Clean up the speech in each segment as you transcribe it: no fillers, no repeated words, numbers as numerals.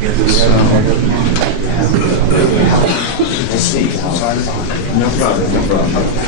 No problem, no problem.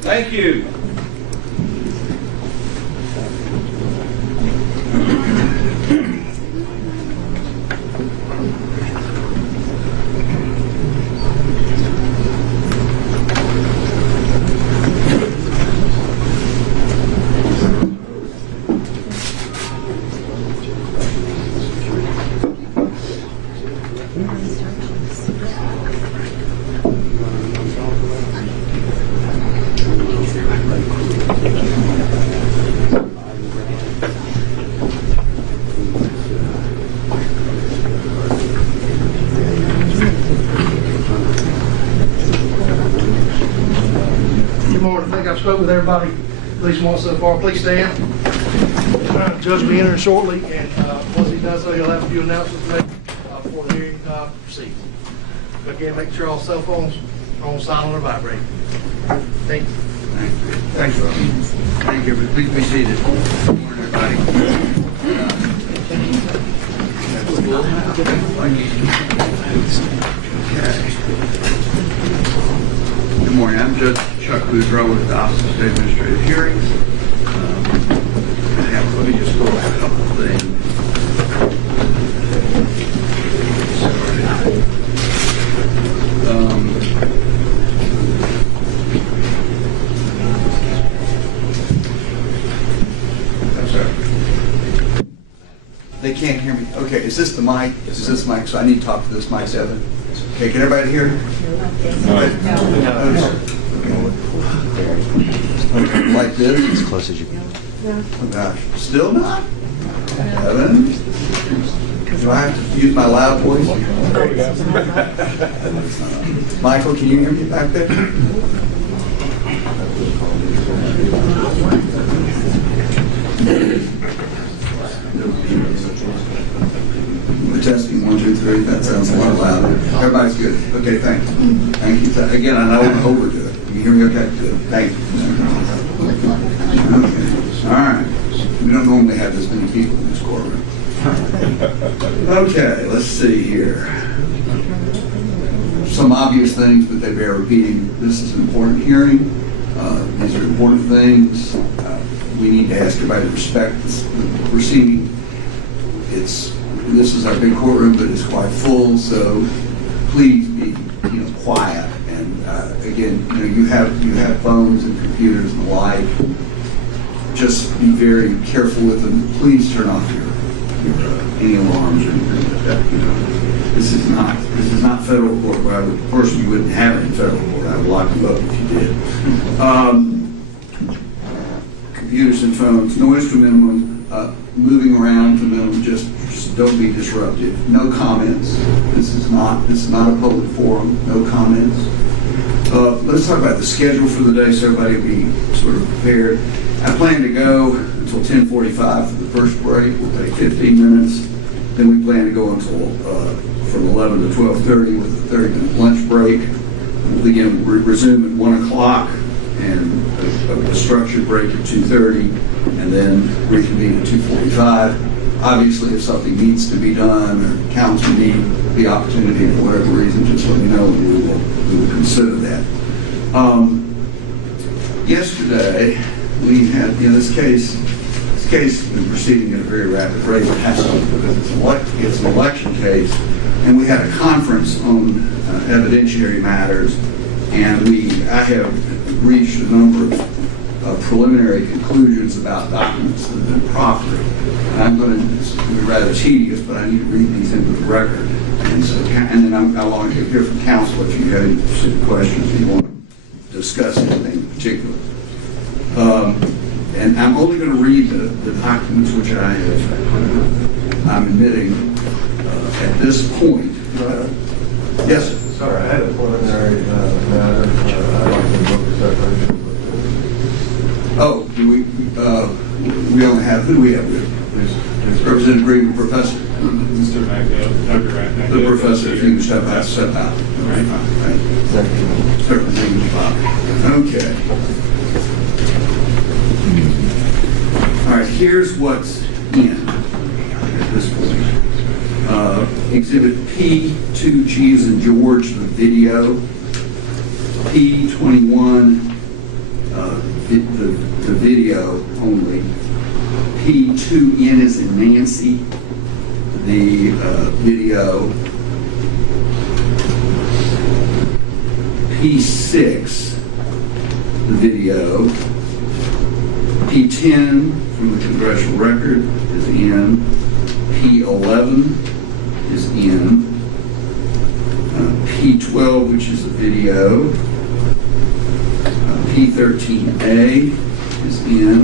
Thank you. I've spoken with everybody at least once so far. Please stand. Judge will be entering shortly, and once he does so, he'll have a few announcements to make before the hearing proceeds. But again, make sure all cell phones are on silent or vibrating. Thank you. Thank you. Thank you. Please be seated. Good morning, everybody. Good morning. I'm Judge Chuck Boudreau with the Office of State Administrative Hearings. Let me just go over a couple of things. I'm sorry. They can't hear me. Okay, is this the mic? Is this mic? So I need to talk to this mic 7. Okay, can everybody hear? No. Like this? As close as you can. Oh gosh, still not? Heaven? Do I have to use my loud voice? Michael, can you hear me back there? We're testing 1, 2, 3. That sounds a lot louder. Everybody's good. Okay, thank you. Thank you. Again, I know I'm overdo it. You hear me okay? Good. Thank you. Okay. All right. We don't normally have this many people in this courtroom. Okay, let's see here. Some obvious things, but they bear repeating. This is an important hearing. These are important things. We need to ask everybody to respect the proceeding. This is our big courtroom, but it's quite full, so please be quiet. And again, you have phones and computers and the like. Just be very careful with them. Please turn off your any alarms or anything like that. This is not federal court. Where of course you wouldn't have it in federal court. I would lock you up if you did. Computers and phones, noise to minimum. Moving around to minimum. Just don't be disruptive. No comments. This is not a public forum. No comments. Let's talk about the schedule for the day so everybody will be sort of prepared. I plan to go until 10:45 for the first break. We'll take 15 minutes. Then we plan to go until from 11 to 12:30 with a 30-minute lunch break. We'll begin resume at 1 o'clock and a structured break at 2:30, and then reconvene at 2:45. Obviously, if something needs to be done or council need the opportunity for whatever reason, just let me know and we will consider that. Yesterday, we had, this case has been proceeding at a very rapid rate. It has to because it's an election case, and we had a conference on evidentiary matters, and I have reached a number of preliminary conclusions about documents that have been proffered. And I'm going to, it's going to be rather tedious, but I need to read these into the record. And then I want to hear from counsel if you have any specific questions, if you want to discuss anything in particular. And I'm only going to read the documents which I'm admitting at this point. Yes, sir. Sorry, I had a preliminary matter. I'd like to look at separation. Oh, we only have, who do we have with? Representative Greene, Professor. Mr. Magno, Dr. Magno. The professor, if you can step out. Right. Certainly, thank you, Bob. Okay. All right, here's what's in at this point. Exhibit P, 2 G's and George, the video. P21, the video only. P2N is in Nancy, the video. P6, the video. P10 from the congressional record is in. P11 is in. P12, which is a video. P13A is in.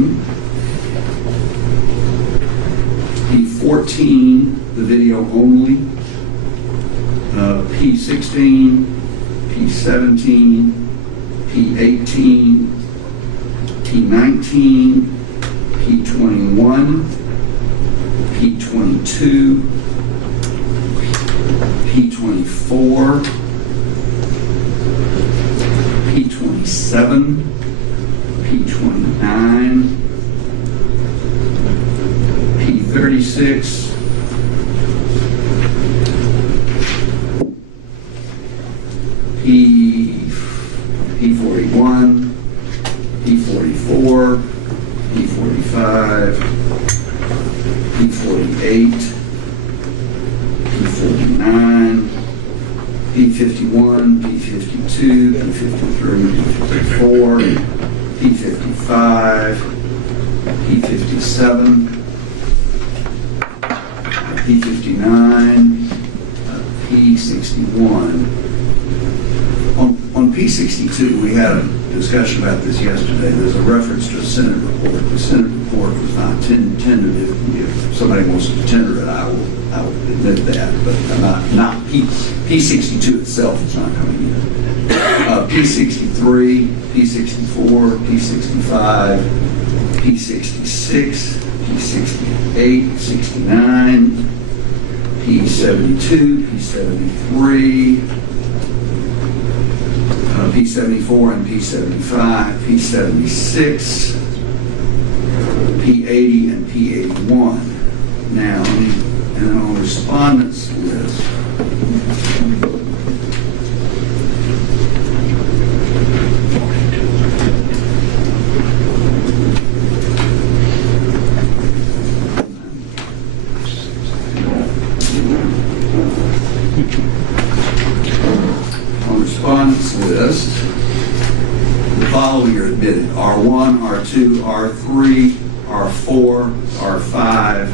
P14, the video only. P16, P17, P18, P19, P21, P22, P24, P27, P29, P36, P41, P44, P45, P48, P49, P51, P52, P53, P54, P55, P57, P59, P61. On P62, we had a discussion about this yesterday. There's a reference to a Senate report. The Senate report was not tentative. If somebody wants to tender it, I will admit that. But not P62 itself is not coming in. P63, P64, P65, P66, P68, 69, P72, P73. P74 and P75, P76, P80 and P81. Now, and on respondents list, the following are admitted: R1, R2, R3, R4, R5,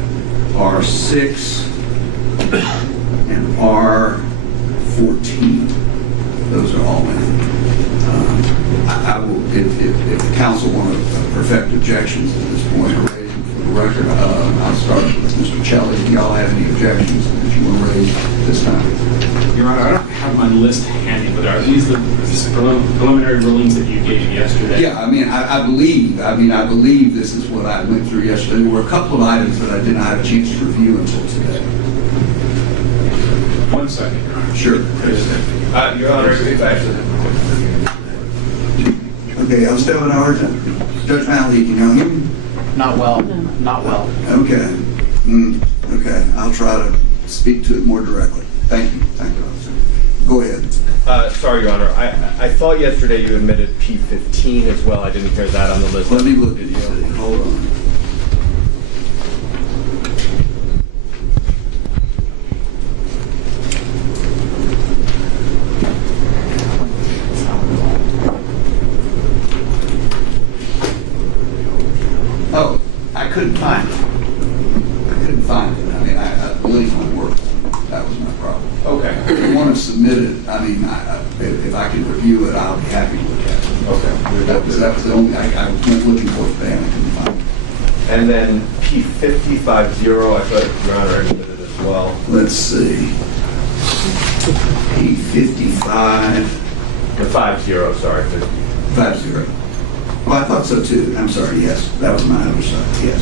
R6, and R14. Those are all in. I will, if the council want to perfect objections at this point or raise them for record. I'll start with Mr. Shelley. Do y'all have any objections that you want to raise this time? Your Honor, I don't have my list handy, but are these the preliminary rulings that you gave yesterday? Yeah, I mean, I believe this is what I went through yesterday. There were a couple of items that I did not have a chance to review until today. 1 second, Your Honor. Sure. Your Honor, if actually. Okay, I'll stay with our Judge Malley, can you hear me? Not well. Not well. Okay. Okay, I'll try to speak to it more directly. Thank you. Thank you, officer. Go ahead. Sorry, Your Honor. I thought yesterday you admitted P15 as well. I didn't hear that on the list. Let me look at you. Hold on. Oh, I couldn't find it. I couldn't find it. I mean, I believe my work. That was my problem. Okay. If you want to submit it, I mean, if I can review it, I'll be happy to look at it. Okay. That was the only, I went looking for it today and I couldn't find it. And then P5050, I thought Your Honor admitted as well. Let's see. P55. The 50, sorry. 50. Well, I thought so too. I'm sorry, yes. That was my oversight, yes.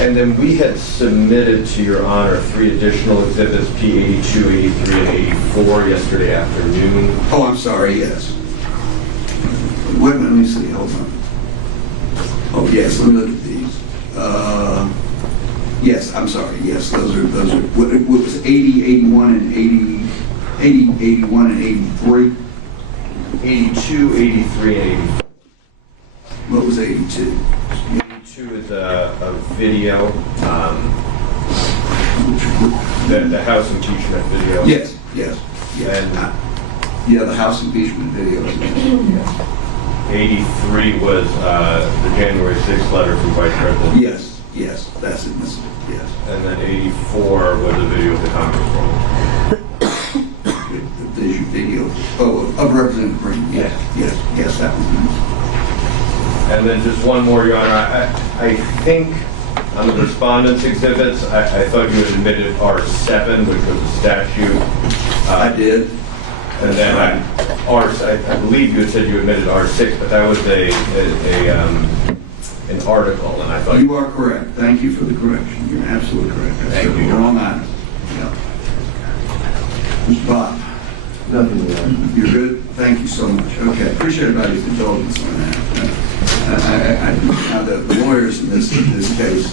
And then we had submitted to Your Honor 3 additional exhibits, P82, 83, and 84 yesterday afternoon. Oh, I'm sorry, yes. Wait a minute, let me see, hold on. Oh, yes, let me look at these. Yes, I'm sorry, yes, those are, what was 80, 81, and 80, 81, and 83? 82, 83, and 84. What was 82? 82 is a video, the House impeachment video. Yes. And yeah, the House impeachment video. Yes. 83 was the January 6th letter from Vice President. Yes, that's admissible, yes. And then 84 was a video of the Congresswoman. The video, of Representative Greene, yes, that was admissible. And then just one more, Your Honor. I think on the respondents' exhibits, I thought you had admitted R7, which was a statute. I did. And then I believe you had said you admitted R6, but that was an article, and I thought You are correct. Thank you for the correction. You're absolutely correct. Thank you. Wrong item. Yeah. Mr. Bob. Nothing to add. You're good? Thank you so much. Okay, appreciate everybody's indulgence on that. The lawyers in this case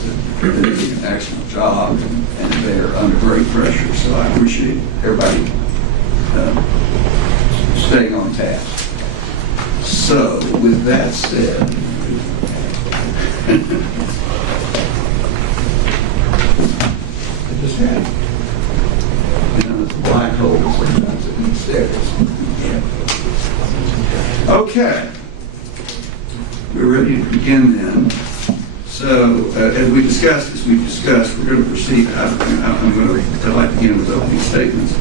are doing an excellent job, and they're under great pressure, so I appreciate everybody staying on task. So, with that said, just had it's a black hole sometimes in the stairs. Okay. We're ready to begin then. So, as we discussed, we're going to proceed. I'd like to begin with opening statements.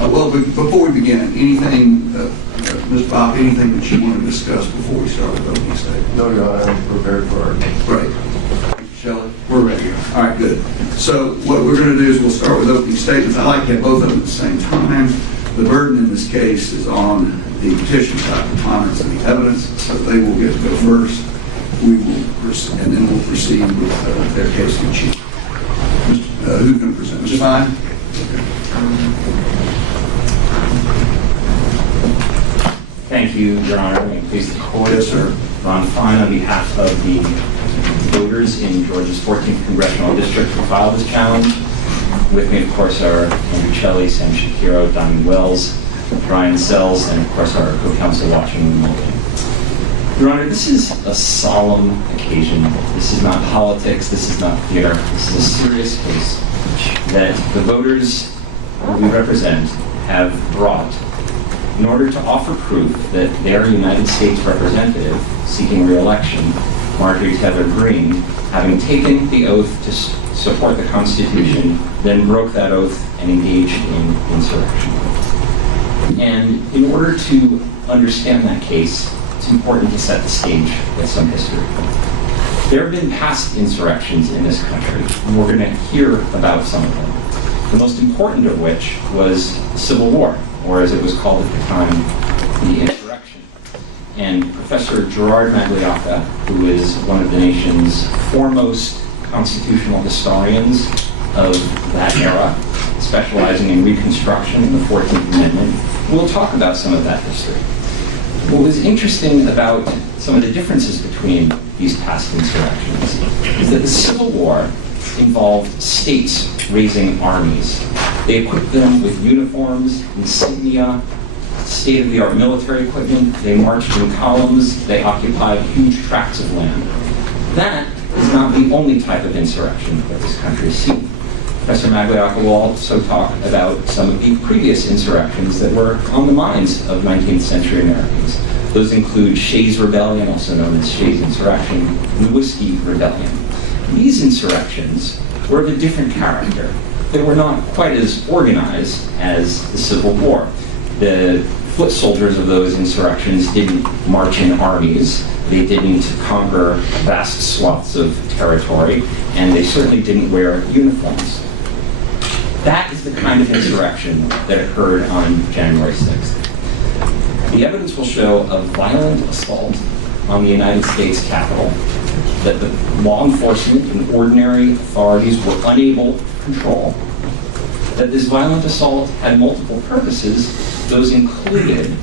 Well, before we begin, anything, Ms. Bob, anything that you want to discuss before we start with opening statements? No, Your Honor, I'm prepared for it. Great. Shelley? We're ready. All right, good. So what we're going to do is we'll start with opening statements. I'd like to have both of them at the same time. The burden in this case is on the petition by preponderance of the evidence, so they will get to go first. We will, and then we'll proceed with their case in chief. Who's going to present? Mr. Fine? Thank you, Your Honor. May it please the court. Yes, sir. Ron Fine on behalf of the voters in Georgia's 14th Congressional District who filed this challenge. With me, of course, are Andrew Shelley, Sam Shapiro, Donnie Wells, Brian Sells, and of course our co-counsel Washington Mulligan. Your Honor, this is a solemn occasion. This is not politics. This is not theater. This is a serious case that the voters who we represent have brought in order to offer proof that their United States representative seeking re-election, Marjorie Taylor Greene, having taken the oath to support the Constitution, then broke that oath and engaged in insurrection. And in order to understand that case, it's important to set the stage with some history. There have been past insurrections in this country, and we're going to hear about some of them. The most important of which was the Civil War, or as it was called at the time, the Insurrection. And Professor Gerard Magliocca, who is one of the nation's foremost constitutional historians of that era, specializing in Reconstruction and the 14th Amendment, will talk about some of that history. What was interesting about some of the differences between these past insurrections is that the Civil War involved states raising armies. They equipped them with uniforms, insignia, state-of-the-art military equipment. They marched in columns. They occupied huge tracts of land. That is not the only type of insurrection that this country has seen. Professor Magliocca will also talk about some of the previous insurrections that were on the minds of 19th century Americans. Those include Shae's Rebellion, also known as Shae's Insurrection, and the Whiskey Rebellion. These insurrections were of a different character. They were not quite as organized as the Civil War. The foot soldiers of those insurrections didn't march in armies. They didn't conquer vast swaths of territory, and they certainly didn't wear uniforms. That is the kind of insurrection that occurred on January 6th. The evidence will show a violent assault on the United States Capitol that the law enforcement and ordinary authorities were unable to control. That this violent assault had multiple purposes. Those included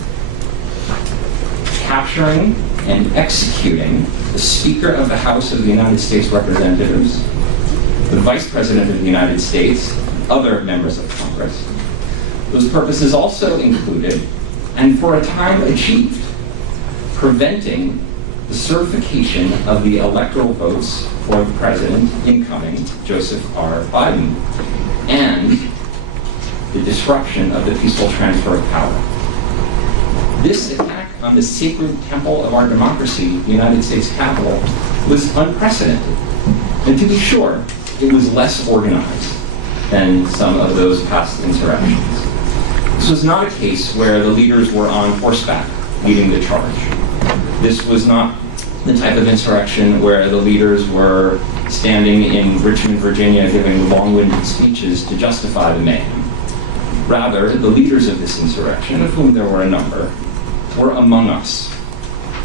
capturing and executing the Speaker of the House of the United States Representatives, the Vice President of the United States, other members of Congress. Those purposes also included, and for a time achieved, preventing the certification of the electoral votes for the president incoming, Joseph R. Biden, and the disruption of the peaceful transfer of power. This attack on the sacred temple of our democracy, the United States Capitol, was unprecedented. And to be sure, it was less organized than some of those past insurrections. This was not a case where the leaders were on horseback leading the charge. This was not the type of insurrection where the leaders were standing in Richmond, Virginia, giving long-winded speeches to justify the mayhem. Rather, the leaders of this insurrection, of whom there were a number, were among us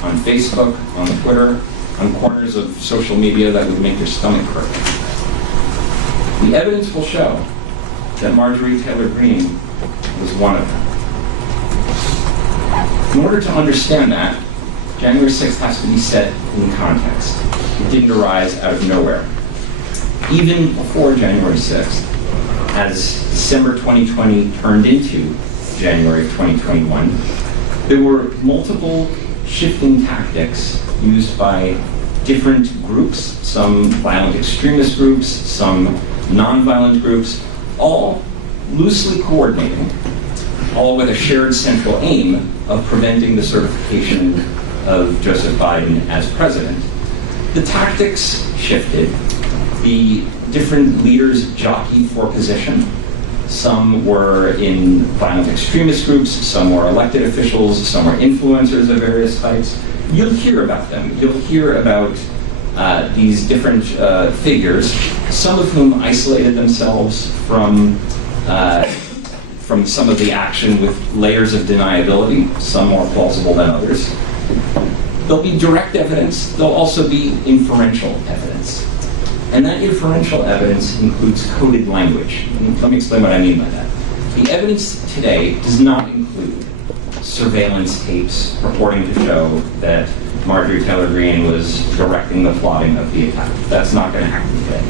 on Facebook, on Twitter, on corners of social media that would make your stomach hurt. The evidence will show that Marjorie Taylor Greene was one of them. In order to understand that, January 6th has to be set in context. It didn't arise out of nowhere. Even before January 6th, as December 2020 turned into January of 2021, there were multiple shifting tactics used by different groups, some violent extremist groups, some non-violent groups, all loosely coordinating, all with a shared central aim of preventing the certification of Joseph Biden as president. The tactics shifted. The different leaders jockeyed for position. Some were in violent extremist groups, some were elected officials, some were influencers of various types. You'll hear about them. You'll hear about these different figures, some of whom isolated themselves from some of the action with layers of deniability, some more plausible than others. There'll be direct evidence. There'll also be inferential evidence. And that inferential evidence includes coded language. And let me explain what I mean by that. The evidence today does not include surveillance tapes purporting to show that Marjorie Taylor Greene was directing the plotting of the attack. That's not going to happen today.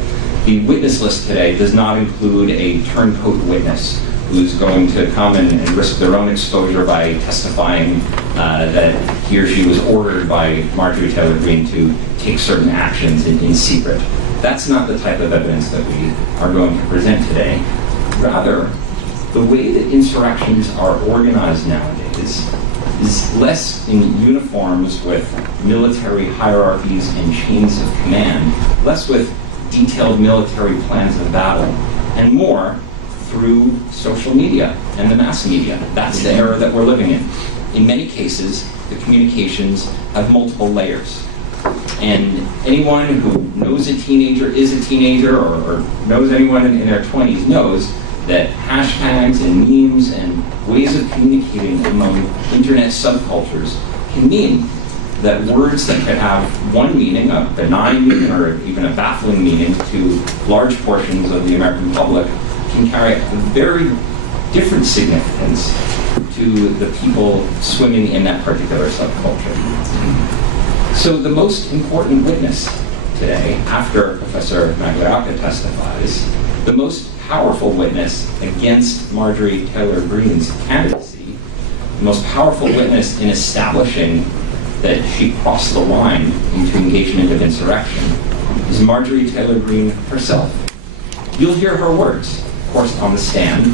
The witness list today does not include a turncoat witness who's going to come and risk their own exposure by testifying that he or she was ordered by Marjorie Taylor Greene to take certain actions in secret. That's not the type of evidence that we are going to present today. Rather, the way that insurrections are organized nowadays is less in uniforms with military hierarchies and chains of command, less with detailed military plans of battle, and more through social media and the mass media. That's the era that we're living in. In many cases, the communications have multiple layers. And anyone who knows a teenager, is a teenager, or knows anyone in their 20s knows that hashtags and memes and ways of communicating among internet subcultures can mean that words that could have one meaning, a benign meaning or even a baffling meaning to large portions of the American public, can carry a very different significance to the people swimming in that particular subculture. So the most important witness today, after Professor Magliocca testifies, the most powerful witness against Marjorie Taylor Greene's candidacy, the most powerful witness in establishing that she crossed the line into engagement of insurrection, is Marjorie Taylor Greene herself. You'll hear her words, of course, on the stand,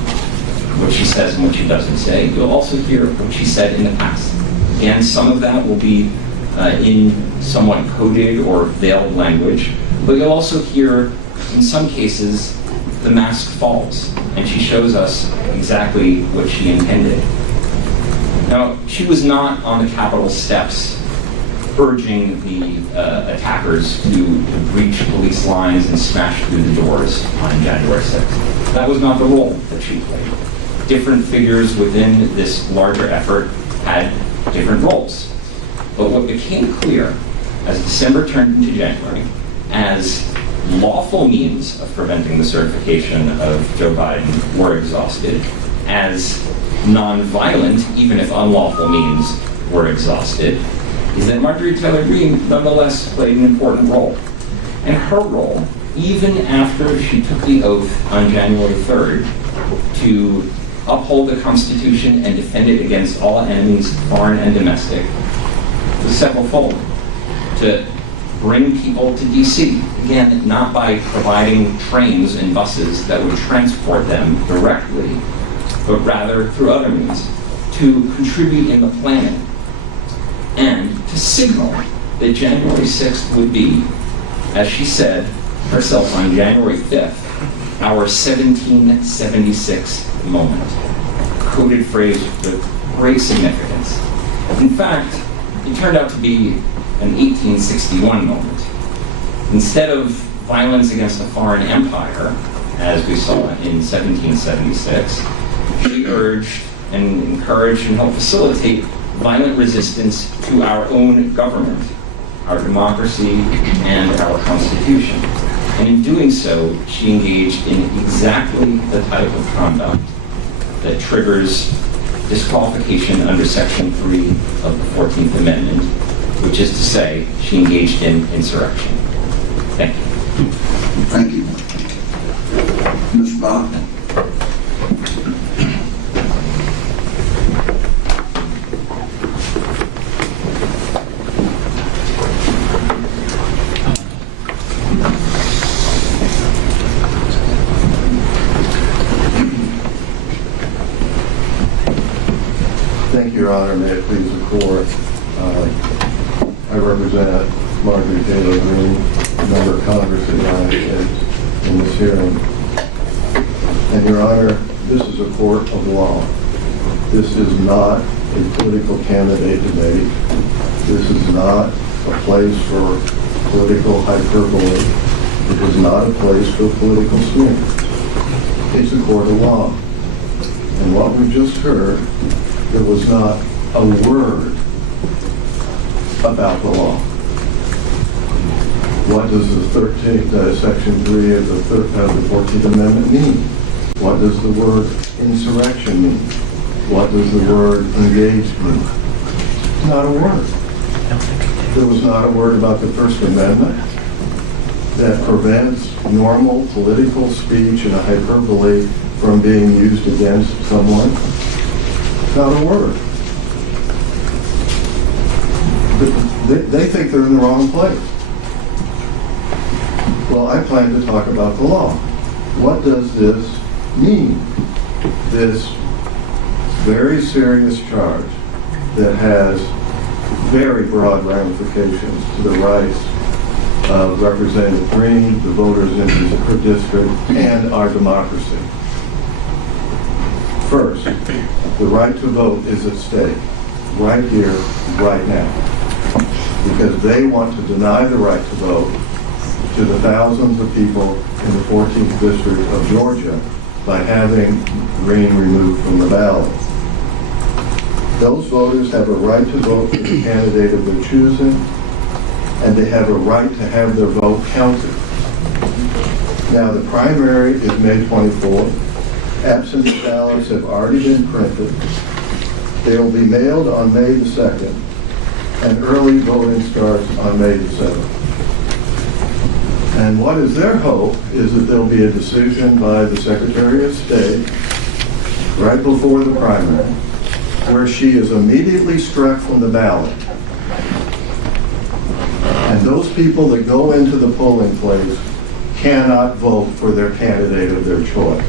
what she says and what she doesn't say. You'll also hear what she said in the past. Again, some of that will be in somewhat coded or veiled language, but you'll also hear, in some cases, the mask falls, and she shows us exactly what she intended. Now, she was not on the Capitol steps urging the attackers to breach police lines and smash through the doors on January 6th. That was not the role that she played. Different figures within this larger effort had different roles. But what became clear as December turned into January, as lawful means of preventing the certification of Joe Biden were exhausted, as nonviolent, even if unlawful means were exhausted, is that Marjorie Taylor Greene nonetheless played an important role. And her role, even after she took the oath on January 3rd to uphold the Constitution and defend it against all enemies, foreign and domestic, was several-fold. To bring people to D.C., again, not by providing trains and buses that would transport them directly, but rather through other means, to contribute in the planning, and to signal that January 6th would be, as she said herself on January 5th, our 1776 moment. A coded phrase with great significance. In fact, it turned out to be an 1861 moment. Instead of violence against a foreign empire, as we saw in 1776, she urged and encouraged and helped facilitate violent resistance to our own government, our democracy, and our Constitution. And in doing so, she engaged in exactly the type of conduct that triggers disqualification under Section 3 of the 14th Amendment, which is to say, she engaged in insurrection. Thank you. Thank you. Ms. Bach? Thank you, Your Honor. May it please the Court. I represent Marjorie Taylor Greene, a member of Congress of the United States, in this hearing. And Your Honor, this is a court of law. This is not a political candidate debate. This is not a place for political hyperbole. It is not a place for political smear. It's a court of law. And what we just heard, there was not a word about the law. What does the 13th, Section 3 of the 14th Amendment mean? What does the word insurrection mean? What does the word engage mean? Not a word. There was not a word about the First Amendment that prevents normal political speech and a hyperbole from being used against someone. Not a word. They think they're in the wrong place. Well, I plan to talk about the law. What does this mean? This very serious charge that has very broad ramifications to the rights of Representative Greene, the voters in her district, and our democracy. First, the right to vote is at stake, right here, right now. because they want to deny the right to vote to the thousands of people in the 14th District of Georgia by having Greene removed from the ballot. Those voters have a right to vote for the candidate of their choosing, and they have a right to have their vote counted. Now, the primary is May 24th. Absentee ballots have already been printed. They will be mailed on May the 2nd, and early voting starts on May the 7th. And what is their hope is that there'll be a decision by the Secretary of State right before the primary, where she is immediately struck from the ballot. And those people that go into the polling place cannot vote for their candidate of their choice.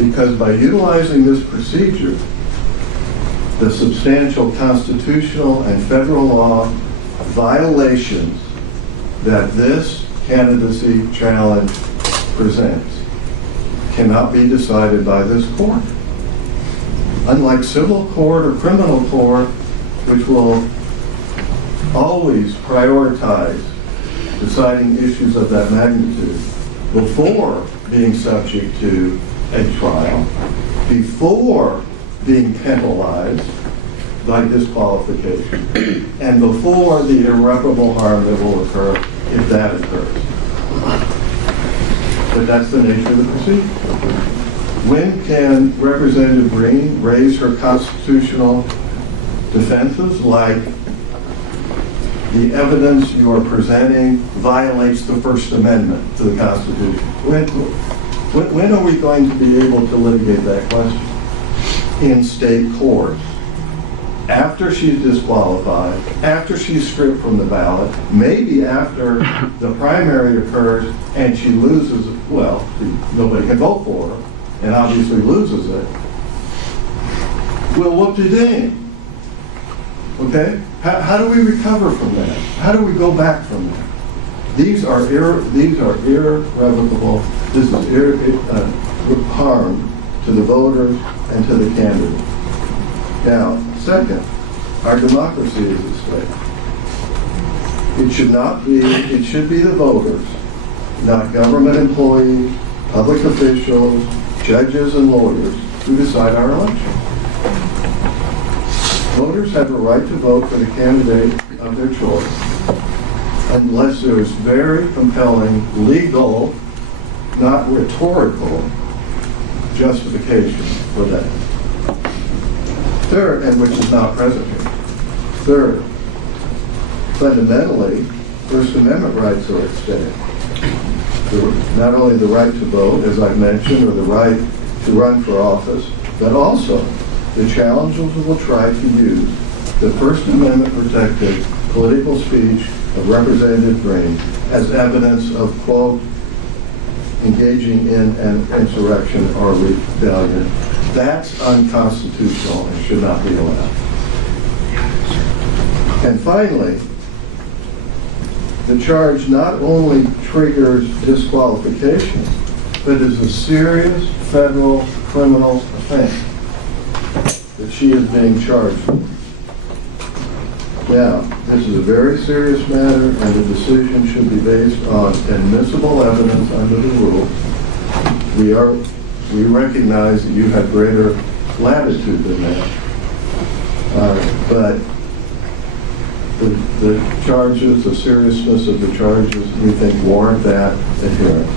Because by utilizing this procedure, the substantial constitutional and federal law violations that this candidacy challenge presents cannot be decided by this court. Unlike civil court or criminal court, which will always prioritize deciding issues of that magnitude before being subject to a trial, before being penalized by disqualification, and before the irreparable harm that will occur if that occurs. But that's the nature of the procedure. When can Representative Greene raise her constitutional defenses like the evidence you are presenting violates the First Amendment to the Constitution? When are we going to be able to litigate that question? In state court. After she's disqualified, after she's stripped from the ballot, maybe after the primary occurs and she loses, well, nobody can vote for her, and obviously loses it. Well, whoop-de-ding. Okay? How do we recover from that? How do we go back from that? These are irrevocable. This is harm to the voters and to the candidate. Now, second, our democracy is at stake. It should be the voters, not government employees, public officials, judges, and lawyers who decide our election. Voters have a right to vote for the candidate of their choice, unless there is very compelling legal, not rhetorical, justification for that. Third, and which is not present here. Third, fundamentally, First Amendment rights are at stake. Not only the right to vote, as I've mentioned, or the right to run for office, but also the challengers will try to use the First Amendment protected political speech of Representative Greene as evidence of, quote, engaging in an insurrection or rebellion. That's unconstitutional and should not be allowed. And finally, the charge not only triggers disqualification, but is a serious federal criminal offense that she is being charged with. Now, this is a very serious matter, and the decision should be based on admissible evidence under the rules. We recognize that you have greater latitude than that, but the charges, the seriousness of the charges, we think warrant that adherence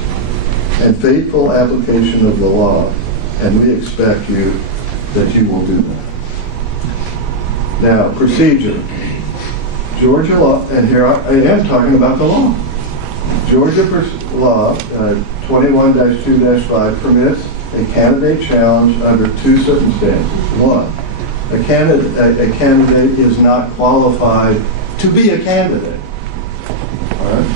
and faithful application of the law, and we expect that you will do that. Now, procedure. Georgia law, and here I am talking about the law. Georgia law 21-2-5 permits a candidate challenge under two circumstances. One, a candidate is not qualified to be a candidate. All right?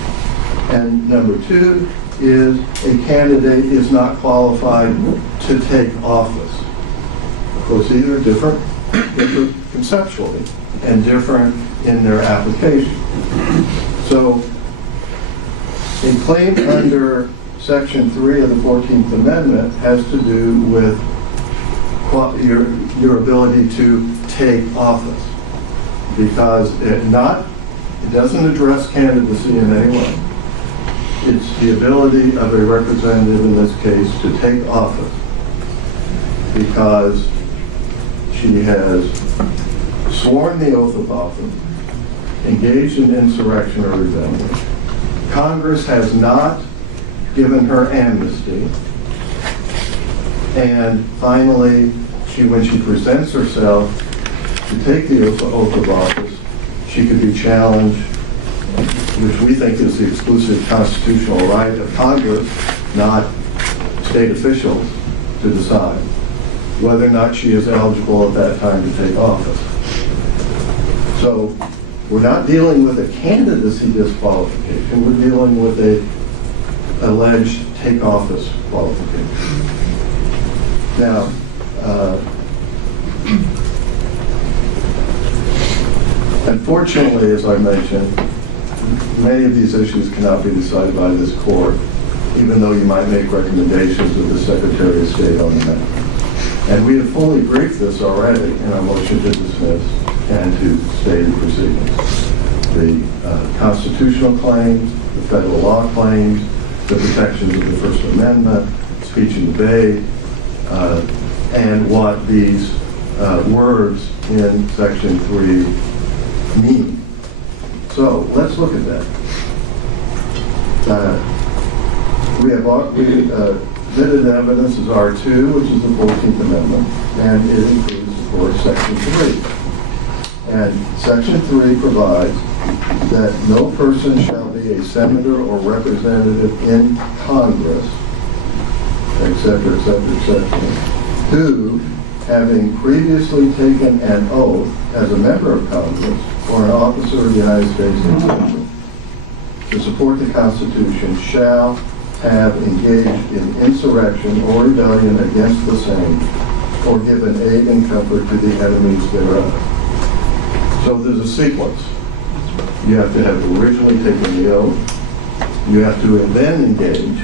And number two is a candidate is not qualified to take office. Of course, these are different conceptually and different in their application. So, a claim under Section 3 of the 14th Amendment has to do with your ability to take office. because it doesn't address candidacy in any way. It's the ability of a representative in this case to take office because she has sworn the oath of office, engaged in insurrection or rebellion. Congress has not given her amnesty. And finally, when she presents herself to take the oath of office, she could be challenged, which we think is the exclusive constitutional right of Congress, not state officials, to decide whether or not she is eligible at that time to take office. So we're not dealing with a candidacy disqualification, we're dealing with a alleged take office qualification. Now, unfortunately, as I mentioned, many of these issues cannot be decided by this court, even though you might make recommendations of the Secretary of State on the matter. And we have fully briefed this already in our motion to dismiss and to stay the proceedings. The constitutional claims, the federal law claims, the protections of the First Amendment, speech and debate, and what these words in Section 3 mean. So let's look at that. We admitted evidence is R2, which is the 14th Amendment, and it includes, of course, Section 3. And Section 3 provides that no person shall be a senator or representative in Congress, et cetera, et cetera, et cetera, who, having previously taken an oath as a member of Congress or an officer of the United States to support the Constitution, shall have engaged in insurrection or rebellion against the same, or given aid and comfort to the enemies thereof. So there's a sequence. You have to have originally taken the oath, you have to then engage,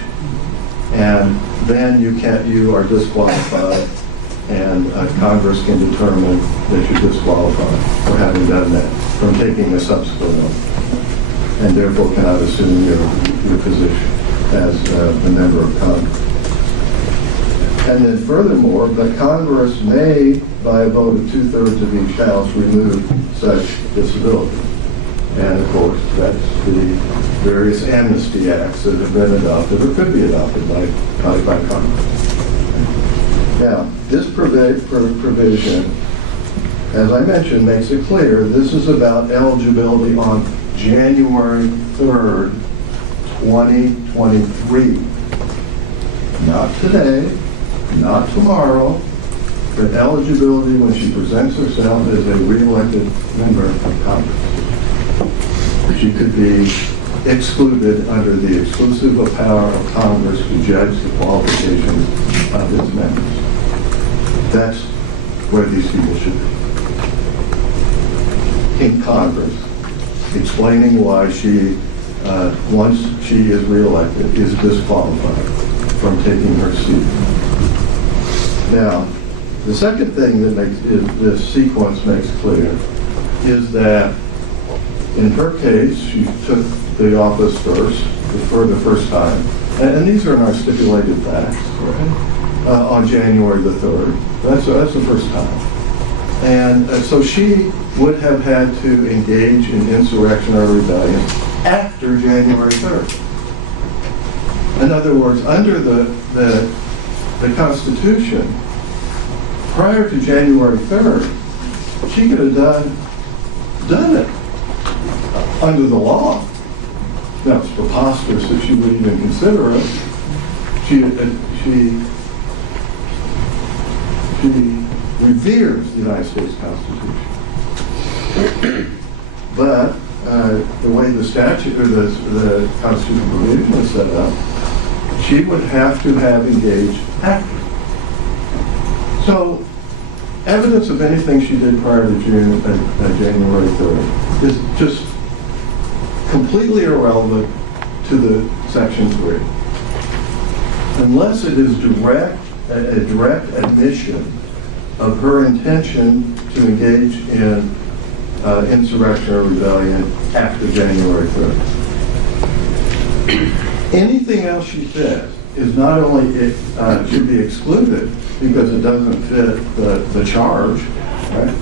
and then you are disqualified, and Congress can determine that you're disqualified for having done that, from taking a subsequent oath, and therefore cannot assume your position as a member of Congress. And then furthermore, the Congress may, by a vote of 2/3 of each house, remove such disability. And of course, that's the various amnesty acts that have been adopted or could be adopted by Congress. Now, this provision, as I mentioned, makes it clear this is about eligibility on January 3rd, 2023. Not today, not tomorrow, but eligibility when she presents herself as a re-elected member of Congress. She could be excluded under the exclusive power of Congress to judge the qualifications of its members. That's where these people should be. In Congress, explaining why she, once she is re-elected, is disqualified from taking her seat. Now, the second thing that this sequence makes clear is that in her case, she took the office for the first time, and these are in our stipulated facts, right? On January the 3rd. That's the first time. And so she would have had to engage in insurrection or rebellion after January 3rd. In other words, under the Constitution, prior to January 3rd, she could have done it under the law. Now, it's preposterous that she would even consider it. She reveres the United States Constitution. But the way the statute or the constitutional provision is set up, she would have to have engaged after. So, evidence of anything she did prior to January 3rd is just completely irrelevant to the Section 3. Unless it is a direct admission of her intention to engage in insurrection or rebellion after January 3rd. Anything else she says is not only it should be excluded because it doesn't fit the charge, right?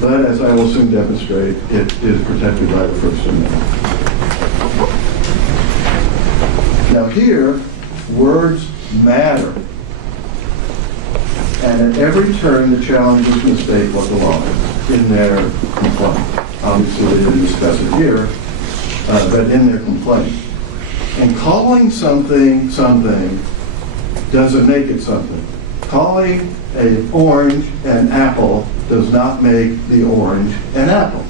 But as I will soon demonstrate, it is protected by the First Amendment. Now here, words matter. And at every turn, the challengers mistake what the law is in their complaint. Obviously, they didn't discuss it here, but in their complaint. And calling something something doesn't make it something. Calling an orange an apple does not make the orange an apple.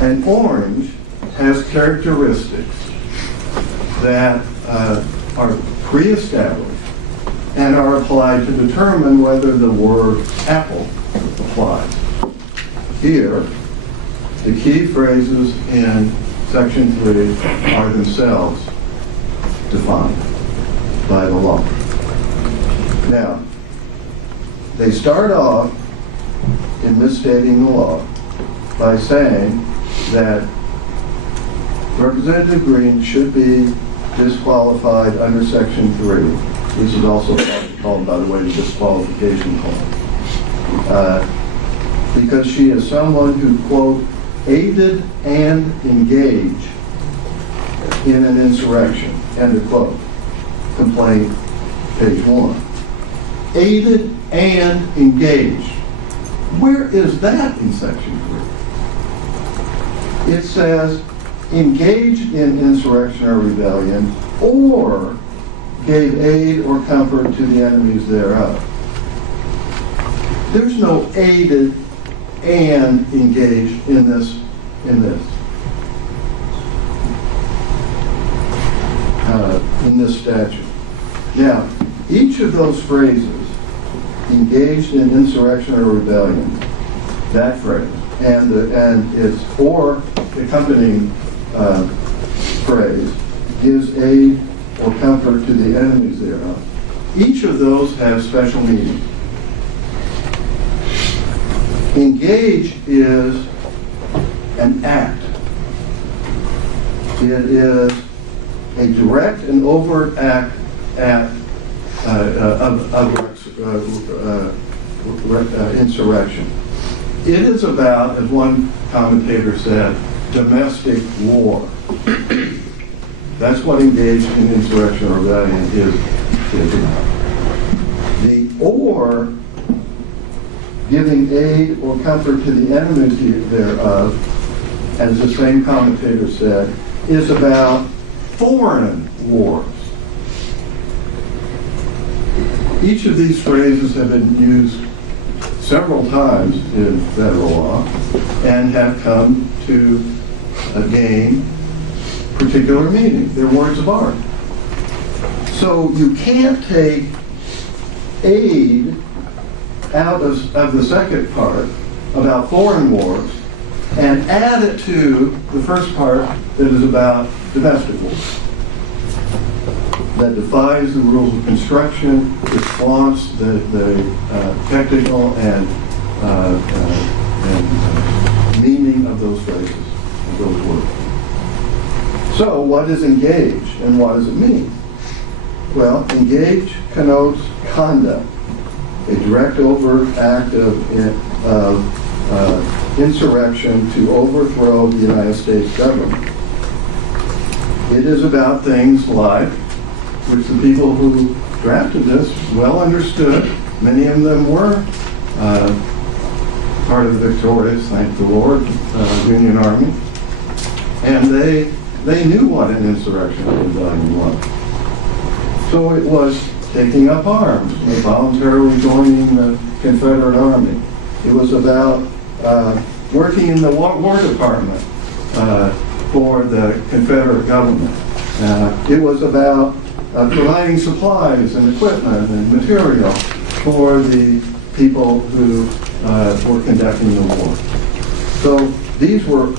An orange has characteristics that are pre-established and are applied to determine whether the word apple applies. Here, the key phrases in Section 3 are themselves defined by the law. Now, they start off in misstating the law by saying that Representative Greene should be disqualified under Section 3. This is also called, by the way, the disqualification clause. Because she is someone who, quote, aided and engaged in an insurrection, end of quote. Complaint, page 1. Aided and engaged. Where is that in Section 3? It says engaged in insurrection or rebellion or gave aid or comfort to the enemies thereof. There's no aided and engaged in this. In this statute. Now, each of those phrases, engaged in insurrection or rebellion, that phrase, and its or accompanying phrase, gives aid or comfort to the enemies thereof. Each of those has special meaning. Engage is an act. It is a direct and overt act of insurrection. It is about, as one commentator said, domestic war. That's what engaged in insurrection or rebellion is about. The or, giving aid or comfort to the enemies thereof, as the same commentator said, is about foreign wars. Each of these phrases have been used several times in federal law and have come to gain particular meaning. They're words of art. So you can't take aid out of the second part about foreign wars and add it to the first part that is about domestic wars. That defies the rules of construction, it flaunts the technical and meaning of those phrases, of those words. So what is engage and what does it mean? Well, engage connotes conduct, a direct overt act of insurrection to overthrow the United States government. It is about things like, which the people who drafted this well understood, many of them were part of the victorious, thank the Lord, Union Army, and they knew what an insurrection or rebellion was. So it was taking up arms and voluntarily joining the Confederate Army. It was about working in the War Department for the Confederate government. It was about providing supplies and equipment and material for the people who were conducting the war. So these were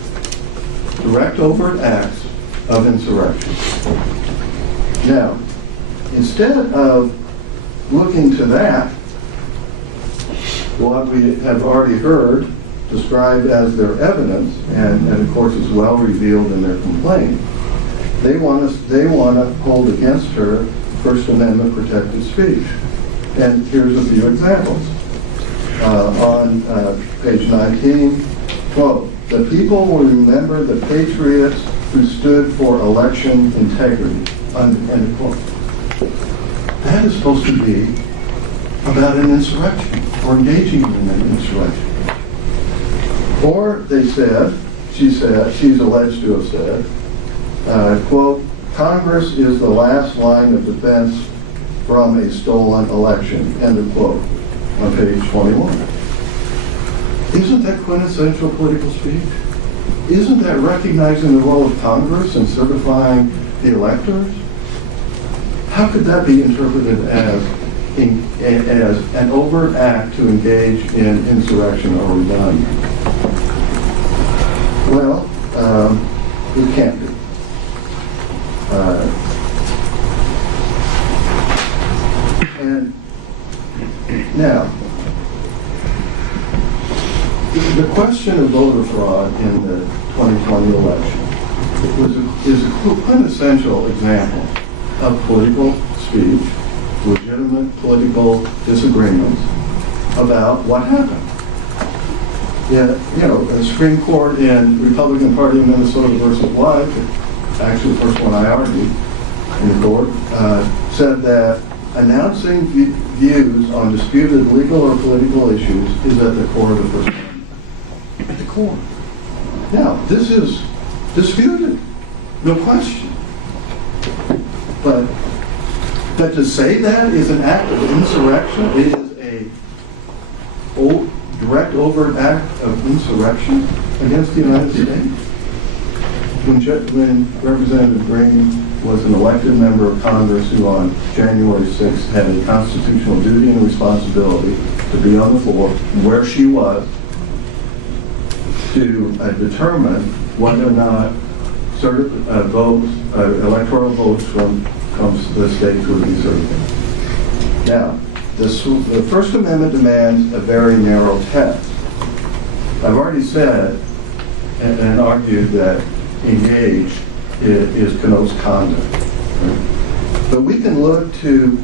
direct overt acts of insurrection. Now, instead of looking to that, what we have already heard described as their evidence, and of course is well revealed in their complaint. They want to hold against her First Amendment protected speech. And here's a few examples. On page 19, quote, "The people will remember the patriots who stood for election integrity," end of quote. That is supposed to be about an insurrection, or engaging in an insurrection. Or they said, she's alleged to have said, quote, "Congress is the last line of defense from a stolen election," end of quote, on page 21. Isn't that quintessential political speech? Isn't that recognizing the role of Congress in certifying the electors? How could that be interpreted as an overt act to engage in insurrection or rebellion? Well, it can't be. And now, the question of voter fraud in the 2020 election is a quintessential example of political speech, legitimate political disagreements about what happened. Yeah, you know, the Supreme Court in Republican Party of Minnesota versus White, actually the first one I argued in the court, said that announcing views on disputed legal or political issues is at the core of the First Amendment. At the core. Now, this is disputed, no question. But to say that is an act of insurrection, it is a direct overt act of insurrection against the United States. When Representative Greene was an elected member of Congress who on January 6th had a constitutional duty and responsibility to be on the floor where she was to determine whether or not electoral votes from the states would be certified. Now, the First Amendment demands a very narrow test. I've already said and argued that engage connotes conduct. Right? But we can look to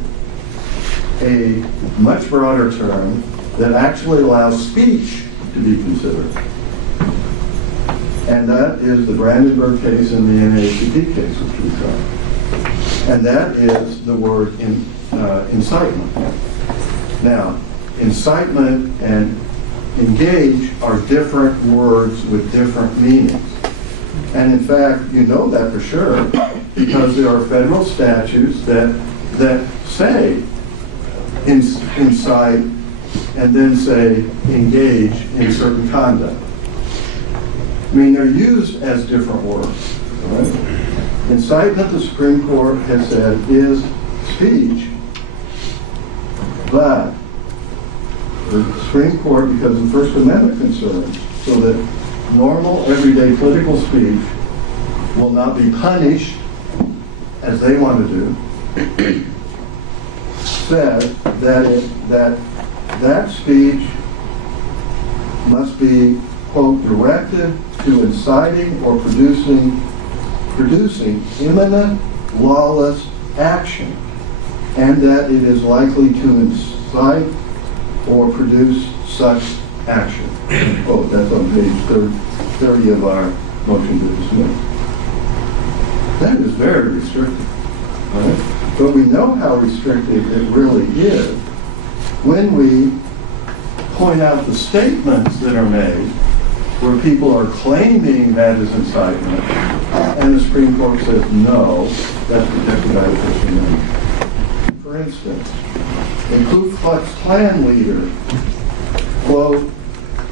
a much broader term that actually allows speech to be considered. And that is the Brandenburg case and the NAACP case, which we tried. And that is the word incitement. Now, incitement and engage are different words with different meanings. And in fact, you know that for sure, because there are federal statutes that say incite and then say engage in certain conduct. I mean, they're used as different words. Right? Incitement, the Supreme Court has said, is speech, but the Supreme Court, because of First Amendment concerns, so that normal, everyday political speech will not be punished as they want to do, said that speech must be, quote, directed to inciting or producing imminent lawless action, and that it is likely to incite or produce such action. Oh, that's on page 30 of our motion to dismiss. That is very restrictive. Right? But we know how restrictive it really is when we point out the statements that are made where people are claiming that is incitement, and the Supreme Court says no, that's protected by the First Amendment. For instance, a Ku Klux Klan leader, quote,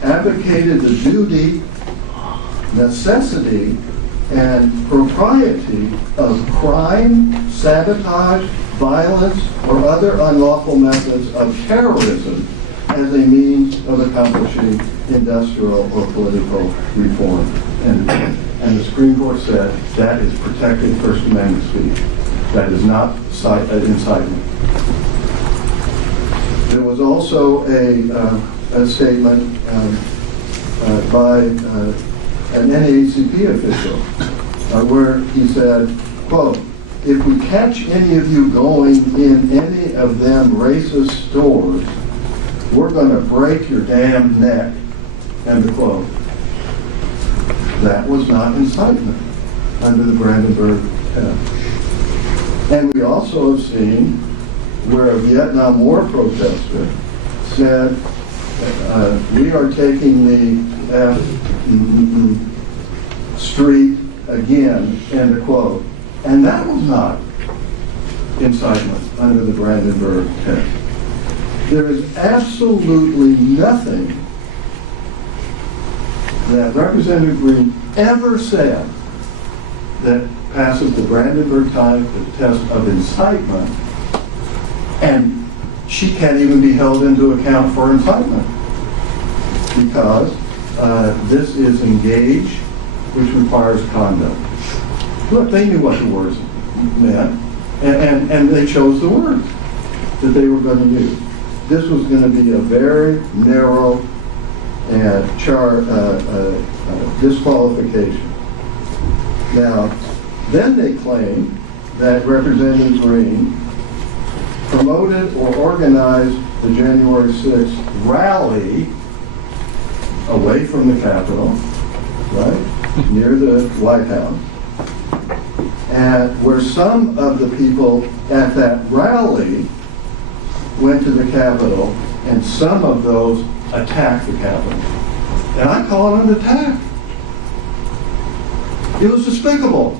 advocated the duty, necessity, and propriety of crime, sabotage, violence, or other unlawful methods of terrorism as a means of accomplishing industrial or political reform. And the Supreme Court said that is protected First Amendment speech. That is not incitement. There was also a a statement by an NAACP official where he said, quote, "If we catch any of you going in any of them racist stores, we're going to break your damn neck," end quote. That was not incitement under the Brandenburg test. And we also have seen where a Vietnam War protester said, "We are taking the street again," end quote. And that was not incitement under the Brandenburg test. There is absolutely nothing that Representative Greene ever said that passes the Brandenburg test of incitement, and she can't even be held into account for incitement because this is engage, which requires conduct. Look, they knew what the words meant, and they chose the words that they were going to use. This was going to be a very narrow disqualification. Now, then they claim that Representative Greene promoted or organized the January 6th rally away from the Capitol, right, near the White House, and where some of the people at that rally went to the Capitol, and some of those attacked the Capitol. And I call it an attack. It was despicable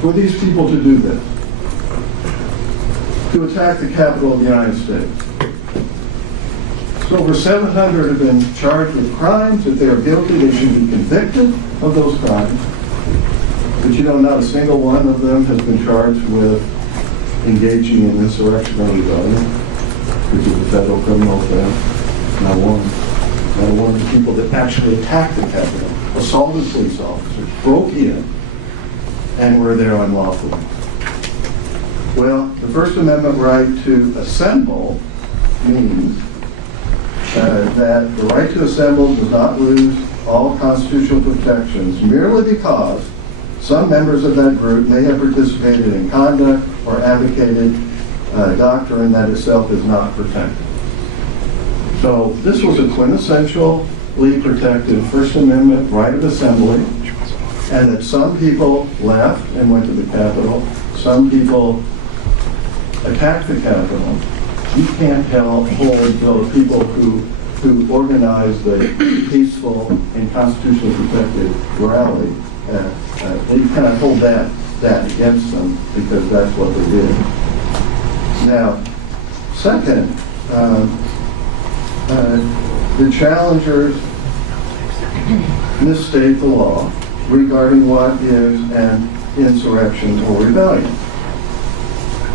for these people to do this, to attack the Capitol of the United States. So over 700 have been charged with crimes. If they are guilty, they should be convicted of those crimes. But you know, not a single one of them has been charged with engaging in insurrection or rebellion, which is a federal criminal offense. Not one. Not one of the people that actually attacked the Capitol, assaulted police officers, broke in, and were there unlawfully. Well, the First Amendment right to assemble means that the right to assemble does not lose all constitutional protections merely because some members of that group may have participated in conduct or advocated doctrine that itself is not protected. So this was a quintessentially protected First Amendment right of assembly, and that some people left and went to the Capitol, some people attacked the Capitol. You can't hold those people who organized the peaceful and constitutionally protected rally. You cannot hold that against them because that's what they did. Now, second, the challengers misstate the law regarding what is an insurrection or rebellion.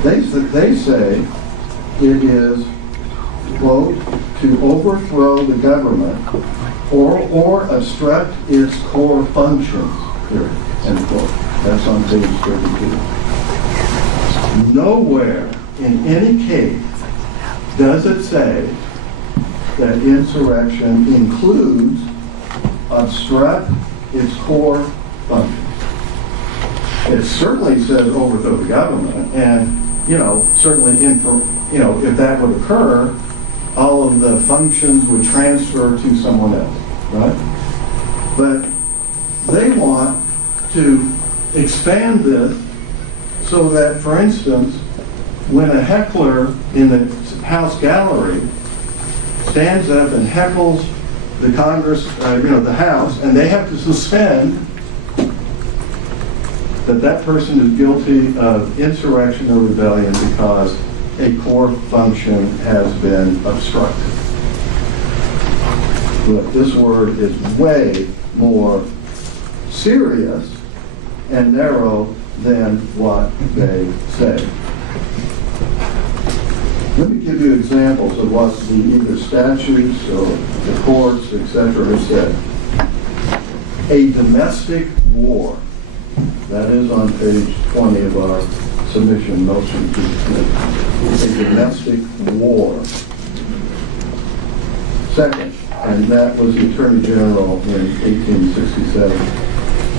They say it is, quote, to overthrow the government or obstruct its core functions, period, end quote. That's on page 32. Nowhere in any case does it say that insurrection includes obstruct its core functions. It certainly says overthrow the government, and certainly if that would occur, all of the functions would transfer to someone else, right? But they want to expand this so that, for instance, when a heckler in the House gallery stands up and heckles the Congress, the House, and they have to suspend that person is guilty of insurrection or rebellion because a core function has been obstructed. Look, this word is way more serious and narrow than what they say. Let me give you examples of what the either statutes or the courts, etc., have said. A domestic war. That is on page 20 of our submission motion to dismiss. A domestic war. Second, and that was the Attorney General in 1867.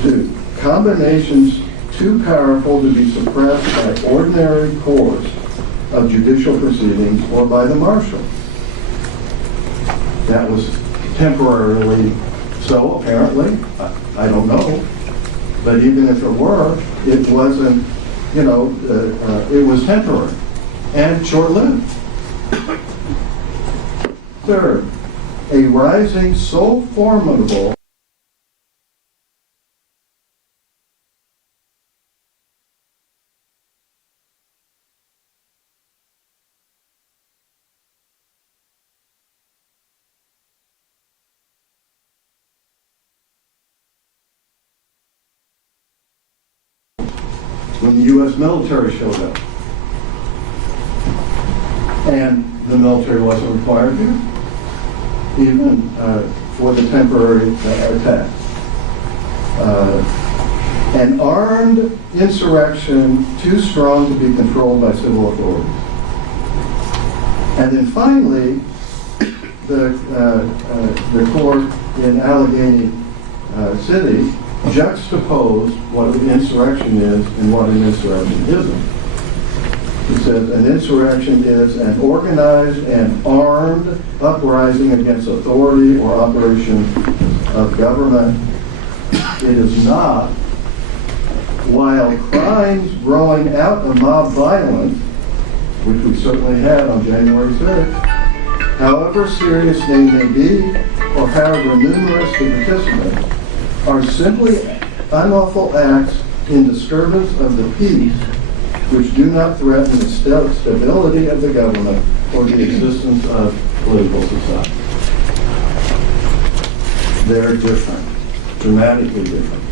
2, combinations too powerful to be suppressed by ordinary course of judicial proceedings or by the marshal. That was temporarily so, apparently. I don't know. But even if it were, it wasn't, it was temporary and short-lived. Third, a rising so formidable when the U.S. military showed up. And the military wasn't required to, even for the temporary attack. An armed insurrection too strong to be controlled by civil authorities. And then finally, the court in Allegheny City juxtaposed what an insurrection is and what an insurrection isn't. It says an insurrection is an organized and armed uprising against authority or operation of government. It is not, while crimes growing out of mob violence, which we certainly had on January 6th, however serious they may be or however numerous the participants, are simply unlawful acts in disturbance of the peace which do not threaten the stability of the government or the existence of political society. They're different, dramatically different.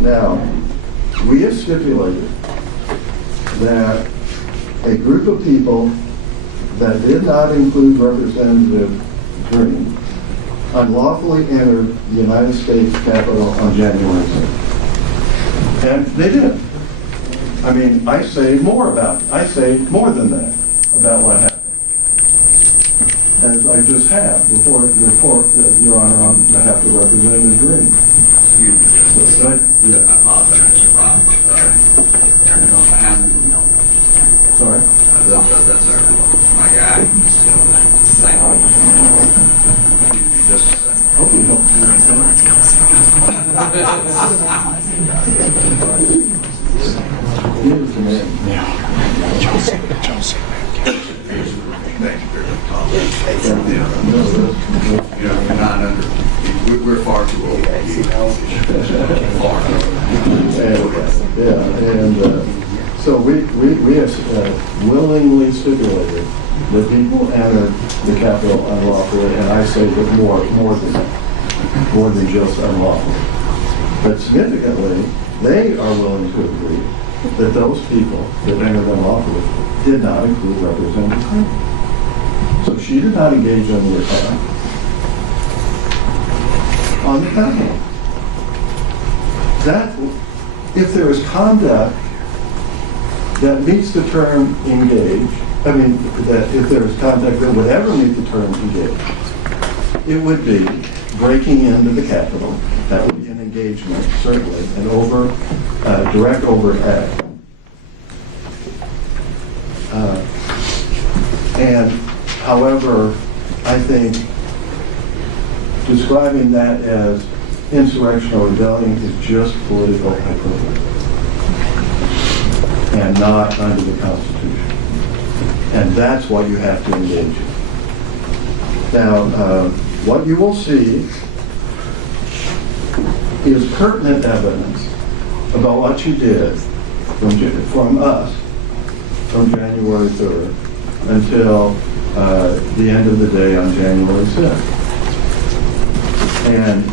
Now, we have stipulated that a group of people that did not include Representative Greene unlawfully entered the United States Capitol on January 6th. And they did. I mean, I say more than that about what happened. As I just have before, Your Honor, on behalf of Representative Greene. Excuse me, Justice. I apologize, Rob. Sorry? That's my guy. Just a second. Hope you don't. Here's the man. Thank you very much. You're not under. We're far too old. Far. And so we have willingly stipulated that people entered the Capitol unlawfully, and I say that more than just unlawfully. But significantly, they are willing to agree that those people that entered unlawfully did not include Representative Greene. So she did not engage in the attack on the Capitol. That, if there is conduct that meets the term engage, that if there is conduct that would ever meet the term engage, it would be breaking into the Capitol. That would be an engagement, certainly, an direct overt act. And however, I think describing that as insurrectional rebellion is just political hyperbole and not under the Constitution. And that's what you have to engage in. Now, what you will see is pertinent evidence about what you did from us from January 3rd until the end of the day on January 6th. And,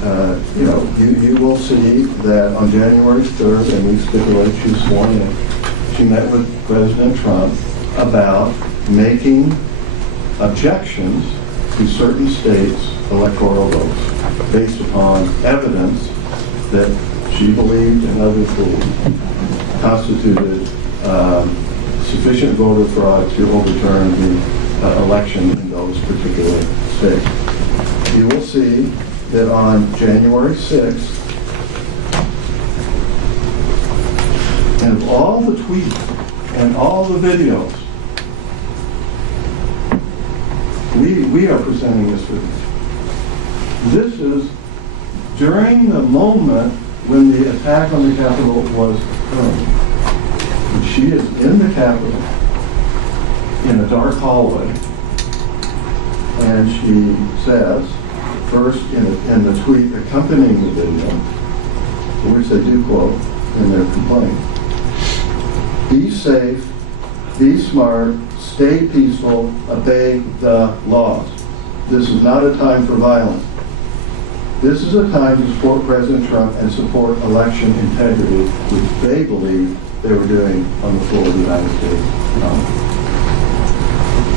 you will see that on January 3rd, and we stipulate she was sworn in, she met with President Trump about making objections to certain states' electoral votes based upon evidence that she believed and others believed constituted sufficient voter fraud to overturn the election in those particular state. You will see that on January 6th, and of all the tweets and all the videos, we are presenting this footage. This is during the moment when the attack on the Capitol was occurring. And she is in the Capitol in a dark hallway, and she says, first in the tweet accompanying the video, which they do quote in their complaint, "Be safe, be smart, stay peaceful, obey the laws. This is not a time for violence. This is a time to support President Trump and support election integrity," which they believe they were doing on the floor of the United States.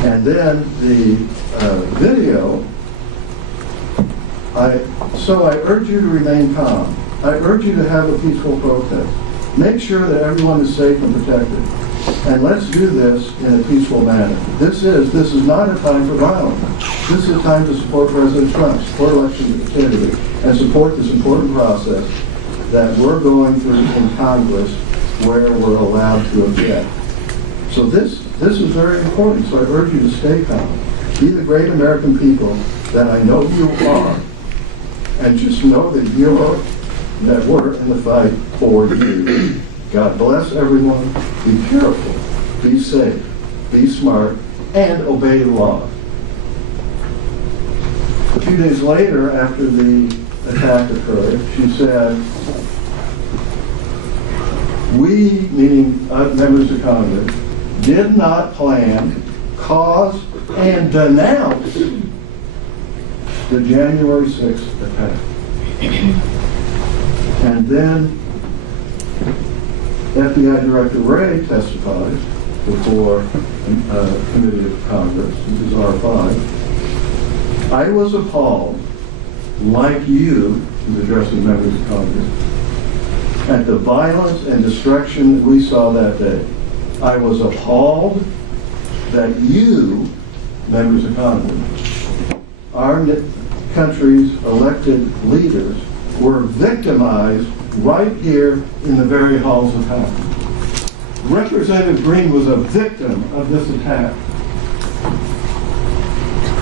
And then the video, so I urge you to remain calm. I urge you to have a peaceful protest. Make sure that everyone is safe and protected. And let's do this in a peaceful manner. This is not a time for violence. This is a time to support President Trump, support election integrity, and support this important process that we're going through in Congress where we're allowed to object. So this is very important. So I urge you to stay calm. Be the great American people that I know you are. And just know that we're in the fight for you. God bless everyone. Be careful. Be safe. Be smart. And obey the law. A few days later, after the attack occurred, she said, "We," meaning members of Congress, "did not plan, cause, and denounce the January 6th attack." And then FBI Director Wray testified before a committee of Congress, this is R5. "I was appalled, like you," he's addressing members of Congress, "at the violence and destruction that we saw that day. I was appalled that you," members of Congress, "our country's elected leaders, were victimized right here in the very halls of Congress." Representative Greene was a victim of this attack.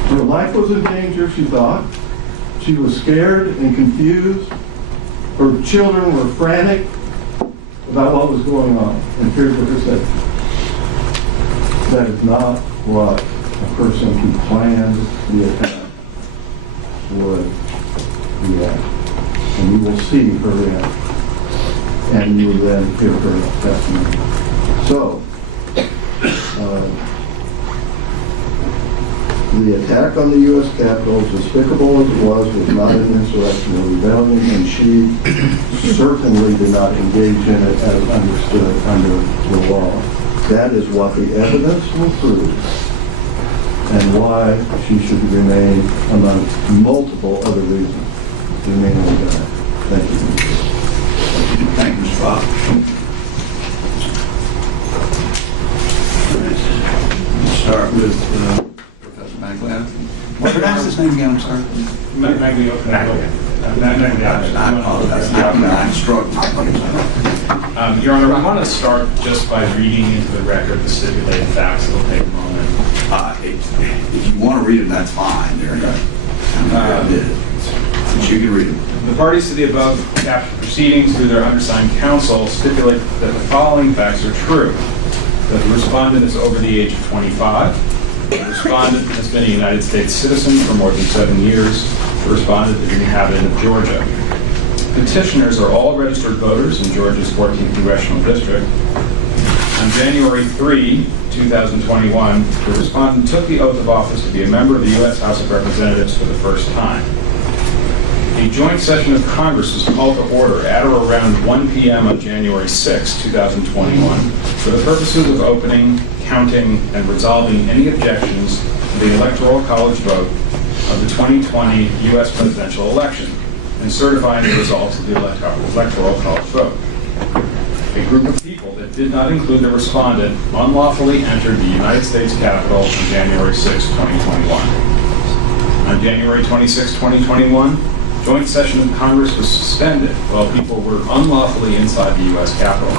Her life was in danger, she thought. She was scared and confused. Her children were frantic about what was going on. And here's what her said. "That is not what a person who planned the attack would react." And you will see her react. And you will then hear her testimony. So, the attack on the U.S. Capitol, as despicable as it was not an insurrection or rebellion, and she certainly did not engage in it as understood under the law. That is what the evidence will prove, and why she should remain, among multiple other reasons, remain on the guy. Thank you. Thank you, Mr. Fox. We'll start with Professor McLeod. What pronounce his name again? I'm sorry. I apologize. I'm struggling. Your Honor, I want to start just by reading into the record the stipulated facts. It'll take a moment. If you want to read them, that's fine. There you go. I did it. Since you can read them. The parties to the above captioned proceedings through their undersigned counsel stipulate that the following facts are true. That the respondent is over the age of 25. The respondent has been a United States citizen for more than 7 years. The respondent is an inhabitant of Georgia. Petitioners are all registered voters in Georgia's 14th Congressional District. On January 3, 2021, the respondent took the oath of office to be a member of the U.S. House of Representatives for the first time. A joint session of Congress was called to order at or around 1 p.m. on January 6, 2021, for the purposes of opening, counting, and resolving any objections to the Electoral College vote of the 2020 U.S. presidential election and certifying the results of the Electoral College vote. A group of people that did not include the respondent unlawfully entered the United States Capitol on January 6, 2021. On On January 26, 2021, joint session of Congress was suspended while people were unlawfully inside the U.S. Capitol.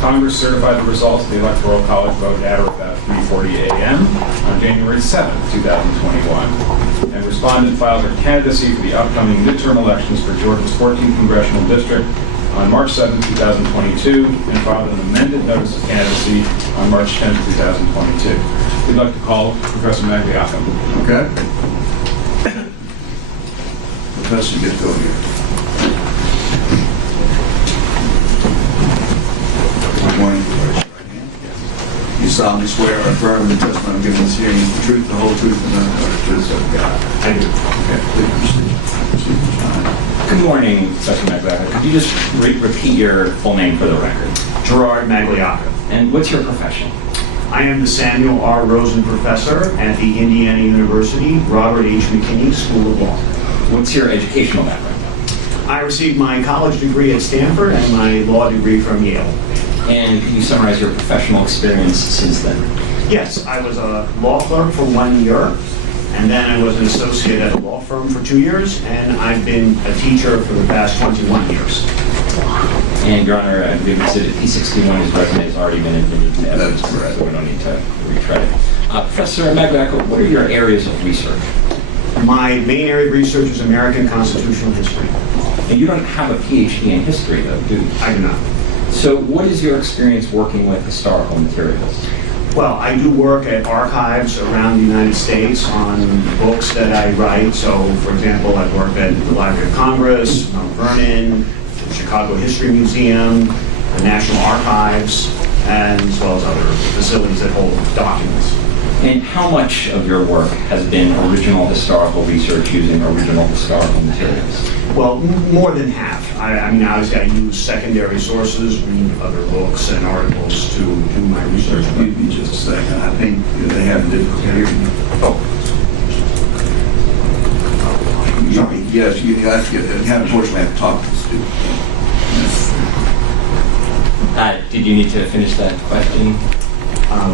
Congress certified the results of the Electoral College vote at or about 3:40 a.m. on January 7, 2021, and respondent filed her candidacy for the upcoming midterm elections for Georgia's 14th Congressional District on March 7, 2022, and filed an amended notice of candidacy on March 10, 2022. We'd like to call Professor Magliocco. Okay. Professor, get going here. Good morning. You solemnly swear or affirm the testimony I'm giving this hearing is the truth, the whole truth, and nothing but the truth, so help God. I do. Okay, please proceed. Good morning, Professor Magliocco. Could you just repeat your full name for the record? Gerard Magliocco. And what's your profession? I am the Samuel R. Rosen Professor at the Indiana University Robert H. McKinney School of Law. What's your educational background? I received my college degree at Stanford and my law degree from Yale. And can you summarize your professional experience since then? Yes, I was a law clerk for 1 year, and then I was an associate at a law firm for 2 years, and I've been a teacher for the past 21 years. And, Your Honor, I believe it's P61, his resume has already been admitted to evidence, That's correct. so we don't need to retread it. Professor Magliocco, what are your areas of research? My main area of research is American constitutional history. And you don't have a PhD in history, though, do you? I do not. So what is your experience working with historical materials? Well, I do work at archives around the United States on books that I write. So, for example, I've worked at the Library of Congress, Mount Vernon, the Chicago History Museum, the National Archives, and as well as other facilities that hold documents. And how much of your work has been original historical research using original historical materials? Well, more than half. I mean, obviously, I use secondary sources, read other books and articles to do my research. Give me just a second. I think they have difficulty hearing you. Oh, sorry. Yes, you have to unfortunately have to talk to the student. Did you need to finish that question?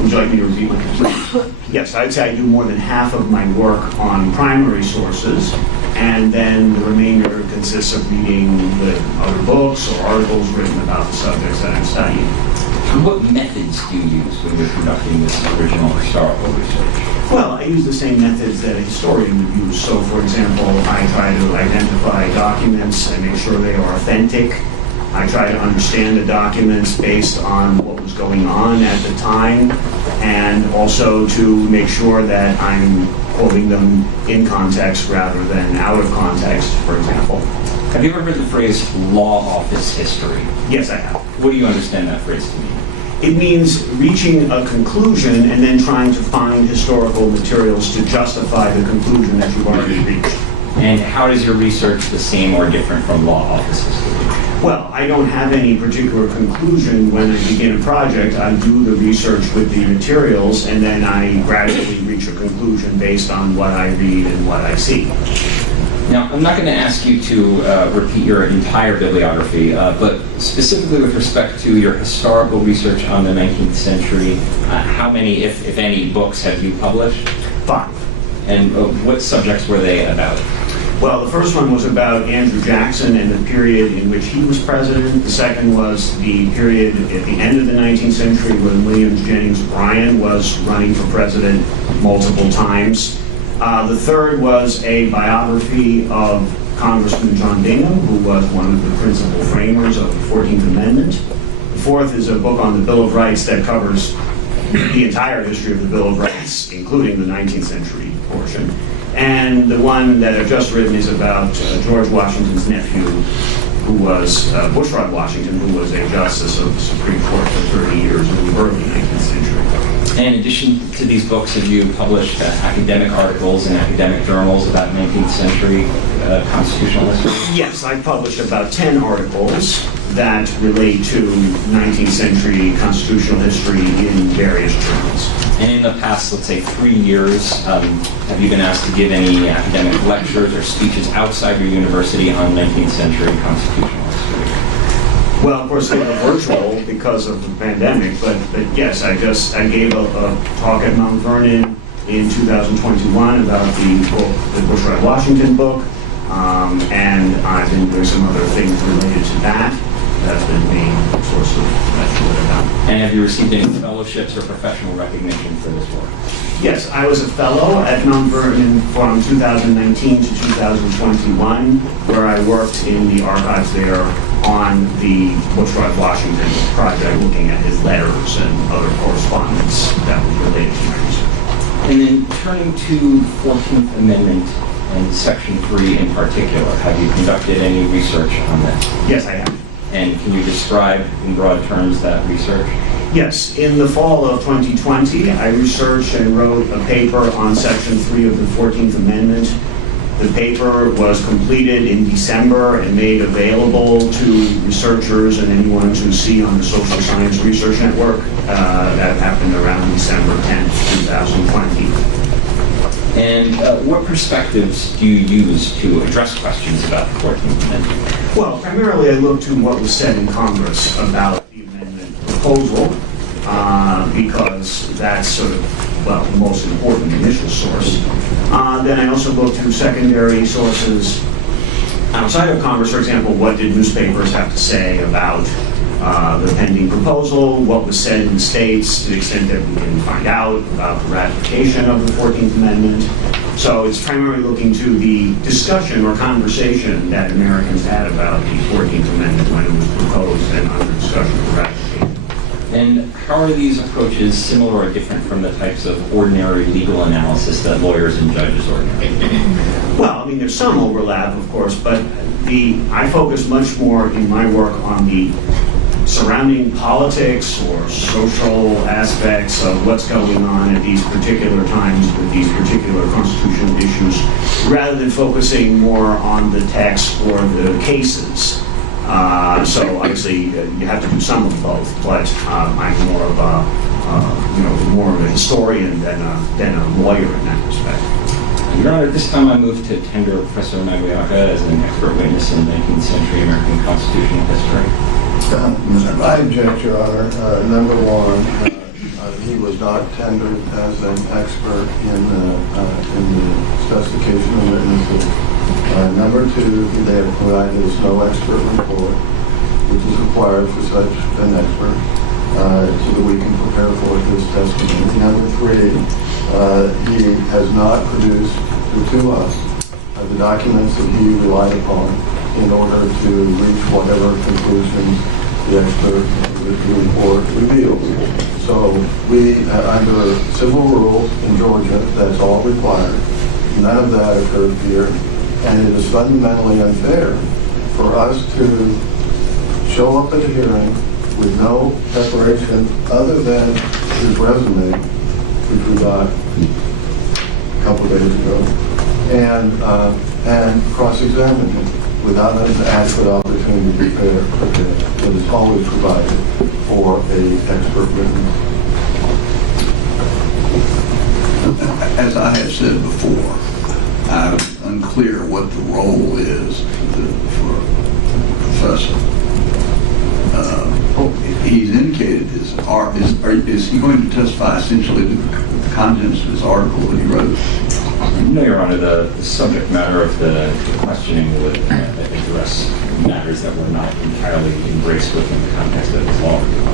Would you like me to repeat my question? Yes, I'd say I do more than half of my work on primary sources, and then the remainder consists of reading the other books or articles written about the subjects that I'm studying. And what methods do you use when you're conducting this original historical research? Well, I use the same methods that a historian would use. So, for example, I try to identify documents and make sure they are authentic. I try to understand the documents based on what was going on at the time, and also to make sure that I'm quoting them in context rather than out of context, for example. Have you ever heard the phrase law office history? Yes, I have. What do you understand that phrase to mean? It means reaching a conclusion and then trying to find historical materials to justify the conclusion that you've already reached. And how does your research the same or different from law office history? Well, I don't have any particular conclusion when I begin a project. I do the research with the materials, and then I gradually reach a conclusion based on what I read and what I see. Now, I'm not going to ask you to repeat your entire bibliography, but specifically with respect to your historical research on the 19th century, how many, if any, books have you published? 5. And what subjects were they about? Well, the first one was about Andrew Jackson and the period in which he was president. The second was the period at the end of the 19th century when William Jennings Bryan was running for president multiple times. The third was a biography of Congressman John Bingham, who was one of the principal framers of the 14th Amendment. The fourth is a book on the Bill of Rights that covers the entire history of the Bill of Rights, including the 19th century portion. And the one that I've just written is about George Washington's nephew, who was Bushrod Washington, who was a justice of the Supreme Court for 30 years in the early 19th century. In addition to these books, have you published academic articles in academic journals about 19th century constitutional history? Yes, I've published about 10 articles that relate to 19th century constitutional history in various journals. And in the past, let's say 3 years, have you been asked to give any academic lectures or speeches outside your university on 19th century constitutional history? Well, of course, they were virtual because of the pandemic, but yes, I gave a talk at Mount Vernon in 2021 about the book, the Bushra Washington book, and I've been doing some other things related to that. That's been the main source of that's what I've done. And have you received any fellowships or professional recognition for this work? Yes, I was a fellow at Number from 2019 to 2021, where I worked in the archives there on the Bushrod Washington project, looking at his letters and other correspondence that was related to my research. And then turning to 14th Amendment and Section 3 in particular, have you conducted any research on that? Yes, I have. And can you describe in broad terms that research? Yes, in the fall of 2020, I researched and wrote a paper on Section 3 of the 14th Amendment. The paper was completed in December and made available to researchers and anyone to see on the Social Science Research Network. That happened around December 10th, 2020. And what perspectives do you use to address questions about the 14th Amendment? Well, primarily I look to what was said in Congress about the amendment proposal, because that's sort of, well, the most important initial source. Then I also look to secondary sources outside of Congress. For example, what did newspapers have to say about the pending proposal, what was said in the states, to the extent that we can find out about the ratification of the 14th Amendment. So it's primarily looking to the discussion or conversation that Americans had about the 14th Amendment when it was proposed and under discussion for ratification. And how are these approaches similar or different from the types of ordinary legal analysis that lawyers and judges ordinarily do? Well, I mean, there's some overlap, of course, but I focus much more in my work on the surrounding politics or social aspects of what's going on at these particular times with these particular constitutional issues, rather than focusing more on the text or the cases. So obviously you have to do some of both, but I'm more of a historian than a lawyer in that respect. Your Honor, this time I move to tender Professor Magliocca as an expert witness in 19th century American constitutional history. I object, Your Honor. Number one, he was not tendered as an expert in the specification of witnesses. Number two, they have provided us no expert report, which is required for such an expert, so that we can prepare for his testimony. Number three, he has not produced to us the documents that he relied upon in order to reach whatever conclusions the expert report reveals. So we, under civil rules in Georgia, that's all required. None of that occurred here, and it is fundamentally unfair for us to show up at a hearing with no preparation other than his resume, which we got a couple of days ago, and cross-examine him without an adequate opportunity to prepare. It is always provided for an expert witness. As I have said before, I'm unclear what the role is for a professor. He's indicated is he going to testify essentially to the contents of his article that he wrote? No, Your Honor, the subject matter of the questioning would address matters that were not entirely embraced within the context of his law review.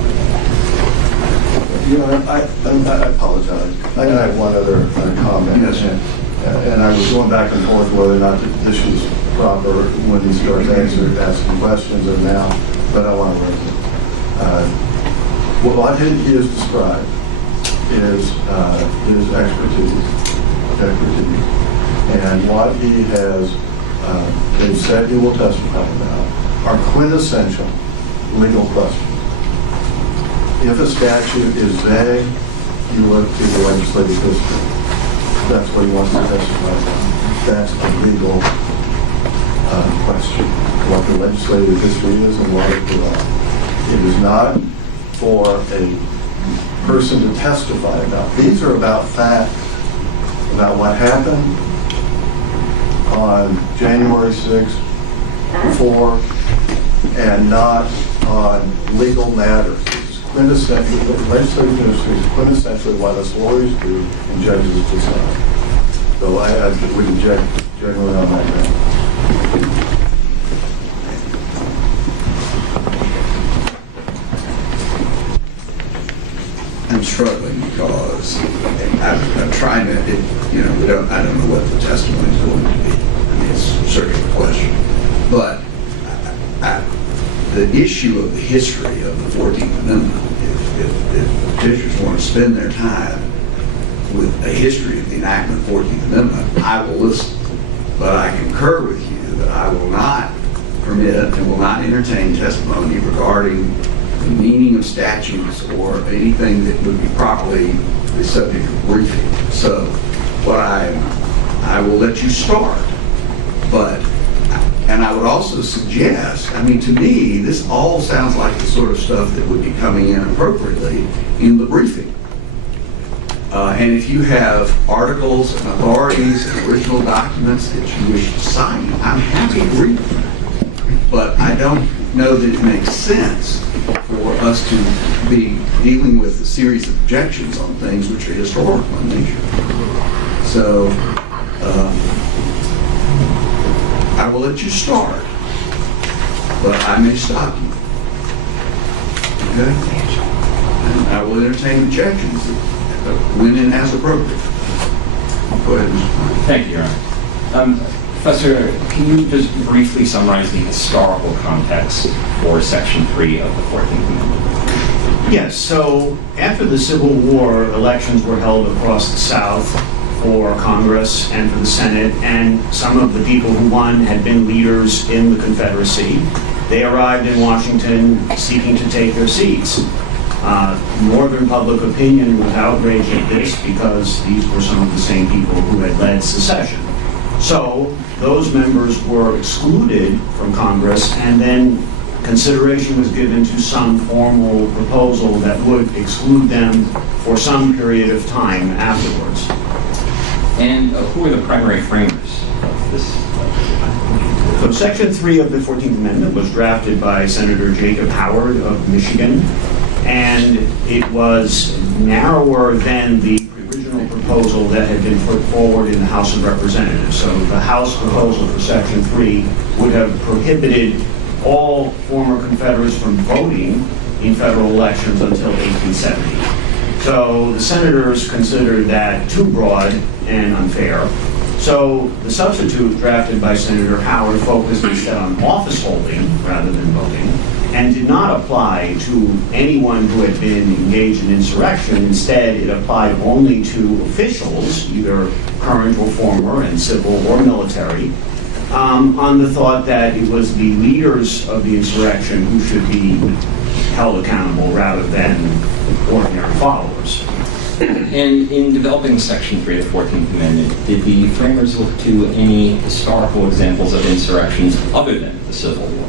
You know, I apologize. I have one other comment. Yes, sir. And I was going back and forth whether or not this was proper when he starts asking questions or now, but I want to raise it. What he has described is his expertise. And what he has said he will testify about are quintessential legal questions. If a statute is vague, you look to the legislative history. That's what he wants to testify about. That's a legal question, what the legislative history is and what it belongs. It is not for a person to testify about. These are about facts, about what happened on January 6th, before, and not on legal matters. This is legislative history is quintessentially what us lawyers do and judges decide. So I wouldn't judge generally on that ground. I'm struggling because I'm trying to, I don't know what the testimony is going to be. I mean, it's certainly a question. But the issue of the history of the 14th Amendment, if petitioners want to spend their time with a history of the enactment of the 14th Amendment, I will listen. But I concur with you that I will not permit and will not entertain testimony regarding the meaning of statutes or anything that would be properly the subject of briefing. So what I will let you start, and I would also suggest, I mean, to me, this all sounds like the sort of stuff that would be coming in appropriately in the briefing. And if you have articles and authorities and original documents that you wish to sign, I'm happy to read them. But I don't know that it makes sense for us to be dealing with a series of objections on things which are historical in nature. So I will let you start, but I may stop you. Okay? And I will entertain objections when and as appropriate. Go ahead, Mr. Klein. Thank you, Your Honor. Professor, can you just briefly summarize the historical context for Section 3 of the 14th Amendment? Yes, so after the Civil War, elections were held across the South for Congress and for the Senate, and some of the people who won had been leaders in the Confederacy. They arrived in Washington seeking to take their seats. Northern public opinion was outraged at this because these were some of the same people who had led secession. So those members were excluded from Congress, and then consideration was given to some formal proposal that would exclude them for some period of time afterwards. And who were the primary framers of this? So Section 3 of the 14th Amendment was drafted by Senator Jacob Howard of Michigan, and it was narrower than the original proposal that had been put forward in the House of Representatives. So the House proposal for Section 3 would have prohibited all former Confederates from voting in federal elections until 1870. So the senators considered that too broad and unfair. So the substitute drafted by Senator Howard focused instead on office holding rather than voting, and did not apply to anyone who had been engaged in insurrection. Instead, it applied only to officials, either current or former, and civil or military, on the thought that it was the leaders of the insurrection who should be held accountable rather than ordinary followers. And in developing Section 3 of the 14th Amendment, did the framers look to any historical examples of insurrections other than the Civil War?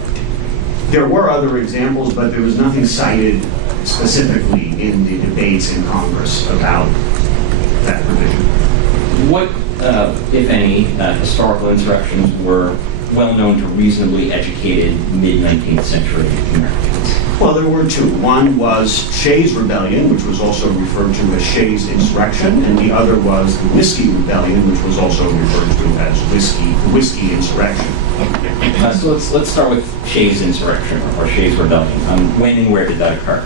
There were other examples, but there was nothing cited specifically in the debates in Congress about that provision. What, if any, historical insurrections were well known to reasonably educated mid-19th century Americans? Well, there were two. One was Shae's Rebellion, which was also referred to as Shae's Insurrection, and the other was the Whiskey Rebellion, which was also referred to as the Whiskey Insurrection. So let's start with Shae's Insurrection, or Shae's Rebellion. When and where did that occur?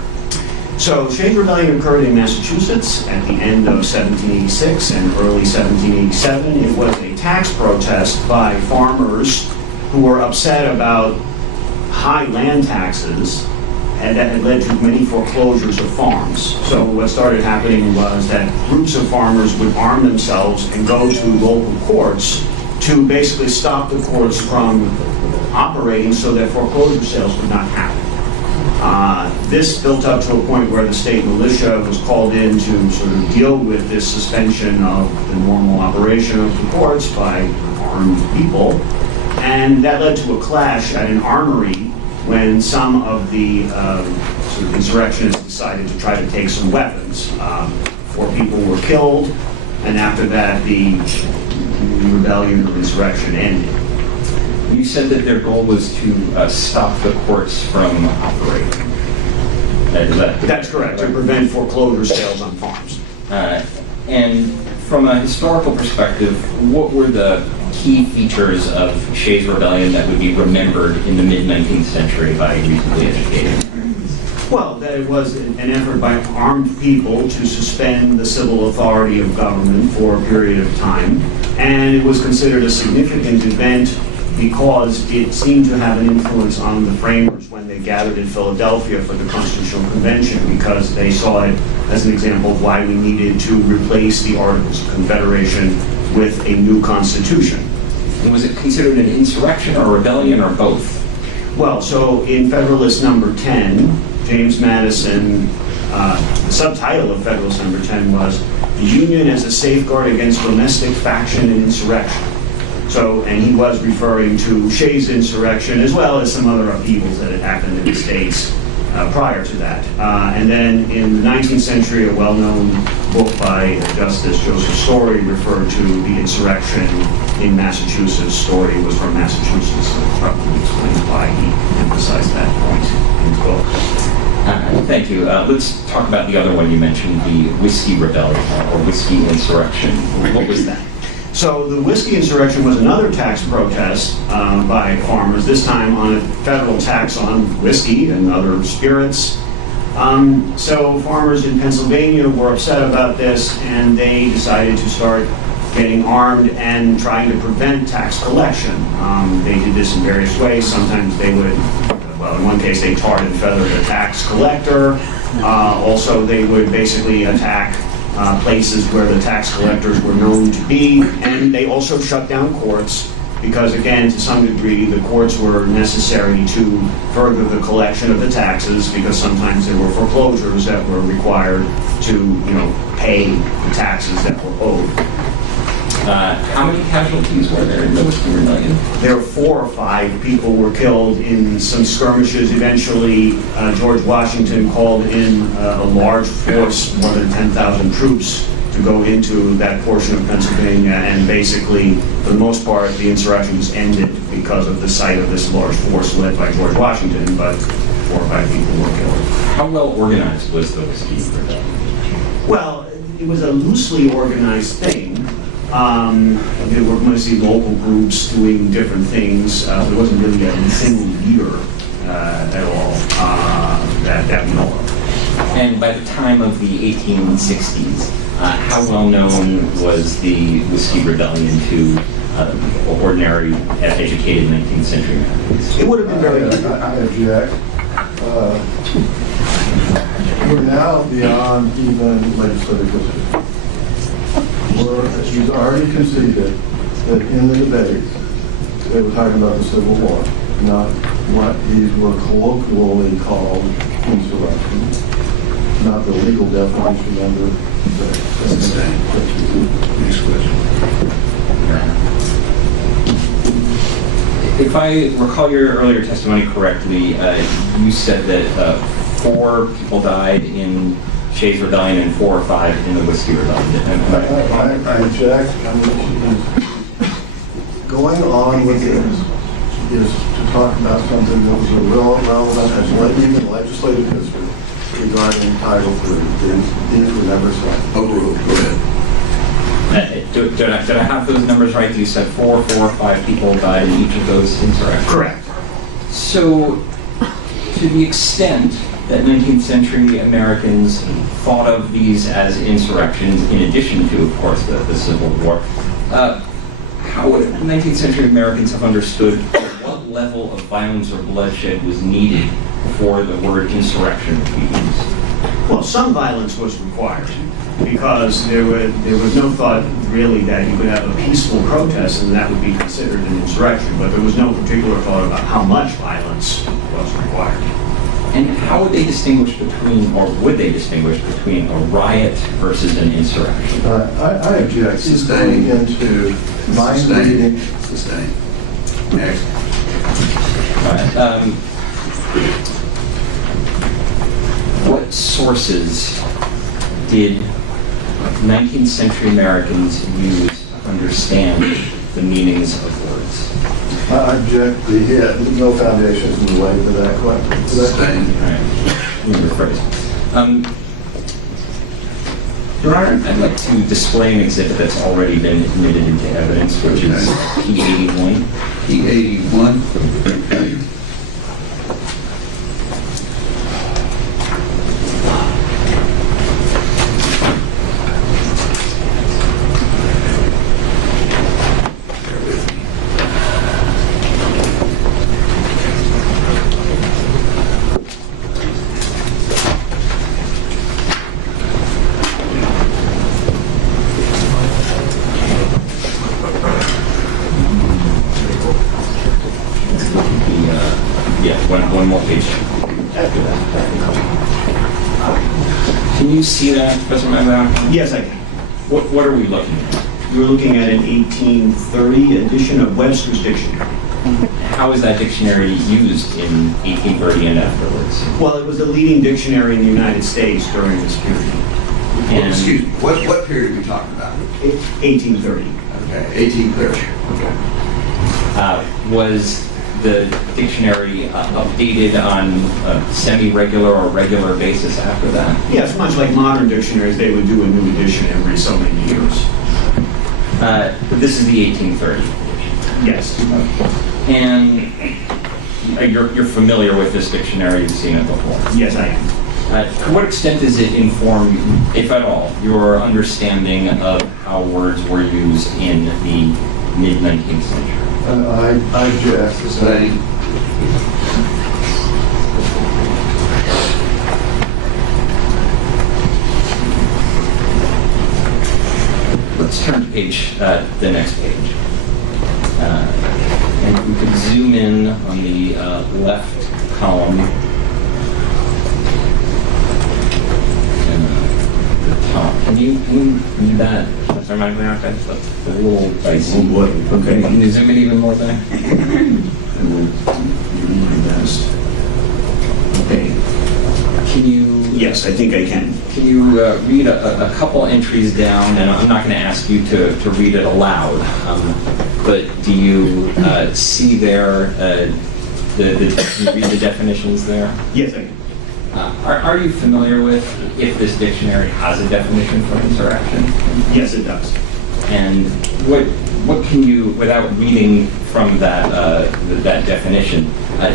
So Shae's Rebellion occurred in Massachusetts at the end of 1786 and early 1787. It was a tax protest by farmers who were upset about high land taxes, and that had led to many foreclosures of farms. So what started happening was that groups of farmers would arm themselves and go to local courts to basically stop the courts from operating so that foreclosure sales would not happen. This built up to a point where the state militia was called in to sort of deal with this suspension of the normal operation of the courts by armed people. And that led to a clash at an armory when some of the sort of insurrectionists decided to try to take some weapons. 4 people were killed, and after that, the rebellion or insurrection ended. You said that their goal was to stop the courts from operating. That's correct, to prevent foreclosure sales on farms. And from a historical perspective, what were the key features of Shae's rebellion that would be remembered in the mid-19th century by reasonably educated? Well, that it was an effort by armed people to suspend the civil authority of government for a period of time, and it was considered a significant event because it seemed to have an influence on the framers when they gathered in Philadelphia for the Constitutional Convention, because they saw it as an example of why we needed to replace the Articles of Confederation with a new Constitution. And was it considered an insurrection or rebellion or both? Well, so in Federalist number 10, James Madison, the subtitle of Federalist number 10 was "The Union as a Safeguard Against Domestic Faction and Insurrection." So, and he was referring to Shae's insurrection as well as some other upheavals that had happened in the States prior to that. And then in the 19th century, a well-known book by Justice Joseph Story referred to the insurrection in Massachusetts. Story was from Massachusetts, so probably explains why he emphasized that point in his book. Thank you. Let's talk about the other one you mentioned, the Whiskey Rebellion or Whiskey Insurrection. What was that? So the whiskey insurrection was another tax protest by farmers, this time on a federal tax on whiskey and other spirits. So farmers in Pennsylvania were upset about this, and they decided to start getting armed and trying to prevent tax collection. They did this in various ways. Sometimes they would, well, in one case they tarred and feathered a tax collector. Also, they would basically attack places where the tax collectors were known to be, and they also shut down courts because, again, to some degree, the courts were necessary to further the collection of the taxes, because sometimes there were foreclosures that were required to, pay the taxes that were owed. How many casualties were there in the Whiskey Rebellion? There were 4 or 5 people were killed in some skirmishes. Eventually, George Washington called in a large force, more than 10,000 troops, to go into that portion of Pennsylvania, and basically, for the most part, the insurrection was ended because of the sight of this large force led by George Washington, but 4 or 5 people were killed. How well organized was the Whiskey Rebellion? Well, it was a loosely organized thing. There were mostly local groups doing different things. There wasn't really a single leader at all that we know of. And by the time of the 1860s, how well known was the Whiskey Rebellion to ordinary, educated 19th century Americans? It would have been very... I object. We're now beyond even legislative history. He's already conceded that in the debates, they were talking about the Civil War, not what these were colloquially called insurrections, not the legal definition under the... Next question. If I recall your earlier testimony correctly, you said that 4 people died in Shae's Rebellion and 4 or 5 in the Whiskey Rebellion. I object. Going on with this is to talk about something that was relevant as even legislative history regarding Title III. These were never said. Overruled. Go ahead. Did I have those numbers right? You said 4 or 5 people died in each of those insurrections? Correct. So, to the extent that 19th century Americans thought of these as insurrections, in addition to, of course, the Civil War, how would 19th century Americans have understood what level of violence or bloodshed was needed before the word insurrection would be used? Well, some violence was required, because there was no thought really that you could have a peaceful protest and that would be considered an insurrection, but there was no particular thought about how much violence was required. And how would they distinguish between, or would they distinguish between a riot versus an insurrection? I object. He's going into mind reading. Sustained. Next. All right. What sources did 19th century Americans use to understand the meanings of words? I object. He had no foundations in the way for that question. Sustained. All right. Your Honor, I'd like to display an exhibit that's already been admitted into evidence, which is P81. P81. One more page after that. Can you see that, Professor Maglioc? Yes, I can. What are we looking at? We're looking at an 1830 edition of Webster's Dictionary. How is that dictionary used in 1830 and afterwards? Well, it was the leading dictionary in the United States during this period. Well, excuse me, what period are we talking about? 1830. Okay, 1830. Okay. Was the dictionary updated on a semi-regular or regular basis after that? Yes, much like modern dictionaries, they would do a new edition every so many years. This is the 1830 edition. Yes. And you're familiar with this dictionary, you've seen it before. Yes, I am. To what extent does it inform, if at all, your understanding of how words were used in the mid-19th century? I object. Study. Let's turn to the next page. And we could zoom in on the left column. And the top. Can you read that? Professor Maglioc? That's a little dicey. Oh boy. Okay. Can you zoom in even more there? I will do my best. Okay. Can you? Yes, I think I can. Can you read a couple entries down? And I'm not going to ask you to read it aloud, but do you see there, can you read the definitions there? Yes, I can. Are you familiar with if this dictionary has a definition for insurrection? Yes, it does. And what can you, without reading from that that definition,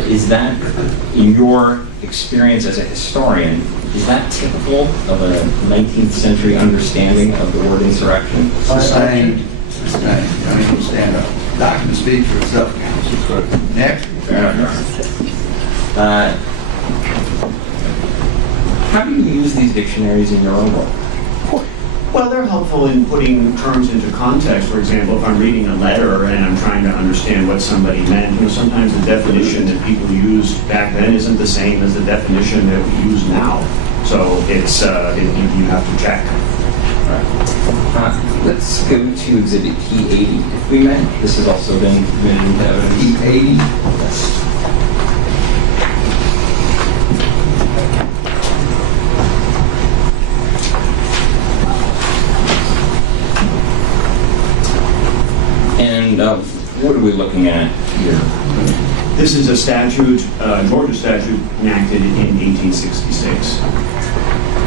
is that, in your experience as a historian, is that typical of a 19th century understanding of the word insurrection? Sustained. Sustained. Don't even stand up. Document speaks for itself, counsel. Next. How do you use these dictionaries in your own work? Well, they're helpful in putting terms into context. For example, if I'm reading a letter and I'm trying to understand what somebody meant, sometimes the definition that people used back then isn't the same as the definition that we use now. So it's you have to check. Let's go to Exhibit P80, if we may. This has also been admitted into evidence. P80. Yes. And what are we looking at here? This is a statute, Georgia statute enacted in 1866.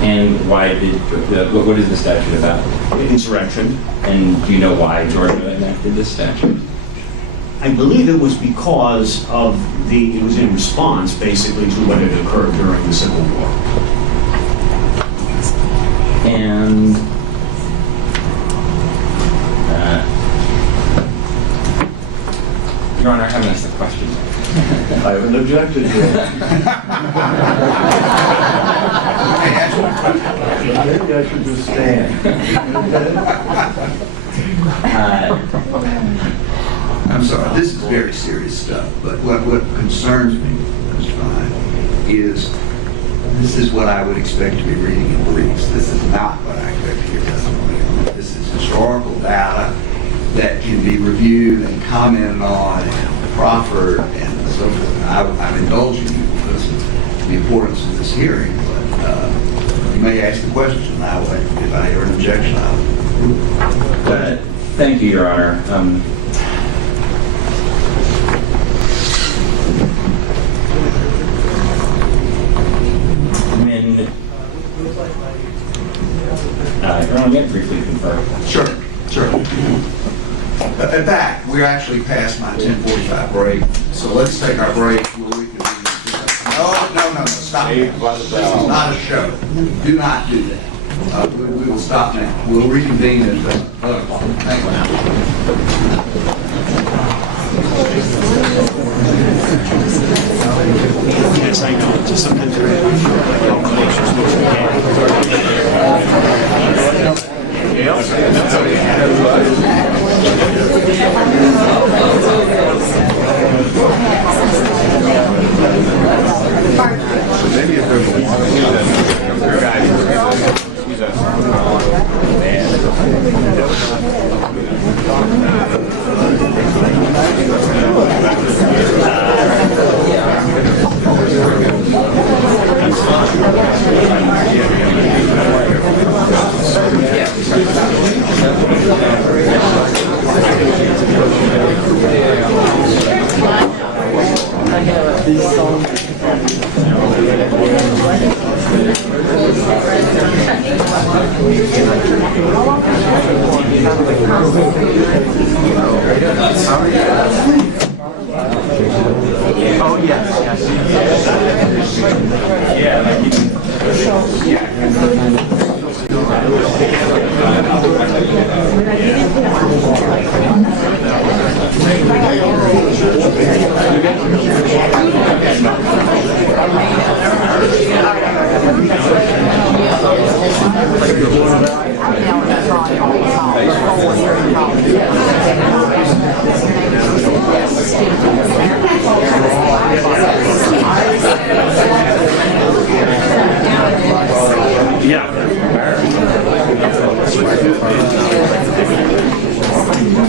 And why did, what is the statute about? Insurrection. And do you know why Georgia enacted this statute? I believe it was because of it was in response basically to what had occurred during the Civil War. And Your Honor, I haven't asked the question. I haven't objected to it. Maybe I should just stand. I'm sorry, this is very serious stuff, but what concerns me, Mr. Fine, is this is what I would expect to be reading in briefs. This is not what I expect to hear testimony on. This is historical data that can be reviewed and commented on and proffered and so forth. I'm indulging you because of the importance of this hearing, but you may ask the question, and if I hear an objection, I'll rule. Thank you, Your Honor. we're actually past my 10:45 break, so let's take our break. We'll reconvene. No, stop. This is not a show. Do not do that. We will stop now. We'll reconvene at 11 o'clock. Thank you. Yes, I know. Just something Maybe if there's a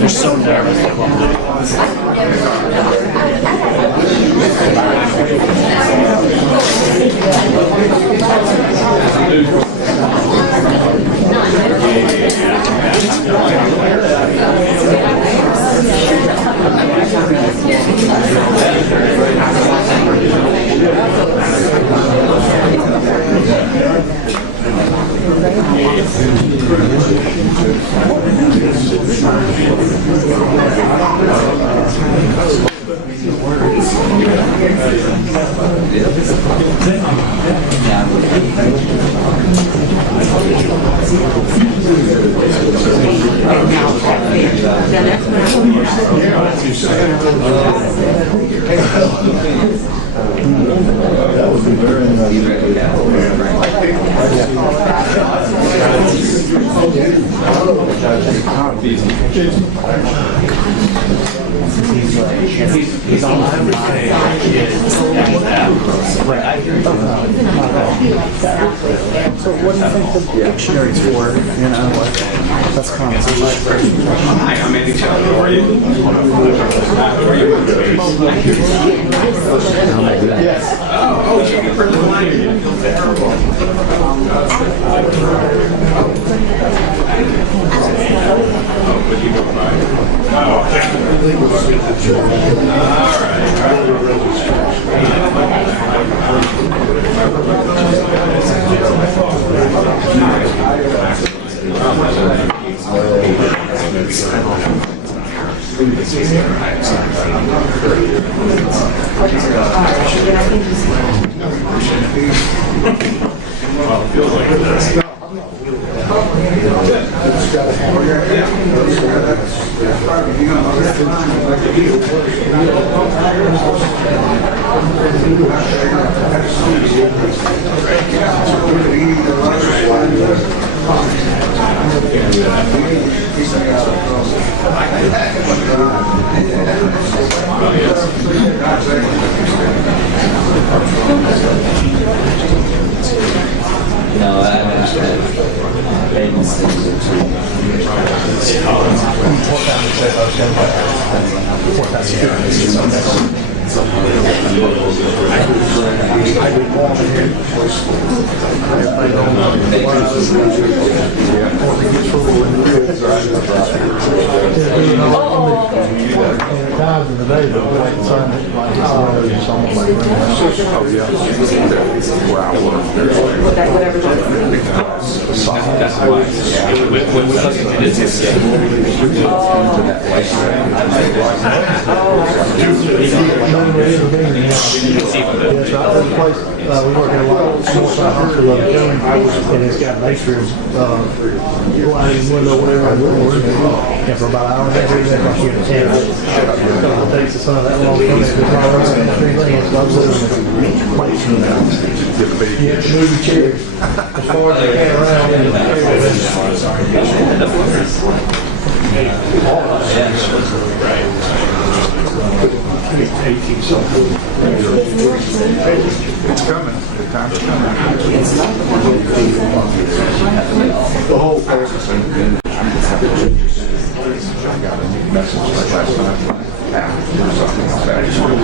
they're so nervous. That would be very He's on So what do you think the dictionaries for? You know, that's conversation. Hi, I'm Andy Taylor. How are you? Yes. Oh, you can put the line. Terrible. Oh, but you go by. Oh, okay. Well, it feels like this. No, I understand. We work in a lot of small side hospitals of the county, and it's got natures, lighting window, whatever, and for about an hour and a half, we make our shit at 10. It takes the sun that long to come in, it's not around the street, and it's not living in the place. You have to move the chairs as far as they can around in the area. It's coming. The time's coming. The whole process. I got a new message like last night. I just want to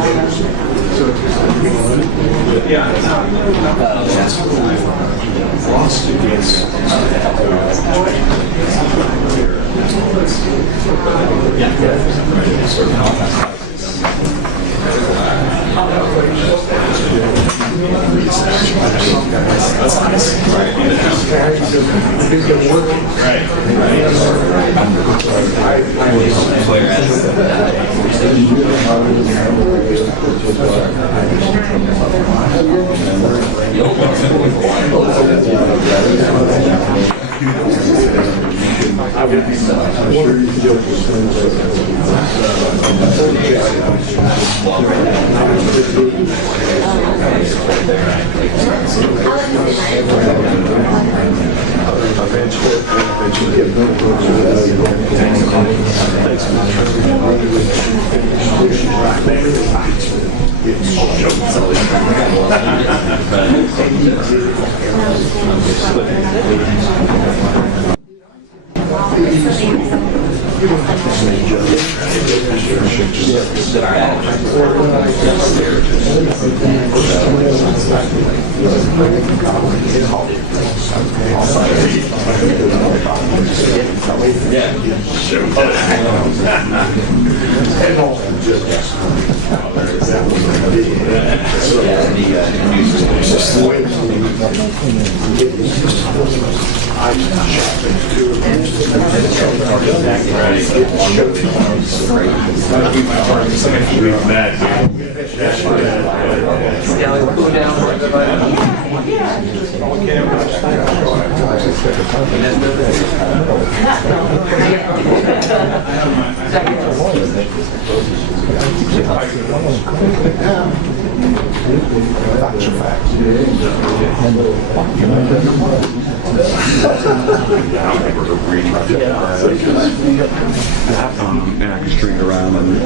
and I can string around and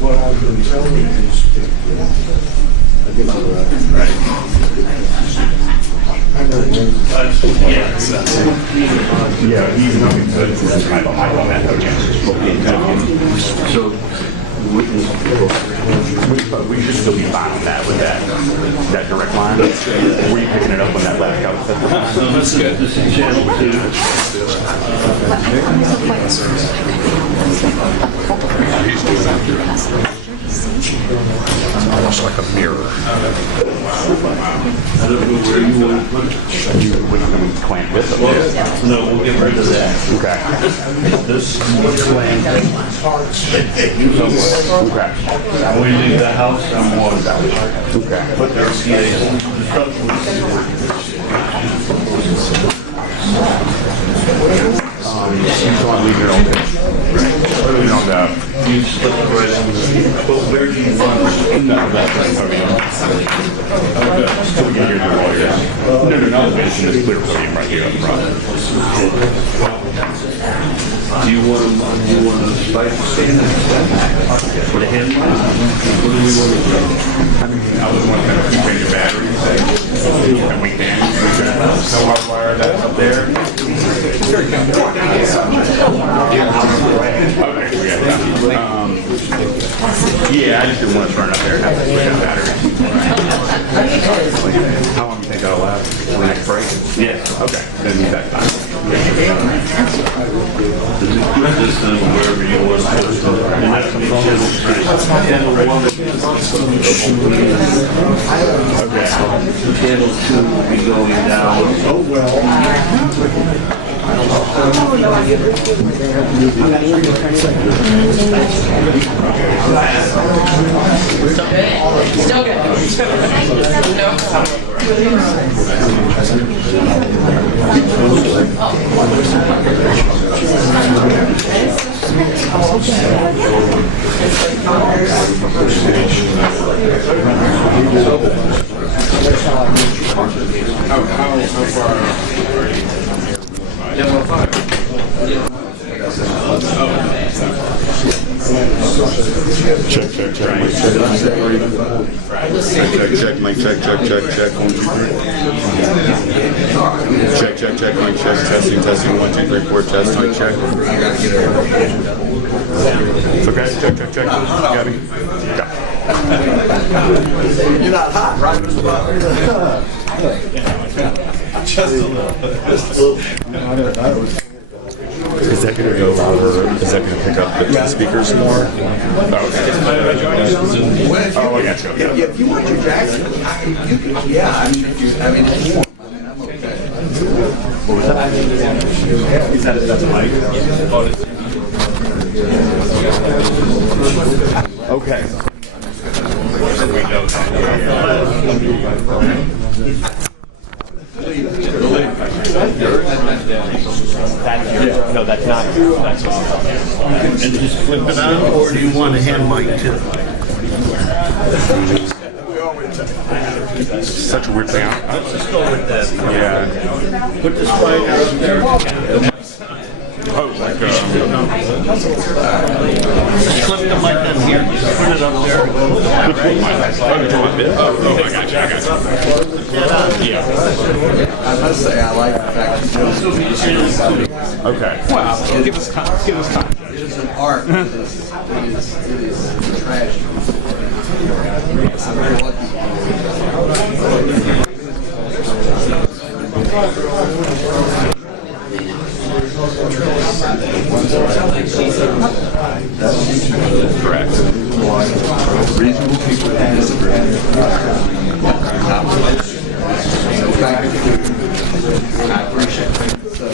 What I've been telling you is, Yeah, he's not good. That's right behind on that. So we should still be fine on that with that direct line. Were you picking it up when that left out? So let's get this in channel 2. almost like a mirror. I don't know where you want to put it. You wouldn't clamp with it. No, we'll get rid of that. Okay. This land. Okay. When we leave the house, I'm more about it. Okay. But there's, yeah, the truck You want to leave your own pitch. Right. You don't you slip right on the, but where do you want it? No, that's okay. So we can hear your lawyer. No, it's in this clear podium right here up front. Do you want to spike the stand for the hand mic? What do we want to do? I would want to change your battery, say, and we can. No hardwire that's up there. Okay, we got that. Yeah, I just didn't want to turn up there and have to switch out batteries. How long do you think that'll last? The next break? Yeah. Okay, then that's fine. Wherever you want to Channel 2 will be going down. Oh, well. Still good. How far are you? Check. Mic check. 1, 2, 3. Check. Mic check. Testing. 1, 2, 3, 4. Test. Mic check. Okay. Check. Got me. You're not hot, right? Just a little. Is that going to go louder? Is that going to pick up the speakers more? Oh, I got you. If you want your Jackson, you can, yeah, I mean, if you, I mean, if you want, I mean, I'm okay. What was that? Is that that's a mic? Okay. No, that's not. That's all. And just flip it on, or do you want a hand mic too? Such a weird thing. Let's just go with that. Yeah. Put the spider up there. Oh, like Flip the mic on here. Just put it up there. Oh, I got you. Yeah. I must say, I like the fact that Okay. Well, give us time. it is an art. It is trash. I'm very lucky. Correct. Reasonable people disagree. I appreciate it. I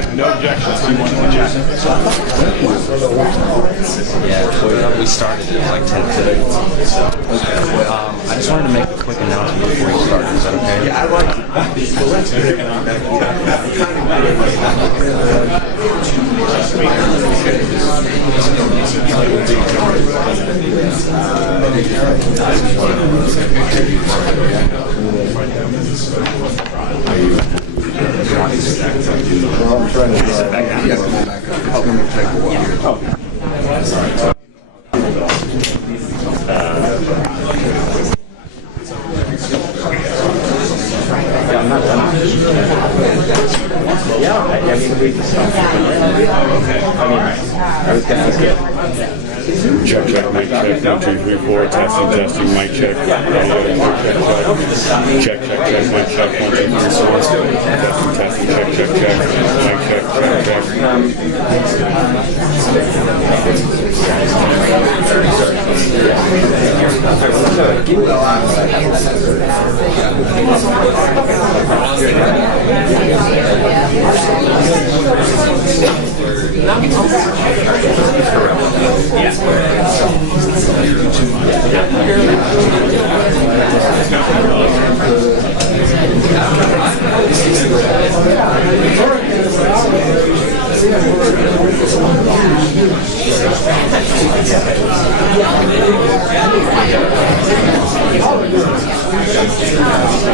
have no objections. You want to chat? Yeah, we started at like 10:30. So, I just wanted to make a quick announcement before we start. Is that okay? Yeah, I like Well, I'm trying to drive. Yeah, come on back up. It's going to take a while. Check, mic check, 1, 2, 3, 4, testing, mic check. Check, mic check, 1, 2, 3, 4. Testing, check, mic check, Yeah.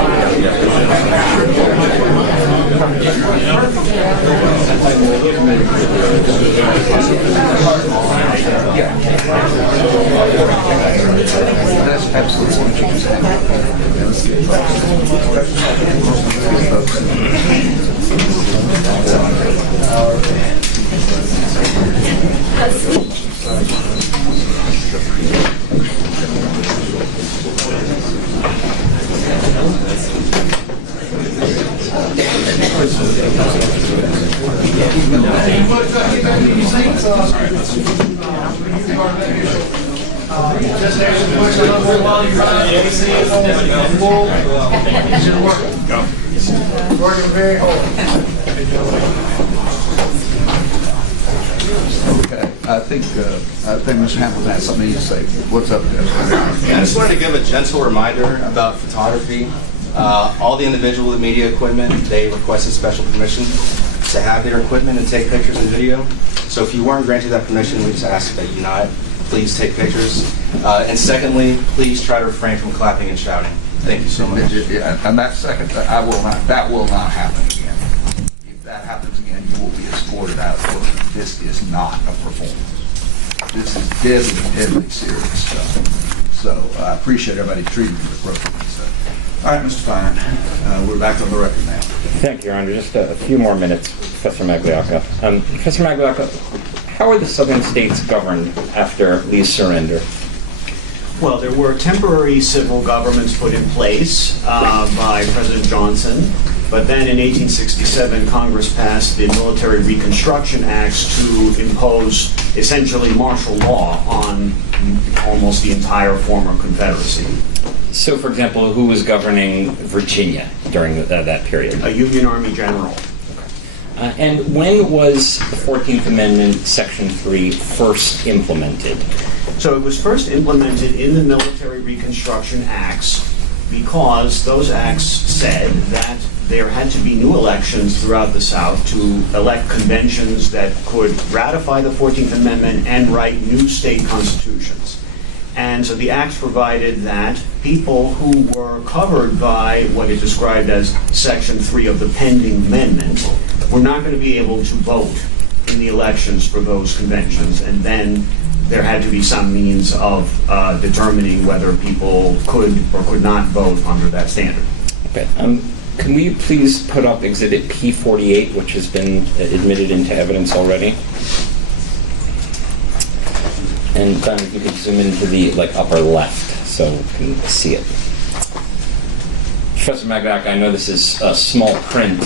Just ask the question a little more while you're running. You see it on the floor. He's in work. Working very hard. Okay, I think Mr. Hamilton has something to say. What's up, Jeff? Yeah, I just wanted to give a gentle reminder about photography. All the individual media equipment, they requested special permission to have their equipment and take pictures and video. So if you weren't granted that permission, we just ask that you not please take pictures. And secondly, please try to refrain from clapping and shouting. Thank you so much. And that second, that will not happen again. If that happens again, you will be escorted out of court. This is not a performance. This is deadly serious stuff. So I appreciate everybody treating me appropriately. So. All right, Mr. Fine, we're back on the record now. Thank you, Your Honor. Just a few more minutes, Professor Magliocca. Professor Magliocca, how are the southern states governed after Lee's surrender? Well, there were temporary civil governments put in place by President Johnson, but then in 1867, Congress passed the Military Reconstruction Acts to impose essentially martial law on almost the entire former Confederacy. So, for example, who was governing Virginia during that period? A Union Army general. And when was the 14th Amendment, Section 3, first implemented? So it was first implemented in the Military Reconstruction Acts because those acts said that there had to be new elections throughout the South to elect conventions that could ratify the 14th Amendment and write new state constitutions. And so the acts provided that people who were covered by what is described as Section 3 of the pending amendment were not going to be able to vote in the elections for those conventions. And then there had to be some means of determining whether people could or could not vote under that standard. Okay. Can we please put up Exhibit P48, which has been admitted into evidence already? And you can zoom into the upper left so we can see it. Professor Magliocca, I know this is a small print,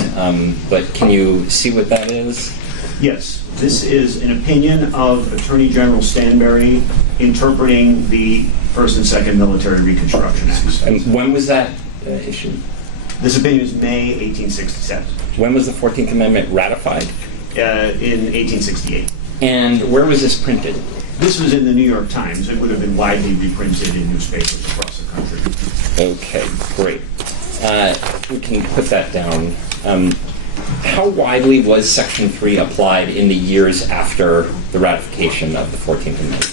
but can you see what that is? Yes. This is an opinion of Attorney General Stanberry interpreting the First and Second Military Reconstruction Acts. And when was that issued? This opinion is May 1867. When was the 14th Amendment ratified? In 1868. And where was this printed? This was in the New York Times. It would have been widely reprinted in newspapers across the country. Okay, great. We can put that down. How widely was Section 3 applied in the years after the ratification of the 14th Amendment?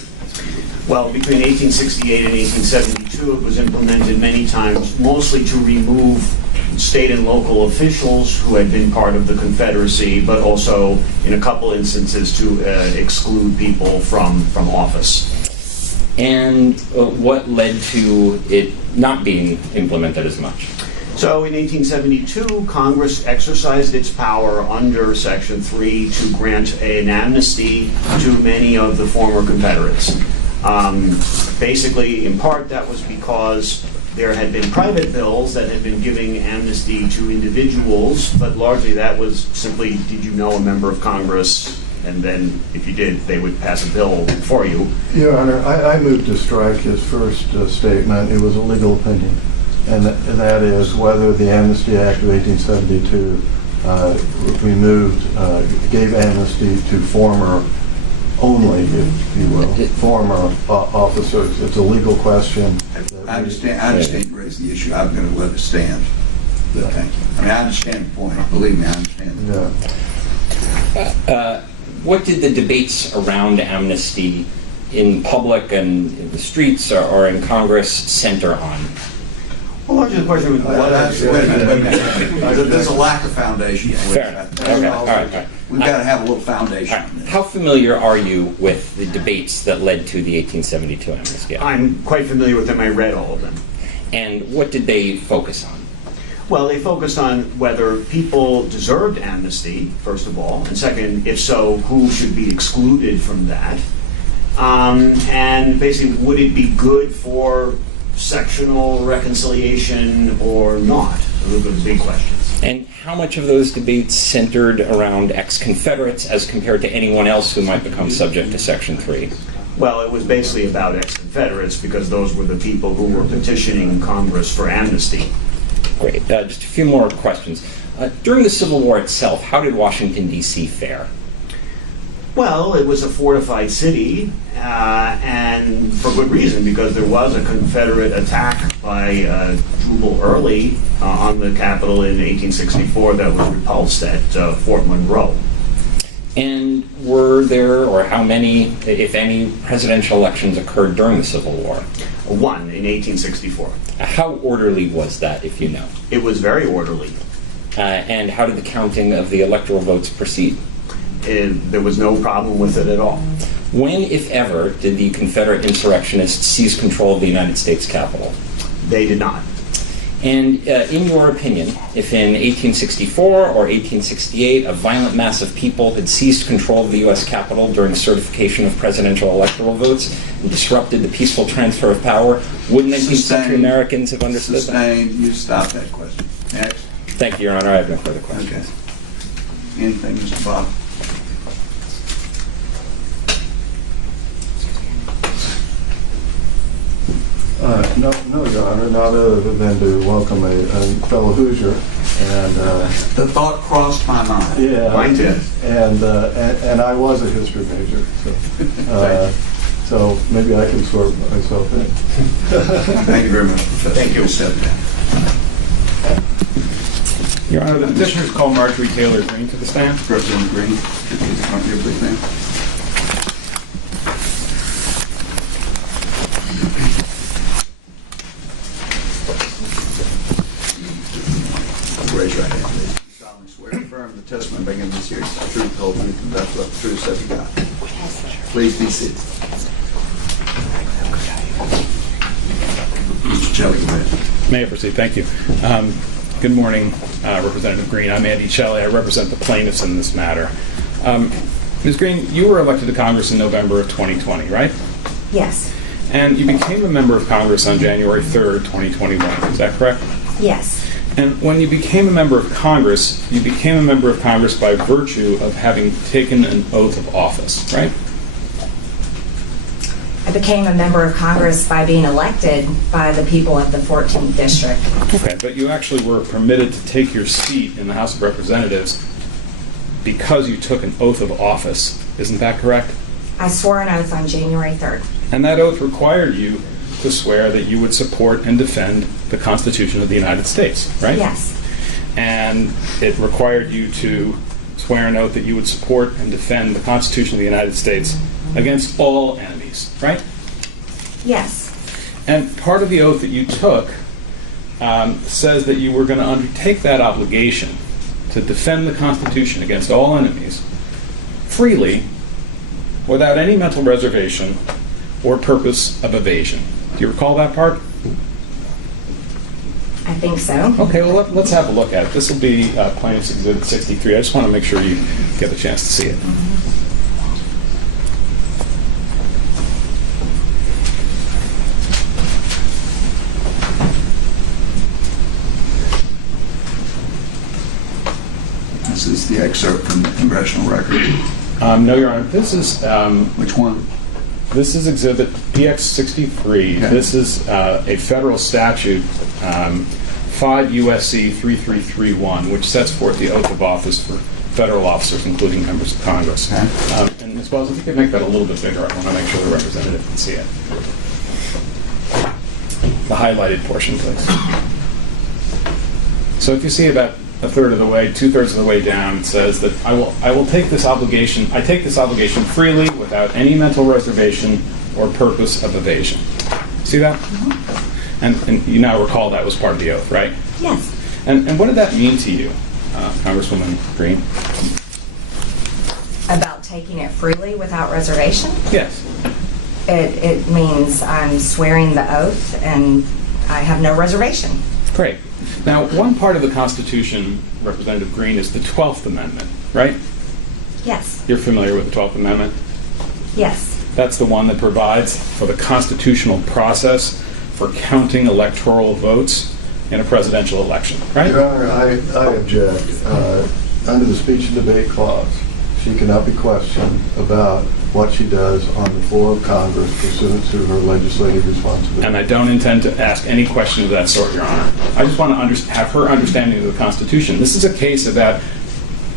Well, between 1868 and 1872, it was implemented many times, mostly to remove state and local officials who had been part of the Confederacy, but also, in a couple instances, to exclude people from office. And what led to it not being implemented as much? So in 1872, Congress exercised its power under Section 3 to grant an amnesty to many of the former Confederates. Basically, in part, that was because there had been private bills that had been giving amnesty to individuals, but largely that was simply, did you know a member of Congress? And then, if you did, they would pass a bill for you. Your Honor, I moved to strike his first statement. It was a legal opinion. And that is whether the Amnesty Act of 1872 gave amnesty to former only, if you will, former officers. It's a legal question. I understand you raised the issue. I'm going to let it stand. But thank you. I mean, I understand the point. Believe me, I understand the point. What did the debates around amnesty in public and in the streets or in Congress center on? Well, largely the question was, wait a minute. There's a lack of foundation. Fair enough. Okay. All right. We've got to have a little foundation. Right. How familiar are you with the debates that led to the 1872 Amnesty Act? I'm quite familiar with them. I read all of them. And what did they focus on? Well, they focused on whether people deserved amnesty, first of all, and second, if so, who should be excluded from that. And basically, would it be good for sectional reconciliation or not? Those are the big questions. And how much of those debates centered around ex-Confederates as compared to anyone else who might become subject to Section 3? Well, it was basically about ex-Confederates because those were the people who were petitioning Congress for amnesty. Great. Just a few more questions. During the Civil War itself, how did Washington, D.C. fare? Well, it was a fortified city, and for good reason, because there was a Confederate attack by Jubal Early on the Capitol in 1864 that was repulsed at Fort Monroe. And were there, or how many, if any, presidential elections occurred during the Civil War? One in 1864. How orderly was that, if you know? It was very orderly. And how did the counting of the electoral votes proceed? There was no problem with it at all. When, if ever, did the Confederate insurrectionists seize control of the United States Capitol? They did not. And in your opinion, if in 1864 or 1868 a violent mass of people had seized control of the U.S. Capitol during certification of presidential electoral votes and disrupted the peaceful transfer of power, wouldn't 19th century Americans have understood that? Sustained. You stop that question. Next. Thank you, Your Honor. I have no further questions. Okay. Anything, Mr. Bob? No, Your Honor, not other than to welcome a fellow Hoosier. And the thought crossed my mind. Yeah, mine did. And I was a history major, so maybe I can sort myself in. Thank you very much, Professor. Thank you. Step down. Your Honor, the petitioners call Marjorie Taylor Greene to the stand. Representative Greene, please come here, please, ma'am. Raise your right hand, please. You solemnly swear to affirm the testimony being given this hearing is the truth, the whole truth, and nothing but the truth, so help you God. Please be seated. Mr. Shelley, go ahead. May I proceed? Thank you. Good morning, Representative Greene. I'm Andy Shelley. I represent the plaintiffs in this matter. Ms. Greene, you were elected to Congress in November of 2020, right? Yes. And you became a member of Congress on January 3rd, 2021. Is that correct? Yes. And when you became a member of Congress, you became a member of Congress by virtue of having taken an oath of office, right? I became a member of Congress by being elected by the people of the 14th District. Okay, but you actually were permitted to take your seat in the House of Representatives because you took an oath of office. Isn't that correct? I swore an oath on January 3rd. And that oath required you to swear that you would support and defend the Constitution of the United States, right? Yes. And it required you to swear an oath that you would support and defend the Constitution of the United States against all enemies, right? Yes. And part of the oath that you took says that you were going to undertake that obligation to defend the Constitution against all enemies freely, without any mental reservation or purpose of evasion. Do you recall that part? I think so. Okay, well, let's have a look at it. This will be Plaintiff's Exhibit 63. I just want to make sure you get the chance to see it. This is the excerpt from the congressional record. No, Your Honor. This is... Which one? This is Exhibit PX 63. Okay. This is a federal statute, 5 U.S.C. 3331, which sets forth the oath of office for federal officers, including members of Congress. Okay. And Ms. Wells, if you could make that a little bit bigger, I want to make sure the representative can see it. The highlighted portion, please. So if you see about a third of the way, 2/3 of the way down, it says that I will take this obligation. I take this obligation freely, without any mental reservation or purpose of evasion. See that? Mm-hmm. And you now recall that was part of the oath, right? Yes. And what did that mean to you, Congresswoman Greene? About taking it freely without reservation? Yes. It means I'm swearing the oath and I have no reservation. Great. Now, one part of the Constitution, Representative Greene, is the 12th Amendment, right? Yes. You're familiar with the 12th Amendment? Yes. That's the one that provides for the constitutional process for counting electoral votes in a presidential election, right? Your Honor, I object. Under the speech and debate clause, she cannot be questioned about what she does on the floor of Congress pursuant to her legislative responsibility. And I don't intend to ask any question of that sort, Your Honor. I just want to have her understanding of the Constitution. This is a case about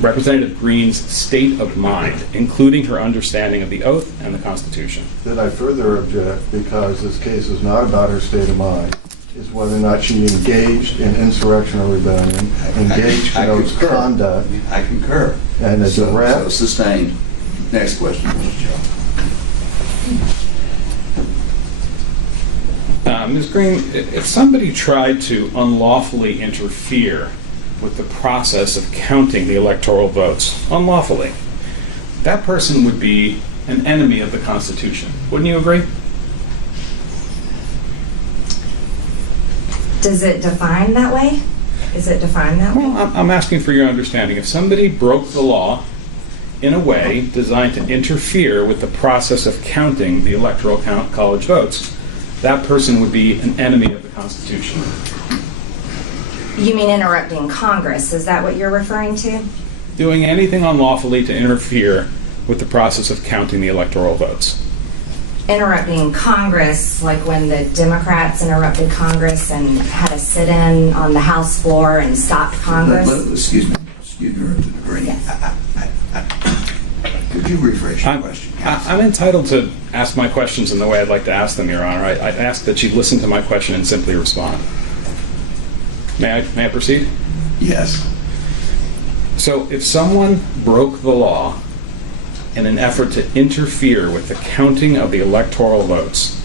Representative Greene's state of mind, including her understanding of the oath and the Constitution. Then I further object because this case is not about her state of mind. It's whether or not she engaged in insurrection or rebellion, engaged in those conduct. I concur. And a So direct... sustained. Next question, Mr. Joe. Ms. Greene, if somebody tried to unlawfully interfere with the process of counting the electoral votes, unlawfully, that person would be an enemy of the Constitution. Wouldn't you agree? Does it define that way? Is it defined that way? Well, I'm asking for your understanding. If somebody broke the law in a way designed to interfere with the process of counting the electoral college votes, that person would be an enemy of the Constitution. You mean interrupting Congress? Is that what you're referring to? Doing anything unlawfully to interfere with the process of counting the electoral votes. Interrupting Congress, like when the Democrats interrupted Congress and had a sit-in on the House floor and stopped Congress? Excuse me, Representative Greene. Yes. Could you rephrase your question? I'm entitled to ask my questions in the way I'd like to ask them, Your Honor. I ask that you listen to my question and simply respond. May I proceed? Yes. So if someone broke the law in an effort to interfere with the counting of the electoral votes,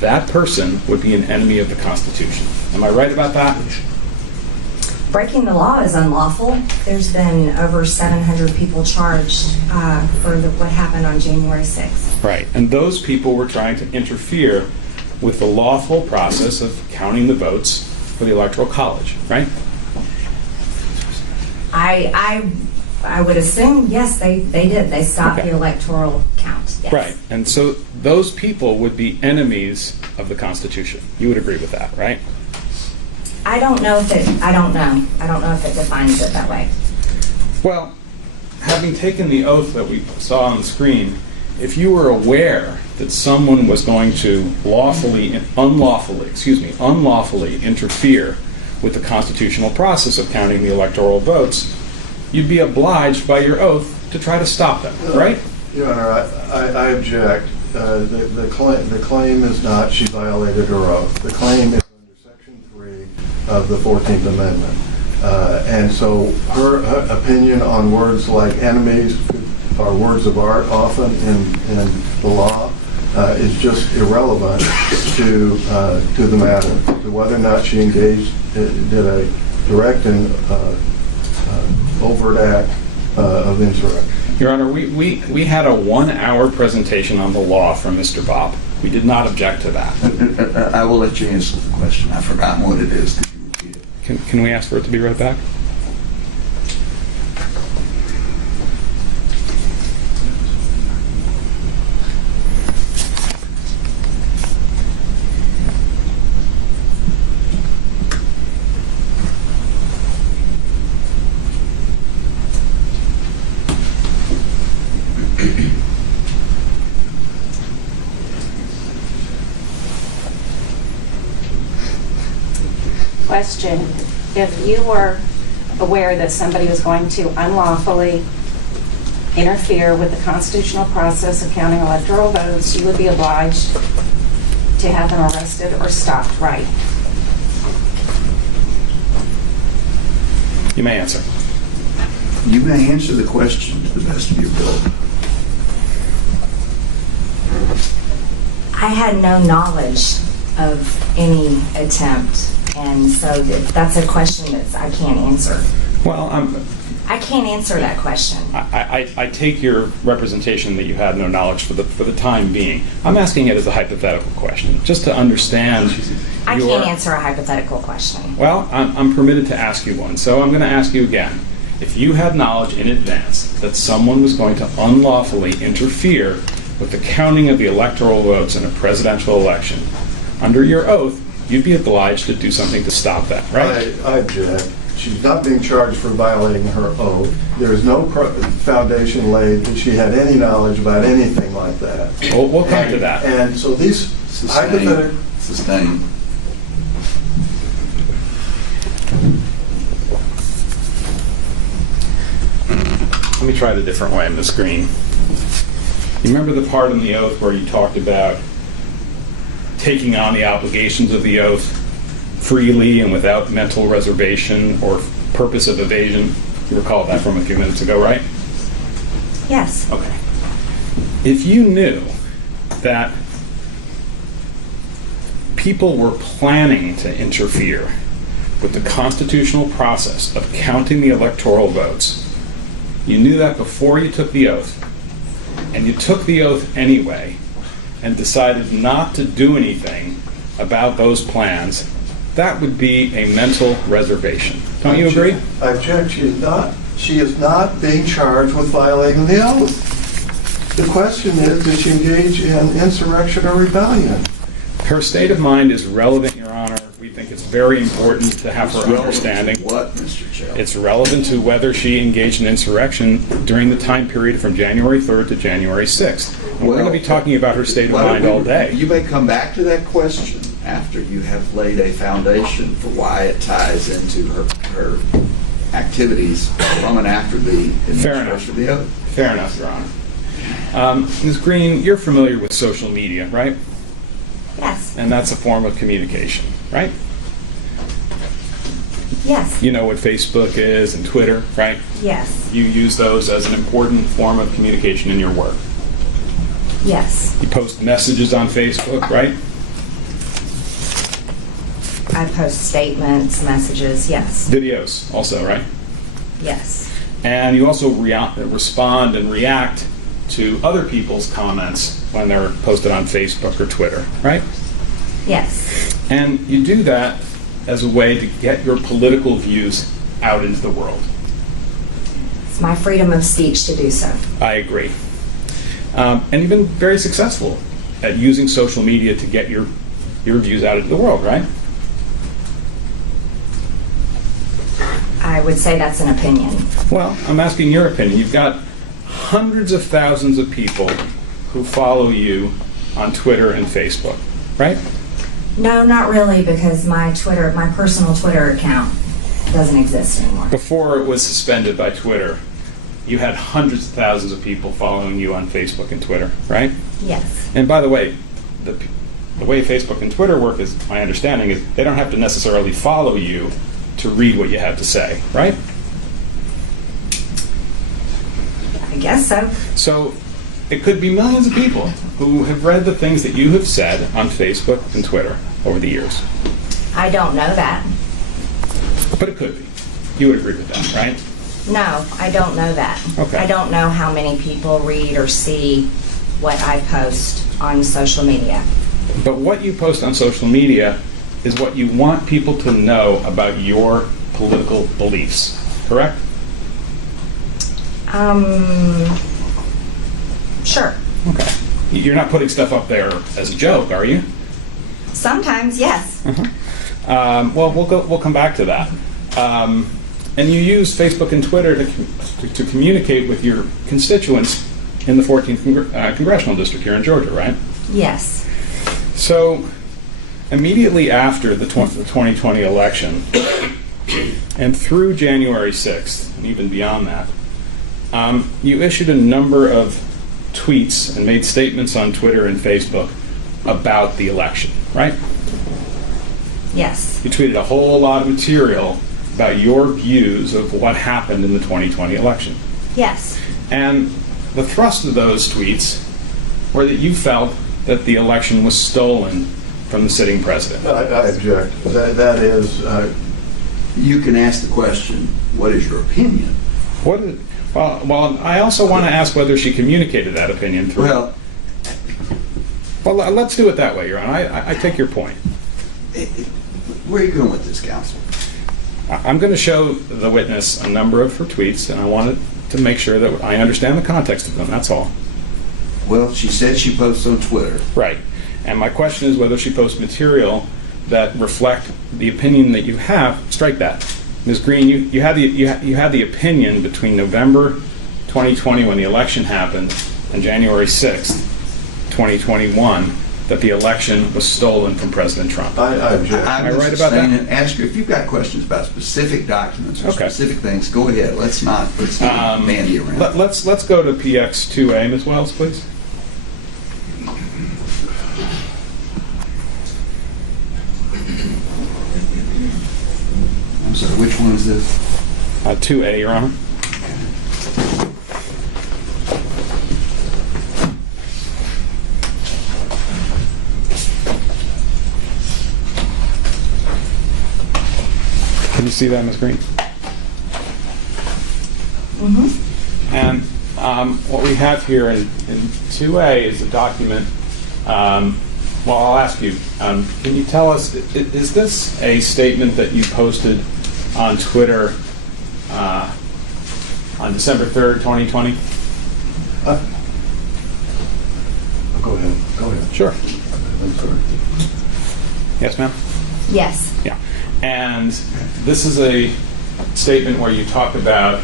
that person would be an enemy of the Constitution. Am I right about that? Breaking the law is unlawful. There's been over 700 people charged for what happened on January 6th. Right. And those people were trying to interfere with the lawful process of counting the votes for the Electoral College, right? I would assume, yes, they did. They stopped the electoral count. Yes. Right. And so those people would be enemies of the Constitution. You would agree with that, right? I don't know if it defines it that way. Well, having taken the oath that we saw on the screen, if you were aware that someone was going to unlawfully interfere with the constitutional process of counting the electoral votes, you'd be obliged by your oath to try to stop them, right? Your Honor, I object. The claim is not she violated her oath. The claim is under Section 3 of the 14th Amendment. And so her opinion on words like enemies are words of art often in the law is just irrelevant to the matter, to whether or not she engaged, did a direct and overt act of insurrection. Your Honor, we had a 1-hour presentation on the law from Mr. Bob. We did not object to that. I will let you answer the question. I've forgotten what it is. Could you repeat it? Can we ask for it to be read back? Question: if you were aware that somebody was going to unlawfully interfere with the constitutional process of counting electoral votes, you would be obliged to have them arrested or stopped, right? You may answer. You may answer the question to the best of your ability. I had no knowledge of any attempt, and so that's a question that I can't answer. Well, I can't answer that question. I take your representation that you had no knowledge for the time being. I'm asking it as a hypothetical question, just to understand. I can't answer a hypothetical question. Well, I'm permitted to ask you one, so I'm going to ask you again. If you had knowledge in advance that someone was going to unlawfully interfere with the counting of the electoral votes in a presidential election, under your oath, you'd be obliged to do something to stop that, right? I object. She's not being charged for violating her oath. There is no foundation laid that she had any knowledge about anything like that. We'll come to that. And so these hypothetical... Sustained. Let me try it a different way, Ms. Greene. You remember the part in the oath where you talked about taking on the obligations of the oath freely and without mental reservation or purpose of evasion? You recall that from a few minutes ago, right? Yes. Okay. If you knew that people were planning to interfere with the constitutional process of counting the electoral votes, you knew that before you took the oath, and you took the oath anyway, and decided not to do anything about those plans, that would be a mental reservation. Don't you agree? I object. She is not being charged with violating the oath. The question is, did she engage in insurrection or rebellion? Her state of mind is relevant, Your Honor. We think it's very important to have her understanding. What, Mr. Chair? It's relevant to whether she engaged in insurrection during the time period from January 3rd to January 6th. And we're going to be talking about her state of mind all day. You may come back to that question after you have laid a foundation for why it ties into her activities from and after the administration of the oath. Fair enough, Your Honor. Ms. Greene, you're familiar with social media, right? Yes. And that's a form of communication, right? Yes. You know what Facebook is and Twitter, right? Yes. You use those as an important form of communication in your work. Yes. You post messages on Facebook, right? I post statements, messages, yes. Videos also, right? Yes. And you also respond and react to other people's comments when they're posted on Facebook or Twitter, right? Yes. And you do that as a way to get your political views out into the world. It's my freedom of speech to do so. I agree. And you've been very successful at using social media to get your views out into the world, right? I would say that's an opinion. Well, I'm asking your opinion. You've got hundreds of thousands of people who follow you on Twitter and Facebook, right? No, not really, because my personal Twitter account doesn't exist anymore. Before it was suspended by Twitter, you had hundreds of thousands of people following you on Facebook and Twitter, right? Yes. And by the way, the way Facebook and Twitter work, is my understanding, is they don't have to necessarily follow you to read what you have to say, right? I guess so. So it could be millions of people who have read the things that you have said on Facebook and Twitter over the years. I don't know that. But it could be. You would agree with that, right? No, I don't know that. Okay. I don't know how many people read or see what I post on social media. But what you post on social media is what you want people to know about your political beliefs, correct? Sure. Okay. You're not putting stuff up there as a joke, are you? Sometimes, yes. Well, we'll come back to that. And you use Facebook and Twitter to communicate with your constituents in the 14th Congressional District here in Georgia, right? Yes. So, immediately after the 2020 election, and through January 6th, and even beyond that, you issued a number of tweets and made statements on Twitter and Facebook about the election, right? Yes. You tweeted a whole lot of material about your views of what happened in the 2020 election. Yes. And the thrust of those tweets were that you felt that the election was stolen from the sitting president. I object. That is... You can ask the question, what is your opinion? Well, I also want to ask whether she communicated that opinion through... Well, let's do it that way, Your Honor. I take your point. Where are you going with this, counsel? I'm going to show the witness a number of her tweets, and I wanted to make sure that I understand the context of them, that's all. Well, she said she posts on Twitter. Right. And my question is whether she posts material that reflect the opinion that you have, strike that. Ms. Greene, you had the opinion between November 2020 when the election happened and January 6th, 2021, that the election was stolen from President Trump. I object. Am I right about that? Ask you if you've got questions about specific documents or specific things. Go ahead. Let's not bandy around. Let's go to PX 2A, Ms. Wells, please. I'm sorry. Which one is this? 2A, Your Honor. Can you see that, Ms. Greene? Mm-hmm. And what we have here in 2A is a document. Well, I'll ask you, can you tell us, is this a statement that you posted on Twitter on December 3rd, 2020? Go ahead. Sure. I'm sorry. Yes, ma'am? Yes. Yeah. And this is a statement where you talk about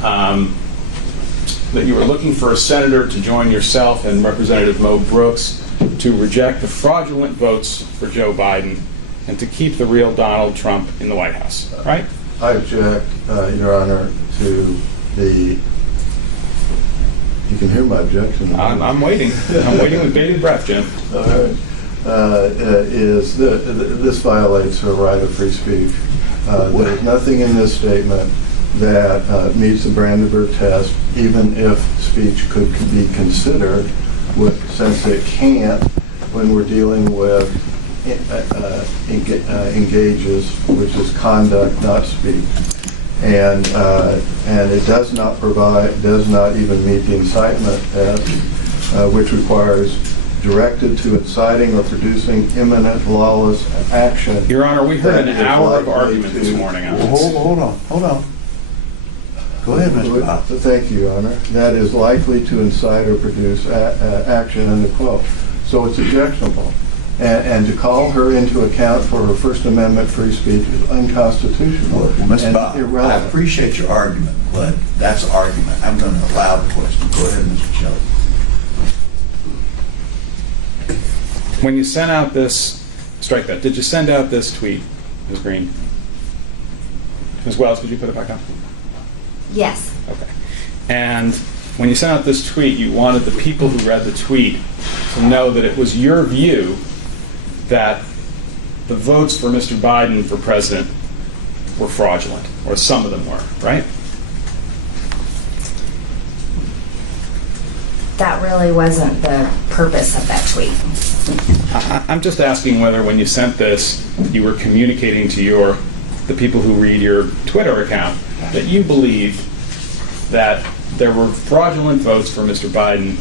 that you were looking for a senator to join yourself and Representative Mo Brooks to reject the fraudulent votes for Joe Biden and to keep the real Donald Trump in the White House, right? I object, Your Honor, to the... You can hear my objection. I'm waiting. I'm waiting with bated breath, Jim. All right. This violates her right of free speech. There's nothing in this statement that meets the Brandenburg test, even if speech could be considered, since it can't when we're dealing with engages, which is conduct, not speech. And it does not even meet the incitement test, which requires directed to inciting or producing imminent lawless action. Your Honor, we heard an hour of argument this morning on this. Hold on. Go ahead, Mr. Bob. Thank you, Your Honor. That is likely to incite or produce action, end of quote. So it's objectionable. And to call her into account for her First Amendment free speech is unconstitutional. Well, Mr. Bob, irrelevant. I appreciate your argument, but that's argument. I'm going to allow the question. Go ahead, Mr. Shelley. When you sent out this, strike that, did you send out this tweet, Ms. Greene? Ms. Wells, could you put it back up? Yes. Okay. And when you sent out this tweet, you wanted the people who read the tweet to know that it was your view that the votes for Mr. Biden for president were fraudulent, or some of them were, right? That really wasn't the purpose of that tweet. I'm just asking whether when you sent this, you were communicating to the people who read your Twitter account that you believed that there were fraudulent votes for Mr. Biden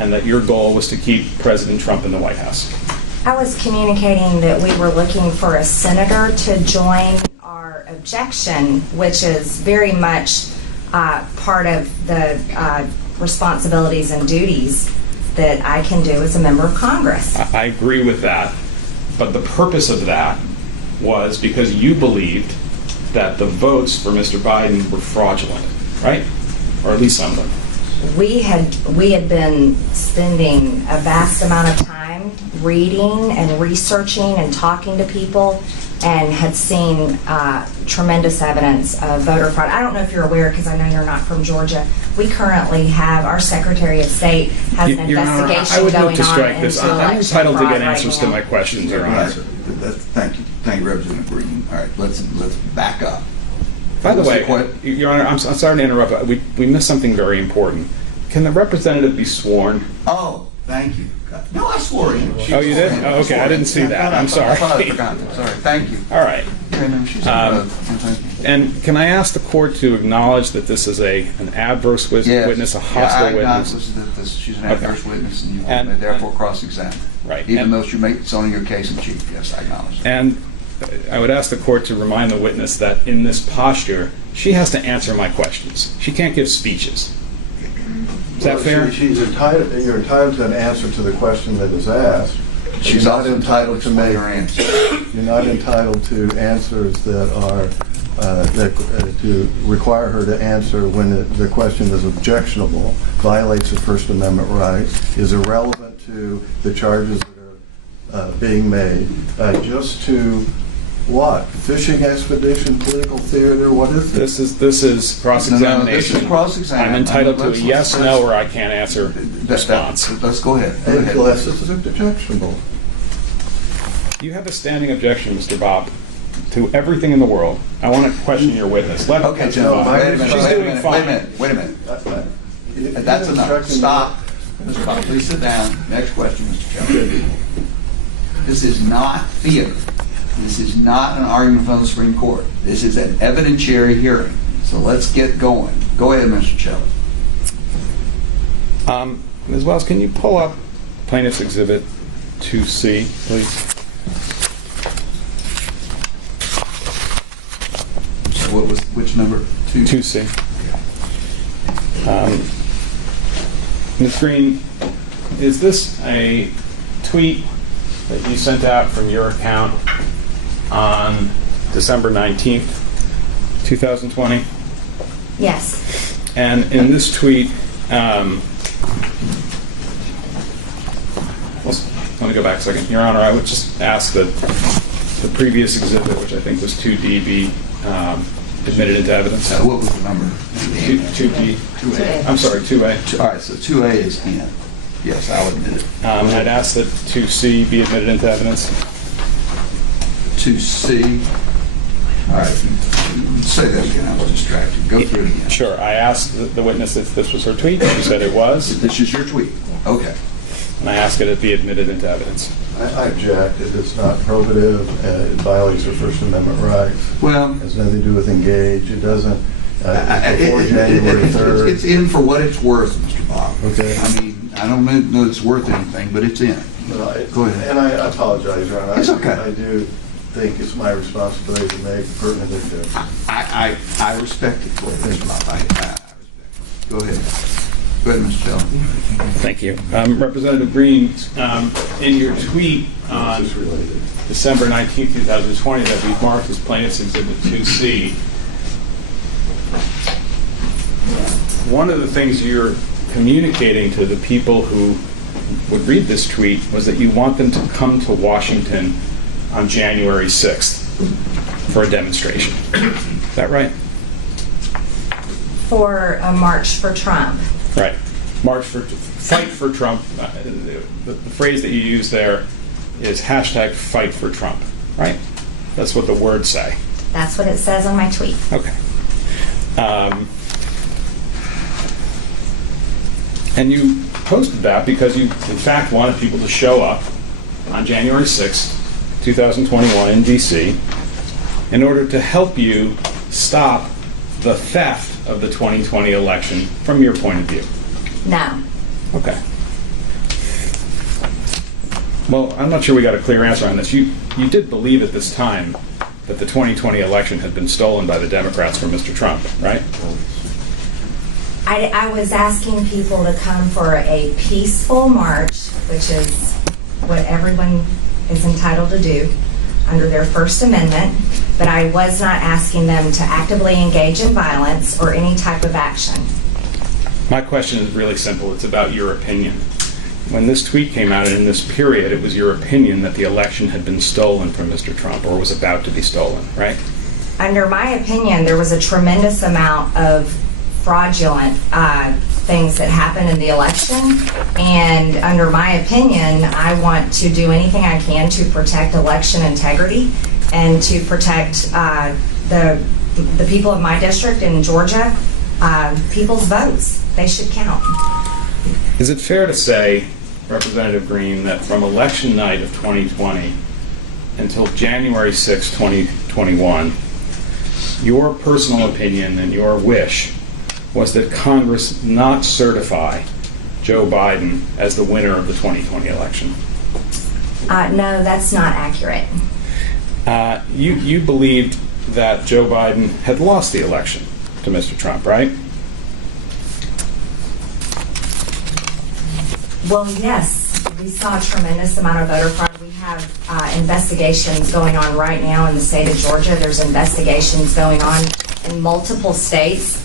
and that your goal was to keep President Trump in the White House. I was communicating that we were looking for a senator to join our objection, which is very much part of the responsibilities and duties that I can do as a member of Congress. I agree with that, but the purpose of that was because you believed that the votes for Mr. Biden were fraudulent, right? Or at least some of them. We had been spending a vast amount of time reading and researching and talking to people, and had seen tremendous evidence of voter fraud. I don't know if you're aware, because I know you're not from Georgia. We currently have, our Secretary of State has an investigation I would going look to strike on this. into I'm election entitled to fraud get answers to my questions, Your Honor. Thank you. Thank you, Representative Greene. All right, let's back up. By the way, Your Honor, I'm sorry to interrupt. We missed something very important. Can the representative be sworn? Oh, thank you. No, I swore in. Oh, you did? Oh, okay, I didn't see that. I'm sorry. I thought I forgot. Sorry. Thank you. All right. And can I ask the court to acknowledge that this is an adverse witness, a hostile witness? Yes, that she's an adverse witness, and you may therefore cross-examine. Right. Even though it's only your case in chief. Yes, I acknowledge that. And I would ask the court to remind the witness that in this posture, she has to answer my questions. She can't give speeches. Is that fair? You're entitled to an answer to the question that is asked. She's not entitled to make her answer. You're not entitled to answers that are, to require her to answer when the question is objectionable, violates her First Amendment rights, is irrelevant to the charges that are being made, just to what? Fishing expedition, political theater, what is this? This is cross-examination. No, this is cross-examination. I'm entitled to a yes, no, or I can't answer response. Let's go ahead. Unless this is objectionable. You have a standing objection, Mr. Bob, to everything in the world. I want to question your witness. Let her Okay, question gentlemen, Bob. wait a minute, She's wait a doing minute, fine. wait a minute. That's enough. Stop. Mr. Bob, please sit down. Next question, Mr. Chairman. This is not theater. This is not an argument from the Supreme Court. This is an evidentiary hearing. So let's get going. Go ahead, Mr. Shelley. Ms. Wells, can you pull up Plaintiff's Exhibit 2C, please? So which number? 2C. Ms. Greene, is this a tweet that you sent out from your account on December 19th, 2020? Yes. And in this tweet, let me go back a second. Your Honor, I would just ask that the previous exhibit, which I think was 2D, be admitted into evidence. What was the number? 2B. 2A. I'm sorry, 2A. All right, so 2A is in. Yes, I'll admit it. I'd ask that 2C be admitted into evidence. 2C. All right. Say that again. I was distracted. Go through it again. Sure. I asked the witness if this was her tweet. She said it was. This is your tweet. Okay. And I ask that it be admitted into evidence. I object. It is not probative. It violates her First Amendment rights. Well, it has nothing to do with engage. It doesn't. Before January 3rd. It's in for what it's worth, Mr. Bob. Okay. I mean, I don't know it's worth anything, but it's in. Go ahead. And I apologize, Your Honor. It's okay. I do think it's my responsibility to make pertinent issues. I respect it for you, Mr. Bob. I respect it. Go ahead. Go ahead, Mr. Shelley. Thank you. Representative Greene, in your tweet on December 19, 2020 that we've marked as Plaintiff's Exhibit 2C, one of the things you're communicating to the people who would read this tweet was that you want them to come to Washington on January 6th for a demonstration. Is that right? For a march for Trump. Right. Fight for Trump. The phrase that you use there is #fight for Trump, right? That's what the words say. That's what it says on my tweet. Okay. And you posted that because you, in fact, wanted people to show up on January 6th, 2021 in D.C. in order to help you stop the theft of the 2020 election from your point of view. No. Okay. Well, I'm not sure we got a clear answer on this. You did believe at this time that the 2020 election had been stolen by the Democrats from Mr. Trump, right? I was asking people to come for a peaceful march, which is what everyone is entitled to do under their First Amendment, but I was not asking them to actively engage in violence or any type of action. My question is really simple. It's about your opinion. When this tweet came out, and in this period, it was your opinion that the election had been stolen from Mr. Trump or was about to be stolen, right? Under my opinion, there was a tremendous amount of fraudulent things that happened in the election, and under my opinion, I want to do anything I can to protect election integrity and to protect the people of my district in Georgia, people's votes. They should count. Is it fair to say, Representative Greene, that from election night of 2020 until January 6, 2021, your personal opinion and your wish was that Congress not certify Joe Biden as the winner of the 2020 election? No, that's not accurate. You believed that Joe Biden had lost the election to Mr. Trump, right? Well, yes, we saw a tremendous amount of voter fraud. have investigations going on right now in the state of Georgia. There's investigations going on in multiple states.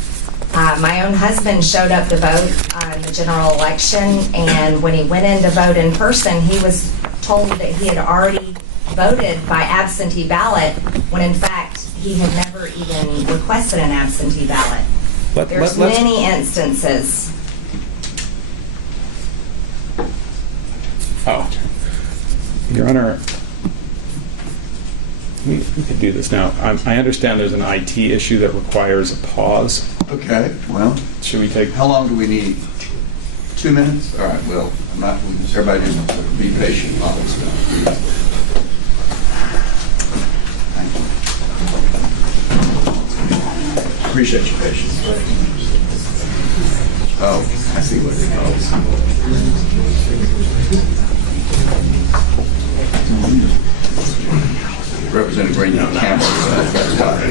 My own husband showed up to vote in the general election, and when he went in to vote in person, he was told that he had already voted by absentee ballot, when in fact he had never even requested an absentee ballot. There's many instances. Oh. Your Honor, we could do this now. I understand there's an IT issue that requires a pause. Okay, well, Should we take? how long do we need? 2 minutes? All right, well, everybody just be patient while this stuff. Thank you. Appreciate your patience. Oh, I see what it calls. Representative Greene, your camera, that's why,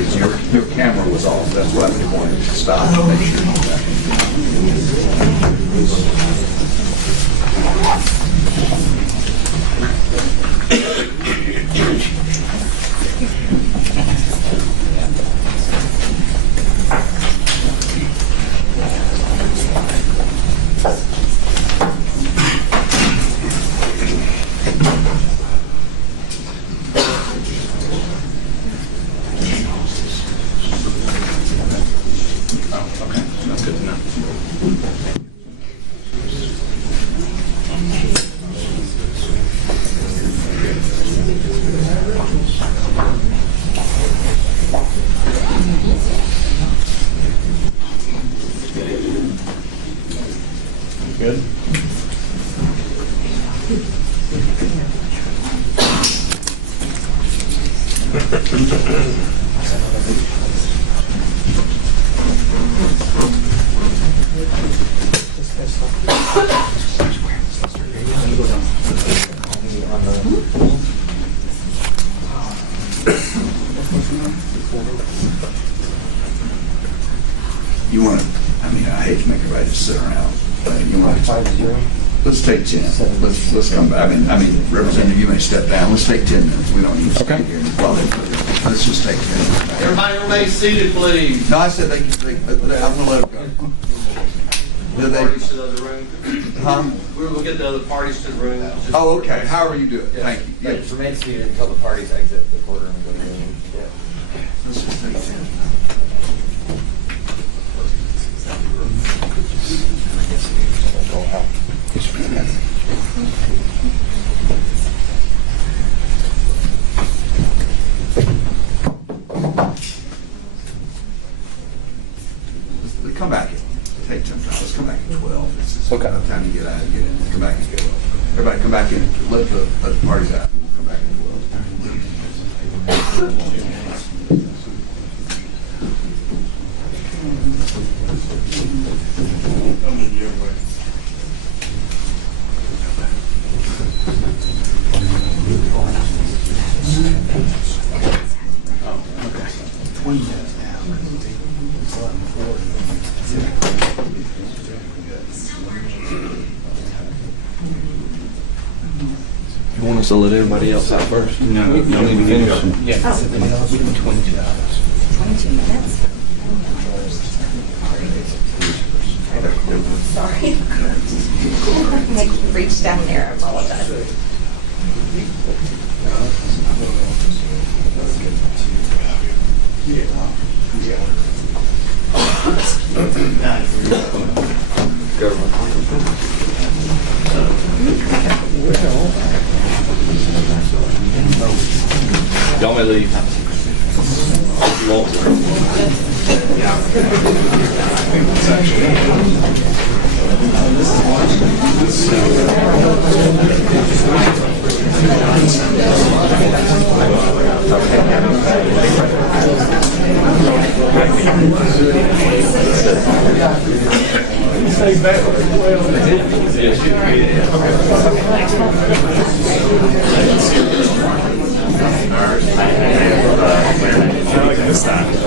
your camera was off, that's why we wanted to stop and make sure Good. you want to, I mean, I hate to make everybody just sit around. You want to, let's take 10. Let's come back. I mean, Representative, you may step down. Let's take 10 minutes. We don't need to stay here. Let's just take 10 minutes. Everybody remain seated, please. No, I said I'm going to let them go. Parties to the other room. Huh? We'll get the other parties to the room. Oh, okay. However you do it. Thank you. Yes. Remain seated until the parties exit the courtroom and go to the room. Let's just take 10. Come back in. Take 10 time. Let's come back at 12. It's just enough time to get out and get in. Come back and get up. Everybody come back in. Let the parties out. We'll come back at 12. You want us to let everybody else out first? No, we can finish. Yeah. 22 minutes. Sorry. Make you reach down there. I apologize. Y'all may leave. If you want to.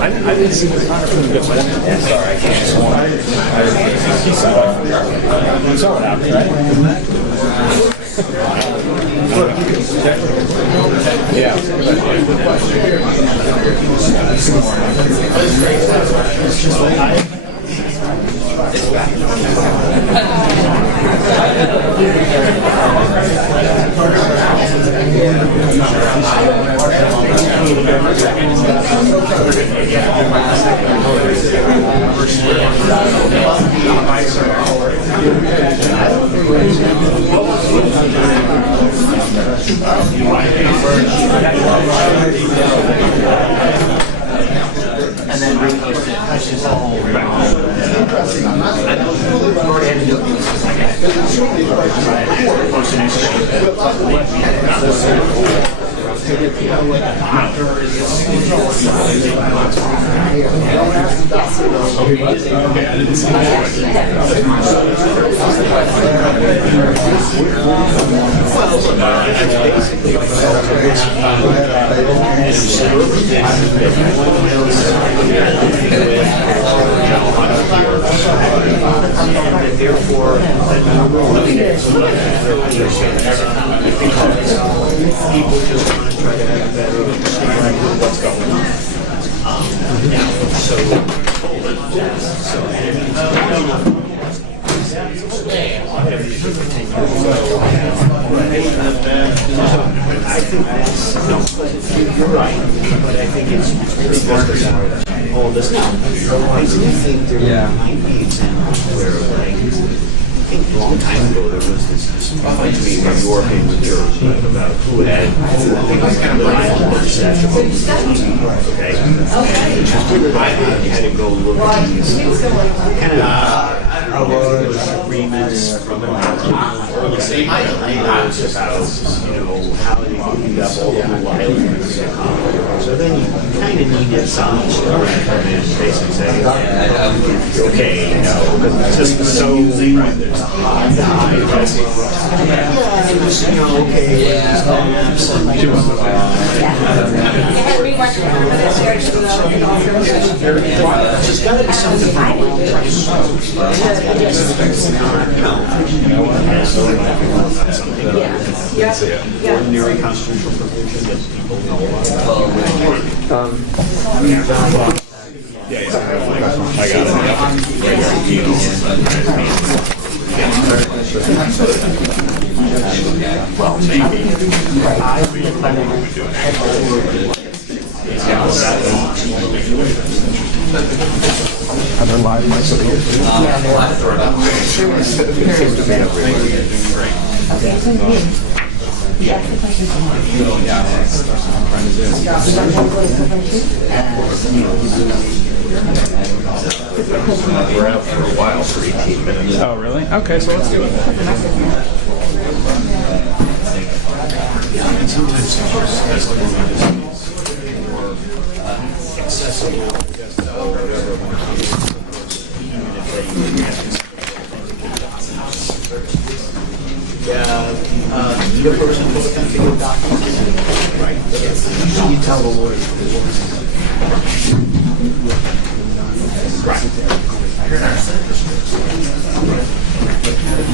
I didn't see the congressman gets one. Sorry, I can't. He saw it. Right? And then repost it. That's just a whole. Therefore, people just want to try to have a better understanding of what's going on. I think that's, you're right, but I think it's really hard to all this now. I do think there might be examples where, like, I think a long time ago there was this fight between New York and New Jersey about who had, I think it was kind of like a obsession over the okay? And I had to go look at these kind of agreements from the about, you know, how they cleaned up all the violence. So then you kind of needed some story to come in and basically say, okay, you know, because it's just so high. Yeah, it was, you know, okay. There's got to be something ordinary constitutional provision that people know about. I got Are there live mics over here? We're out for a while for 18 minutes. Oh, really? Okay, so let's do it. Sometimes that's more accessible, whatever, The person who's going to figure documents. Right. You tell the lawyer. Right.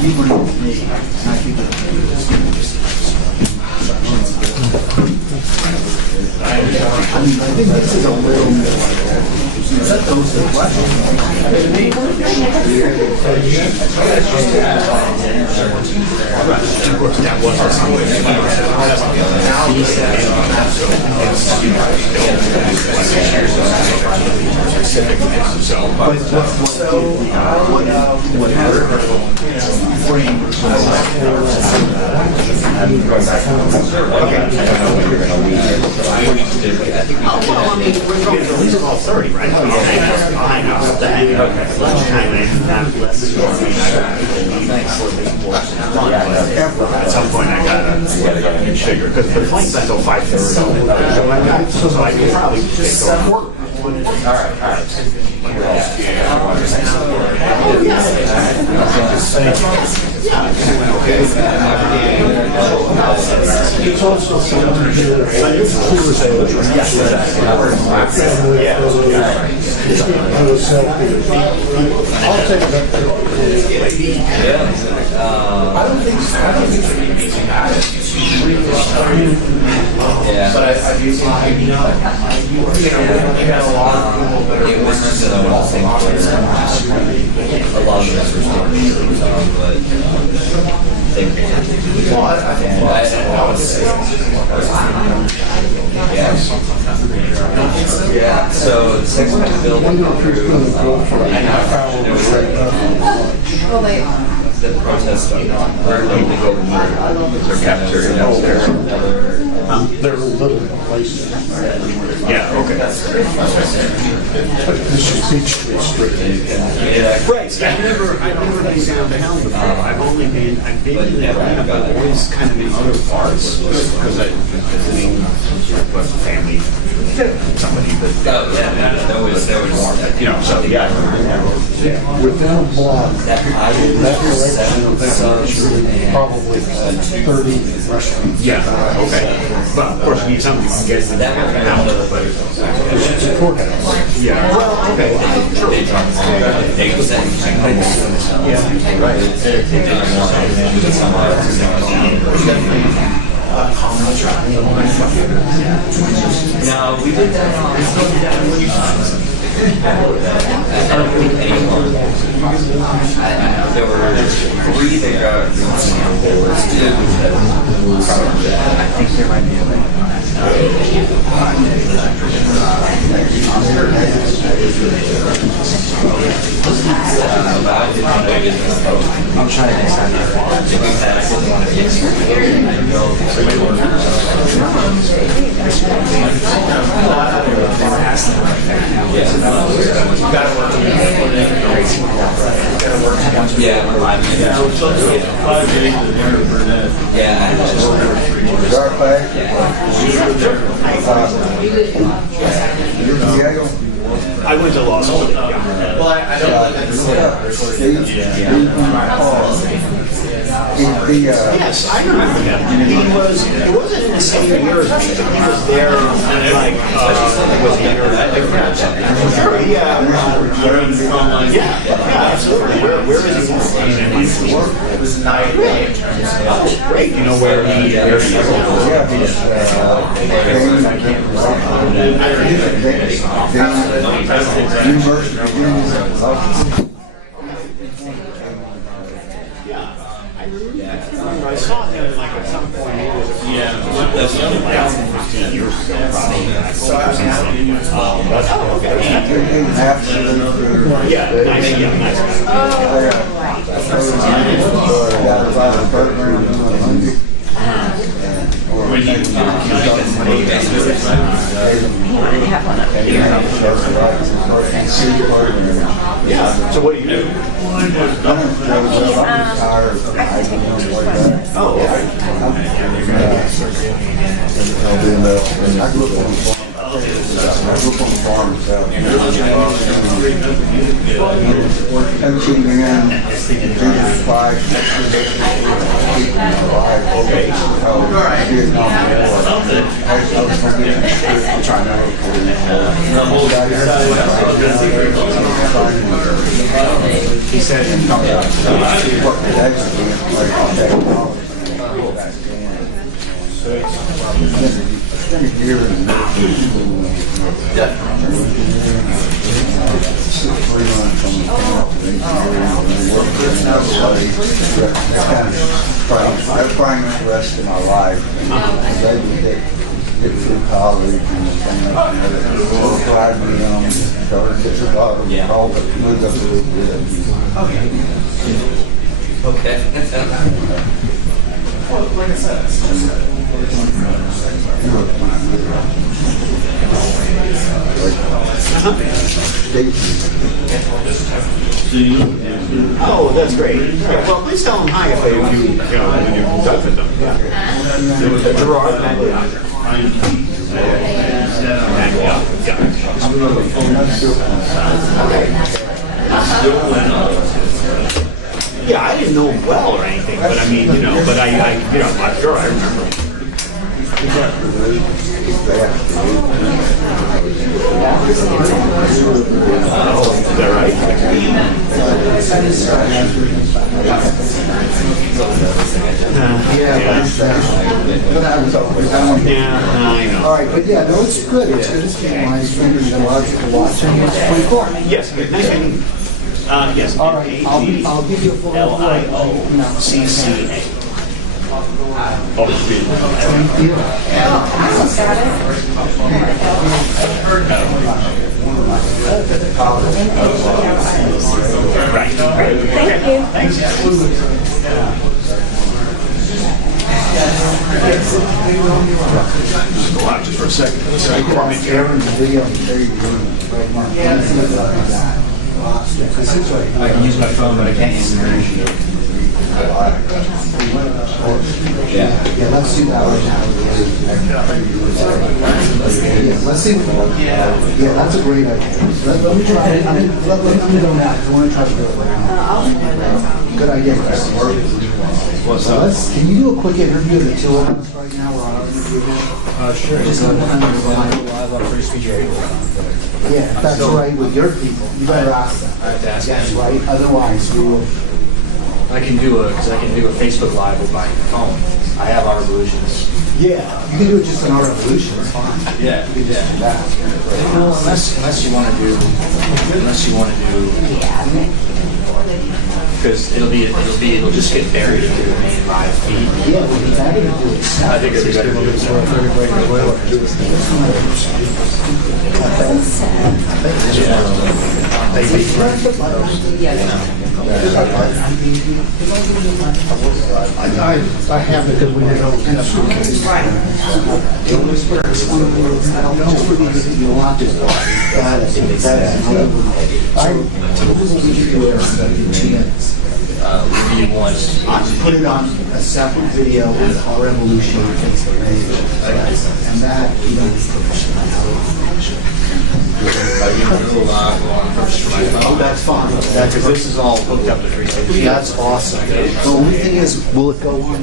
You were with me, and I think I think this is a little more. Is that those the questions? that was our situation. These are all 30, right? I know. Lunchtime, I have less at some point, I gotta get sugar because the flight's until 5:30. So I could probably take over. All right. It's also something to do with Yeah. But I do think, it was just one of the things where a lot of us were speaking, but yeah, so the six-pack bill went through, the protest were legally going through, their cafeteria downstairs, They're little places. Yeah, okay. This is Beach Street strictly. Right, see, I've never been downtown before. I've been in the arena, but always kind of in other parts, because I've been visiting with family, somebody that, there was, you know, so, yeah. Within a block, that direction of that street, probably 30 restaurants. Yeah, okay. But of course, you need something you can get to the house, but It's a courthouse. yeah. Well, okay. Sure. No, we did that I don't think anyone. There were three that got there was two that I think there might be I'm trying to decide if we had I didn't want to get yeah, we're live. I went to law school. Well, I don't Yes, I remember him. He wasn't in the same year as me, but he was there, like, sure, yeah. Yeah, absolutely. Where is he? It was night. Oh, great. You know where he is? I saw him like at some point. That's the only place in 15 years ago, probably. Yeah, yeah. So what do you do? Oh, He said I'm trying the rest of my life. Get through college and things like that. So tried me started to get your daughter all but moved up a little bit. okay. Well, like I said, oh, that's great. Yeah, well, please tell them hi if you when you're in touch with them. Yeah. Gerard. Yeah, I didn't know him well or anything, but I mean, but I'm sure I remember him. that right? Yeah, I know. All right, but yeah, no, it's good. It's good to see my streamers and lots of watching. It's pretty cool. Yes, nice meeting you. Yes. All right, I'll give you a full LIOCCA. Oh, Thank you. right. Thank you. Just go out just for a second. Aaron's video. There you go. I can use my phone, but I can't use the narration. Yeah, let's do that right now. Yeah, let's see. Yeah, that's a great idea. Let me try. Let me go now. I want to try to do it right now. Good idea, Chris. What's up? Can you do a quick interview of the two of us right now? We're on our interview again. Sure. Just live on Free Speech Radio. Yeah, if that's right with your people. You better ask them. I have to ask That's them. right. Otherwise, we will. I can do a Facebook Live with my phone. I have our revolutions. Yeah, you can do it just in our revolution. It's fine. Yeah, You can just do that. Well, unless you want to do, because it'll just get buried into the main live feed. Yeah, we'll be better to do it. I think it'd be better to do I have it because we didn't open up the case. Right. I put it on a separate video with our revolution Facebook page. And that, you know, oh, that's fine. Because this is all hooked up to Free Speech. That's awesome. The only thing is, will it go on?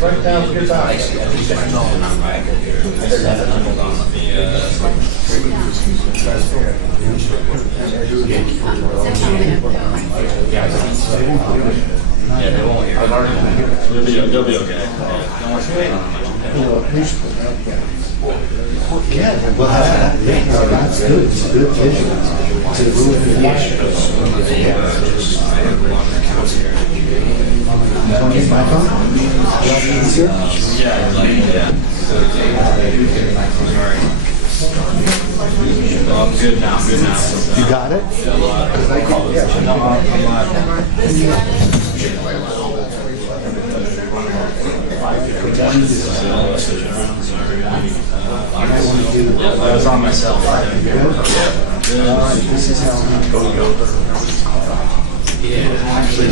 Right down, good Yeah, they won't hear. They'll be okay. Yeah, well, that's good. It's a good vision. To ruin the issue. Want to use my phone? Easier? Yeah. Well, I'm good now. You got it? I was on myself. This is how we go. Actually,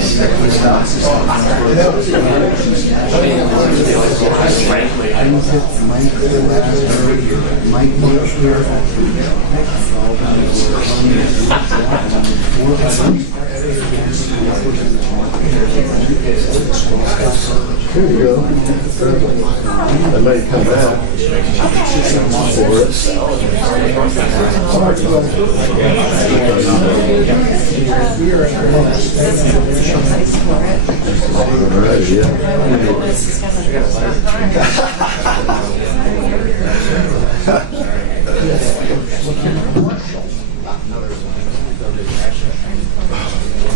Here you go. I might come back for it. All right,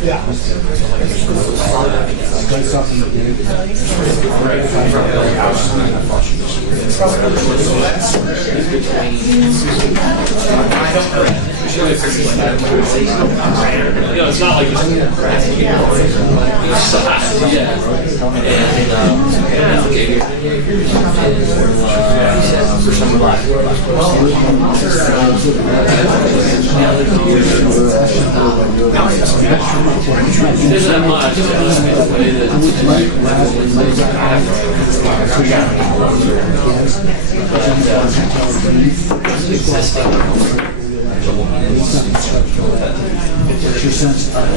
Yeah. It's not like There's that much. sense of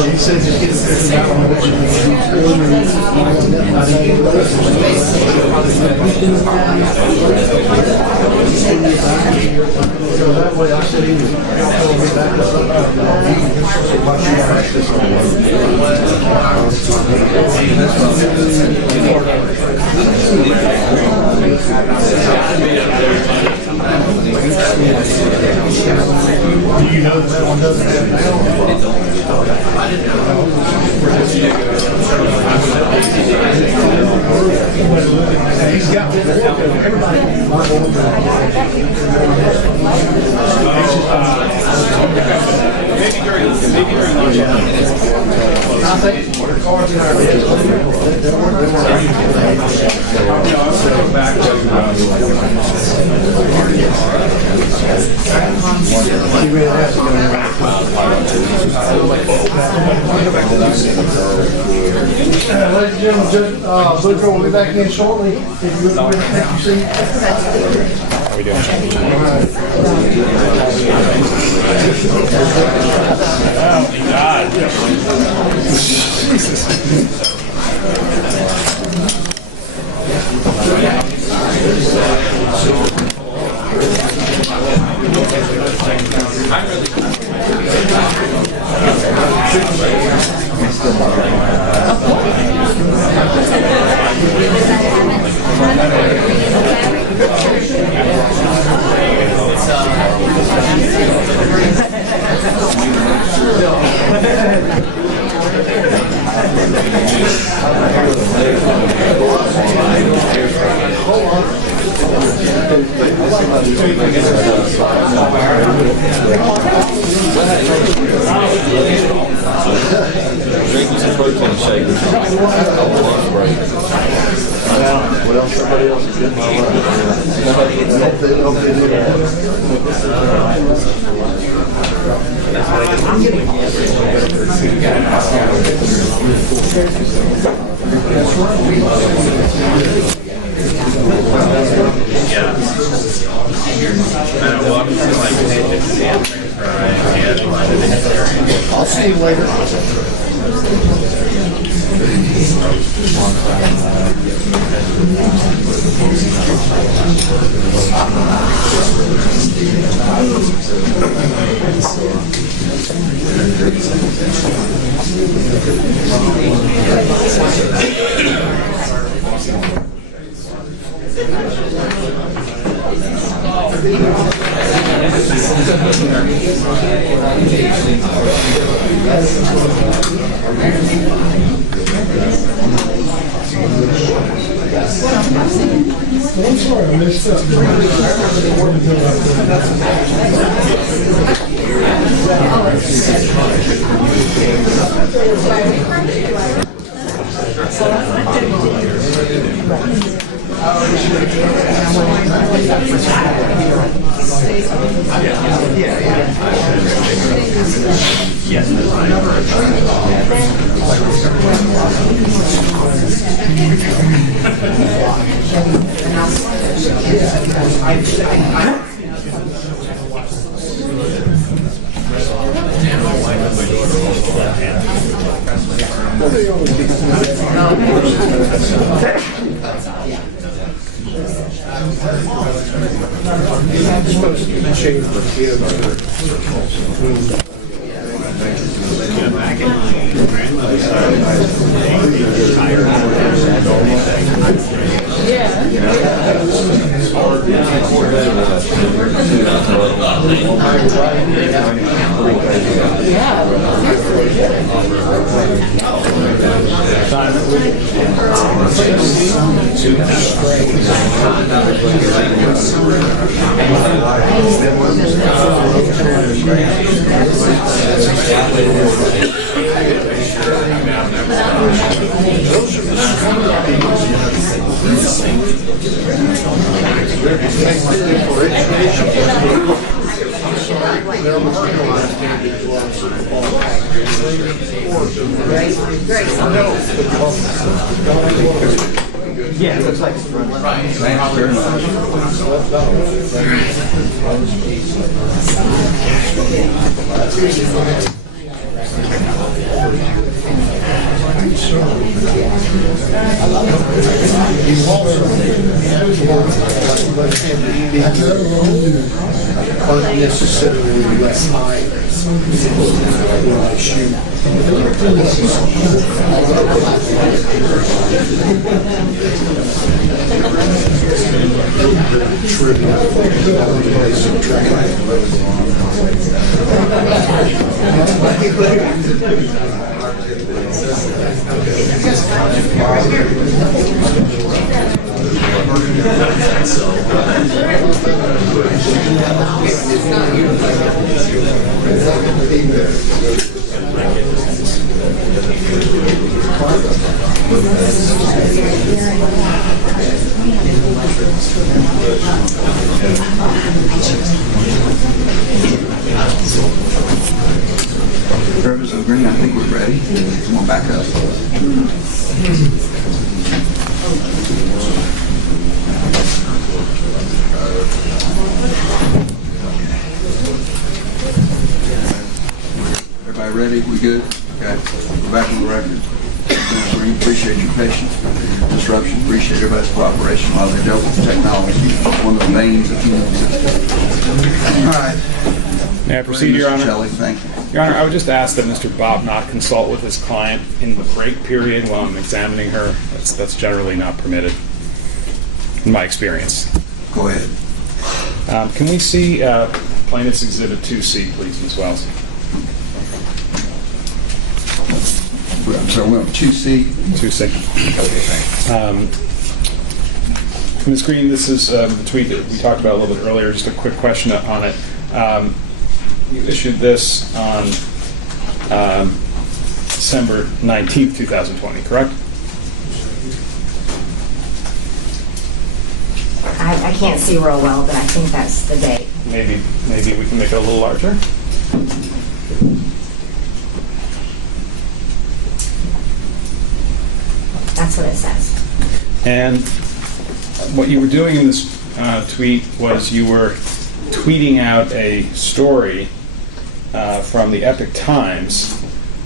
He said just get it out on what so that way I said he was telling me do you know that one doesn't have now? He's got everybody. Maybe during lunch. I think the cards in our ladies and gentlemen, Judge Boudreaux will be back in shortly. If you would like to take your seat. How we doing? Oh, God. Drink some protein shakers. What else? Somebody else is getting my I'll see you later. I'm sorry, I messed up. Back in my grandmother's Yeah, it looks like it's running. Thanks very Unnecessarily less high when I shoot. Representative Greene, I think we're ready. Come on back up. Everybody ready? We good? Okay. We're back on the record. Greene, appreciate your patience, your disruption. Appreciate everybody's cooperation while they dealt with technology. One of the veins of human existence. All right. May I proceed, Your Honor? Shelley, thank you. Your Honor, I would just ask that Mr. Bob not consult with his client in the break period while I'm examining her. That's generally not permitted, in my experience. Go ahead. Can we see Plaintiff's Exhibit 2C, please, Ms. Wells? I'm sorry, we're on 2C? 2C. Okay, thanks. Ms. Greene, this is the tweet that we talked about a little bit earlier. Just a quick question on it. You issued this on December 19th, 2020, correct? I can't see real well, but I think that's the date. Maybe we can make it a little larger. That's what it says. And what you were doing in this tweet was you were tweeting out a story from the Epoch Times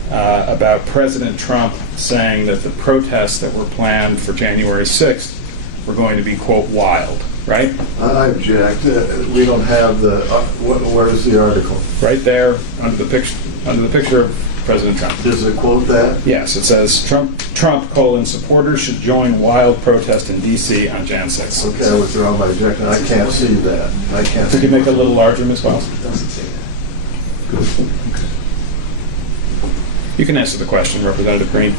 about President Trump saying that the protests that were planned for January 6th were going to be, quote, wild, right? I object. We don't have the, where's the article? Right there under the picture of President Trump. Does it quote that? Yes, it says, Trump, supporters should join wild protest in D.C. on Jan 6th. Okay, I withdraw my objection. I can't see that. I can't see. Could you make it a little larger, Ms. Wells? You can answer the question, Representative Greene.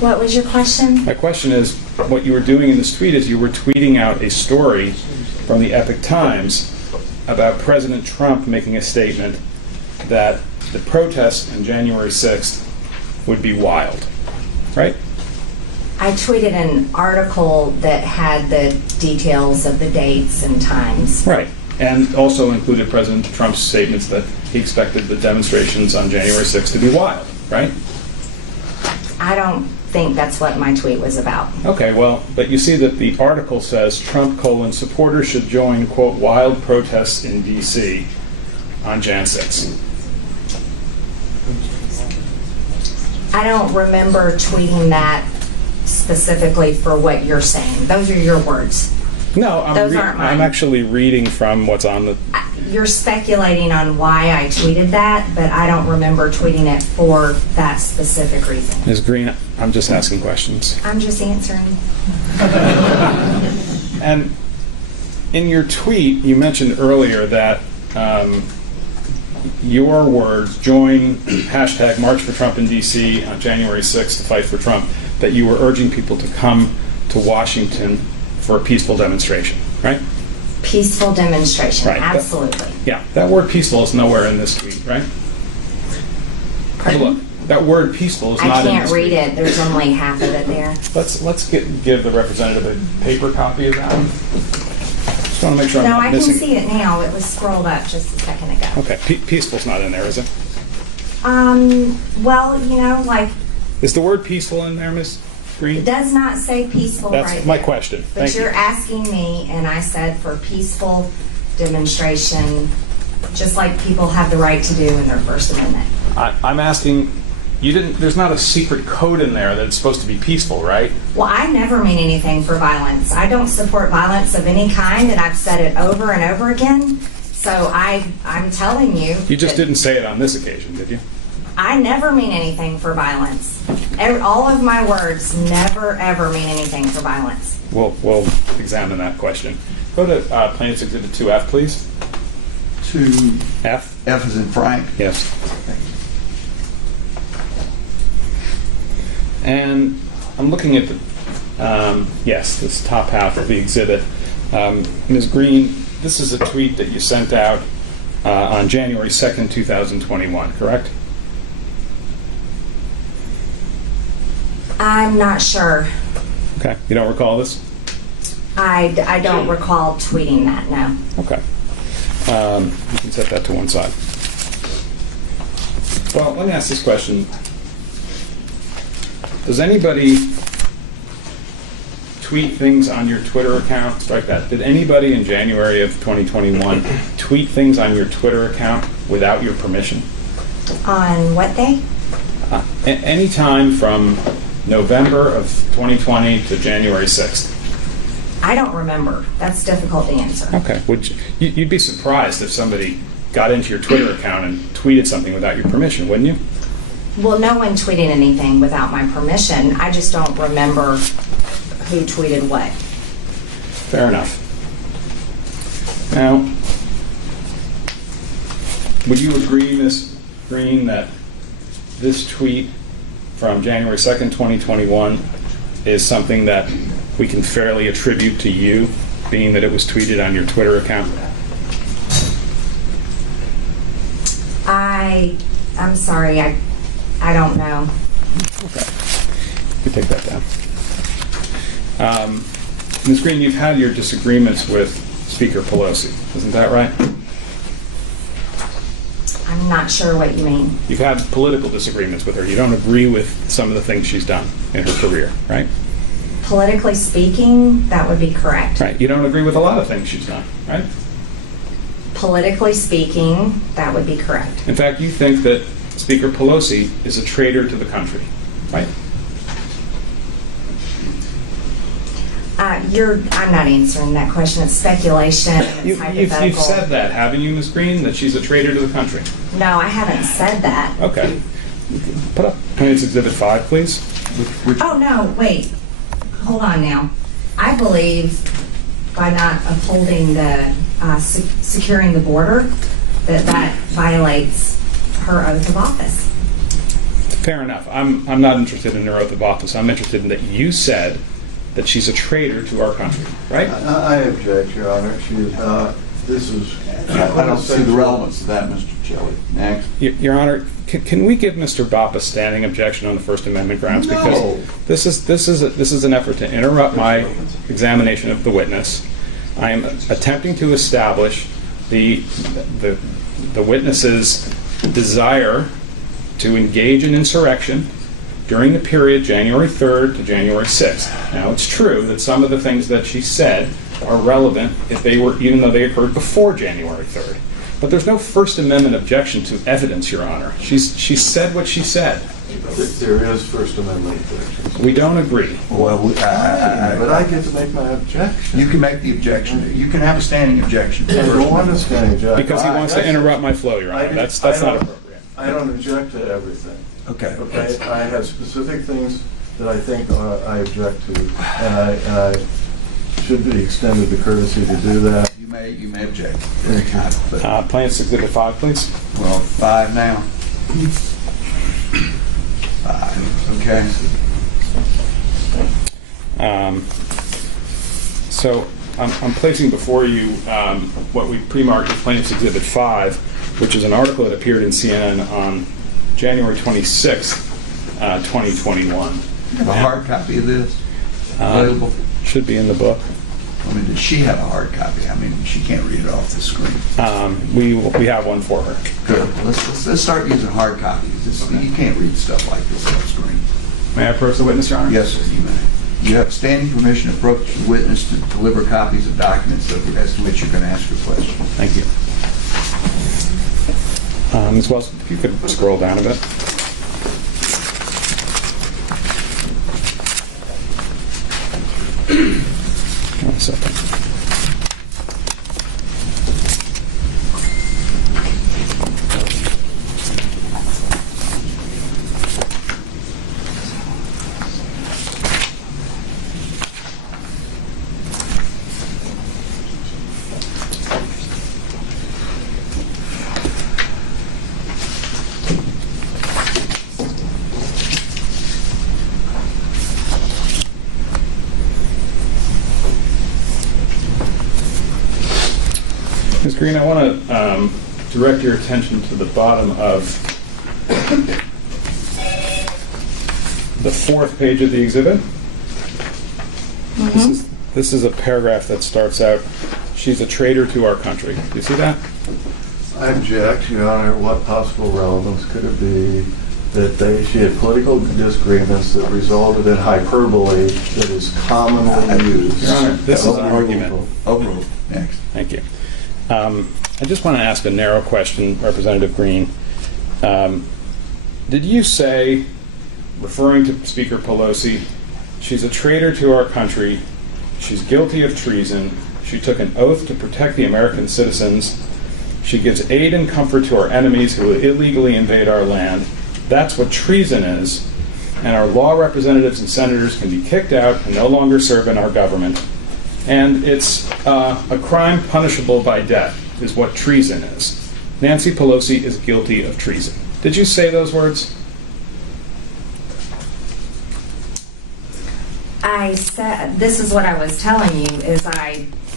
What was your question? My question is, what you were doing in this tweet is you were tweeting out a story from the Epoch Times about President Trump making a statement that the protests on January 6th would be wild, right? I tweeted an article that had the details of the dates and times. Right, and also included President Trump's statements that he expected the demonstrations on January 6th to be wild, right? I don't think that's what my tweet was about. Okay, well, but you see that the article says Trump, supporters should join, quote, wild protests in D.C. on Jan 6th. I don't remember tweeting that specifically for what you're saying. Those are your words. No, Those aren't mine. I'm actually reading from what's on the... You're speculating on why I tweeted that, but I don't remember tweeting it for that specific reason. Ms. Greene, I'm just asking questions. I'm just answering. And in your tweet, you mentioned earlier that your words, join hashtag March for Trump in D.C. on January 6th to fight for Trump, that you were urging people to come to Washington for a peaceful demonstration, right? Peaceful demonstration, Right. absolutely. Yeah, that word peaceful is nowhere in this tweet, right? Have a look. That word peaceful is I not in can't this read tweet. it. There's only half of it there. Let's give the representative a paper copy of that one. Just want to make sure I'm No, not I missing. can see it now. It was scrolled up just a second ago. Okay, peaceful's not in there, is it? Well, you know, like, Is the word peaceful in there, Ms. Greene? it does not say peaceful right That's my there. question. But Thank you're you. asking me, and I said for peaceful demonstration, just like people have the right to do in their First Amendment. I'm asking, there's not a secret code in there that it's supposed to be peaceful, right? Well, I never mean anything for violence. I don't support violence of any kind, and I've said it over and over again. So I'm telling you. You just that didn't say it on this occasion, did you? I never mean anything for violence. All of my words never, ever mean anything for violence. We'll examine that question. Go to Plaintiff's Exhibit 2F, please. 2F. F is in Frank. Yes. And I'm looking at this top half of the exhibit. Ms. Greene, this is a tweet that you sent out on January 2nd, 2021, correct? I'm not sure. Okay. You don't recall this? I don't recall tweeting that, no. Okay. You can set that to one side. Well, let me ask this question. Does anybody tweet things on your Twitter account? Strike that. Did anybody in January of 2021 tweet things on your Twitter account without your permission? On what day? Any time from November of 2020 to January 6th. I don't remember. That's difficult to answer. Okay. You'd be surprised if somebody got into your Twitter account and tweeted something without your permission, wouldn't you? Well, no one tweeted anything without my permission. I just don't remember who tweeted what. Fair enough. Now, would you agree, Ms. Greene, that this tweet from January 2nd, 2021 is something that we can fairly attribute to you, being that it was tweeted on your Twitter account? I'm sorry, I don't know. Okay. You take that down. Ms. Greene, you've had your disagreements with Speaker Pelosi, isn't that right? I'm not sure what you mean. You've had political disagreements with her. You don't agree with some of the things she's done in her career, right? Politically speaking, that would be correct. Right. You don't agree with a lot of things she's done, right? Politically speaking, that would be correct. In fact, you think that Speaker Pelosi is a traitor to the country, right? I'm not answering that question. It's speculation. It's hypothetical. You've said that, haven't you, Ms. Greene, that she's a traitor to the country? No, I haven't said that. Okay. Put up Plaintiff's Exhibit 5, please. Oh, no, wait. Hold on now. I believe by not upholding the securing the border, that violates her oath of office. Fair enough. I'm not interested in her oath of office. I'm interested in that you said that she's a traitor to our country, right? I object, Your Honor. She is not. This is. I don't see the relevance of that, Mr. Shelley. Next. Your Honor, can we give Mr. Bopp a standing objection on the First Amendment grounds? No. Because this is an effort to interrupt my examination of the witness. I am attempting to establish the witness's desire to engage in insurrection during the period January 3rd to January 6th. Now, it's true that some of the things that she said are relevant even though they occurred before January 3rd. But there's no First Amendment objection to evidence, Your Honor. She said what she said. There is First Amendment objections. We don't agree. Well, But I get to make my objection. you can make the objection. You can have a standing objection. I don't want a standing objection. Because he wants to interrupt my flow, Your Honor. That's not appropriate. I don't object to everything. Okay. Okay, I have specific things that I think I object to, and I should be extended the courtesy to do that. You may object. But, Plaintiff's Exhibit 5, please. well, 5 now. 5, okay. So I'm placing before you what we pre-marked as Plaintiff's Exhibit 5, which is an article that appeared in CNN on January 26th, 2021. You have a hard copy of this available? Should be in the book. I mean, does she have a hard copy? I mean, she can't read it off the screen. We have one for her. Good. Let's start using hard copies. You can't read stuff like this off the screen. May I approach the witness, Your Honor? Yes, sir, you may. You have standing permission to approach the witness to deliver copies of documents as to which you're going to ask your question. Thank you. Ms. Wells, if you could scroll down a bit. One second. Ms. Greene, I want to direct your attention to the bottom of the 4th page of the exhibit. This is a paragraph that starts out, "She's a traitor to our country." Do you see that? I object, Your Honor. What possible relevance could it be that she had political disagreements that resulted in hyperbole that is commonly used? Your Honor, this is an argument. Overruled. Next. Thank you. I just want to ask a narrow question, Representative Greene. Did you say, referring to Speaker Pelosi, she's a traitor to our country, she's guilty of treason, she took an oath to protect the American citizens, she gives aid and comfort to our enemies who illegally invade our land, that's what treason is, and our law representatives and senators can be kicked out and no longer serve in our government, and it's a crime punishable by death, is what treason is. Nancy Pelosi is guilty of treason. Did you say those words? I said, this is what I was telling you, is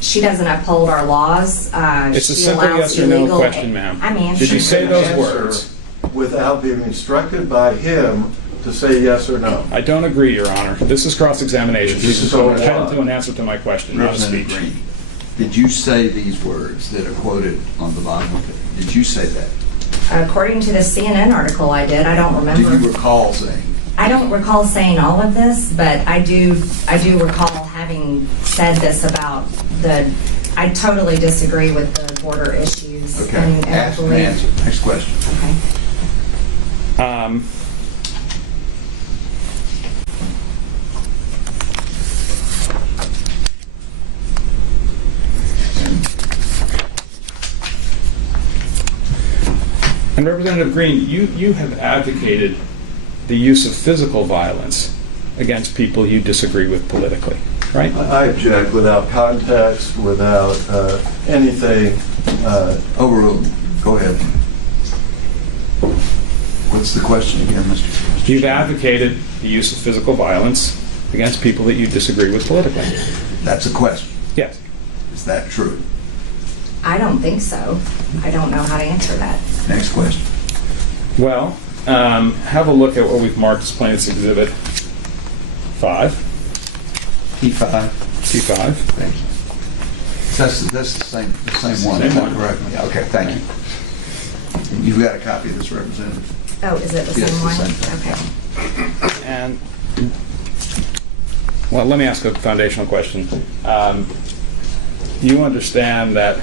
she doesn't uphold our laws. It's a She simple allows yes or no illegal- question, ma'am. I mean, Did you say those Answer words? without being instructed by him to say yes or no. I don't agree, Your Honor. This is cross-examination. This is She's so entitled what? to an answer to my question, not a Representative speech. Greene, did you say these words that are quoted on the bottom of it? Did you say that? According to the CNN article I did, I don't Do remember. you recall saying? I don't recall saying all of this, but I do recall having said this about I totally disagree with the border issues. Okay, and I ask and believe- answer. Next question. Okay. And Representative Greene, you have advocated the use of physical violence against people you disagree with politically, right? I object without context, without anything. Overruled. Go ahead. What's the question again, Mr. You've advocated the use of physical violence against people that you disagree with politically. That's a question. Yes. Is that true? I don't think so. I don't know how to answer that. Next question. Well, have a look at what we've marked as Plaintiff's Exhibit 5. T5. T5. Thank you. That's the same one. Same Is that one. correct? Yeah, okay, thank you. You've got a copy of this, Representative. Oh, is it the Yes, same the one? same thing. Okay. And, well, let me ask a foundational question. You understand that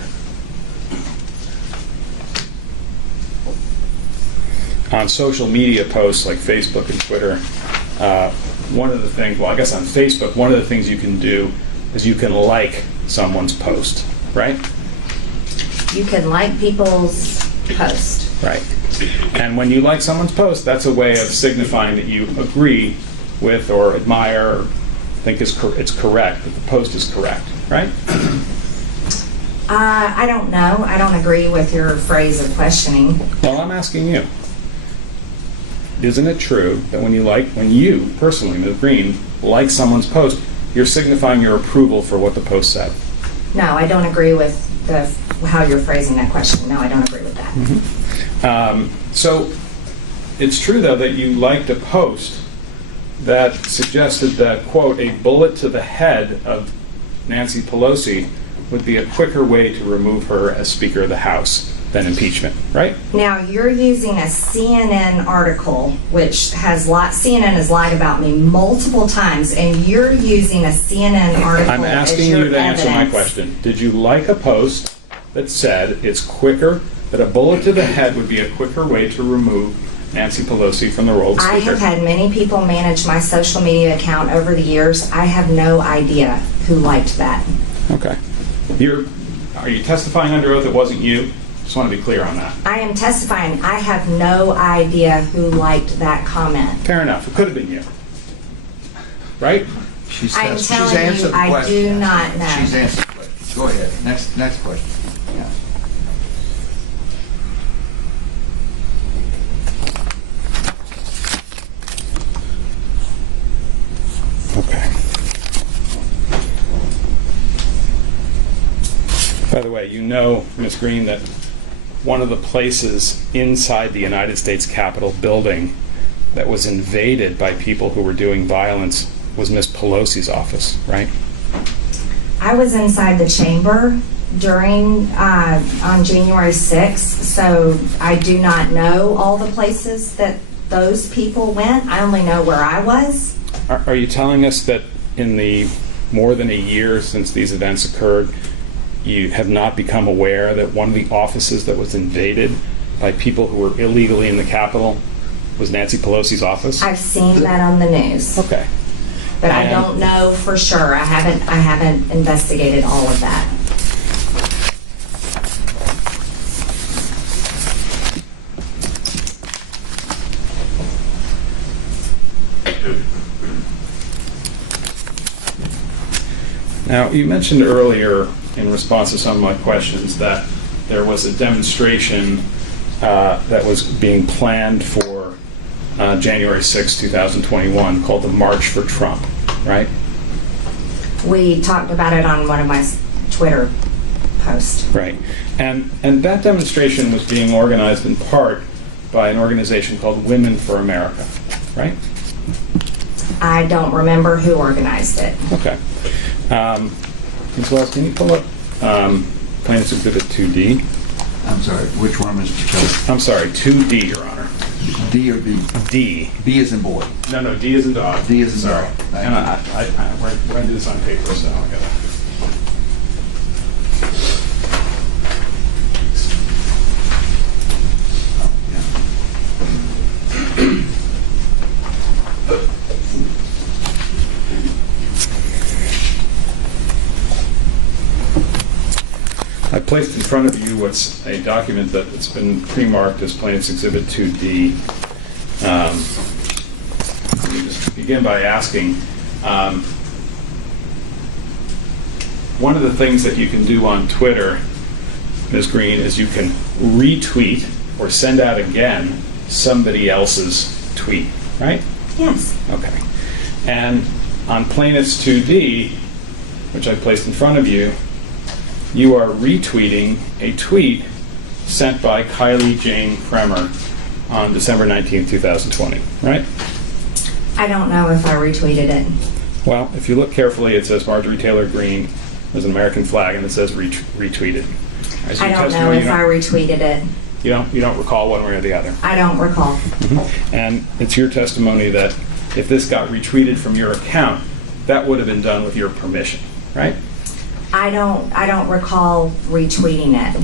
on social media posts like Facebook and Twitter, one of the things, well, I guess on Facebook, one of the things you can do is you can like someone's post, right? You can like people's post. Right. And when you like someone's post, that's a way of signifying that you agree with or admire or think it's correct, that the post is correct, right? I don't know. I don't agree with your phrase of questioning. Well, I'm asking you. Isn't it true that when you personally, Ms. Greene, like someone's post, you're signifying your approval for what the post said? No, I don't agree with how you're phrasing that question. No, I don't agree with that. Mm-hmm. So it's true, though, that you liked a post that suggested that, quote, a bullet to the head of Nancy Pelosi would be a quicker way to remove her as Speaker of the House than impeachment, right? Now, you're using a CNN article, which has CNN has lied about me multiple times, and you're using a CNN article I'm asking as your you to answer my evidence. question. Did you like a post that said it's quicker, that a bullet to the head would be a quicker way to remove Nancy Pelosi from the role of Speaker? I have had many people manage my social media account over the years. I have no idea who liked that. Okay. Are you testifying under oath it wasn't you? Just want to be clear on that. I am testifying. I have no idea who liked that comment. Fair enough. It could have been you. Right? I'm telling you, I do not know. She's answered the question. Go ahead. Next question. Yeah. Okay. By the way, you know, Ms. Greene, that one of the places inside the United States Capitol building that was invaded by people who were doing violence was Ms. Pelosi's office, right? I was inside the chamber during on January 6th, so I do not know all the places that those people went. I only know where I was. Are you telling us that in the more than a year since these events occurred, you have not become aware that one of the offices that was invaded by people who were illegally in the Capitol was Nancy Pelosi's office? I've seen that on the news. Okay. But I don't know for sure. I haven't investigated all of that. Now, you mentioned earlier in response to some of my questions that there was a demonstration that was being planned for January 6, 2021 called the March for Trump, right? We talked about it on one of my Twitter posts. Right. And that demonstration was being organized in part by an organization called Women for America, right? I don't remember who organized it. Okay. Ms. Wells, can you pull up Plaintiff's Exhibit 2D? I'm sorry, which one, Mr. Kelly? I'm sorry, 2D, Your Honor. D or B? D. B is in boy. No, D is in dog. D is in Sorry. dog. And we're going to do this on paper, so I got to... I placed in front of you what's a document that's been pre-marked as Plaintiff's Exhibit 2D. Let me just begin by asking, one of the things that you can do on Twitter, Ms. Greene, is you can retweet or send out again somebody else's tweet, right? Yes. Okay. And on Plaintiff's 2D, which I placed in front of you, you are retweeting a tweet sent by Kylie Jane Kremer on December 19, 2020, right? I don't know if I retweeted it. Well, if you look carefully, it says Marjorie Taylor Greene. There's an American flag, and it says retweeted. As I you don't know testimony, if I retweeted it. You don't recall one way or the other. I don't recall. Mm-hmm. And it's your testimony that if this got retweeted from your account, that would have been done with your permission, right? I don't recall retweeting it.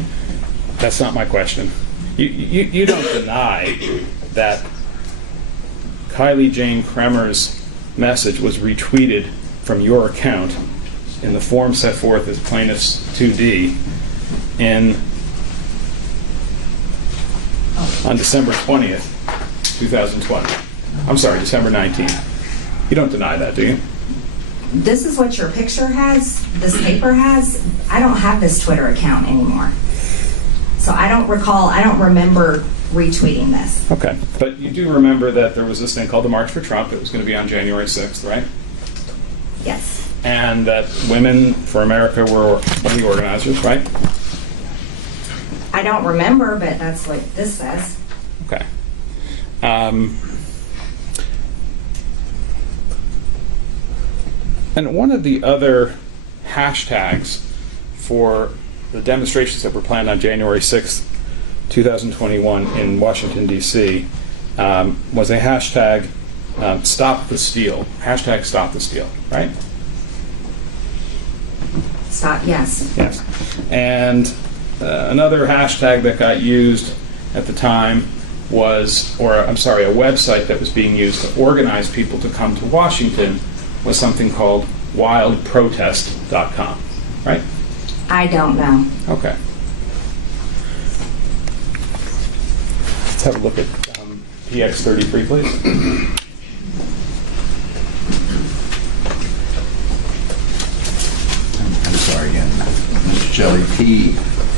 That's not my question. You don't deny that Kylie Jane Kremer's message was retweeted from your account in the form set forth as Plaintiff's 2D on December 20th, 2020. I'm sorry, December 19th. You don't deny that, do you? This is what your picture has, this paper has. I don't have this Twitter account anymore. So I don't remember retweeting this. Okay, but you do remember that there was this thing called the March for Trump. It was going to be on January 6th, right? Yes. And that Women for America were one of the organizers, right? I don't remember, but that's what this says. Okay. And one of the other hashtags for the demonstrations that were planned on January 6th, 2021 in Washington, D.C. Was a hashtag Stop the Steal. Hashtag Stop the Steal, right? Stop, yes. Yes. And another hashtag that got used at the time was, a website that was being used to organize people to come to Washington was something called wildprotest.com, right? I don't know. Okay. Let's have a look at PX33, please. I'm sorry again. Mr. Shelley,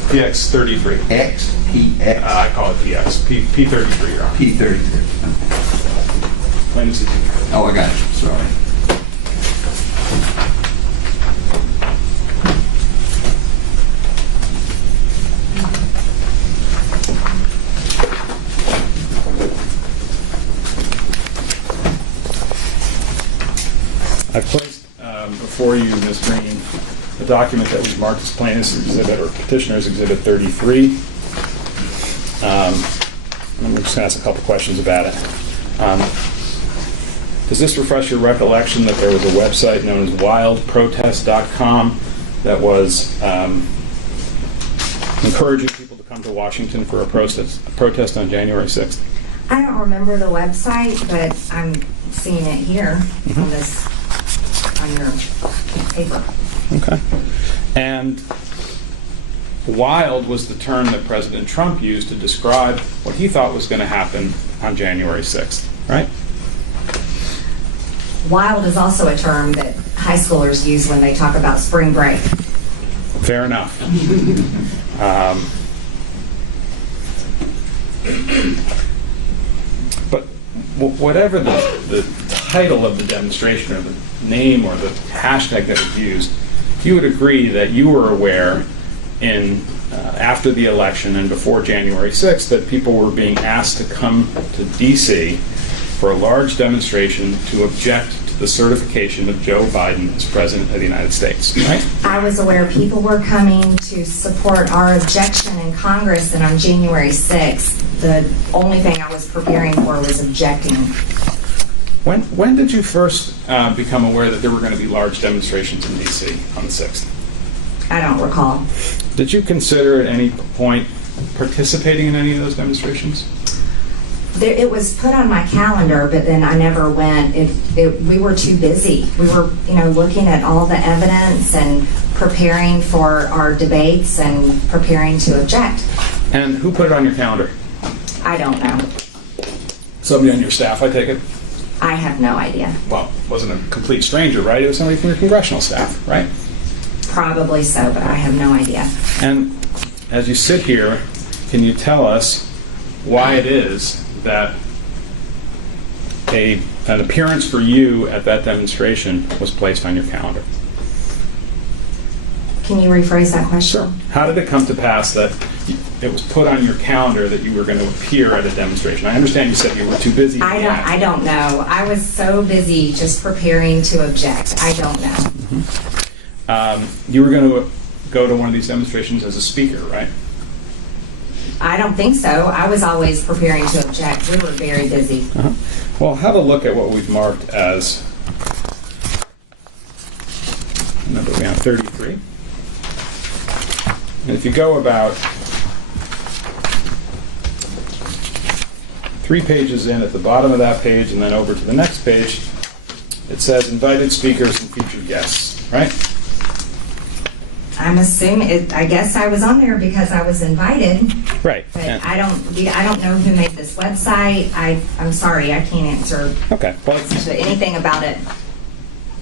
PX33. X, PX. I call it PX. P33, Your Honor. P33. Plaintiff's exhibit. Oh, I got you. Sorry. I've placed before you, Ms. Greene, a document that was marked as Plaintiff's Exhibit or Petitioner's Exhibit 33. I'm just going to ask a couple questions about it. Does this refresh your recollection that there was a website known as wildprotest.com that was encouraging people to come to Washington for a protest on January 6th? I don't remember the website, but I'm seeing it here on your paper. Okay. And wild was the term that President Trump used to describe what he thought was going to happen on January 6th, right? Wild is also a term that high schoolers use when they talk about spring break. Fair enough. But whatever the title of the demonstration or the name or the hashtag that was used, you would agree that you were aware after the election and before January 6th that people were being asked to come to D.C. for a large demonstration to object to the certification of Joe Biden as President of the United States, right? I was aware people were coming to support our objection in Congress, and on January 6th, the only thing I was preparing for was objecting. When did you first become aware that there were going to be large demonstrations in D.C. on the 6th? I don't recall. Did you consider at any point participating in any of those demonstrations? It was put on my calendar, but then I never went. We were too busy. We were, looking at all the evidence and preparing for our debates and preparing to object. And who put it on your calendar? I don't know. Somebody on your staff, I take it? I have no idea. Well, it wasn't a complete stranger, right? It was somebody from your congressional staff, right? Probably so, but I have no idea. And as you sit here, can you tell us why it is that an appearance for you at that demonstration was placed on your calendar? Can you rephrase that question? Sure. How did it come to pass that it was put on your calendar that you were going to appear at a demonstration? I understand you said you were too busy. I don't know. I was so busy just preparing to object. I don't know. You were going to go to one of these demonstrations as a speaker, right? I don't think so. I was always preparing to object. We were very busy. Well, have a look at what we've marked as number 33. And if you go about 3 pages in, at the bottom of that page, and then over to the next page, it says invited speakers and featured guests, right? I'm assuming, I guess I was on there because I was invited. Right. But I don't know who made this website. I'm sorry, I can't answer Okay. Well, anything about it.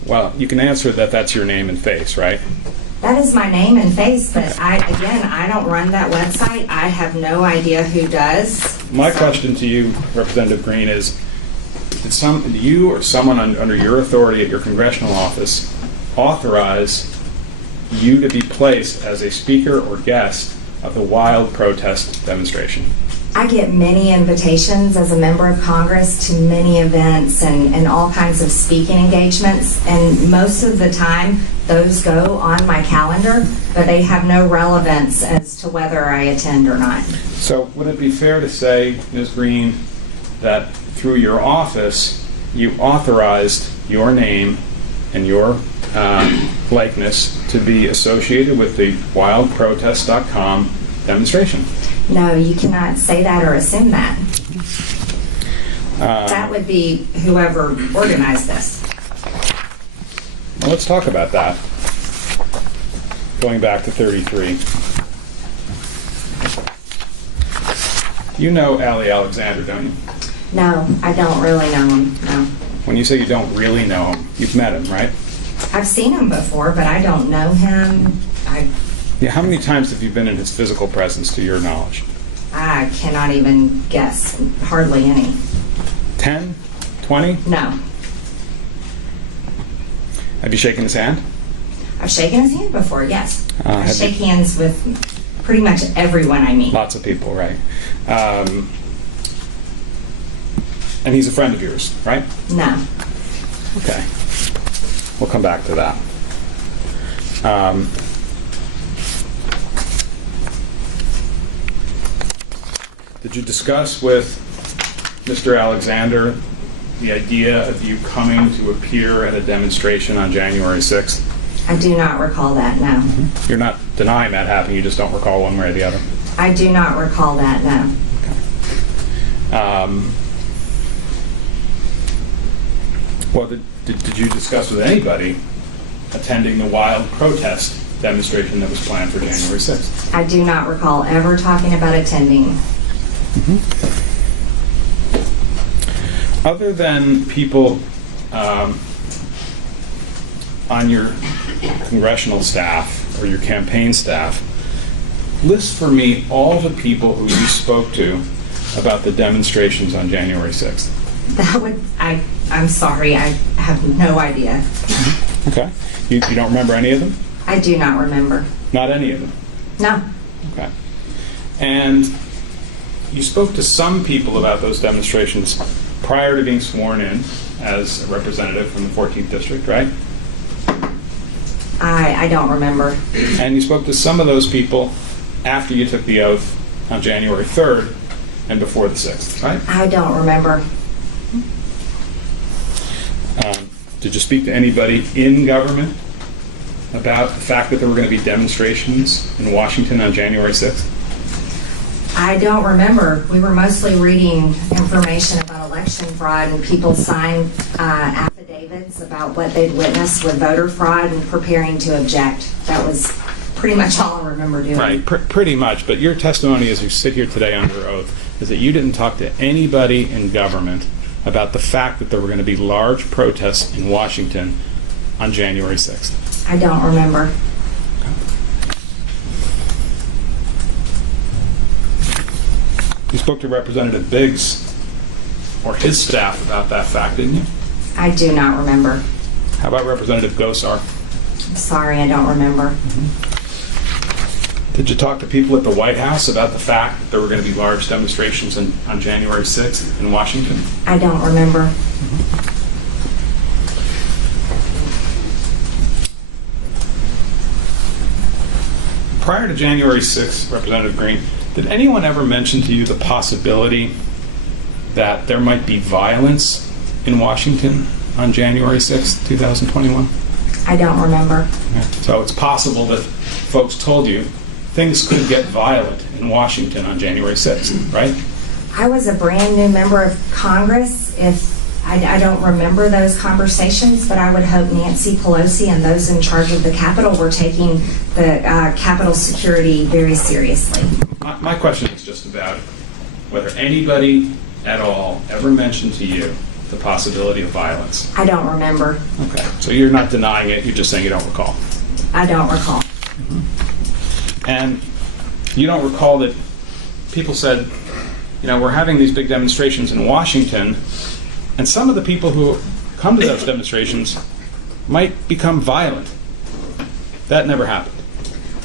well, you can answer that that's your name and face, right? That is my name and face, but I don't run that website. I have no idea who does. My question to you, Representative Greene, is did you or someone under your authority at your congressional office authorize you to be placed as a speaker or guest of the wild protest demonstration? I get many invitations as a member of Congress to many events and all kinds of speaking engagements, and most of the time those go on my calendar, but they have no relevance as to whether I attend or not. So would it be fair to say, Ms. Greene, that through your office you authorized your name and your likeness to be associated with the wildprotest.com demonstration? No, you cannot say that or assume that. That would be whoever organized this. Well, let's talk about that. Going back to 33. You know Ali Alexander, don't you? No, I don't really know him, no. When you say you don't really know him, you've met him, right? I've seen him before, but I don't know him. Yeah, how many times have you been in his physical presence to your knowledge? I cannot even guess. Hardly any. 10? 20? No. Have you shaken his hand? I've shaken his hand before, yes. I have shake hands with pretty much everyone I meet. Lots of people, right? And he's a friend of yours, right? No. Okay. We'll come back to that. Did you discuss with Mr. Alexander the idea of you coming to appear at a demonstration on January 6th? I do not recall that, no. You're not denying that happened, you just don't recall one way or the other? I do not recall that, no. Well, did you discuss with anybody attending the wild protest demonstration that was planned for January 6th? I do not recall ever talking about attending. Other than people on your congressional staff or your campaign staff, list for me all the people who you spoke to about the demonstrations on January 6th. That would, I'm sorry, I have no idea. Okay. You don't remember any of them? I do not remember. Not any of them? No. Okay. And you spoke to some people about those demonstrations prior to being sworn in as a representative from the 14th District, right? I don't remember. And you spoke to some of those people after you took the oath on January 3rd and before the 6th, right? I don't remember. Did you speak to anybody in government about the fact that there were going to be demonstrations in Washington on January 6th? I don't remember. We were mostly reading information about election fraud, and people signed affidavits about what they'd witnessed with voter fraud and preparing to object. That was pretty much all I remember doing. Right, pretty much. But your testimony as you sit here today under oath is that you didn't talk to anybody in government about the fact that there were going to be large protests in Washington on January 6th. I don't remember. You spoke to Representative Biggs or his staff about that fact, didn't you? I do not remember. How about Representative Gosar? Sorry, I don't remember. Did you talk to people at the White House about the fact that there were going to be large demonstrations on January 6th in Washington? I don't remember. Prior to January 6th, Representative Greene, did anyone ever mention to you the possibility that there might be violence in Washington on January 6th, 2021? I don't remember. So it's possible that folks told you things could get violent in Washington on January 6th, right? I was a brand new member of Congress. I don't remember those conversations, but I would hope Nancy Pelosi and those in charge of the Capitol were taking the Capitol security very seriously. My question is just about whether anybody at all ever mentioned to you the possibility of violence. I don't remember. Okay, so you're not denying it, you're just saying you don't recall. I don't recall. And you don't recall that people said, you know, we're having these big demonstrations in Washington, and some of the people who come to those demonstrations might become violent. That never happened.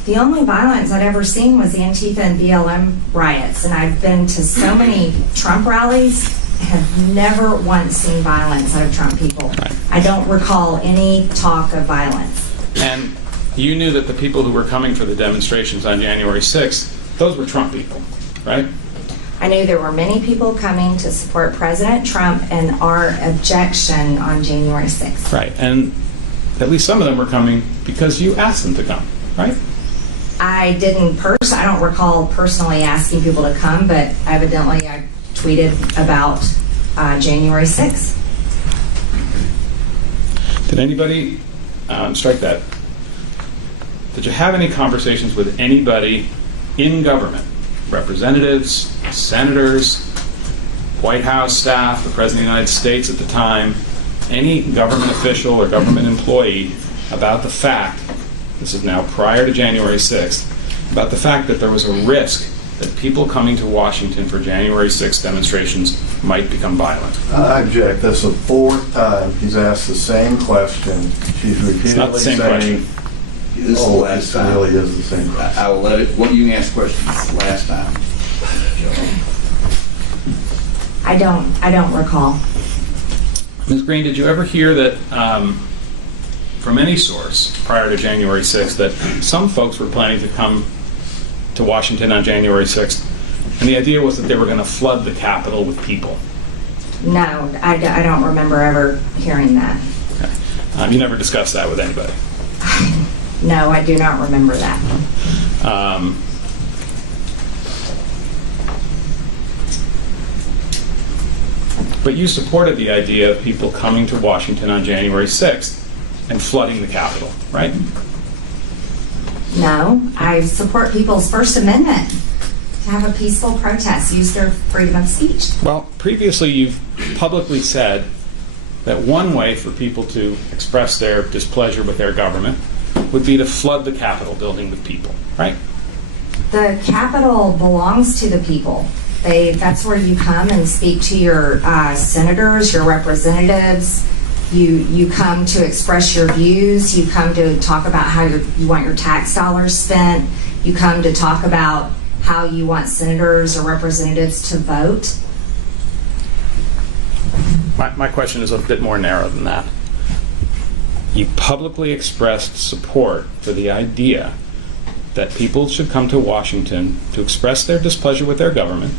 The only violence I'd ever seen was Antifa and BLM riots, and I've been to so many Trump rallies, have never once seen violence out of Trump people. Right. I don't recall any talk of violence. And you knew that the people who were coming for the demonstrations on January 6th, those were Trump people, right? I knew there were many people coming to support President Trump and our objection on January 6th. Right, and at least some of them were coming because you asked them to come, right? I don't recall personally asking people to come, but evidently I tweeted about January 6th. Did anybody, strike that, did you have any conversations with anybody in government, representatives, senators, White House staff, the President of the United States at the time, any government official or government employee about the fact, this is now prior to January 6th, about the fact that there was a risk that people coming to Washington for January 6th demonstrations might become violent? I object. That's the fourth time he's asked the same question. She's repeatedly It's not the same question. This is the last time. It really is the same question. I will let it, well, you can ask questions last time. I don't recall. Ms. Greene, did you ever hear that from any source prior to January 6th that some folks were planning to come to Washington on January 6th, and the idea was that they were going to flood the Capitol with people? No, I don't remember ever hearing that. Okay. You never discussed that with anybody? No, I do not remember that. But you supported the idea of people coming to Washington on January 6th and flooding the Capitol, right? No, I support people's First Amendment to have a peaceful protest, use their freedom of speech. Well, previously you've publicly said that one way for people to express their displeasure with their government would be to flood the Capitol building with people, right? The Capitol belongs to the people. That's where you come and speak to your senators, your representatives. You come to express your views. You come to talk about how you want your tax dollars spent. You come to talk about how you want senators or representatives to vote. My question is a bit more narrow than that. You publicly expressed support for the idea that people should come to Washington to express their displeasure with their government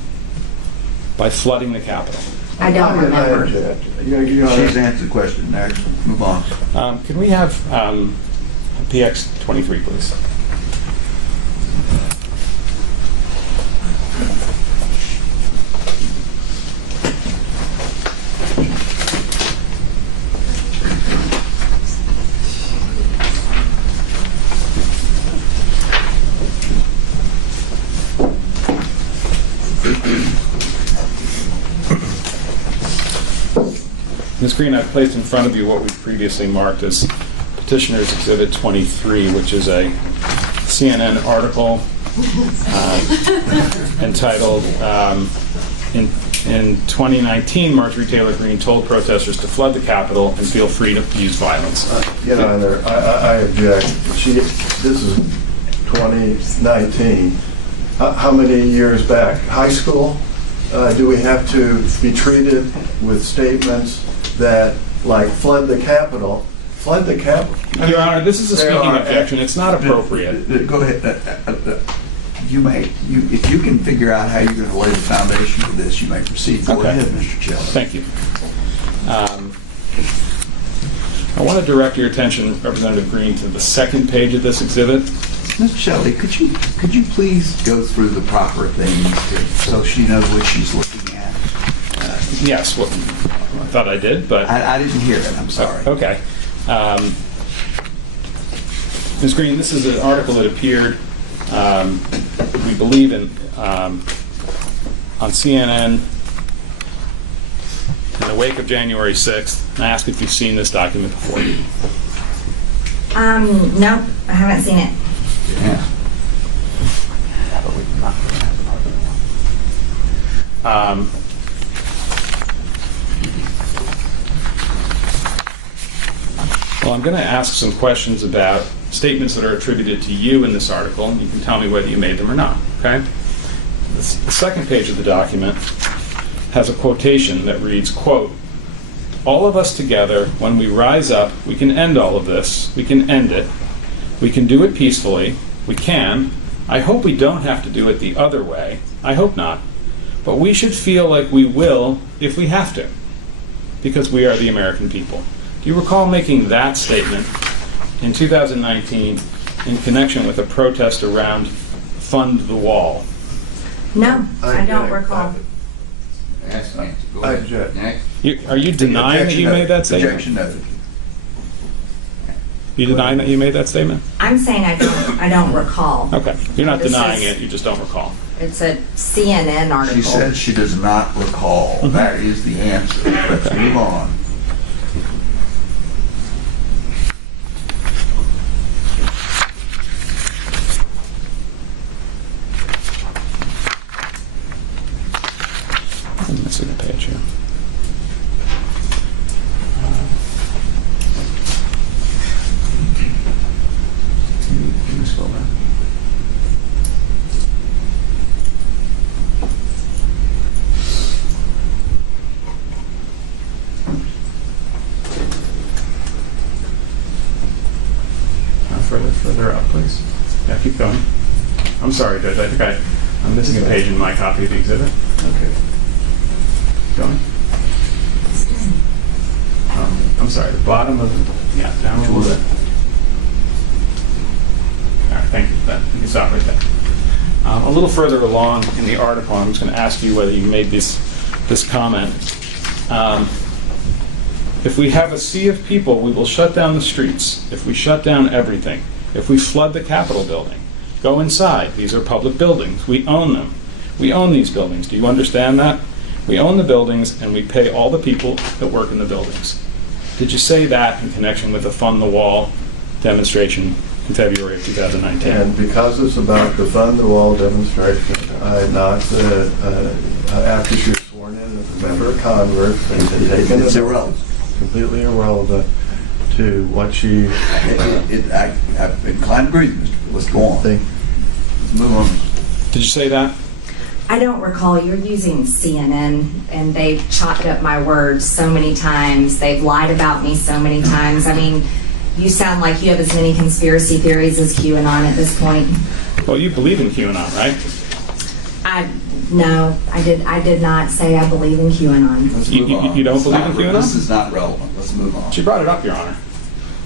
by flooding the Capitol. I don't remember. She's answered the question. Next, move on. Can we have PX 23, please? Ms. Greene, I've placed in front of you what we previously marked as Petitioner's Exhibit 23, which is a CNN article entitled, in 2019, Marjorie Taylor Greene told protesters to flood the Capitol and feel free to use violence. Your Honor, I object. This is 2019. How many years back? High school? Do we have to be treated with statements that, like, flood the Capitol? Flood the Capitol? Your Honor, this is a speaking objection. It's not appropriate. Go ahead. If you can figure out how you're going to lay the foundation for this, you may proceed. Go ahead, Mr. Shelley. Thank you. I want to direct your attention, Representative Greene, to the second page of this exhibit. Mr. Shelley, could you please go through the proper things so she knows what she's looking Yes, well, I thought I did, but... I didn't hear it, I'm sorry. Okay. Ms. Greene, this is an article that appeared, we believe, on CNN in the wake of January 6th. I ask if you've seen this document before. No, I haven't seen it. Yeah. Well, I'm going to ask some questions about statements that are attributed to you in this article, and you can tell me whether you made them or not, okay? The second page of the document has a quotation that reads, quote, "All of us together, when we rise up, we can end all of this. We can end it. We can do it peacefully. We can. I hope we don't have to do it the other way. I hope not. But we should feel like we will if we have to, because we are the American people." Do you recall making that statement in 2019 in connection with a protest around Fund the Wall? No, I don't recall. That's fine. Go I ahead. object. Next. Are you denying that you made that statement? Objection noted. You denying that you made that statement? I'm saying I don't recall. Okay. You're not This denying is- it, you just don't recall. It's a CNN article. She said she does not recall. That is the answer. Let's move on. I'm missing a page here. Can you scroll down? Further up, please. Yeah, keep going. I'm sorry, Judge. I think I'm missing a page in my copy of the exhibit. Okay. Going. I'm sorry. The bottom of down a little bit. All right. Thank you for that. You can stop right there. A little further along in the article, I'm just going to ask you whether you made this comment. If we have a sea of people, we will shut down the streets. If we shut down everything. If we flood the Capitol building. Go inside. These are public buildings. We own them. We own these buildings. Do you understand that? We own the buildings and we pay all the people that work in the buildings. Did you say that in connection with the Fund the Wall demonstration in February of 2019? And because it's about the Fund the Wall demonstration, I knocked after she was sworn in as a member of Congress, and taken It's irrelevant. Completely irrelevant to what she... I'm inclined to agree, Mr. Let's go on. Let's move on. Did you say that? I don't recall. You're using CNN, and they've chopped up my words so many times. They've lied about me so many times. I mean, you sound like you have as many conspiracy theories as QAnon at this point. Well, you believe in QAnon, right? No, I did not say I believe in QAnon. Let's move on. You don't believe in QAnon? This is not relevant. Let's move on. She brought it up, Your Honor.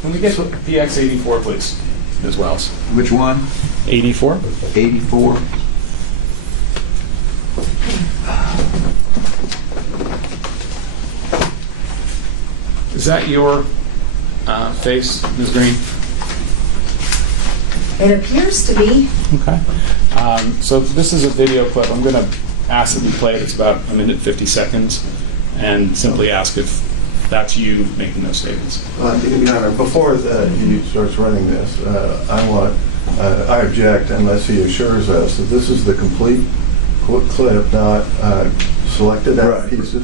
Can we get PX 84, please, Ms. Wells? Which one? 84. 84. Is that your face, Ms. Greene? It appears to be. Okay. So this is a video clip. I'm going to ask that we play it. It's about 1 minute 50 seconds, and simply ask if that's you making those statements. Your Honor, before he starts running this, I object unless he assures us that this is the complete clip, not selected out pieces.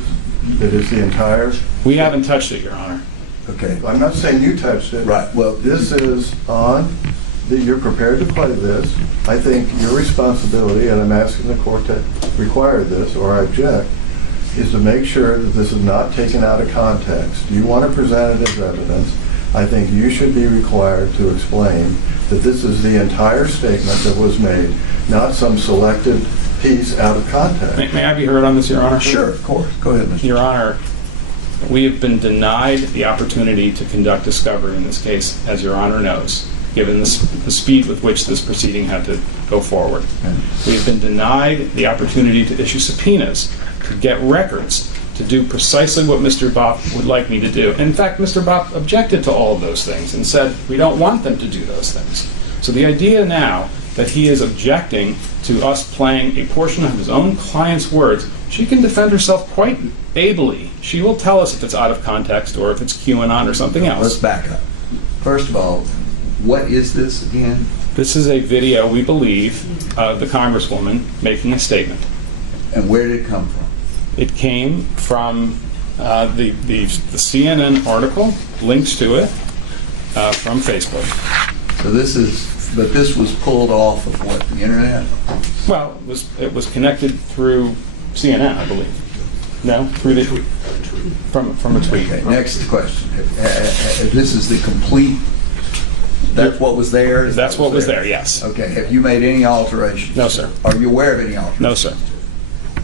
It is the entire... We haven't touched it, Your Honor. Okay. I'm not saying you touched it. Right. Well, this is on... You're prepared to play this. I think your responsibility, and I'm asking the court to require this, or I object, is to make sure that this is not taken out of context. You want to present it as evidence. I think you should be required to explain that this is the entire statement that was made, not some selected piece out of context. May I be heard on this, Your Honor? Sure, of course. Go ahead, Mr. Your Honor, we have been denied the opportunity to conduct discovery in this case, as Your Honor knows, given the speed with which this proceeding had to go forward. We have been denied the opportunity to issue subpoenas, to get records to do precisely what Mr. Bopp would like me to do. In fact, Mr. Bopp objected to all of those things and said, we don't want them to do those things. So the idea now that he is objecting to us playing a portion of his own client's words, she can defend herself quite ably. She will tell us if it's out of context or if it's QAnon or something else. Let's back up. First of all, what is this again? This is a video, we believe, of the Congresswoman making a statement. And where did it come from? It came from the CNN article, links to it, from Facebook. So this was pulled off of what, the internet? Well, it was connected through CNN, I believe. No, through the tweet. From a tweet. Okay, next question. This is the complete, that's what was there? That's what was there, yes. Okay, have you made any alterations? No, sir. Are you aware of any alterations? No, sir.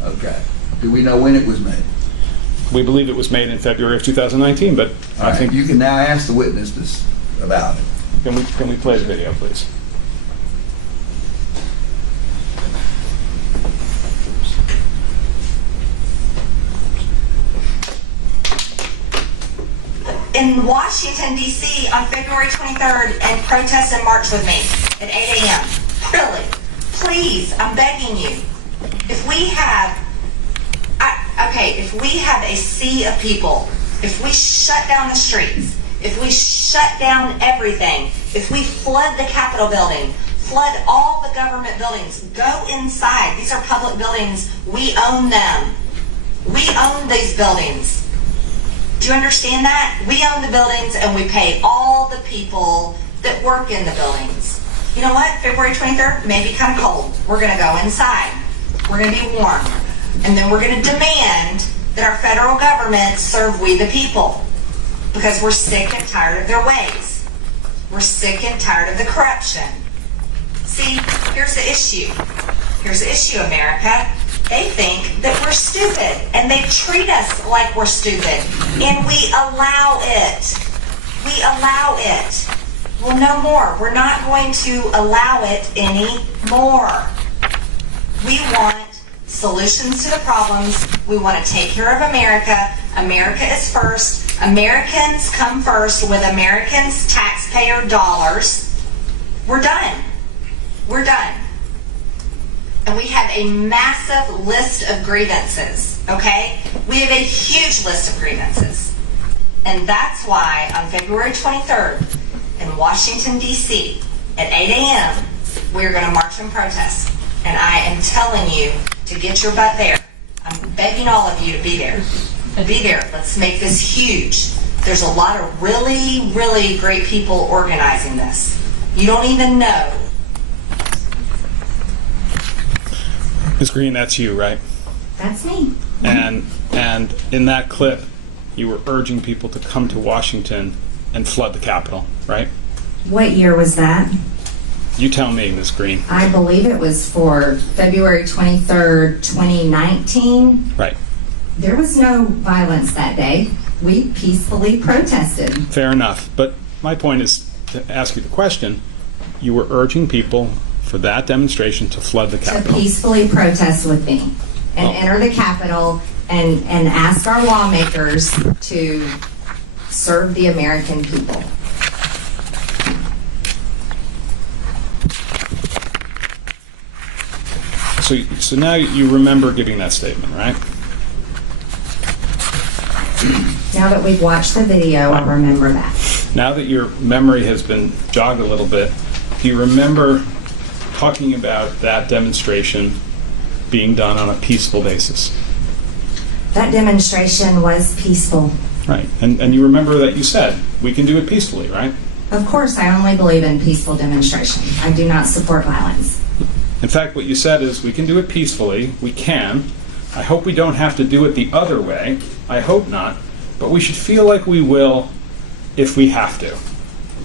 Okay. Do we know when it was made? We believe it was made in February of 2019, but I think you can now ask the witness this about it. Can we play the video, please? In Washington, D.C. on February 23rd and protest and march with me at 8 a.m. Really? Please, I'm begging you. If we have a sea of people, if we shut down the streets, if we shut down everything, if we flood the Capitol building, flood all the government buildings, go inside. These are public buildings. We own them. We own these buildings. Do you understand that? We own the buildings and we pay all the people that work in the buildings. You know what? February 23rd may be kind of cold. We're going to go inside. We're going to be warm. And then we're going to demand that our federal government serve we the people. Because we're sick and tired of their ways. We're sick and tired of the corruption. See, here's the issue. Here's the issue, America. They think that we're stupid, and they treat us like we're stupid, and we allow it. We allow it. Well, no more. We're not going to allow it anymore. We want solutions to the problems. We want to take care of America. America is first. Americans come first with Americans' taxpayer dollars. We're done. We're done. And we have a massive list of grievances, okay? We have a huge list of grievances. And that's why on February 23rd in Washington, D.C. at 8 a.m., we're going to march and protest. And I am telling you to get your butt there. I'm begging all of you to be there. Be there. Let's make this huge. There's a lot of really, really great people organizing this. You don't even know. Ms. Greene, that's you, right? That's me. And in that clip, you were urging people to come to Washington and flood the Capitol, right? What year was that? You tell me, Ms. Greene. I believe it was for February 23rd, 2019. Right. There was no violence that day. We peacefully protested. Fair enough. But my point is to ask you the question. You were urging people for that demonstration to flood the Capitol. To peacefully protest with me and enter the Capitol and ask our lawmakers to serve the American people. So now you remember giving that statement, right? Now that we've watched the video, I remember that. Now that your memory has been jogged a little bit, do you remember talking about that demonstration being done on a peaceful basis? That demonstration was peaceful. Right. And you remember that you said, we can do it peacefully, right? Of course, I only believe in peaceful demonstration. I do not support violence. In fact, what you said is, we can do it peacefully. We can. I hope we don't have to do it the other way. I hope not. But we should feel like we will if we have to,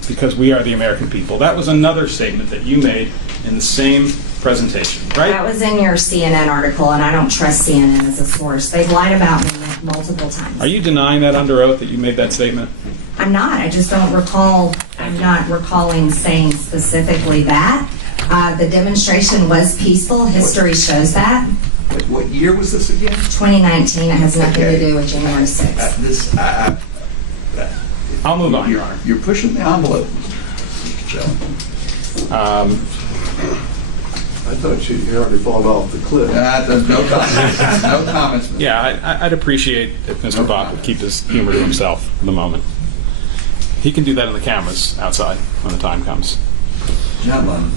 because we are the American people. That was another statement that you made in the same presentation, right? That was in your CNN article, and I don't trust CNN as a source. They've lied about me multiple times. Are you denying that under oath that you made that statement? I'm not. I just don't recall. I'm not recalling saying specifically that. The demonstration was peaceful. History shows that. What year was this again? 2019, it has nothing Okay. to do with January 6th. I'll move on, Your Honor. You're pushing the envelope. I thought you already fallen off the cliff. No comments. No comments. Yeah, I'd appreciate if Mr. Bach would keep his humor to himself for the moment. He can do that in the cameras outside when the time comes. Gentlemen,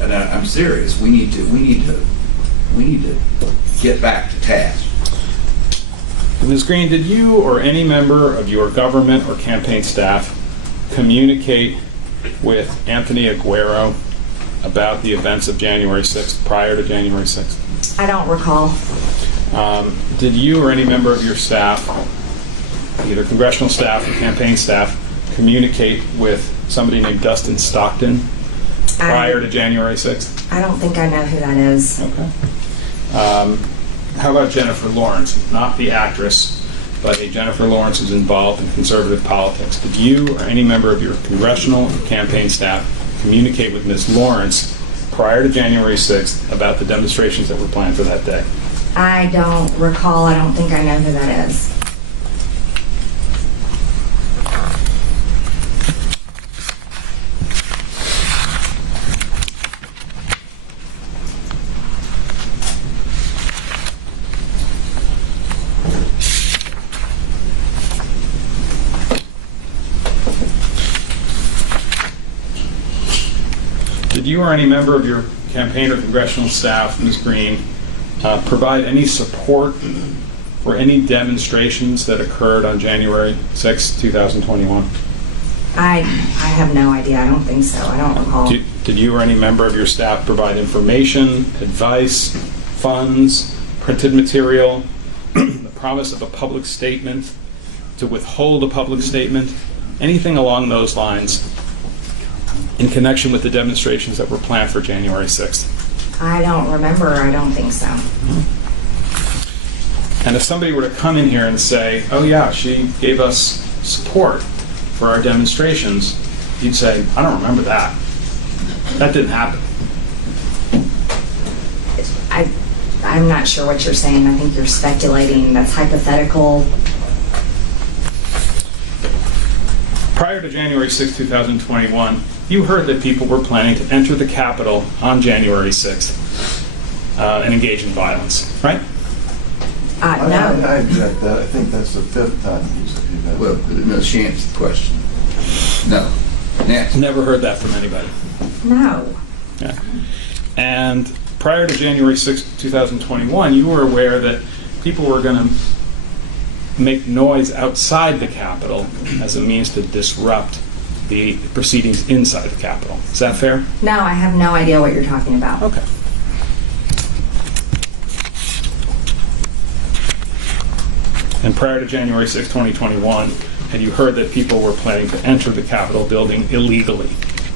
and I'm serious. We need to get back to task. Ms. Greene, did you or any member of your government or campaign staff communicate with Anthony Aguero about the events of January 6th, prior to January 6th? I don't recall. Did you or any member of your staff, either congressional staff or campaign staff, communicate with somebody named Dustin Stockton prior to January 6th? I don't think I know who that is. Okay. How about Jennifer Lawrence? Not the actress, but a Jennifer Lawrence who's involved in conservative politics. Did you or any member of your congressional or campaign staff communicate with Ms. Lawrence prior to January 6th about the demonstrations that were planned for that day? I don't recall. I don't think I know who that is. Did you or any member of your campaign or congressional staff, Ms. Greene, provide any support for any demonstrations that occurred on January 6, 2021? I have no idea. I don't think so. I don't recall. Did you or any member of your staff provide information, advice, funds, printed material, the promise of a public statement, to withhold a public statement, anything along those lines in connection with the demonstrations that were planned for January 6th? I don't remember. I don't think so. And if somebody were to come in here and say, oh yeah, she gave us support for our demonstrations, you'd say, I don't remember that. That didn't happen. I'm not sure what you're saying. I think you're speculating. That's hypothetical. Prior to January 6, 2021, you heard that people were planning to enter the Capitol on January 6th and engage in violence, right? No. I object that. I think that's the fifth time you said that. Well, no, she answered the question. No. Next. Never heard that from anybody. No. Yeah. And prior to January 6, 2021, you were aware that people were going to make noise outside the Capitol as a means to disrupt the proceedings inside the Capitol. Is that fair? No, I have no idea what you're talking about. Okay. And prior to January 6, 2021, had you heard that people were planning to enter the Capitol building illegally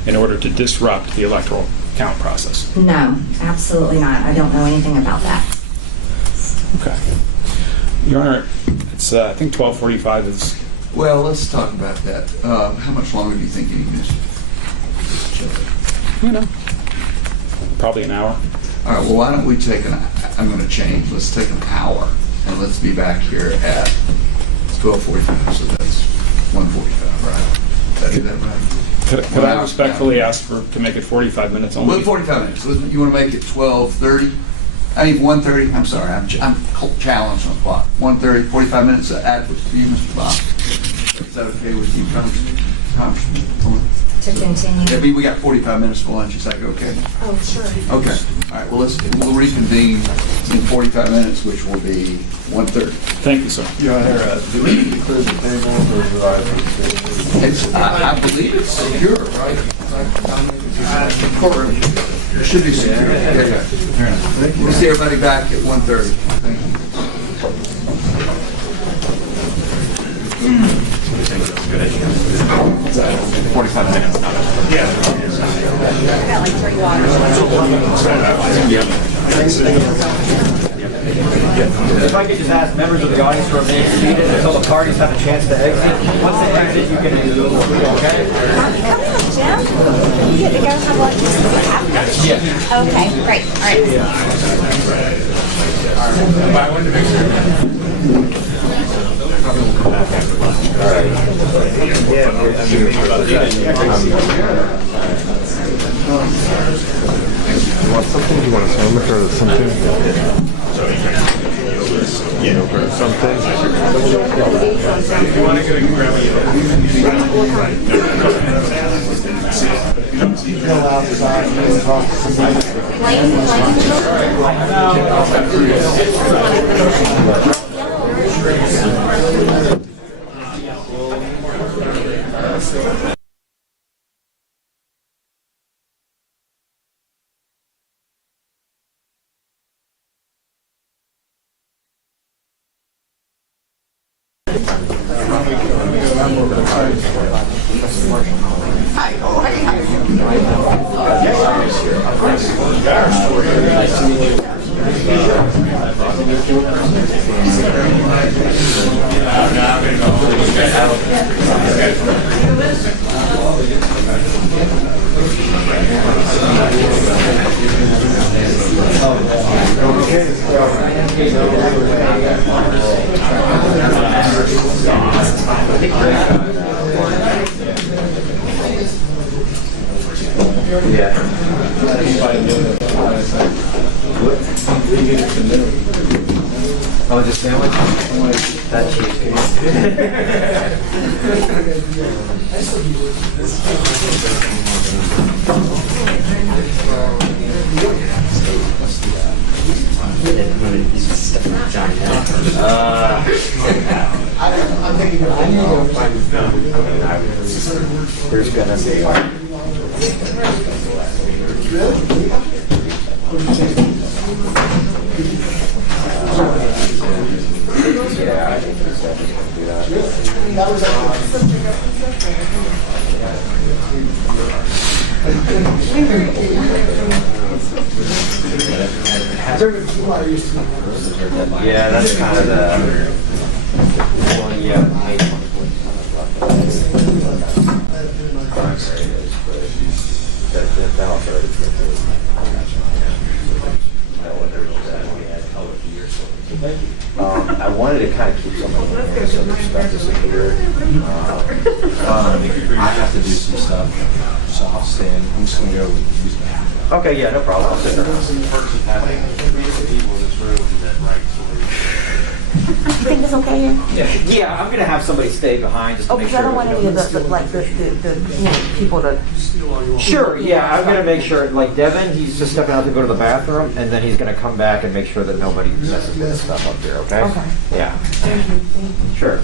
in order to disrupt the electoral count process? No, absolutely not. I don't know anything about that. Okay. Your Honor, it's I think 12:45 is. Well, let's talk about that. How much longer do you think you need, Mr. You know, probably an hour. All right, well, why don't we take I'm going to change. Let's take an hour, and let's be back here at 12:45, so that's 1:45, right? Did I do that right? Could I respectfully ask to make it 45 minutes only? Well, 45 minutes. You want to make it 12:30? I mean, 1:30. I'm sorry, I'm challenged on the clock. 1:30, 45 minutes adequate for you, Mr. Bob. Is that okay with you, Congressman? To continue. I mean, we got 45 minutes for lunch. Is that okay? Oh, sure. Okay. All right. Well, we'll reconvene in 45 minutes, which will be 1:30. Thank you, sir. Your Honor, do we need to clear the table or do I? I believe it's secure, right? Courtroom. It should be secure. Yeah. We'll see everybody back at 1:30. Thank you. Good idea. 45 minutes. I got like 3 waters. If I could just ask members of the audience to remain seated until the parties have a chance to exit. Once they exit, you can leave. Okay? Jim, you get to go have lunch after? Yeah. Okay, great. All right. I wanted to make sure. You want something? Do you want a sandwich or something? Yeah, or something. If you want to go and grab Go outside and talk to somebody. Oh, just sandwich? That There's gonna be yeah, I think there's definitely gonna do that. Yeah, that's kind of the one, yeah. I wanted to kind of keep something in there so the stuff is secure. I have to do some stuff, so I'll stand. I'm just going to go use that. Okay, yeah, no problem. I'll sit there. You think it's okay here? Yeah, I'm gonna have somebody stay behind just to make Because sure. I don't want any of the people to. Sure, yeah, I'm gonna make sure, like Devin, he's just stepping out to go to the bathroom, and then he's gonna come back and make sure that nobody messes with the stuff up there, okay? Okay. Yeah. Thank you. Sure.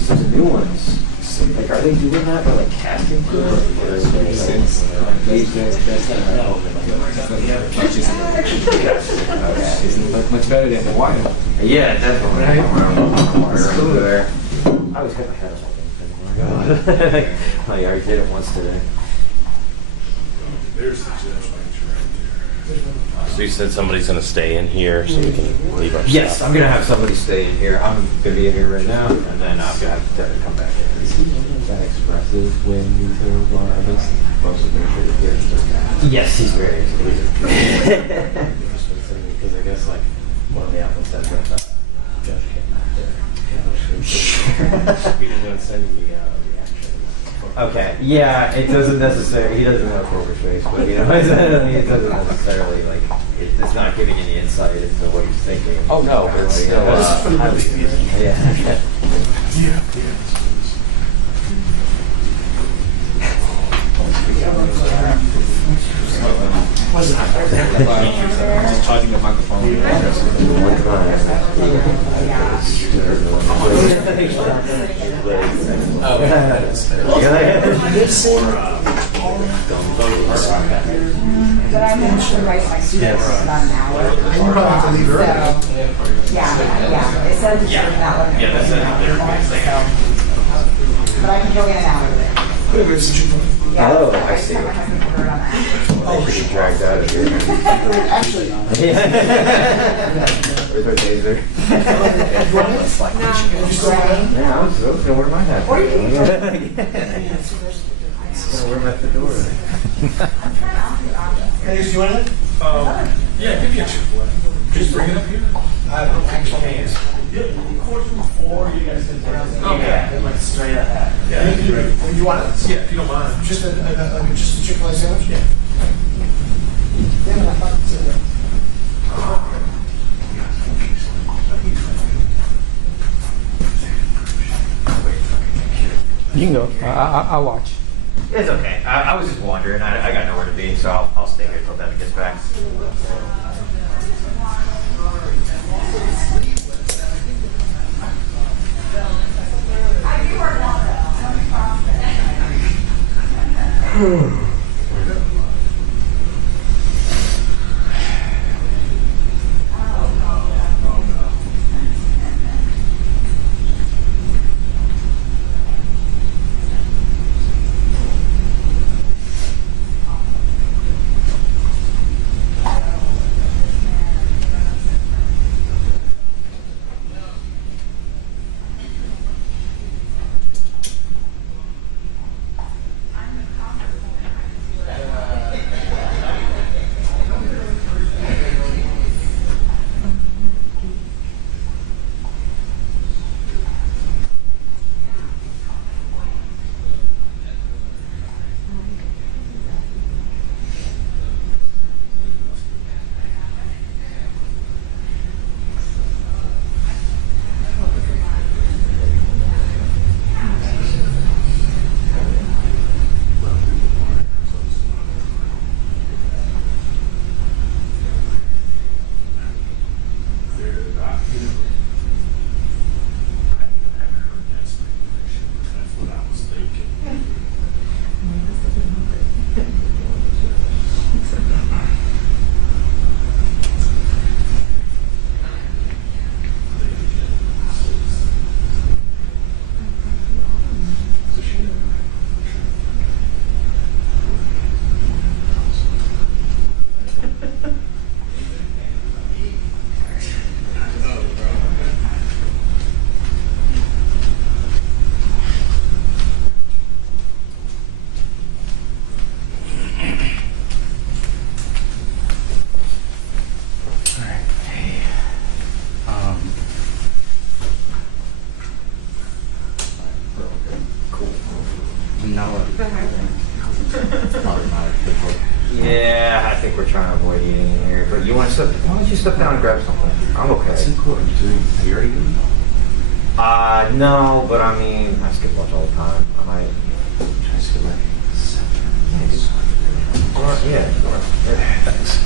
So the new ones, like, are they doing that by like casting for it? Much better than Hawaii. Yeah, definitely. I always hit my head on something. Oh, yeah, I already did it once today. There's the judge So you said somebody's going to stay in here so we can leave our Yes, stuff? I'm gonna have somebody stay in here. I'm gonna be in here right now, and then I'm gonna have to come back in. Is that expressive when you say on our list? Most of them are here. Yes, he's very Because I guess like one of the applicants said that Jeff came out there. He didn't send me reaction. Okay, yeah, it doesn't necessarily, he doesn't have poker face, but you know, it doesn't necessarily, like, it's not giving any insight into what he's thinking. Oh, no, but it's still highly feasible. Yeah. Just charging the microphone. But I'm going to write my students about an hour. And you probably have to leave early. Yeah, it says it's not what I'm. Yeah, that's it. But I can go in an hour. Yeah, Oh, so I see. sent my husband to work on that. Oh, should be dragged out of here. Actually, Where's our taser? Right? Yeah, I was gonna wear my hat. Or you can- I'm gonna wear my fedora. Hey, do you want it? Yeah, give me a Chick-fil-A. Just bring it up here. I don't actually. Course before you guys sit down. Okay. Like straight ahead. Yeah. You want it? Yeah, if you don't mind. Just a Chick-fil-A sandwich? Yeah. Damn it, I thought it said that. You can go. I'll watch. It's okay. I was just wondering. I got nowhere to be, so I'll stay here till Devin gets back. Yeah, I think we're trying to avoid eating in here. But you want to step? Why don't you step down and grab something? I'm okay. It's important too. Have you already done it? No, but I mean, I skip lunch all the time. I might. Try to skip like 7. Yeah, thanks.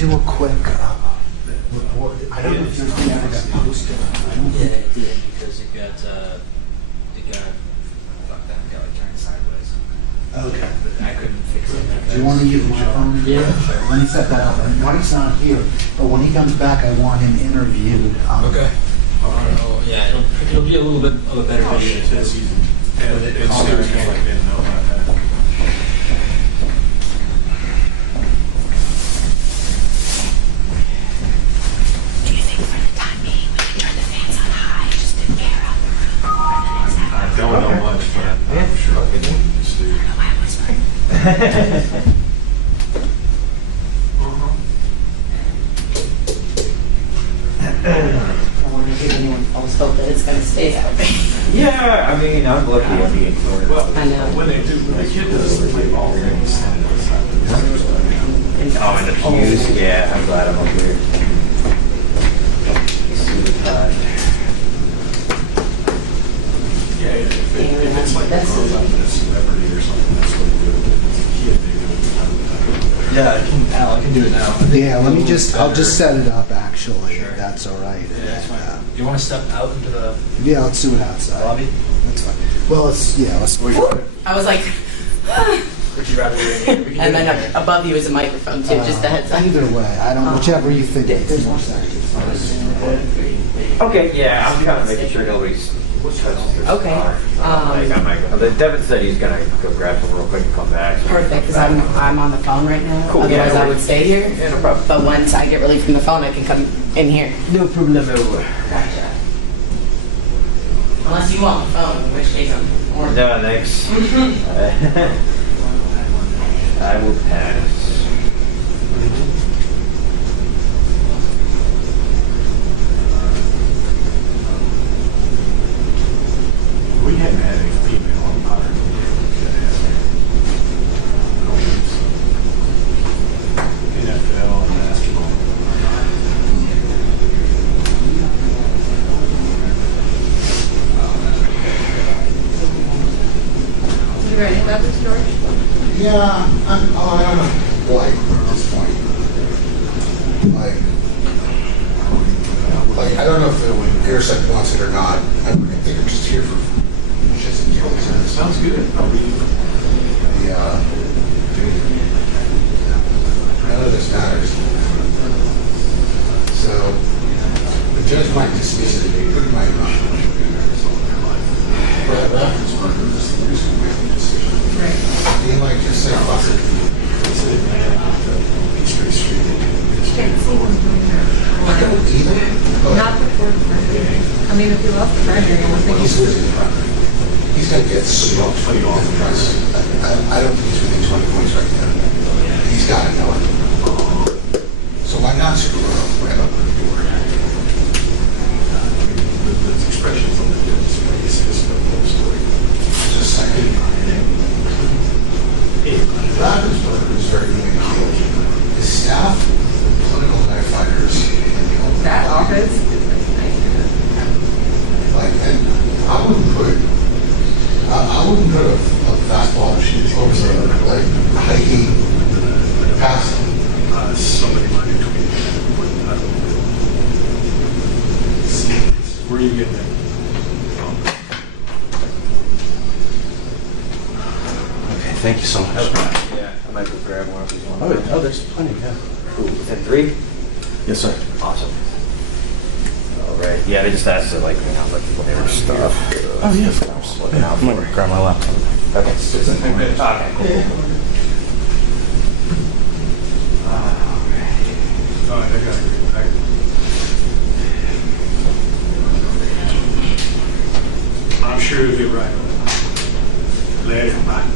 do a quick report? I don't know if there's any ever got posted. Yeah, it did, because it got, fuck that, it got like turned sideways. Okay. I couldn't fix it. Do you want to use my phone? Yeah. Let me set that up. And Marty's not here, but when he comes back, I want him interviewed. Okay. Oh, yeah, it'll be a little bit of a better video too. Do you think for the time being we can turn the fans on high just to air out the room? I don't know much, but I'm sure I can see. I don't know why I whispered. I want to give anyone false hope that it's going to stay that way. Yeah, I mean, I'm lucky I'm being sort of. I know. When they do, the kid does play ball, they're going to stand outside. Oh, and the pews, yeah, I'm glad I'm up here. See the tide. Yeah, if it's like a celebrity or something, that's what they do. If it's a kid, they do it time to time. Yeah, Al, I can do it now. Yeah, I'll just set it up actually, if that's all right. Do you want to step out into the Yeah, let's do it outside. lobby? That's fine. Well, let's I was like, Would you rather do it in here? and then above you is a microphone too, just a heads up. Either way, I don't, whichever you think makes more sense. Okay, yeah, I'm kind of making sure nobody's touches their Okay, stuff. Like, I'm like, Devin said he's gonna go grab some real quick and come back. Perfect, because I'm on the phone right now. Cool, Otherwise, yeah. I would stay here. Yeah, no problem. But once I get relief from the phone, I can come in here. No problem. Gotcha. Unless you want the phone, in which case I'm more. No, thanks. I will pass. We hadn't had a female umpire. NFL, basketball. You ready about this, George? Yeah, I don't know, like, at this point. Like, I don't know if the Intersect wants it or not. I think I'm just here for shits and giggles. Sounds good. Yeah. None of this matters. So, the judge might dismiss it, he might not. But after it's murder, this is going to make a decision. He might just say, fuck it. I don't either. Not before the primary. I mean, if you lost the primary, I don't think He's losing the primary. He's going to get sued off the price. I don't think he's within 20 points right now. He's got to know it. So I'm not super right up the door. The expressions on the judge's face is the whole story. Just saying. Raven's is very good at killing. His staff, political knife fighters, that office. like, and I wouldn't put a fastball over there, like, hiking past him. Somebody might be tweeting. Where are you getting that? Okay, thank you so much. Yeah, I might go grab one if you want. Oh, there's plenty, yeah. Cool. Within 3? Yes, sir. Awesome. All right. Yeah, they just asked to like let people know stuff. Oh, yeah, of course. Looking out I'm going to grab my laptop. Okay. Okay, cool. All right, I got it. I'm sure you'll get right on it. Later, bye.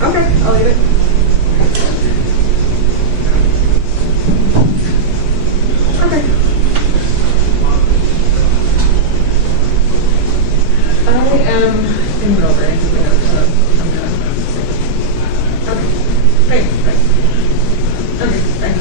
Okay, I'll leave it. Okay. I am in the over anything else, so I'm gonna. Okay. Thanks. Bye. Okay. Thanks.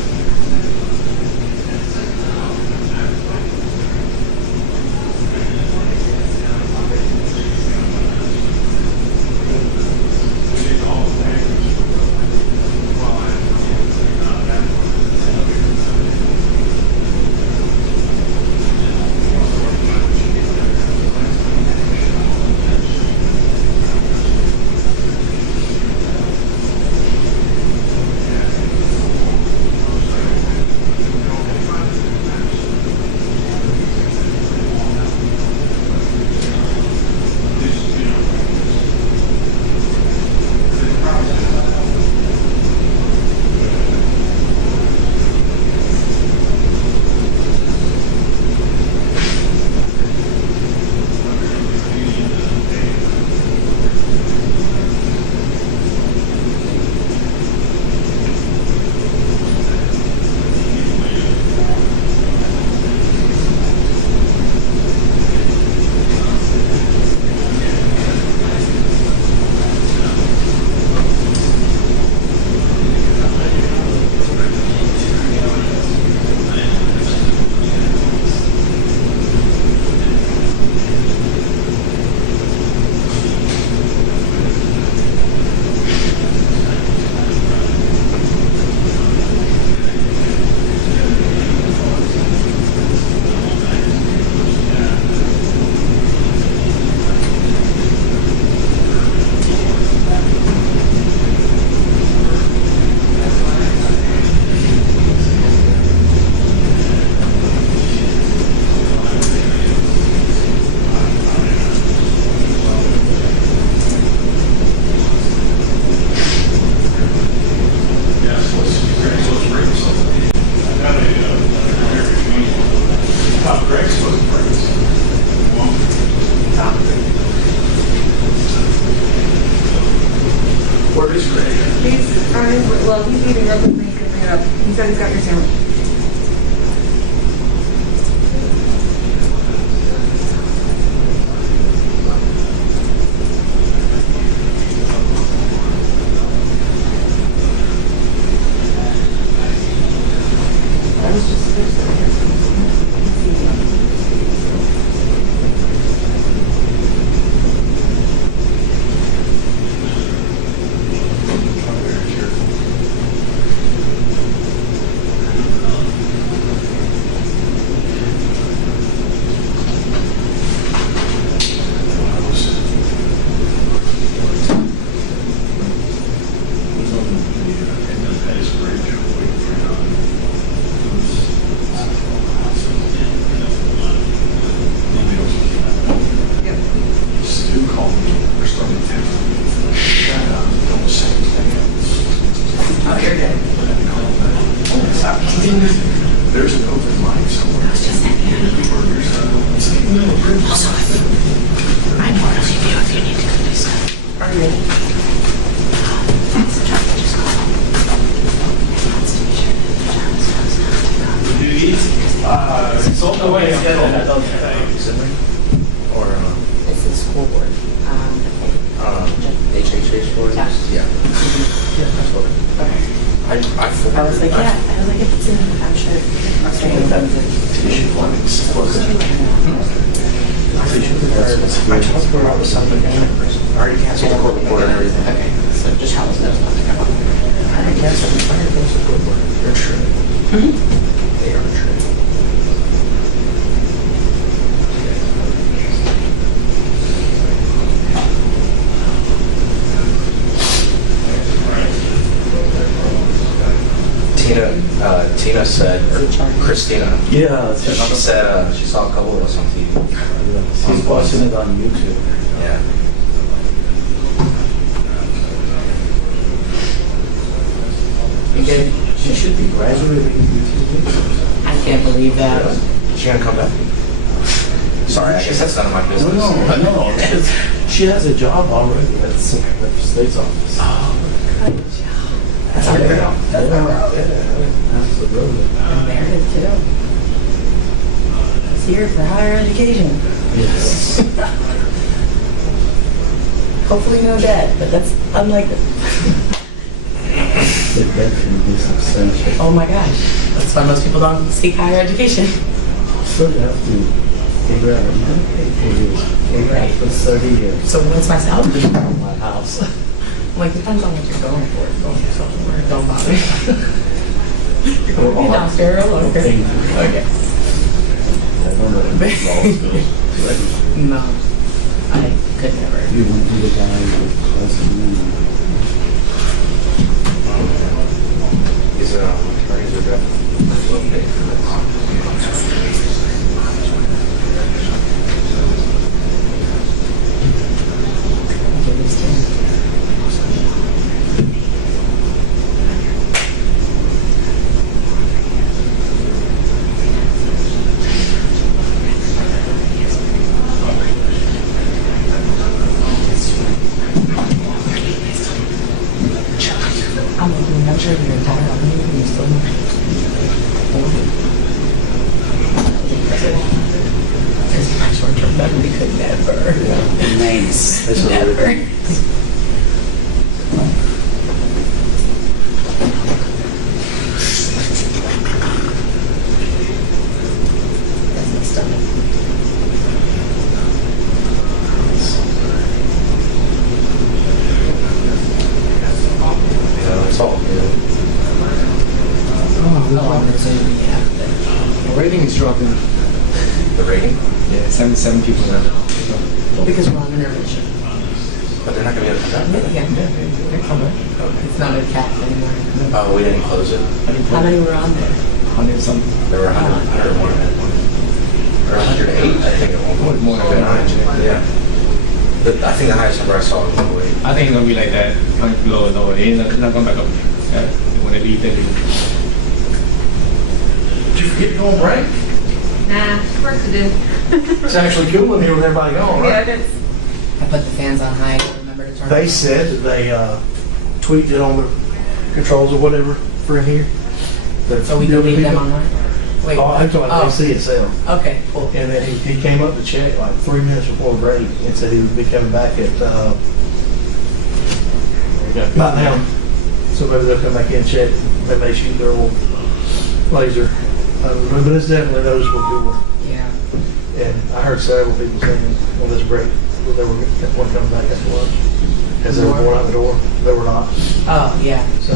Well, he's eating real quick, he's gonna bring it up. He said he's got your sandwich. I was just There's an open mic somewhere. Also, I'm going to leave you if you need to go do stuff. Are you ready? That's the truck I just called. Wants to be sure that the Jarvis knows now to go. Do these? Consult the way. Or, This is school board. HHH board? Yeah. Yeah. Yeah, that's what. I was like, yeah. I was like, if it's in, I'm sure. I think that tissue lines was I talked to her about something. I already canceled the court report and everything. Okay, so just how was those not to come up? I already canceled the court report. They're true. They are true. Tina said, or Christina. Yeah. She said she saw a couple of us on TV. She's watching it on YouTube. Yeah. Okay. She should be graduating. I can't believe that. Is she gonna come back? Sorry, I guess that's none of my business. No. She has a job already at the state's office. That's our girl. That's our girl. Absolutely. And Meredith too. It's here for higher education. Yes. Hopefully no debt, but that's unlikely. The debt can be substantial. Oh my gosh. That's why most people don't seek higher education. So you have to figure out a Medicaid for this. Right. For 30 years. So what's my salary? My house. I'm like, depends on what you're going for. Going for somewhere. Don't bother. You're going to be downstairs. Okay. Okay. I don't know if it's law school. No. I could never. You went to the guy with president. These attorneys are definitely well paid for this. I'm going to measure your entire life. You're still because my short-term memory could never. Nice. That's what Never. we're doing. That's my stomach. It's all good. The rating is dropping. The rating? Yeah, 77 people now. Well, because we're on intervention. But they're not going to be able to come back? Yeah, they're coming. It's not a cap anymore. Oh, we didn't close it. How many were on there? 100 something. There were 101 at one point. Or 108, I think, at one point. More than that. Yeah. But I think the highest number I saw was 108. I think it's gonna be like that. Lower. It's not going back up. When they leave, they leave. Did you forget to go on break? Nah, of course it did. It's actually cool in here with everybody gone, Yeah, right? it is. I put the fans on high. Remember to turn They them said that they tweaked it on the controls or whatever for in here. on. So we can leave them on high? Wait. Oh, I'm talking about AC itself. Okay, cool. And then he came up to check like 3 minutes before break and said he would be coming back at about now. So maybe they'll come back in and check. They may shoot their old laser. But it's definitely noticeable cooler. Yeah. And I heard several people saying on this break that they weren't coming back after lunch. As they were going out the door, they were not. Oh, yeah. So.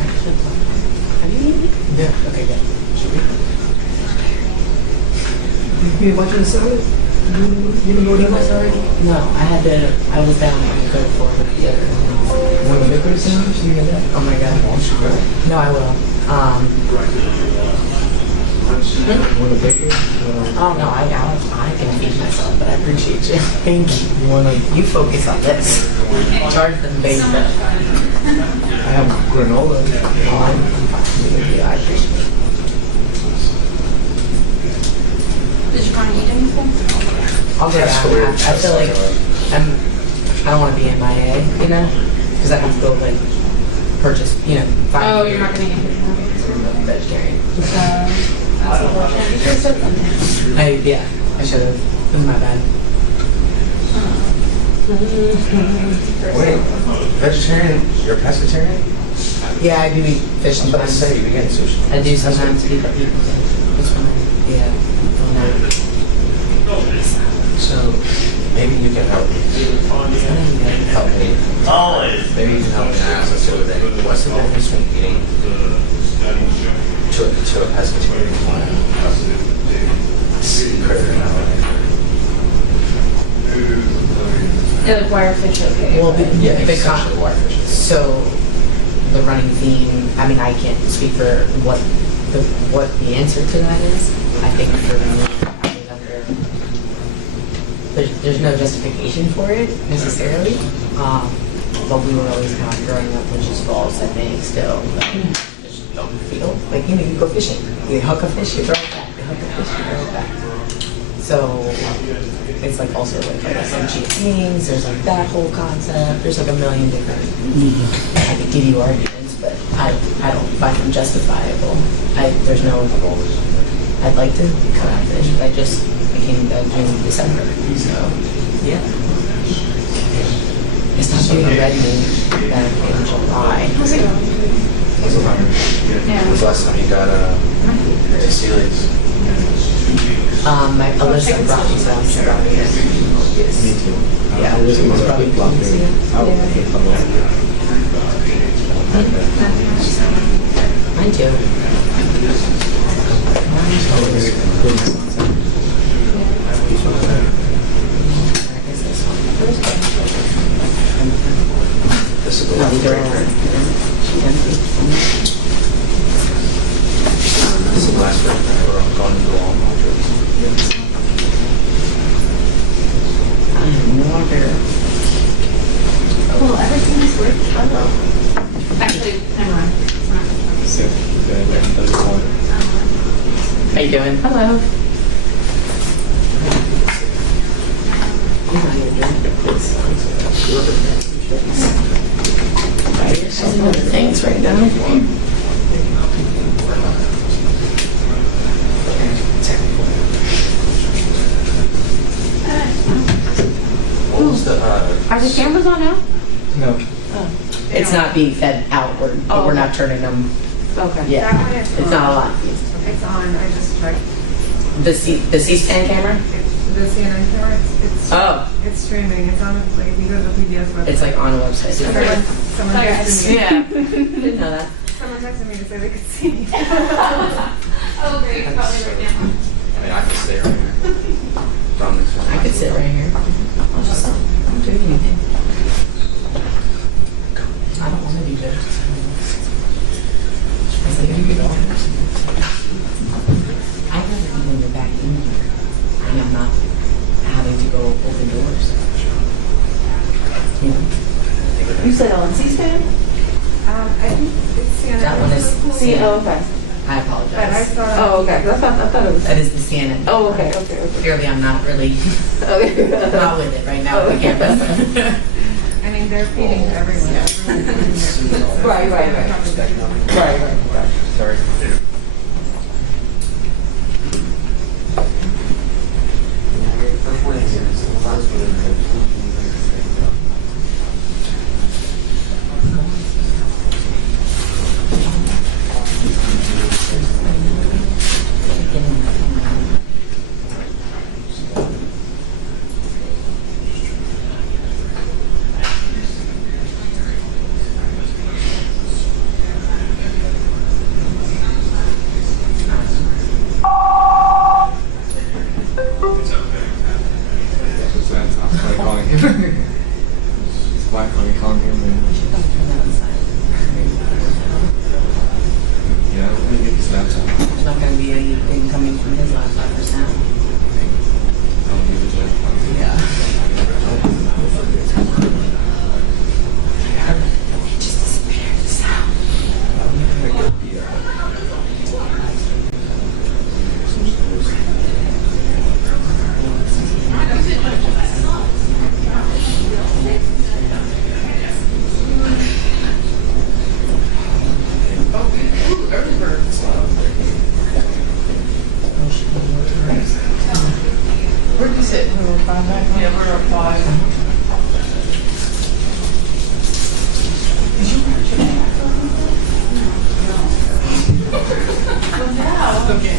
Have you eaten? Yeah. Okay, good. You watching the summit? You didn't go down there already? No, I was down on the third floor with the other ones. When the liquor sounds, you get that? Oh my god. No, I will. When the liquor? Oh no, I can feed myself, but I appreciate you. Thank you. You wanna? You focus on this. Charge them baby. I have granola. Yeah, I appreciate it. Did you want to eat anything? I'll get out. I feel like I don't want to be MIA, you know, because I have to go like purchase, find. Oh, you're not going to eat it. I'm vegetarian. That's unfortunate. You should have said something. I should have. It was my bad. Wait, vegetarian? You're a pescatarian? Yeah, I do eat fish I was about to sometimes. say, you get sushi. I do sometimes eat it's fine. Yeah. So, maybe you can help me. Help me. Maybe you can help me ask us the other day. What's the difference between eating to a pescatarian client? Sea critter now. Yeah, like wirefish, okay. Well, Yeah, essentially wirefish. So the running theme, I mean, I can't speak for what the answer to that is. I think for me, I was under, there's no justification for it necessarily, but we were always kind of growing up, which is false, I think, still. Just don't feel like, you go fishing, you hook a fish, you throw it back, you like a history of that. So it's like also like essentially meetings, there's like that whole concept, there's like a million different, I could give you arguments, but I don't find them justifiable. There's no, I'd like to cut out fish, but I became June, December, so yeah. It's not being ready back in July. How's it going? When's the When's the last time you got to Celia's? Alyssa brought me some. She brought me this. Me too. Yeah. It was probably blocking. Mine too. This is the last break, right? This is the last break, right? We're going to the wall. Well, everything's working. Actually, never mind. It's not. How you doing? Hello. Some other things right now. What was the, Are the cameras on now? No. It's not being fed outward, but we're not turning them. Okay. Yeah, That one is it's not a lot. It's on, I just checked. The C-SPAN camera? The CNN camera, it's streaming, it's on, like, if you go to the PBS website. It's like on a website. Someone texted me. Yeah. Didn't know that. Someone texted me to say they could see me. Oh, great, probably right now. I mean, I can stay right here. Dominic's I could sit right here. I'll just, I don't do anything. I don't want to do this. I was like, you could I'd rather be when you're back in here. I am not having to go open doors. You know? You said on C-SPAN? I think it's CNN. That one is CNN. Oh, okay. I apologize. But I saw. Oh, okay. I thought it was. That is the CNN. Oh, okay. Clearly, I'm not really not with it right now. Oh, with the cameras. I mean, they're feeding everyone. Right. Sorry. There's not going to be anything coming from his laptop for sound. Yeah. Just disappeared the sound. Where'd you sit? We were fine back. Yeah, we're up 5. Did you watch it? No. Okay.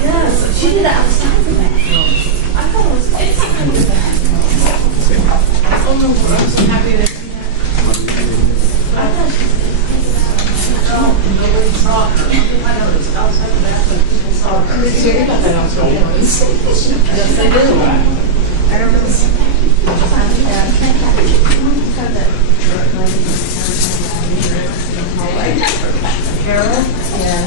Yes, she did it outside of that. I thought it was inside of that. Oh no, I'm so happy to see that. I thought nobody saw her. I know it was outside of that, but people saw her. They got that outside. Yes, they do. I don't know. Carol? Yeah.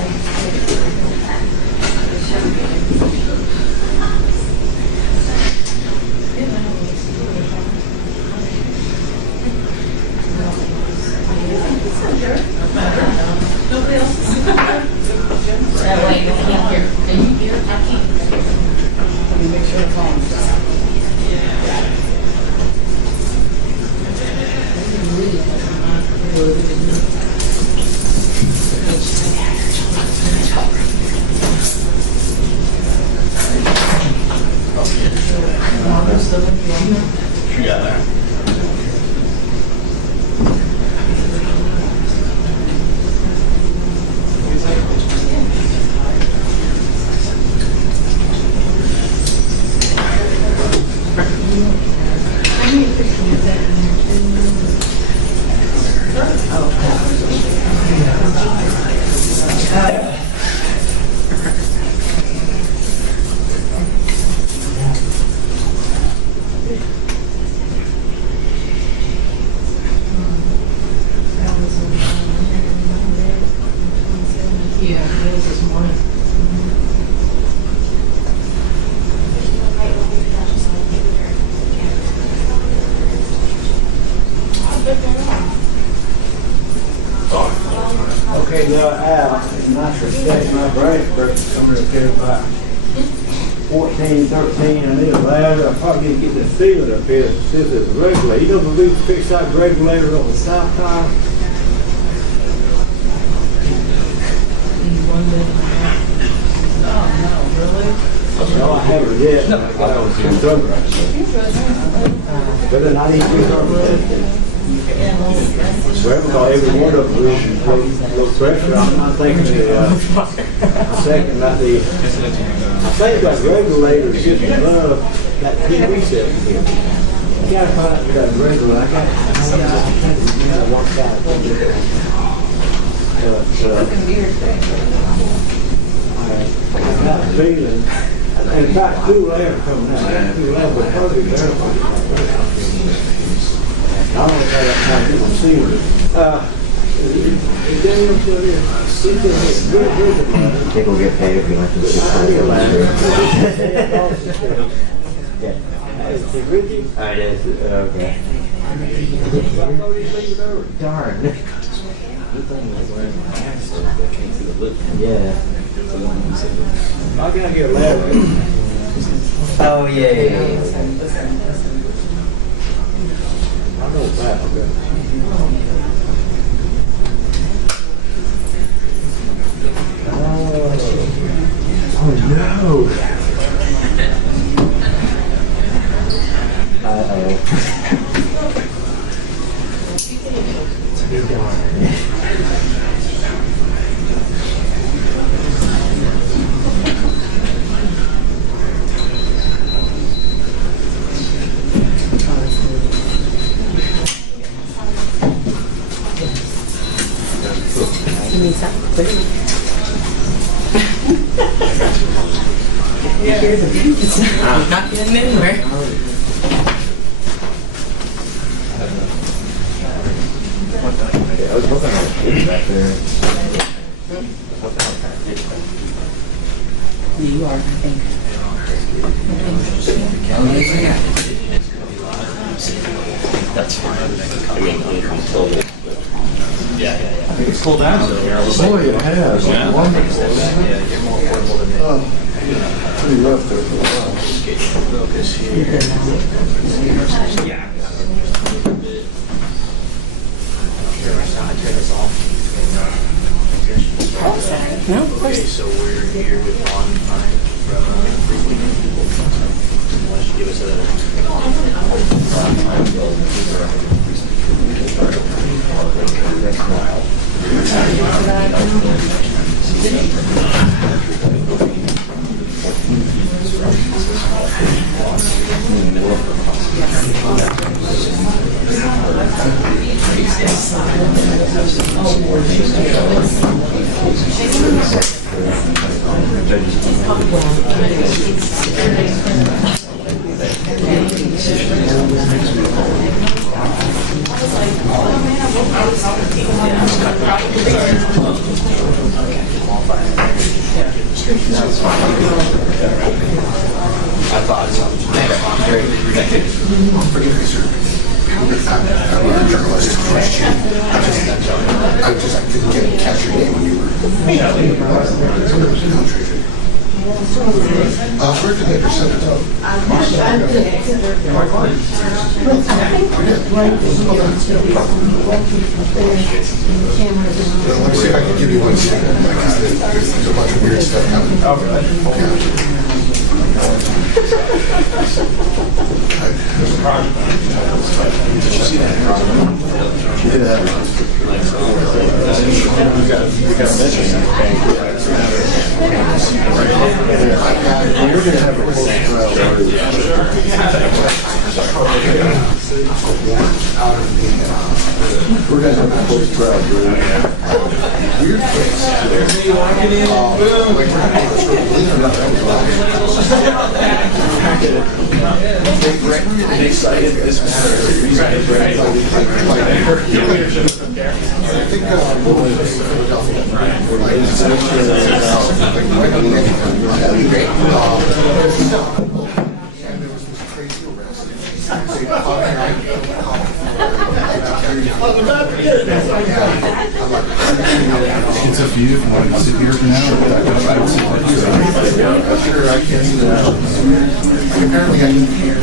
Nobody else is. this this morning. Okay, now Al, nice respect, my grandparents coming up here about 14, 13, I need a ladder, I probably need to get the ceiling up here, since it's a regulator. You know, we fix that regulator on the south side? No, I haven't yet. But then I need to do something. Well, because every one of them is low pressure. I'm not thinking I'm thinking about I think that regulator is just above that TV set here. You gotta find that regulator. I gotta work out. I got a feeling. In fact, 2 layers coming out. 2 layers, but probably verify. I don't know how that kind of people see it. Daniel still here. People will get paid if you let them see it. I did. Okay. Darn. Yeah. I gotta get a ladder. Oh, yeah. I know that. Oh no! You need something? It's not getting anywhere. I was hoping I was getting back there. You are, I think. That's fine. I mean, until the... Yeah. I think it's cooled down over here a little bit. Boy, it has. Yeah. Wonderful. Yeah, you're more affordable than me. Pretty rough there for a while. Get your focus here. Yeah. I turn this off. No, of course. Okay, so we're here with on why don't you give us I thought so. Forgive me, sir. I'm not a journalist. I just didn't catch your name when you were. Where did they present it to? Let me see if I can give you one second. There's a bunch of weird stuff happening. Did you see that? We got mentioned. You're going to have a close trial. We're going to have a close trial. Weird place. You walk it in, Excited this matter. It's up to you if you want to sit here for now or I don't sit here. Sure, I can. Apparently I need to hear.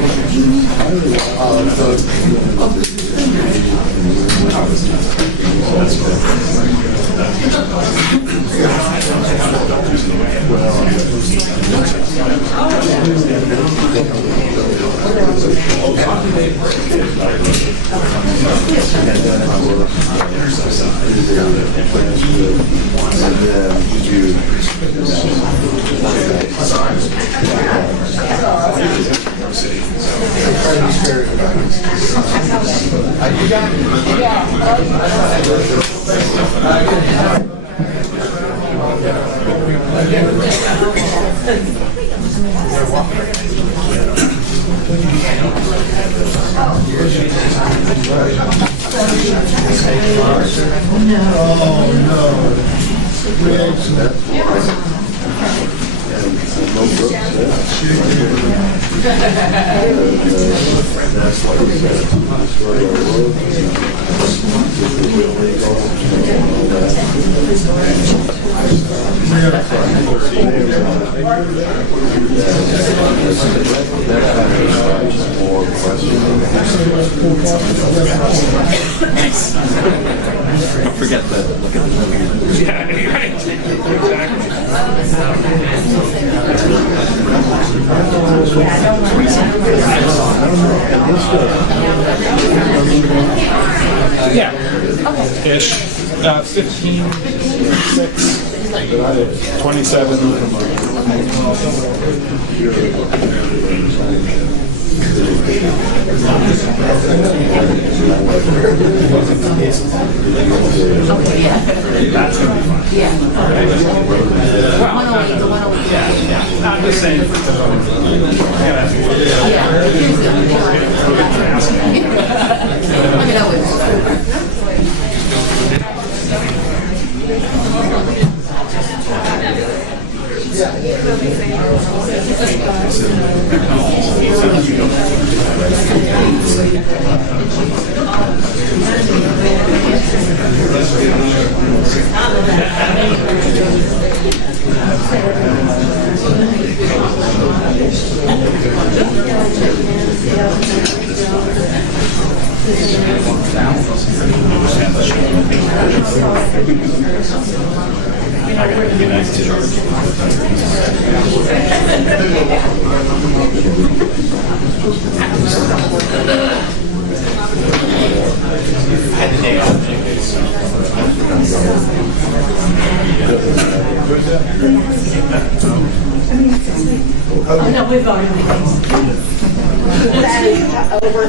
Don't forget to look at the Yeah, right. Yeah. Ish. 15, 6, 27. That's going to be fun. Yeah. I'm just saying. No, we've already That is over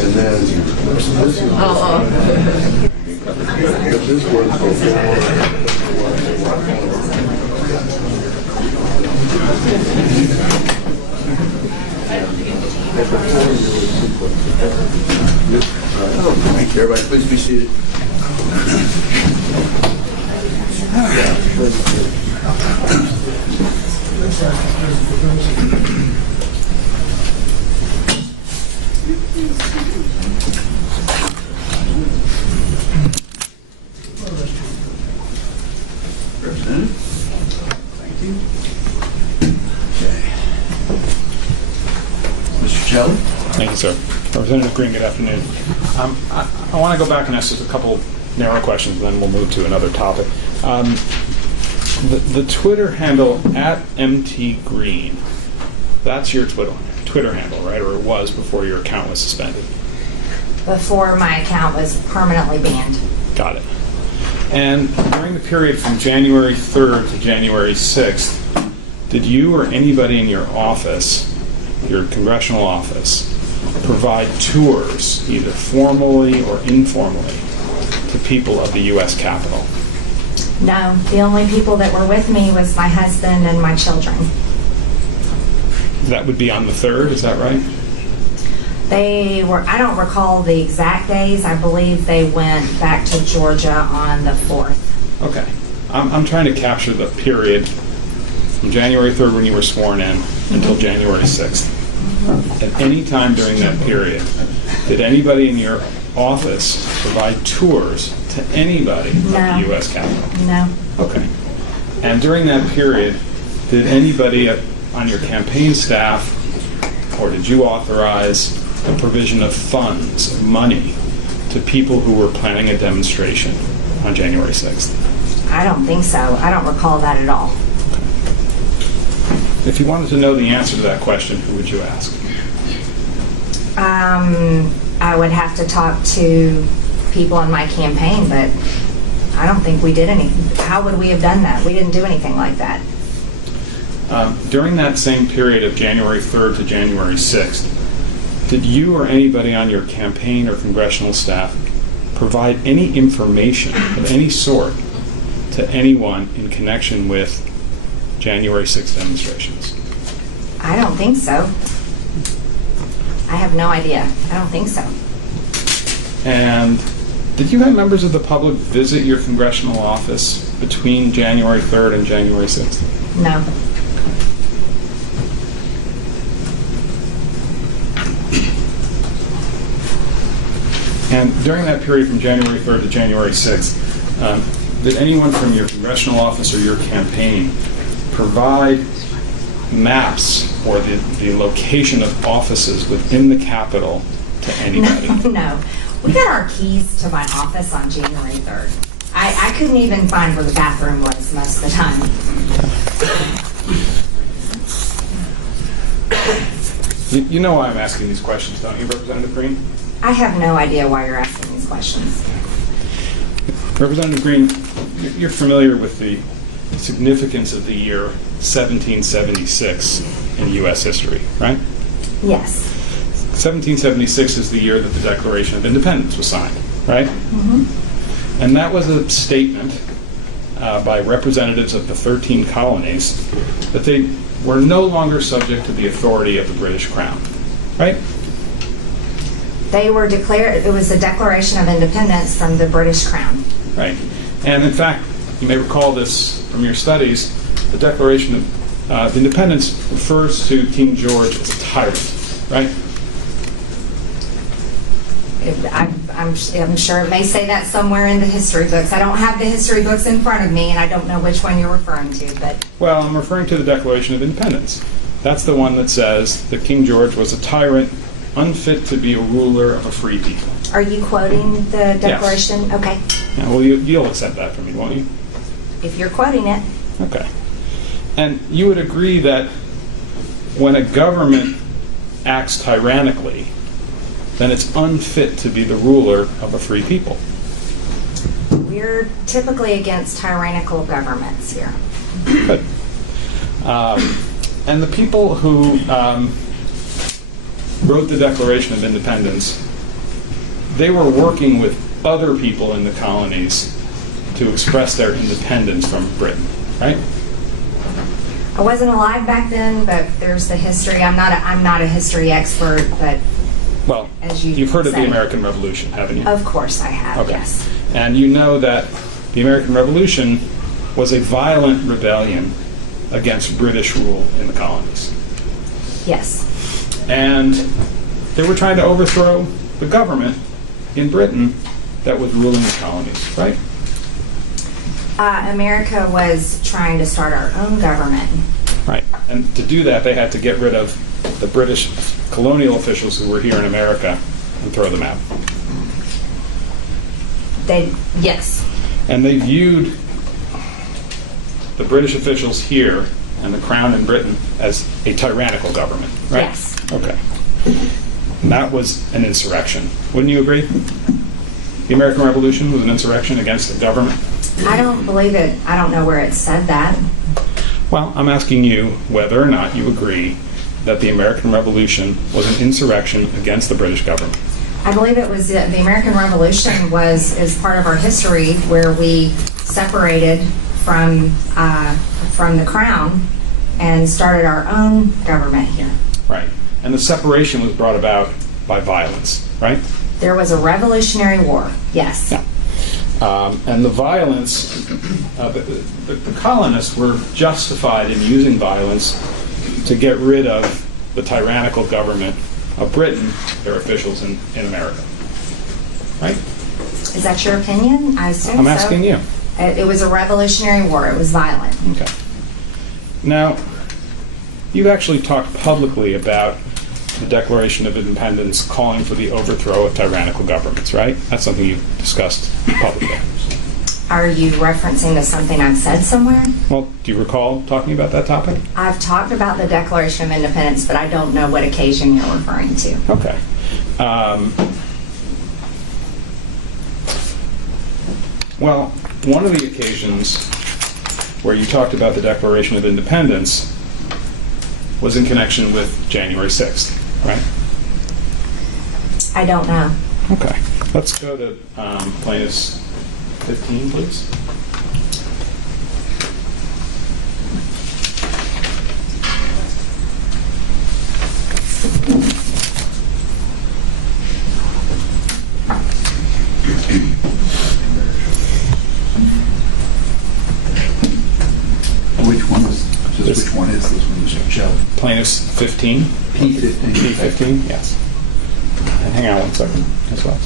And then this was Thank you, everybody. Please be seated. Representative. Thank you. Okay. Mr. Shelley? Thank you, sir. Representative Greene, good afternoon. I want to go back and ask just a couple narrow questions, and then we'll move to another topic. The Twitter handle @MTGreen, that's your Twitter handle, right? Or it was before your account was suspended? Before my account was permanently banned. Got it. And during the period from January 3rd to January 6th, did you or anybody in your office, your congressional office, provide tours, either formally or informally, to people of the U.S. Capitol? No, the only people that were with me was my husband and my children. That would be on the 3rd, is that right? They were, I don't recall the exact days. I believe they went back to Georgia on the 4th. Okay. I'm trying to capture the period from January 3rd when you were sworn in until January 6th. At any time during that period, did anybody in your office provide tours to anybody of the U.S. Capitol? No. Okay. And during that period, did anybody on your campaign staff, or did you authorize the provision of funds, of money, to people who were planning a demonstration on January 6th? I don't think so. I don't recall that at all. If you wanted to know the answer to that question, who would you ask? I would have to talk to people on my campaign, but I don't think we did anything. How would we have done that? We didn't do anything like that. During that same period of January 3rd to January 6th, did you or anybody on your campaign or congressional staff provide any information of any sort to anyone in connection with January 6th demonstrations? I don't think so. I have no idea. I don't think so. And did you have members of the public visit your congressional office between January 3rd and January 6th? No. And during that period from January 3rd to January 6th, did anyone from your congressional office or your campaign provide maps or the location of offices within the Capitol to anybody? No. We got our keys to my office on January 3rd. I couldn't even find where the bathroom was most of the time. You know why I'm asking these questions, don't you, Representative Greene? I have no idea why you're asking these questions. Representative Greene, you're familiar with the significance of the year 1776 in U.S. history, right? Yes. 1776 is the year that the Declaration of Independence was signed, right? Mm-hmm. And that was a statement by representatives of the 13 colonies that they were no longer subject to the authority of the British Crown, right? They were declared, it was a Declaration of Independence from the British Crown. Right. And in fact, you may recall this from your studies, the Declaration of Independence refers to King George as a tyrant, right? I'm sure it may say that somewhere in the history books. I don't have the history books in front of me, and I don't know which one you're referring to, but... Well, I'm referring to the Declaration of Independence. That's the one that says that King George was a tyrant, unfit to be a ruler of a free people. Are you quoting the Declaration? Yes. Okay. Yeah, well, you'll accept that from me, won't you? If you're quoting it. Okay. And you would agree that when a government acts tyrannically, then it's unfit to be the ruler of a free people. We're typically against tyrannical governments here. Good. And the people who wrote the Declaration of Independence, they were working with other people in the colonies to express their independence from Britain, right? I wasn't alive back then, but there's the history. I'm not a history expert, but well, as you've heard of the say. American Revolution, haven't you? Of course I have, okay. Yes. And you know that the American Revolution was a violent rebellion against British rule in the colonies. Yes. And they were trying to overthrow the government in Britain that was ruling the colonies, right? America was trying to start our own government. Right. And to do that, they had to get rid of the British colonial officials who were here in America and throw them out. Yes. And they viewed the British officials here and the Crown in Britain as a tyrannical government, right? Yes. Okay. And that was an insurrection. Wouldn't you agree? The American Revolution was an insurrection against the government? I don't believe it. I don't know where it said that. Well, I'm asking you whether or not you agree that the American Revolution was an insurrection against the British government? I believe it was the American Revolution is part of our history where we separated from the crown and started our own government here. Right. And the separation was brought about by violence, right? There was a Revolutionary War, yes. Yeah. And the violence, the colonists were justified in using violence to get rid of the tyrannical government of Britain, their officials in America. Right? Is that your opinion? I assume so. I'm asking you. It was a Revolutionary War. It was violent. Okay. Now, you've actually talked publicly about the Declaration of Independence calling for the overthrow of tyrannical governments, right? That's something you've discussed publicly. Are you referencing to something I've said somewhere? Well, do you recall talking about that topic? I've talked about the Declaration of Independence, but I don't know what occasion you're referring to. Okay. Well, one of the occasions where you talked about the Declaration of Independence was in connection with January 6th, right? I don't know. Okay. Let's go to Plaintiff's 15, please. Which one is this one, Mr. Shell? Plaintiff's 15? P15. P15, yes. And hang on one second as well.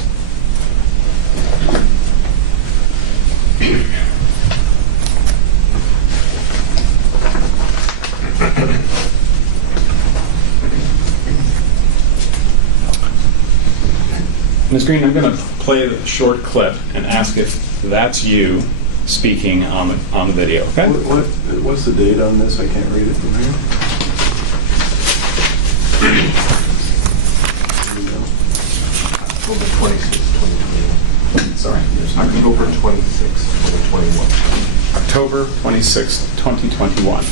Ms. Greene, I'm going to play the short clip and ask if that's you speaking on the video, okay? What's the date on this? I can't read it from here. October 26, 2021. Sorry? October 26, 2021. October 26, 2021.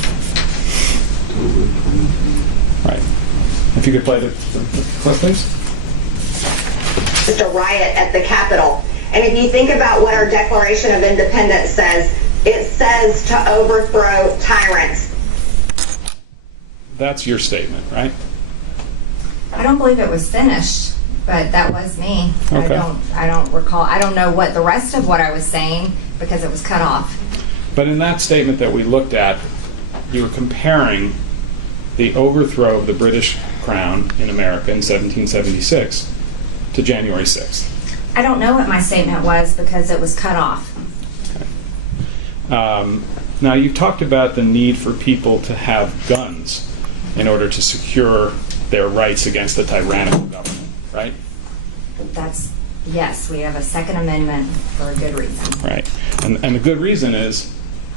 Right. If you could play the clip, please. Just a riot at the Capitol. And if you think about what our Declaration of Independence says, it says to overthrow tyrants. That's your statement, right? I don't believe it was finished, but that was me. Okay. I don't recall. I don't know what the rest of what I was saying because it was cut off. But in that statement that we looked at, you were comparing the overthrow of the British crown in America in 1776 to January 6th. I don't know what my statement was because it was cut off. Okay. Now, you talked about the need for people to have guns in order to secure their rights against the tyrannical government, right? Yes, we have a Second Amendment for a good reason. Right. And the good reason is,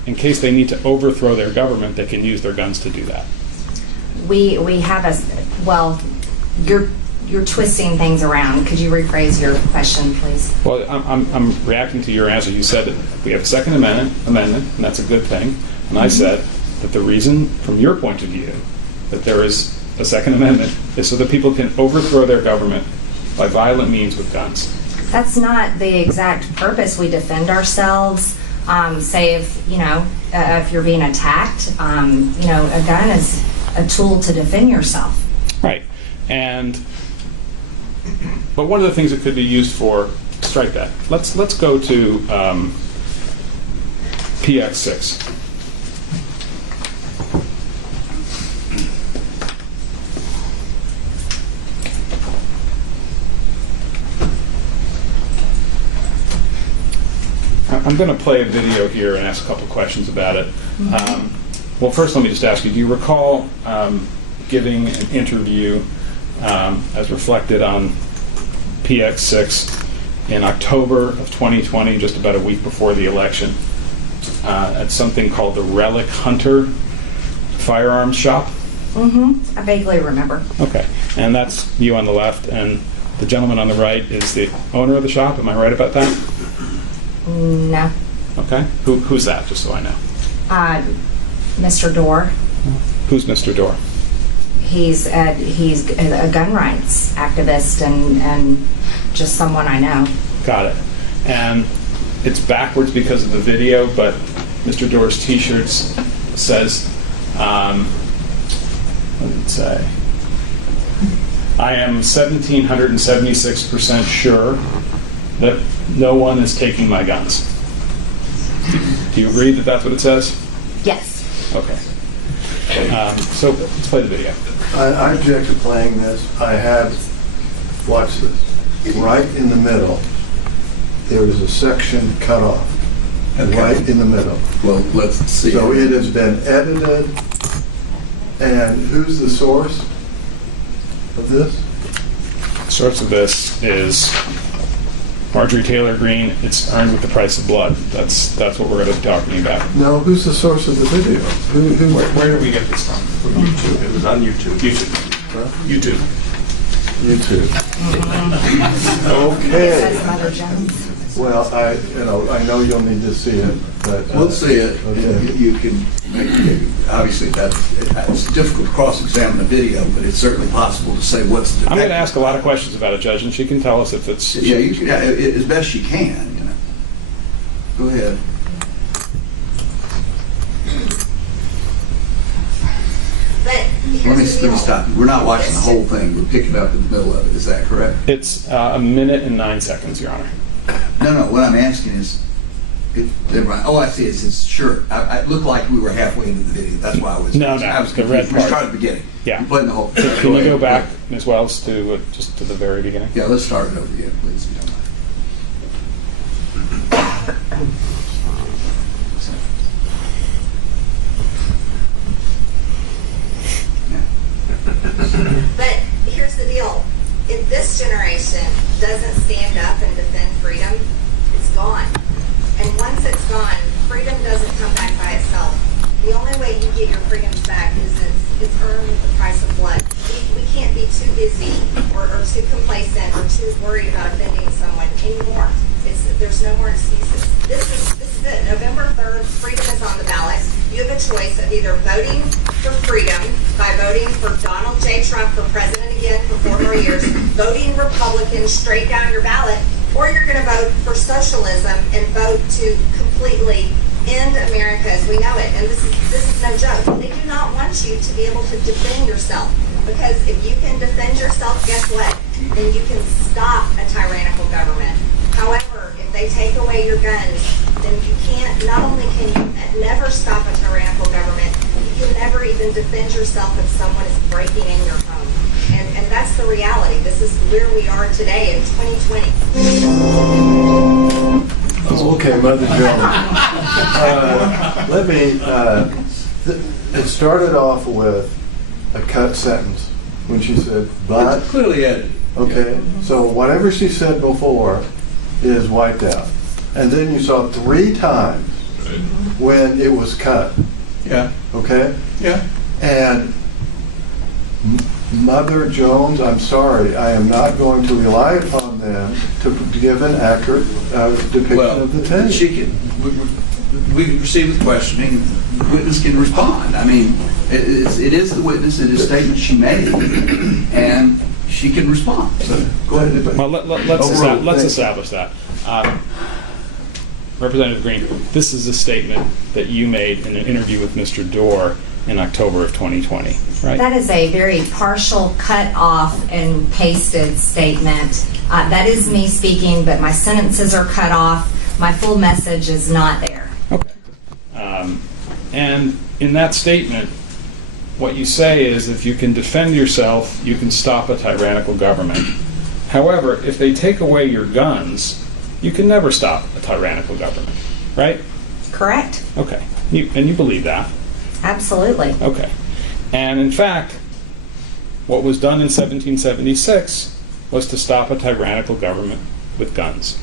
in case they need to overthrow their government, they can use their guns to do that. We have well, you're twisting things around. Could you rephrase your question, please? Well, I'm reacting to your answer. You said that we have a Second Amendment, and that's a good thing. And I said that the reason, from your point of view, that there is a Second Amendment is so that people can overthrow their government by violent means with guns. That's not the exact purpose. We defend ourselves. Say if you're being attacked, a gun is a tool to defend yourself. Right. But one of the things it could be used for, strike that. Let's go to PX6. I'm going to play a video here and ask a couple questions about it. Well, first let me just ask you, do you recall giving an interview as reflected on PX6 in October of 2020, just about a week before the election, at something called the Relic Hunter firearms shop? I vaguely remember. Okay. And that's you on the left, and the gentleman on the right is the owner of the shop. Am I right about that? No. Okay. Who's that, just so I know? Mr. Dorr. Who's Mr. Dorr? He's a gun rights activist and just someone I know. Got it. And it's backwards because of the video, but Mr. Doerr's T-shirt says, what did it say? I am 1,776% sure that no one is taking my guns. Do you agree that that's what it says? Yes. Okay. So let's play the video. I object to playing this. I had, watch this, right in the middle, there is a section cut off, right in the middle. Well, let's see. So it has been edited, and who's the source of this? The source of this is Marjorie Taylor Greene. It's Earned with the Price of Blood. That's what we're going to be talking about. No, who's the source of the video? Where did we get this from? From YouTube. It was on YouTube. YouTube. Okay. Well, I know you'll need to see it, but We'll see it. Okay. You can, obviously, it's difficult to cross-examine a video, but it's certainly possible to say what's the... I'm going to ask a lot of questions about it, Judge, and she can tell us if it's... Yeah, you can, as best you can, you know. Go ahead. But Let me stop you. We're not watching the whole thing. We're picking up in the middle of it. Is that correct? It's a minute and 9 seconds, Your Honor. No. What I'm asking is, oh, I see. It says sure. It looked like we were halfway into the video. That's why I was. No, I was the red confused. We part. started at the beginning. Yeah. We're playing the whole thing. Can you go back, Ms. Wells, to just to the very beginning? Yeah, let's start it over again, please. If you don't mind. But here's the deal. If this generation doesn't stand up and defend freedom, it's gone. And once it's gone, freedom doesn't come back by itself. The only way you get your freedoms back is it's earned with the price of blood. We can't be too busy or too complacent or too worried about offending someone anymore. There's no more excuses. This is it. November 3rd, freedom is on the ballot. You have a choice of either voting for freedom by voting for Donald J. Trump for president again for 4 more years, voting Republican straight down your ballot, or you're going to vote for socialism and vote to completely end America as we know it. And this is no joke. They do not want you to be able to defend yourself, because if you can defend yourself, guess what? Then you can stop a tyrannical government. However, if they take away your guns, then you can't, not only can you never stop a tyrannical government, you can never even defend yourself if someone is breaking in your home. And that's the reality. This is where we are today in 2020. Okay, Mother Jones. It started off with a cut sentence when she said, but. It's clearly edited. Okay, so whatever she said before is wiped out. And then you saw 3 times when it was cut. Yeah. Okay? Yeah. And Mother Jones, I'm sorry, I am not going to rely upon them to give an accurate depiction of the tape. She can. We can proceed with questioning. The witness can respond. I mean, it is the witness. It is statements she made, and she can respond. So go ahead. Well, let's establish that. Representative Greene, this is a statement that you made in an interview with Mr. Doerr in October of 2020, right? That is a very partial, cut off and pasted statement. That is me speaking, but my sentences are cut off. My full message is not there. Okay. And in that statement, what you say is if you can defend yourself, you can stop a tyrannical government. However, if they take away your guns, you can never stop a tyrannical government, right? Correct. Okay. And you believe that? Absolutely. Okay. And in fact, what was done in 1776 was to stop a tyrannical government with guns.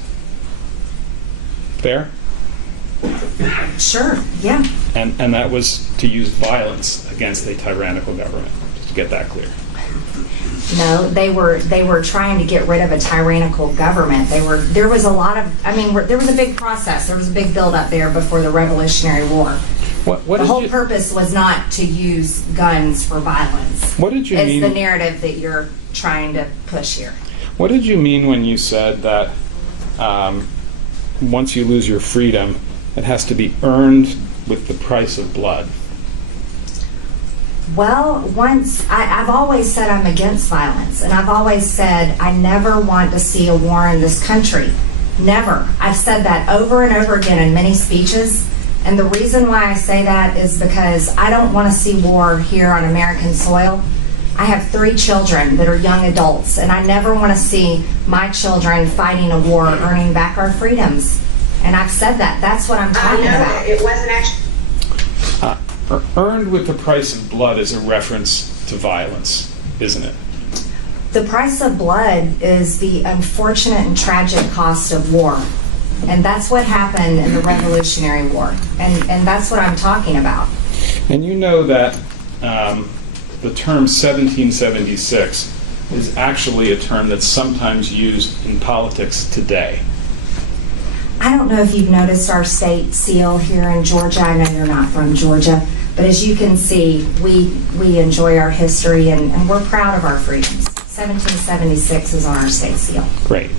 Fair? Sure, yeah. And that was to use violence against a tyrannical government, just to get that clear. No, they were trying to get rid of a tyrannical government. There was a lot of, there was a big process. There was a big build up there before the Revolutionary War. What The did whole you- purpose was not to use guns for violence. What did you It's mean? the narrative that you're trying to push here. What did you mean when you said that once you lose your freedom, it has to be earned with the price of blood? Well, I've always said I'm against violence, and I've always said I never want to see a war in this country. Never. I've said that over and over again in many speeches, and the reason why I say that is because I don't want to see war here on American soil. I have 3 children that are young adults, and I never want to see my children fighting a war, earning back our freedoms. And I've said that. That's what I'm talking about. It wasn't actually. Earned with the price of blood is a reference to violence, isn't it? The price of blood is the unfortunate and tragic cost of war. And that's what happened in the Revolutionary War. And that's what I'm talking about. And you know that the term 1776 is actually a term that's sometimes used in politics today. I don't know if you've noticed our state seal here in Georgia. I know you're not from Georgia. But as you can see, we enjoy our history and we're proud of our freedoms. 1776 is on our state seal. Great.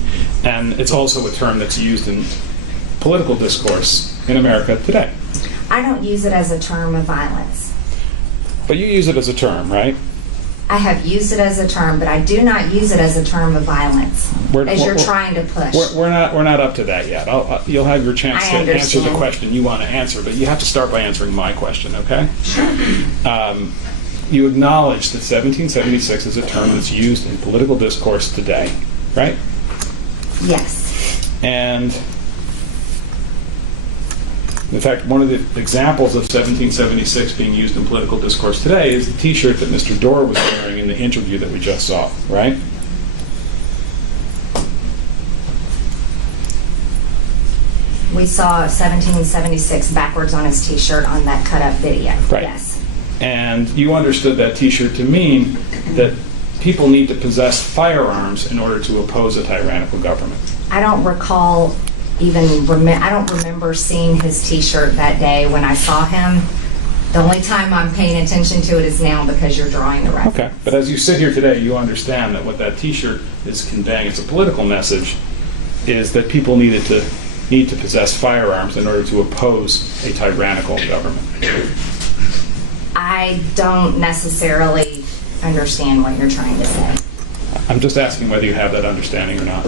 And it's also a term that's used in political discourse in America today. I don't use it as a term of violence. But you use it as a term, right? I have used it as a term, but I do not use it as a term of violence, as you're trying to push. We're not up to that yet. You'll have your chance to answer the question you want to answer, but you have to start by answering my question, okay? You acknowledge that 1776 is a term that's used in political discourse today, right? Yes. And in fact, one of the examples of 1776 being used in political discourse today is the T-shirt that Mr. Dorr was wearing in the interview that we just saw, right? We saw 1776 backwards on his T-shirt on that cut-up video. Right. Yes. And you understood that T-shirt to mean that people need to possess firearms in order to oppose a tyrannical government. I don't recall I don't remember seeing his T-shirt that day when I saw him. The only time I'm paying attention to it is now because you're drawing the reference. Okay, but as you sit here today, you understand that what that T-shirt is conveying, it's a political message, is that people need to possess firearms in order to oppose a tyrannical government. I don't necessarily understand what you're trying to say. I'm just asking whether you have that understanding or not.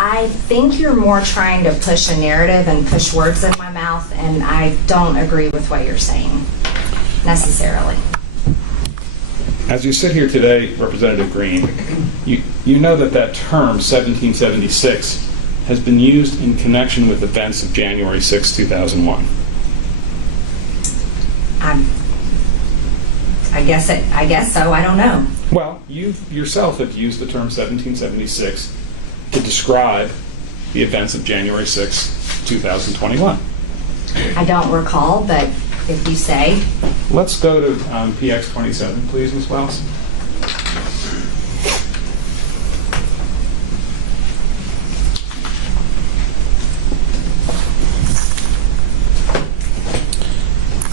I think you're more trying to push a narrative and push words in my mouth, and I don't agree with what you're saying, necessarily. As you sit here today, Representative Greene, you know that term, 1776, has been used in connection with events of January 6, 2001. I guess so. I don't know. Well, you yourself have used the term 1776 to describe the events of January 6, 2021. I don't recall, but if you say. Let's go to PX 27, please, Ms. Wells.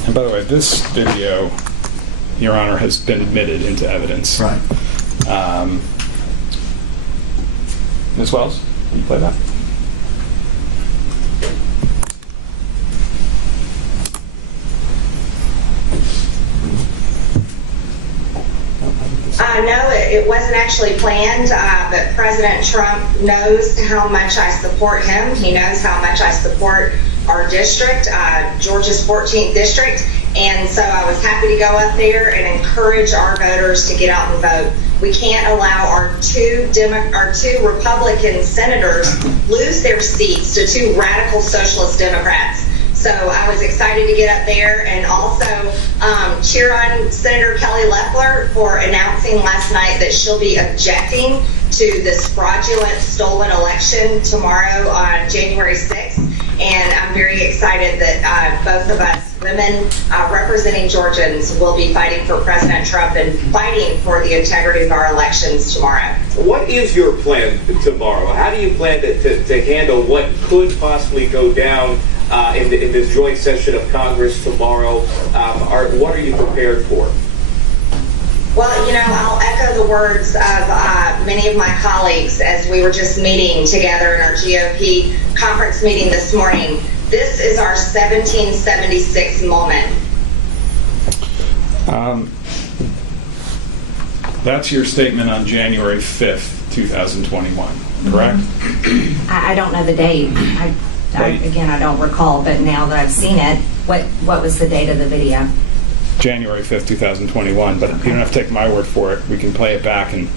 And by the way, this video, Your Honor, has been admitted into evidence. Right. Ms. Wells, can you play that? No, it wasn't actually planned, but President Trump knows how much I support him. He knows how much I support our district, Georgia's 14th district, and so I was happy to go up there and encourage our voters to get out and vote. We can't allow our two Republican senators lose their seats to 2 radical socialist Democrats. So I was excited to get up there and also cheer on Senator Kelly Loeffler for announcing last night that she'll be objecting to this fraudulent stolen election tomorrow on January 6th. And I'm very excited that both of us, women representing Georgians, will be fighting for President Trump and fighting for the integrity of our elections tomorrow. What is your plan tomorrow? How do you plan to handle what could possibly go down in this joint session of Congress tomorrow. What are you prepared for? Well, I'll echo the words of many of my colleagues as we were just meeting together in our GOP conference meeting this morning. This is our 1776 moment. That's your statement on January 5th, 2021, correct? I don't know the date. Again, I don't recall, but now that I've seen it, what was the date of the video? January 5th, 2021, but you don't have to take my word for it. We can play it back and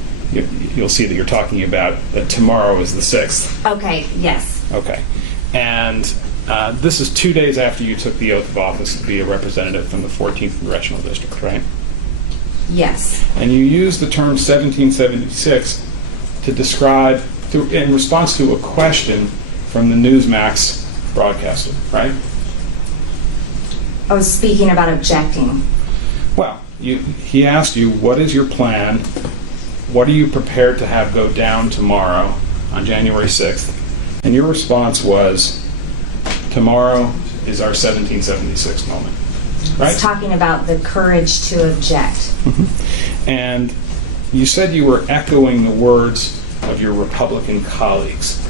you'll see that you're talking about that tomorrow is the 6th. Okay, yes. Okay. And this is 2 days after you took the oath of office to be a representative from the 14th Congressional District, right? Yes. And you used the term 1776 to describe, in response to a question from the Newsmax broadcaster, right? I was speaking about objecting. Well, he asked you, what is your plan? What are you prepared to have go down tomorrow on January 6th? And your response was, tomorrow is our 1776 moment, right? I was talking about the courage to object. And you said you were echoing the words of your Republican colleagues.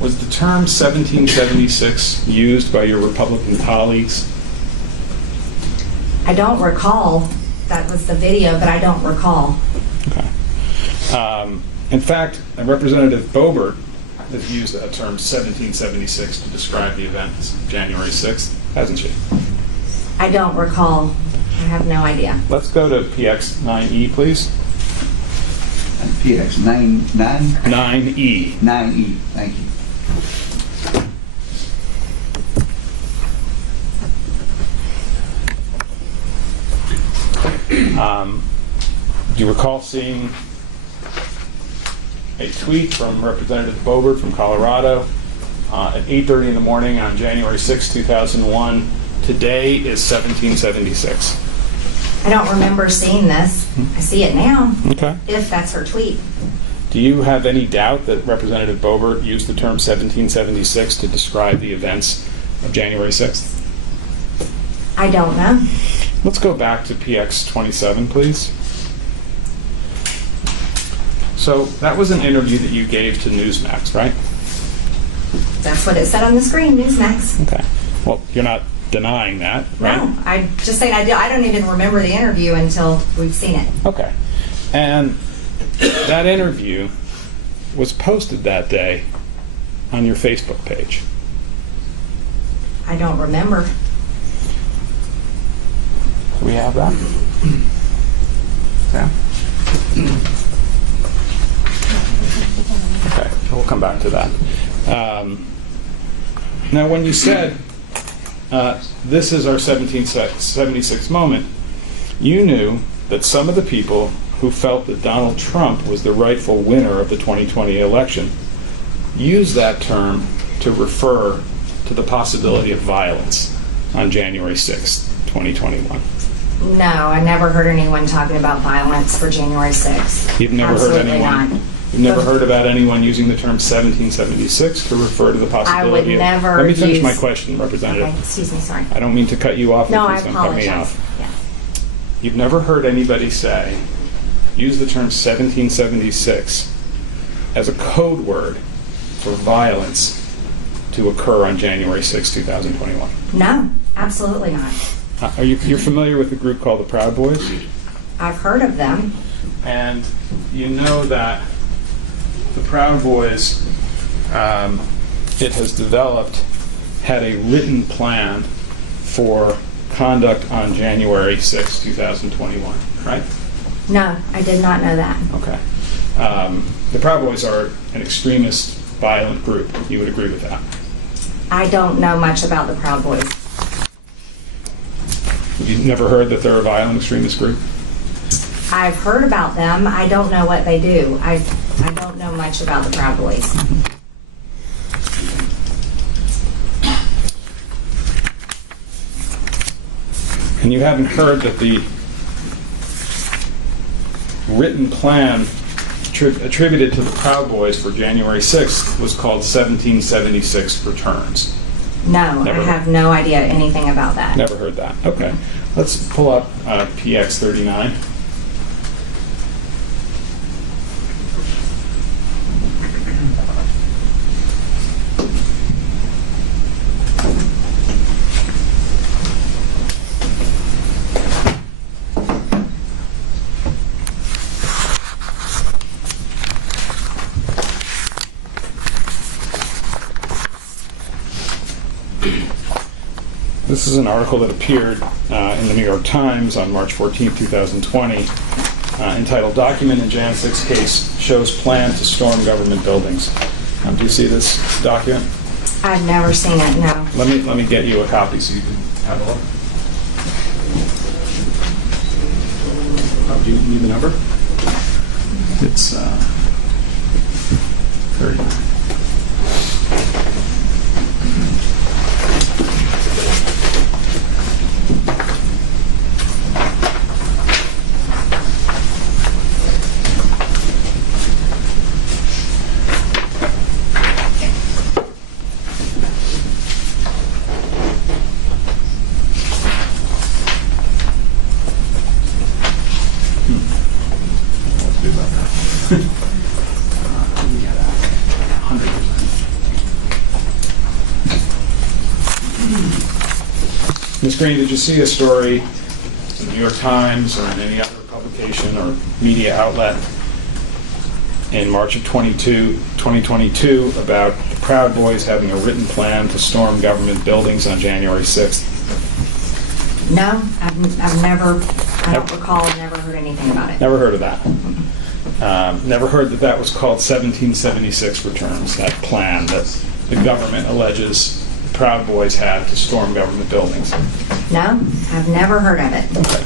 Was the term 1776 used by your Republican colleagues? I don't recall. That was the video, but I don't recall. Okay. In fact, Representative Boebert has used that term 1776 to describe the events of January 6th, hasn't she? I don't recall. I have no idea. Let's go to PX 9E, please. PX 9E. 9E, thank you. Do you recall seeing a tweet from Representative Boebert from Colorado at 8:30 in the morning on January 6, 2001? Today is 1776. I don't remember seeing this. I see it now. Okay. If that's her tweet. Do you have any doubt that Representative Boebert used the term 1776 to describe the events of January 6th? I don't know. Let's go back to PX 27, please. So that was an interview that you gave to Newsmax, right? That's what it said on the screen, Newsmax. Okay. Well, you're not denying that, right? No, I just saying I don't even remember the interview until we've seen it. Okay. And that interview was posted that day on your Facebook page. I don't remember. Do we have that? Yeah. Okay, we'll come back to that. Now, when you said this is our 1776 moment, you knew that some of the people who felt that Donald Trump was the rightful winner of the 2020 election used that term to refer to the possibility of violence on January 6th, 2021. No, I never heard anyone talking about violence for January 6th. You've never Absolutely heard anyone. Not. You've never heard about anyone using the term 1776 to refer to the possibility. I would of, never. Let me finish my use- question, Representative. Okay, excuse me, sorry. I don't mean to cut you off. No, and I please don't cut me apologize. off. Yeah. You've never heard anybody use the term 1776 as a code word for violence to occur on January 6, 2021. No, absolutely not. You're familiar with a group called the Proud Boys? I've heard of them. And you know that the Proud Boys, it has developed, had a written plan for conduct on January 6, 2021, right? No, I did not know that. Okay. The Proud Boys are an extremist, violent group. You would agree with that? I don't know much about the Proud Boys. You've never heard that they're a violent extremist group? I've heard about them. I don't know what they do. I don't know much about the Proud Boys. And you haven't heard that the written plan attributed to the Proud Boys for January 6th was called 1776 Returns. No, Never I heard. have no idea anything about that. Never heard that. Okay. Let's pull up PX 39. This is an article that appeared in the New York Times on March 14th, 2020, entitled "Document in Jan 6 Case Shows Plan to Storm Government Buildings." Do you see this document? I've never seen it, no. Let me get you a copy so you can have a look. Do you need the number? It's 39. Ms. Greene, did you see a story in the New York Times or in any other publication or media outlet in March of 2022 about the Proud Boys having a written plan to storm government buildings on January 6th? No, I've never, I don't recall, never heard anything about it. Never heard of that. Never heard that that was called 1776 returns, that plan that the government alleges the Proud Boys had to storm government buildings. No, I've never heard of it. Okay.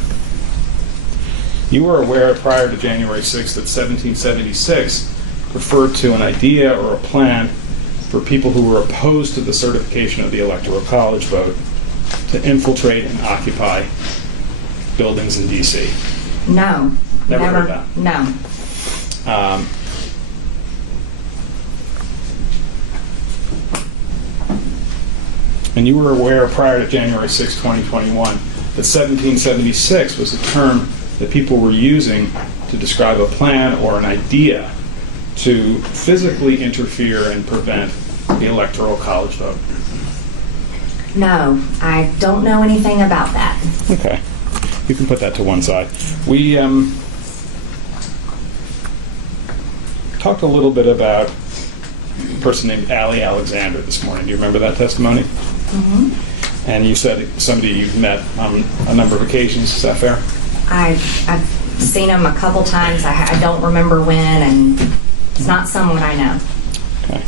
You were aware prior to January 6th that 1776 referred to an idea or a plan for people who were opposed to the certification of the Electoral College vote to infiltrate and occupy buildings in D.C. No. Never heard that. No. And you were aware prior to January 6, 2021, that 1776 was a term that people were using to describe a plan or an idea to physically interfere and prevent the Electoral College vote. No, I don't know anything about that. Okay. You can put that to one side. We talked a little bit about a person named Allie Alexander this morning. Do you remember that testimony? Mm-hmm. And you said somebody you've met on a number of occasions. Is that fair? I've seen him a couple times. I don't remember when, and it's not someone I know. Okay.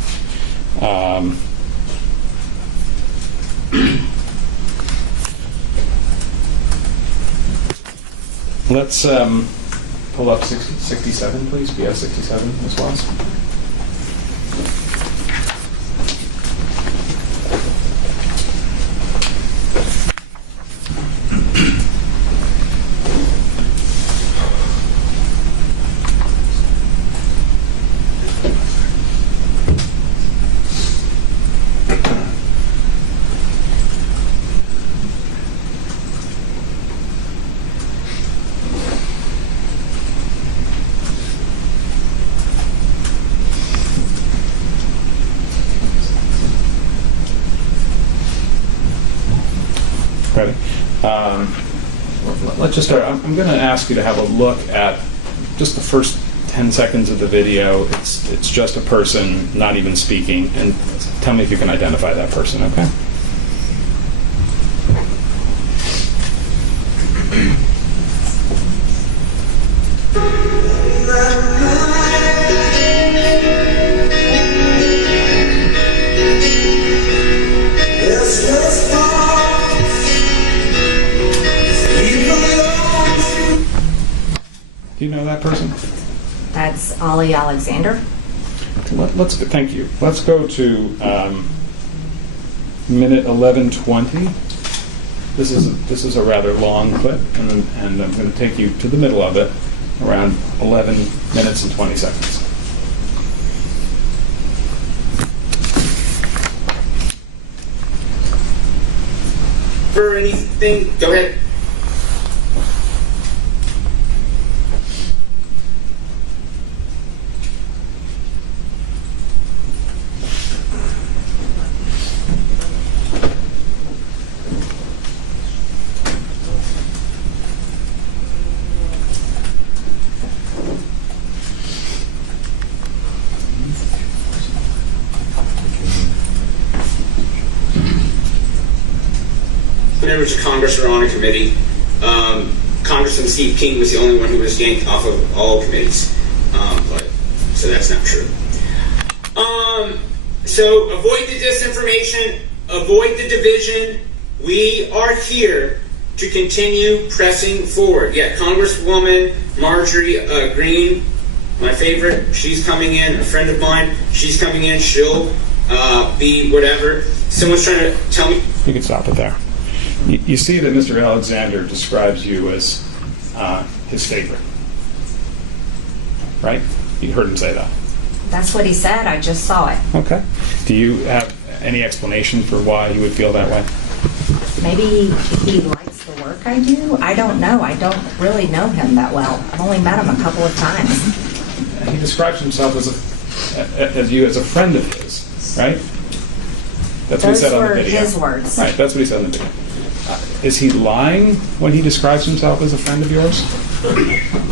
Let's pull up 67, please. BS 67, Ms. Watts. Ready? Let's just start. I'm going to ask you to have a look at just the first 10 seconds of the video. It's just a person not even speaking, and tell me if you can identify that person, okay? Do you know that person? That's Ollie Alexander. Let's go, thank you. Let's go to minute 11:20. This is a rather long clip, and I'm going to take you to the middle of it, around 11 minutes and 20 seconds. for anything? Go ahead. Members of Congress are on a committee. Congressman Steve King was the only one who was yanked off of all committees, so that's not true. So avoid the disinformation, avoid the division. We are here to continue pressing forward. Yeah, Congresswoman Marjorie Greene, my favorite, she's coming in, a friend of mine, she's coming in, she'll be whatever. Someone's trying to tell me. You can stop it there. You see that Mr. Alexander describes you as his favorite, right? You heard him say that. That's what he said. I just saw it. Okay. Do you have any explanation for why you would feel that way? Maybe he likes the work I do. I don't know. I don't really know him that well. I've only met him a couple of times. He describes himself as you as a friend of his, right? That's what he said on the video. Those were his words. Right, that's what he said on the video. Is he lying when he describes himself as a friend of yours?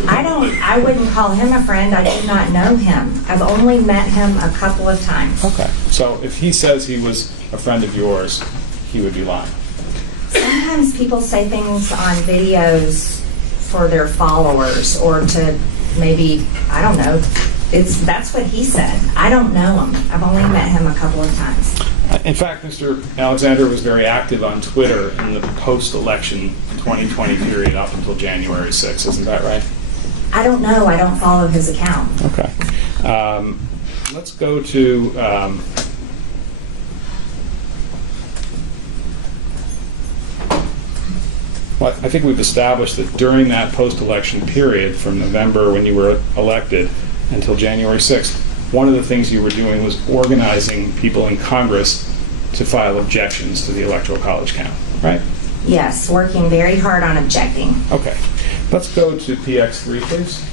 I wouldn't call him a friend. I do not know him. I've only met him a couple of times. Okay. So if he says he was a friend of yours, he would be lying. Sometimes people say things on videos for their followers or to maybe, I don't know. That's what he said. I don't know him. I've only met him a couple of times. In fact, Mr. Alexander was very active on Twitter in the post-election 2020 period up until January 6th. Isn't that right? I don't know. I don't follow his account. Okay. Let's go to well, I think we've established that during that post-election period from November when you were elected until January 6th, one of the things you were doing was organizing people in Congress to file objections to the Electoral College count, right? Yes, working very hard on objecting. Okay. Let's go to PX3, please.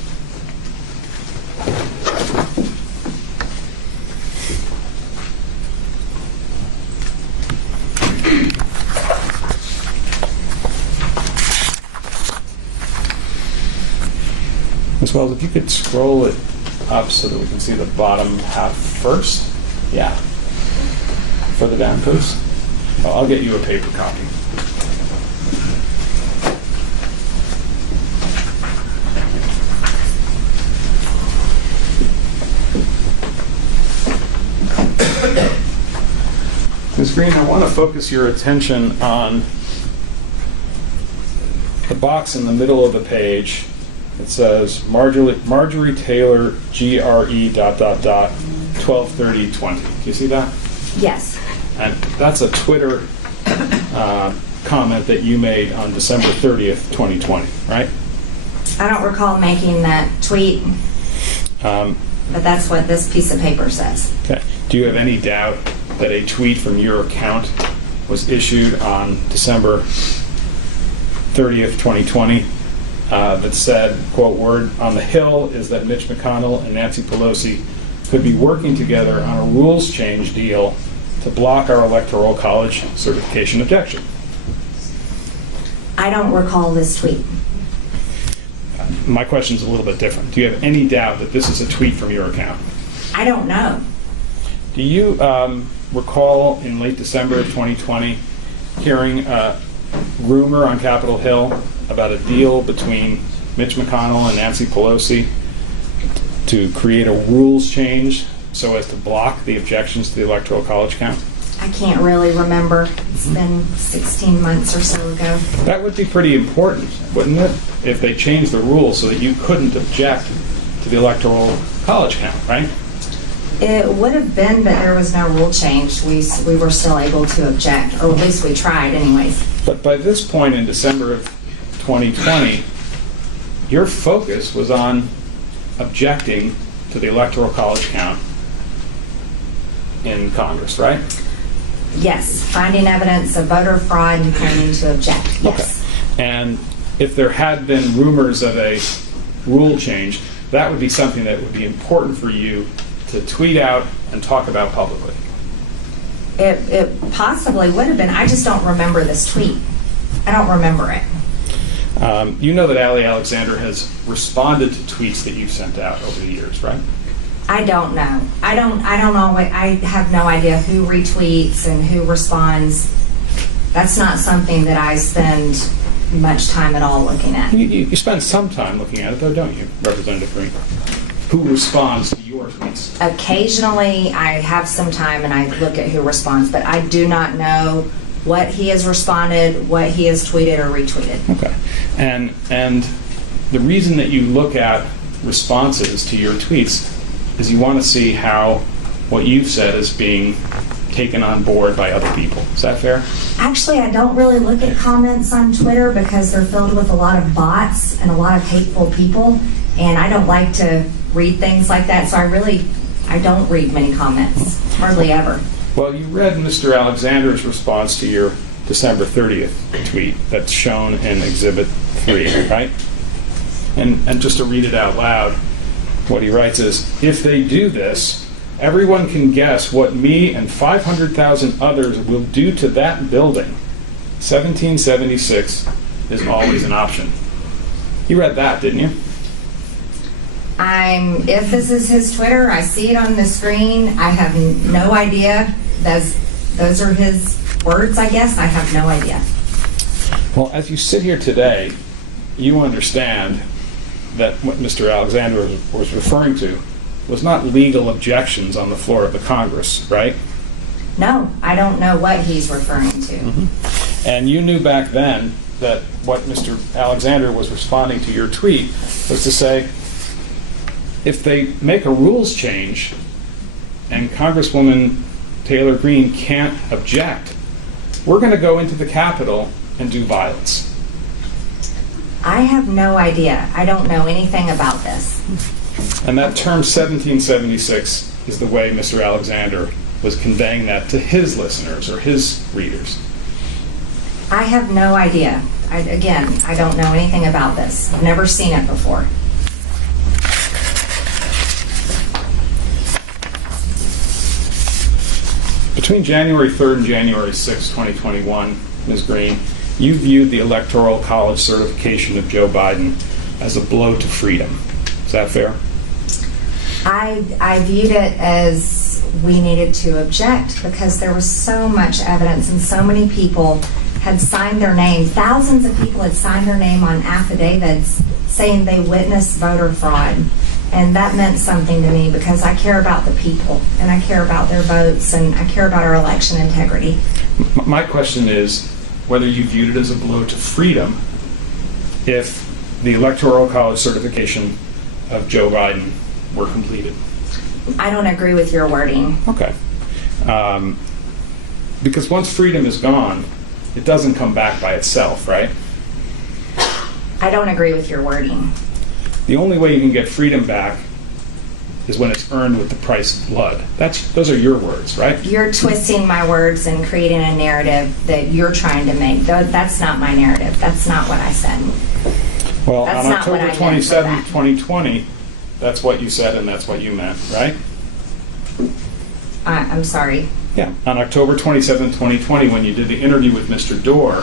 Ms. Wells, if you could scroll it up so that we can see the bottom half first. Yeah. Further down, please. Oh, I'll get you a paper copy. Ms. Greene, I want to focus your attention on the box in the middle of the page. It says Marjorie Taylor GRE ... 12/30/20. Do you see that? Yes. And that's a Twitter comment that you made on December 30th, 2020, right? I don't recall making that tweet, but that's what this piece of paper says. Okay. Do you have any doubt that a tweet from your account was issued on December 30th, 2020? That said, quote, word on the Hill is that Mitch McConnell and Nancy Pelosi could be working together on a rules change deal to block our Electoral College certification objection. I don't recall this tweet. My question is a little bit different. Do you have any doubt that this is a tweet from your account? I don't know. Do you recall in late December of 2020 hearing a rumor on Capitol Hill about a deal between Mitch McConnell and Nancy Pelosi to create a rules change so as to block the objections to the Electoral College count? I can't really remember. It's been 16 months or so ago. That would be pretty important, wouldn't it? If they changed the rules so that you couldn't object to the Electoral College count, right? It would have been, but there was no rule change. We were still able to object, or at least we tried anyways. But by this point in December of 2020, your focus was on objecting to the Electoral College count in Congress, right? Yes, finding evidence of voter fraud and planning to object, yes. Okay. And if there had been rumors of a rule change, that would be something that would be important for you to tweet out and talk about publicly. It possibly would have been. I just don't remember this tweet. I don't remember it. You know that Ali Alexander has responded to tweets that you've sent out over the years, right? I don't know. I don't know. I have no idea who retweets and who responds. That's not something that I spend much time at all looking at. You spend some time looking at it, though, don't you, Representative Greene? Who responds to your tweets? Occasionally, I have some time and I look at who responds, but I do not know what he has responded, what he has tweeted or retweeted. Okay. And the reason that you look at responses to your tweets is you want to see how what you've said is being taken on board by other people. Is that fair? Actually, I don't really look at comments on Twitter because they're filled with a lot of bots and a lot of hateful people, and I don't like to read things like that, so I don't read many comments, hardly ever. Well, you read Mr. Alexander's response to your December 30th tweet that's shown in Exhibit 3, right? And just to read it out loud, what he writes is, if they do this, everyone can guess what me and 500,000 others will do to that building. 1776 is always an option. You read that, didn't you? If this is his Twitter, I see it on the screen. I have no idea. Those are his words, I guess. I have no idea. Well, as you sit here today, you understand that what Mr. Alexander was referring to was not legal objections on the floor of the Congress, right? No, I don't know what he's referring to. Mm-hmm. And you knew back then that what Mr. Alexander was responding to your tweet was to say, if they make a rules change and Congresswoman Taylor Greene can't object, we're going to go into the Capitol and do violence. I have no idea. I don't know anything about this. And that term 1776 is the way Mr. Alexander was conveying that to his listeners or his readers. I have no idea. I don't know anything about this. I've never seen it before. Between January 3rd and January 6th, 2021, Ms. Greene, you viewed the Electoral College certification of Joe Biden as a blow to freedom. Is that fair? I viewed it as we needed to object because there was so much evidence and so many people had signed their name. Thousands of people had signed their name on affidavits saying they witnessed voter fraud. And that meant something to me because I care about the people and I care about their votes and I care about our election integrity. My question is whether you viewed it as a blow to freedom if the Electoral College certification of Joe Biden were completed. I don't agree with your wording. Okay. Because once freedom is gone, it doesn't come back by itself, right? I don't agree with your wording. The only way you can get freedom back is when it's earned with the price of blood. Those are your words, right? You're twisting my words and creating a narrative that you're trying to make. That's not my narrative. That's not what I said. Well, that's on not October what I meant 27, 2020, that's what you said and that's what you meant, right? I'm sorry. Yeah, on October 27, 2020, when you did the interview with Mr. Doerr,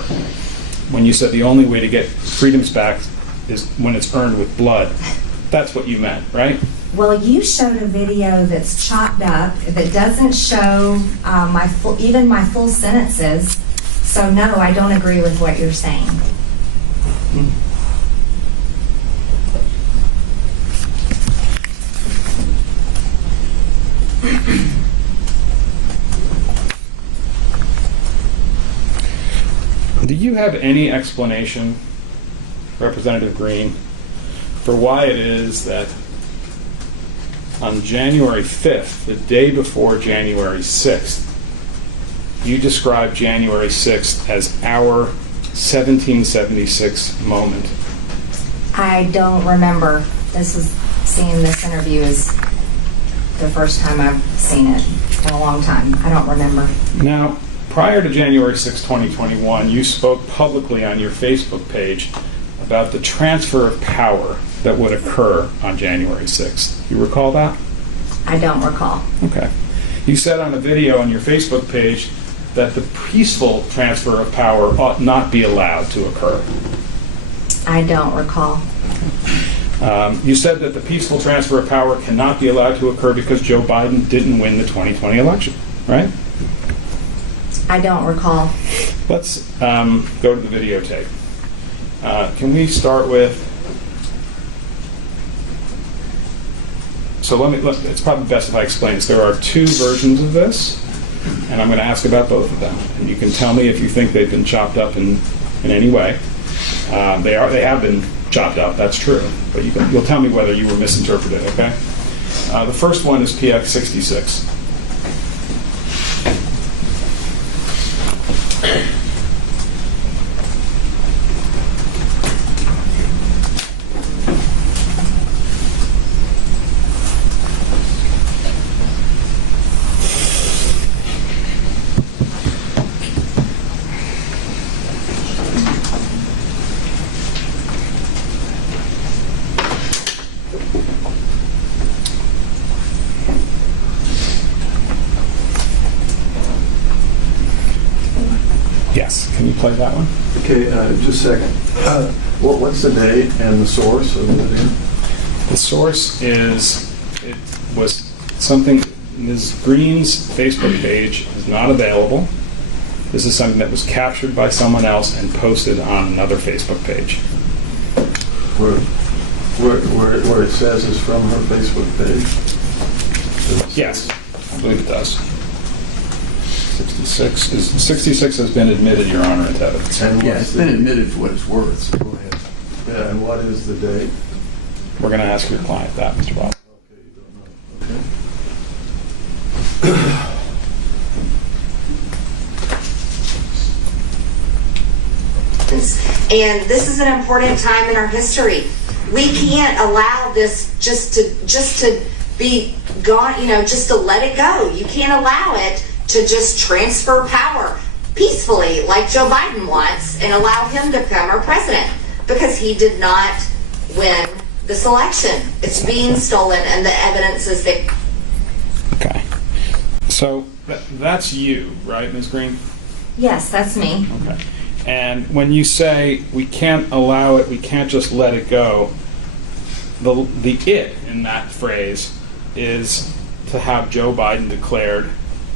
when you said the only way to get freedoms back is when it's earned with blood, that's what you meant, right? Well, you showed a video that's chopped up that doesn't show even my full sentences. So no, I don't agree with what you're saying. Do you have any explanation, Representative Greene, for why it is that on January 5th, the day before January 6th, you described January 6th as our 1776 moment? I don't remember. Seeing this interview is the first time I've seen it in a long time. I don't remember. Now, prior to January 6, 2021, you spoke publicly on your Facebook page about the transfer of power that would occur on January 6th. You recall that? I don't recall. Okay. You said on a video on your Facebook page that the peaceful transfer of power ought not be allowed to occur. I don't recall. You said that the peaceful transfer of power cannot be allowed to occur because Joe Biden didn't win the 2020 election, right? I don't recall. Let's go to the videotape. Can we start with... So it's probably best if I explain this. There are two versions of this, and I'm going to ask about both of them. And you can tell me if you think they've been chopped up in any way. They have been chopped up, that's true. But you'll tell me whether you were misinterpreted, okay? The first one is PX 66. Yes, can you play that one? Okay, just a second. What's the date and the source of the video? The source it was something, Ms. Greene's Facebook page is not available. This is something that was captured by someone else and posted on another Facebook page. Where it says it's from her Facebook page? Yes, I believe it does. 66 has been admitted, Your Honor, into evidence. Yeah, it's been admitted for what it's worth, so go ahead. Yeah, and what is the date? We're going to ask your client that, Mr. Bob. Okay, you don't know. Okay. And this is an important time in our history. We can't allow this just to be gone, just to let it go. You can't allow it to just transfer power peacefully like Joe Biden wants and allow him to become our president, because he did not win this election. It's being stolen and the evidence is there. Okay. So that's you, right, Ms. Greene? Yes, that's me. Okay. And when you say we can't allow it, we can't just let it go, the it in that phrase is to have Joe Biden declared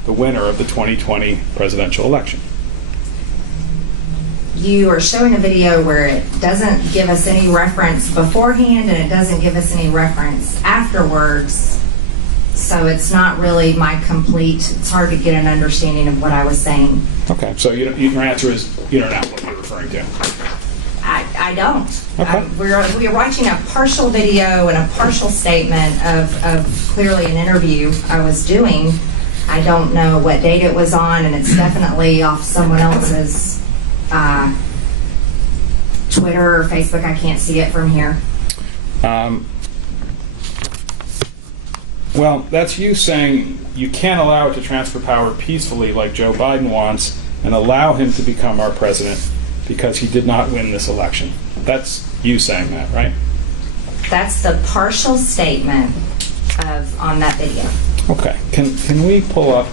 the winner of the 2020 presidential election. You are showing a video where it doesn't give us any reference beforehand and it doesn't give us any reference afterwards. So it's not really my complete, it's hard to get an understanding of what I was saying. Okay, so your answer is you don't know what you're referring to. I don't. Okay. We're watching a partial video and a partial statement of clearly an interview I was doing. I don't know what date it was on, and it's definitely off someone else's Twitter or Facebook. I can't see it from here. Well, that's you saying you can't allow it to transfer power peacefully like Joe Biden wants and allow him to become our president because he did not win this election. That's you saying that, right? That's the partial statement on that video. Okay. Can we pull up?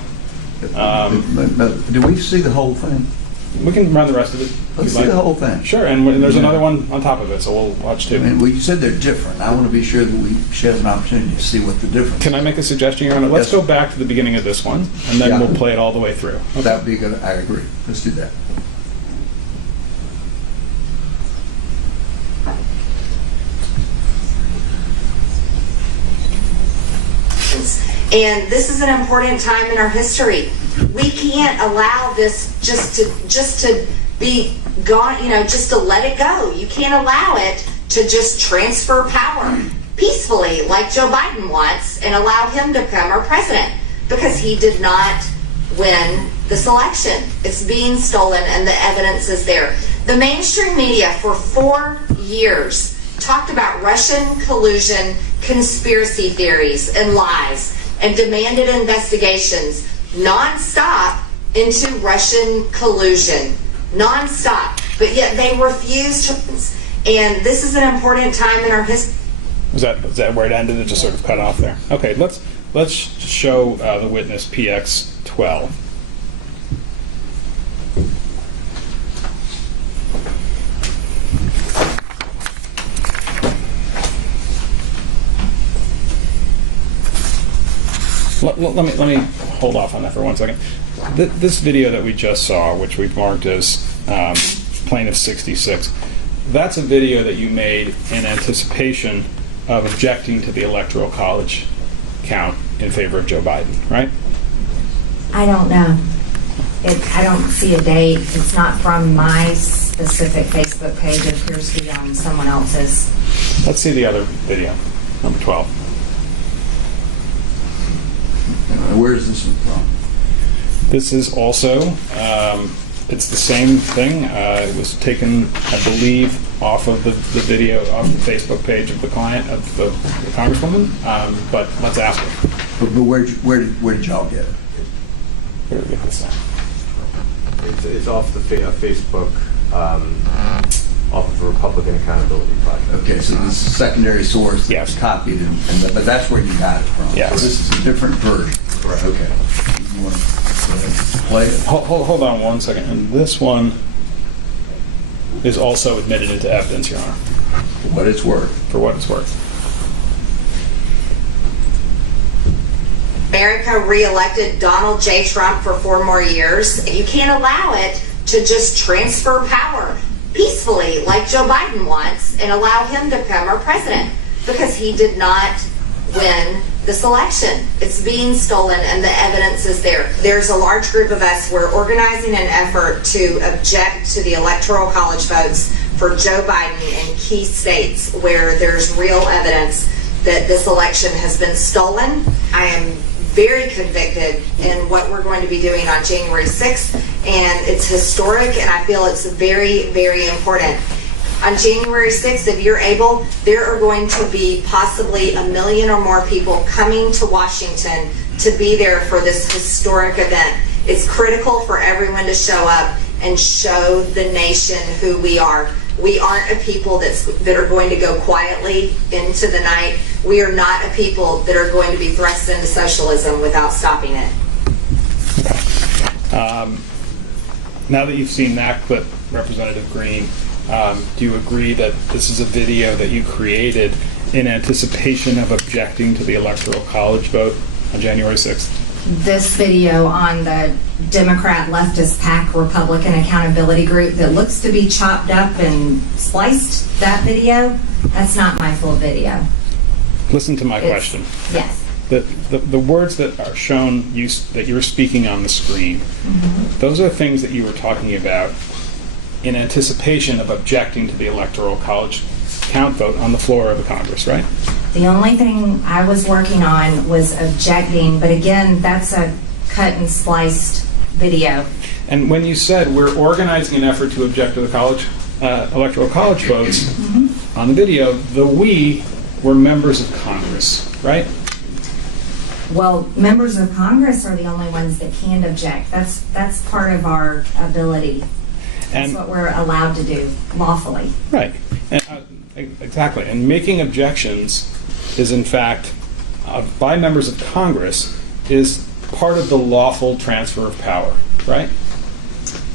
Do we see the whole thing? We can run the rest of it. Let's see the whole thing. Sure, and there's another one on top of it, so we'll watch too. Well, you said they're different. I want to be sure that she has an opportunity to see what the difference is. Can I make a suggestion, Your Honor? Let's go back to the beginning of this one, and then we'll play it all the way through. Okay. That would be good. I agree. Let's do that. And this is an important time in our history. We can't allow this just to be gone, just to let it go. You can't allow it to just transfer power peacefully like Joe Biden wants and allow him to become our president, because he did not win this election. It's being stolen and the evidence is there. The mainstream media for 4 years talked about Russian collusion, conspiracy theories, and lies, and demanded investigations nonstop into Russian collusion, nonstop, but yet they refuse to. And this is an important time in our history. Was that where it ended? It just sort of cut off there. Okay, let's show the witness PX 12. Let me hold off on that for 1 second. This video that we just saw, which we've marked as Plaintiff 66, that's a video that you made in anticipation of objecting to the Electoral College count in favor of Joe Biden, right? I don't know. I don't see a date. It's not from my specific Facebook page. It appears to be on someone else's. Let's see the other video, number 12. Where is this one from? This is also, it's the same thing. It was taken, I believe, off of the video, off the Facebook page of the client, of the Congresswoman, but let's ask her. But where did y'all get it? Where did we get this at? It's off the Facebook, off of the Republican Accountability Project. Okay, so this is a secondary source that was copied, but that's where you got it from. Yes. So this is a different version. Correct. Okay. You want to play it? Hold on 1 second. And this one is also admitted into evidence, Your Honor. For what it's worth. For what it's worth. America reelected Donald J. Trump for 4 more years. You can't allow it to just transfer power peacefully like Joe Biden wants and allow him to become our president, because he did not win this election. It's being stolen and the evidence is there. There's a large group of us. We're organizing an effort to object to the Electoral College votes for Joe Biden in key states where there's real evidence that this election has been stolen. I am very convicted in what we're going to be doing on January 6th, and it's historic, and I feel it's very, very important. On January 6th, if you're able, there are going to be possibly 1 million or more people coming to Washington to be there for this historic event. It's critical for everyone to show up and show the nation who we are. We aren't a people that are going to go quietly into the night. We are not a people that are going to be thrust into socialism without stopping it. Now that you've seen that clip, Representative Greene, do you agree that this is a video that you created in anticipation of objecting to the Electoral College vote on January 6th? This video on the Democrat leftist PAC Republican Accountability Group that looks to be chopped up and spliced, that video, that's not my full video. Listen to my question. Yes. The words that are shown, that you're speaking on the screen, those are things that you were talking about in anticipation of objecting to the Electoral College count vote on the floor of the Congress, right? The only thing I was working on was objecting, but again, that's a cut and spliced video. And when you said we're organizing an effort to object to the Electoral College votes, on the video, the we were members of Congress, right? Well, members of Congress are the only ones that can object. That's part of our ability. That's what we're allowed to do lawfully. Right. Exactly. And making objections is, in fact, by members of Congress, is part of the lawful transfer of power, right?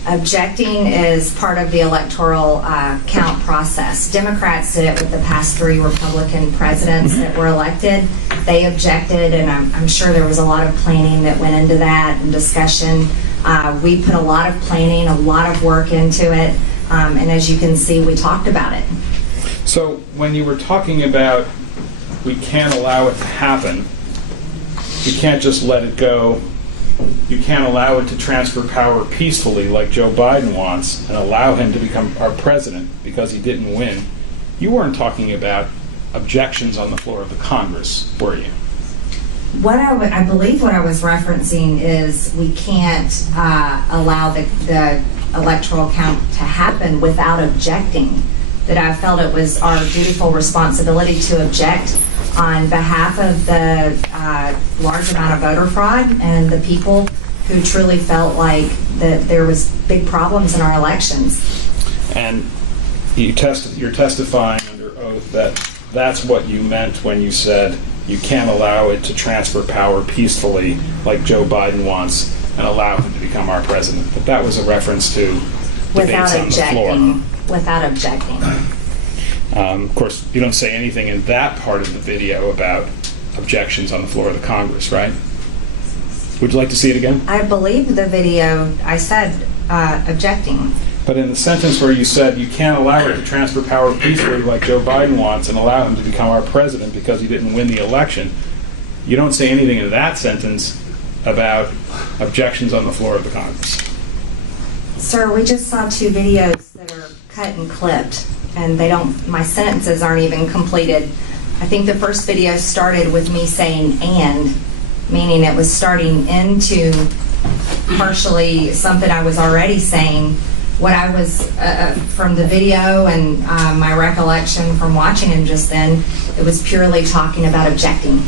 Objecting is part of the electoral count process. Democrats did it with the past 3 Republican presidents that were elected. They objected, and I'm sure there was a lot of planning that went into that and discussion. We put a lot of planning, a lot of work into it, and as you can see, we talked about it. So when you were talking about we can't allow it to happen, you can't just let it go, you can't allow it to transfer power peacefully like Joe Biden wants and allow him to become our president because he didn't win, you weren't talking about objections on the floor of the Congress, were you? What I believe what I was referencing is we can't allow the electoral count to happen without objecting. That I felt it was our dutiful responsibility to object on behalf of the large amount of voter fraud and the people who truly felt like that there was big problems in our elections. And you're testifying under oath that that's what you meant when you said you can't allow it to transfer power peacefully like Joe Biden wants and allow him to become our president. But that was a reference to debates on the floor. Without objecting. Of course, you don't say anything in that part of the video about objections on the floor of the Congress, right? Would you like to see it again? I believe the video, I said objecting. But in the sentence where you said you can't allow it to transfer power peacefully like Joe Biden wants and allow him to become our president because he didn't win the election, you don't say anything in that sentence about objections on the floor of the Congress. Sir, we just saw 2 videos that are cut and clipped, and my sentences aren't even completed. I think the first video started with me saying "and," meaning it was starting into partially something I was already saying. What I was, from the video and my recollection from watching him just then, it was purely talking about objecting.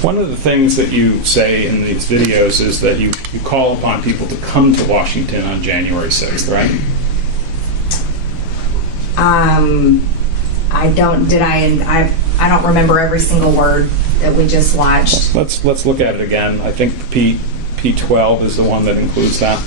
One of the things that you say in these videos is that you call upon people to come to Washington on January 6th, right? I don't remember every single word that we just watched. Let's look at it again. I think P12 is the one that includes that.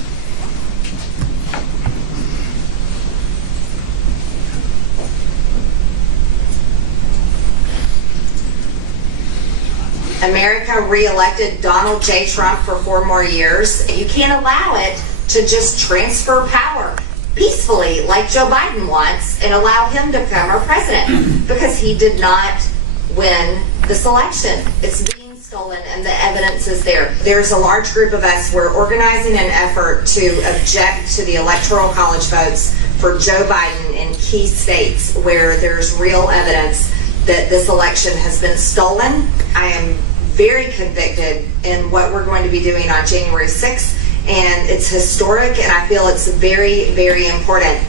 America reelected Donald J. Trump for 4 more years. You can't allow it to just transfer power peacefully like Joe Biden wants and allow him to become our president because he did not win this election. It's being stolen and the evidence is there. There's a large group of us. We're organizing an effort to object to the Electoral College votes for Joe Biden in key states where there's real evidence that this election has been stolen. I am very convicted in what we're going to be doing on January 6th, and it's historic, and I feel it's very, very important.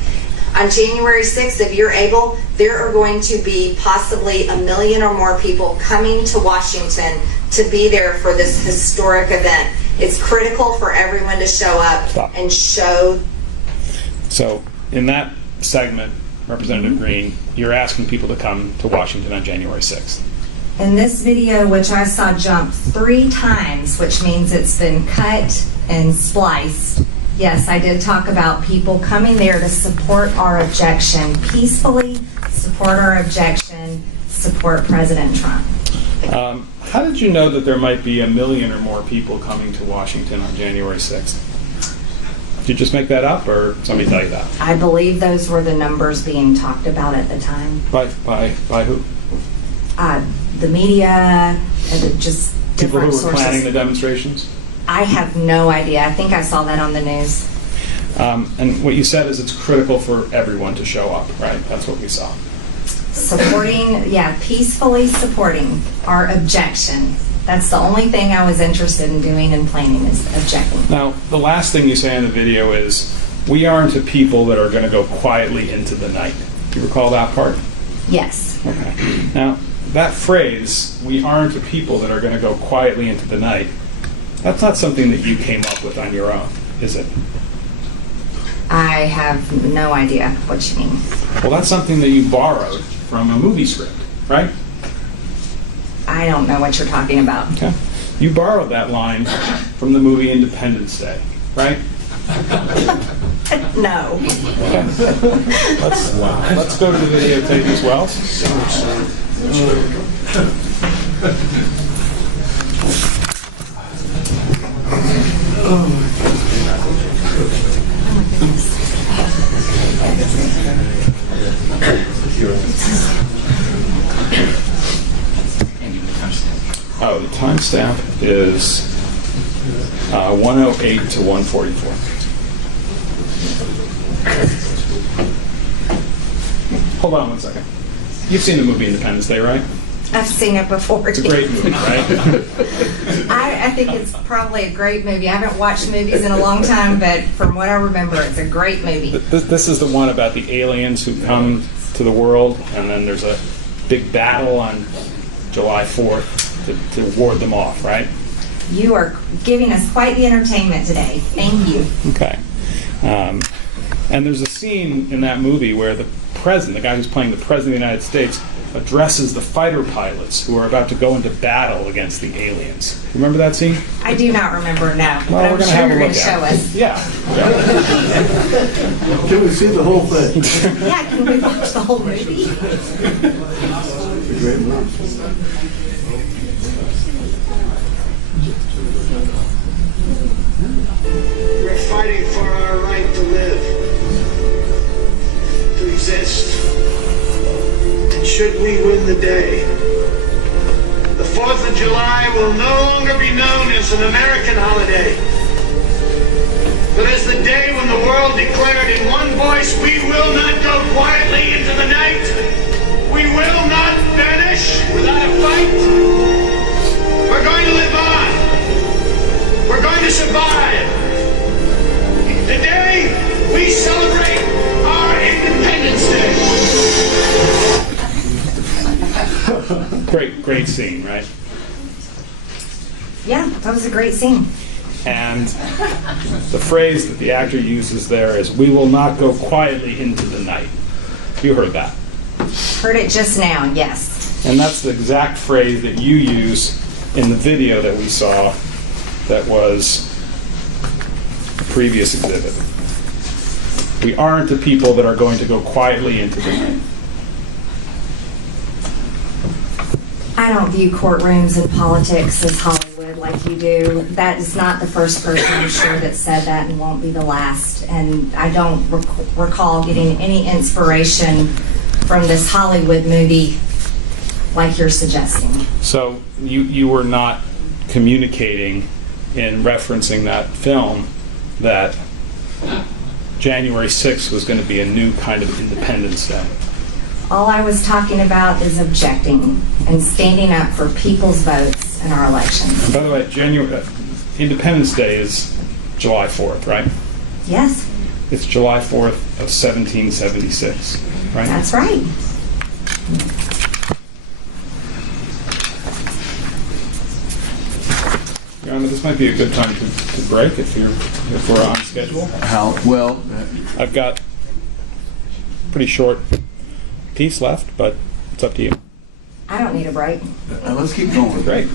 On January 6th, if you're able, there are going to be possibly 1 million or more people coming to Washington to be there for this historic event. It's critical for everyone to show up and show. So in that segment, Representative Greene, you're asking people to come to Washington on January 6th. In this video, which I saw jump 3 times, which means it's been cut and spliced, yes, I did talk about people coming there to support our objection peacefully, support our objection, support President Trump. How did you know that there might be 1 million or more people coming to Washington on January 6th? Did you just make that up, or somebody tell you that? I believe those were the numbers being talked about at the time. By who? The media, and just People different who were sources. planning the demonstrations? I have no idea. I think I saw that on the news. And what you said is it's critical for everyone to show up, right? That's what we saw. Supporting, peacefully supporting our objection. That's the only thing I was interested in doing and planning is objecting. Now, the last thing you say in the video is, we aren't a people that are going to go quietly into the night. Do you recall that part? Yes. Okay. Now, that phrase, we aren't a people that are going to go quietly into the night, that's not something that you came up with on your own, is it? I have no idea what you mean. Well, that's something that you borrowed from a movie script, right? I don't know what you're talking about. Okay. You borrowed that line from the movie Independence Day, right? No. Okay. Let's go to the videotape as well. Oh, the timestamp is 108 to 144. Hold on one second. You've seen the movie Independence Day, right? I've seen it before. It's a great movie, right? I think it's probably a great movie. I haven't watched movies in a long time, but from what I remember, it's a great movie. This is the one about the aliens who come to the world, and then there's a big battle on July 4th to ward them off, right? You are giving us quite the entertainment today. Thank you. Okay. And there's a scene in that movie where the president, the guy who's playing the president of the United States, addresses the fighter pilots who are about to go into battle against the aliens. Remember that scene? I do not remember, no. Well, but we're I'm gonna sure have a you're going look to show at it. us. Yeah. Can we see the whole thing? Yeah, can we watch the whole movie? Great movie. We're fighting for our right to live, to exist. And should we win the day, the 4th of July will no longer be known as an American holiday, but as the day when the world declared in one voice, we will not go quietly into the night. We will not vanish without a fight. We're going to live on. We're going to survive. Today, we celebrate our Independence Day. Great scene, right? Yeah, that was a great scene. And the phrase that the actor uses there is, "We will not go quietly into the night." You heard that. Heard it just now, yes. And that's the exact phrase that you use in the video that we saw that was the previous exhibit. We aren't the people that are going to go quietly into the night. I don't view courtrooms and politics as Hollywood like you do. That is not the first person, I'm sure, that said that and won't be the last. And I don't recall getting any inspiration from this Hollywood movie like you're suggesting. So you were not communicating in referencing that film that January 6th was going to be a new kind of Independence Day. All I was talking about is objecting and standing up for people's votes in our elections. And by the way, Independence Day is July 4th, right? Yes, It's July 4th of 1776, right? that's right. Your Honor, this might be a good time to break if we're on schedule. How, well, I've got a pretty short piece left, but it's up to you. I don't need a break. let's keep going. Great.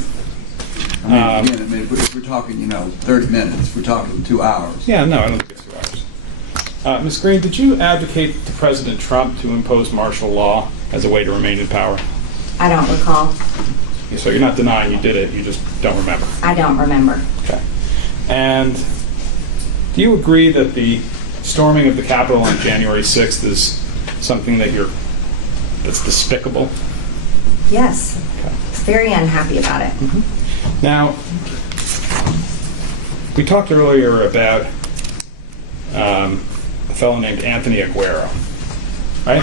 I mean, again, if we're talking, 30 minutes, we're talking 2 hours. Yeah, no, I don't think it's 2 hours. Ms. Greene, did you advocate to President Trump to impose martial law as a way to remain in power? I don't recall. So you're not denying you did it, you just don't remember. I don't remember. Okay. And do you agree that the storming of the Capitol on January 6th is something that's despicable? Yes. Okay. Very unhappy about it. Now, we talked earlier about a fellow named Anthony Aguero, right?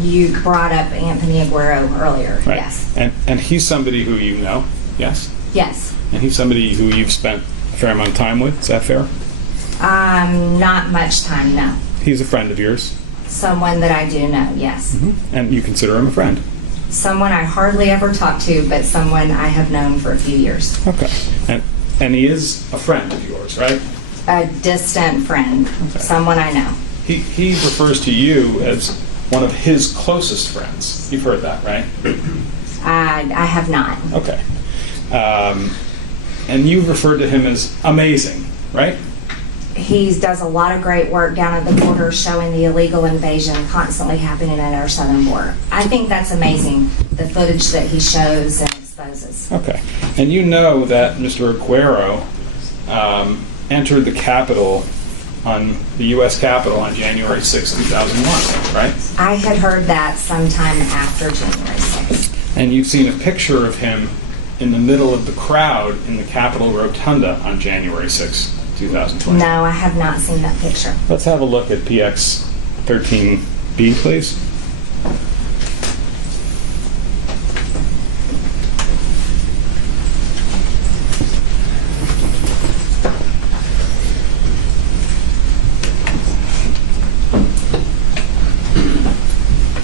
You brought up Anthony Aguero earlier. Right. Yes. And he's somebody who you know, yes? Yes. And he's somebody who you've spent a fair amount of time with, is that fair? Not much time, no. He's a friend of yours? Someone that I do know, yes. And you consider him a friend? Someone I hardly ever talk to, but someone I have known for a few years. Okay. And he is a friend of yours, right? A distant friend, someone I know. He refers to you as one of his closest friends. You've heard that, right? I have not. Okay. And you referred to him as amazing, right? He does a lot of great work down at the border showing the illegal invasion constantly happening at our southern border. I think that's amazing, the footage that he shows and exposes. Okay. And you know that Mr. Aguero entered the Capitol on the U.S. Capitol on January 6, 2001, right? I had heard that sometime after January 6th. And you've seen a picture of him in the middle of the crowd in the Capitol Rotunda on January 6, 2020. No, I have not seen that picture. Let's have a look at PX 13B, please.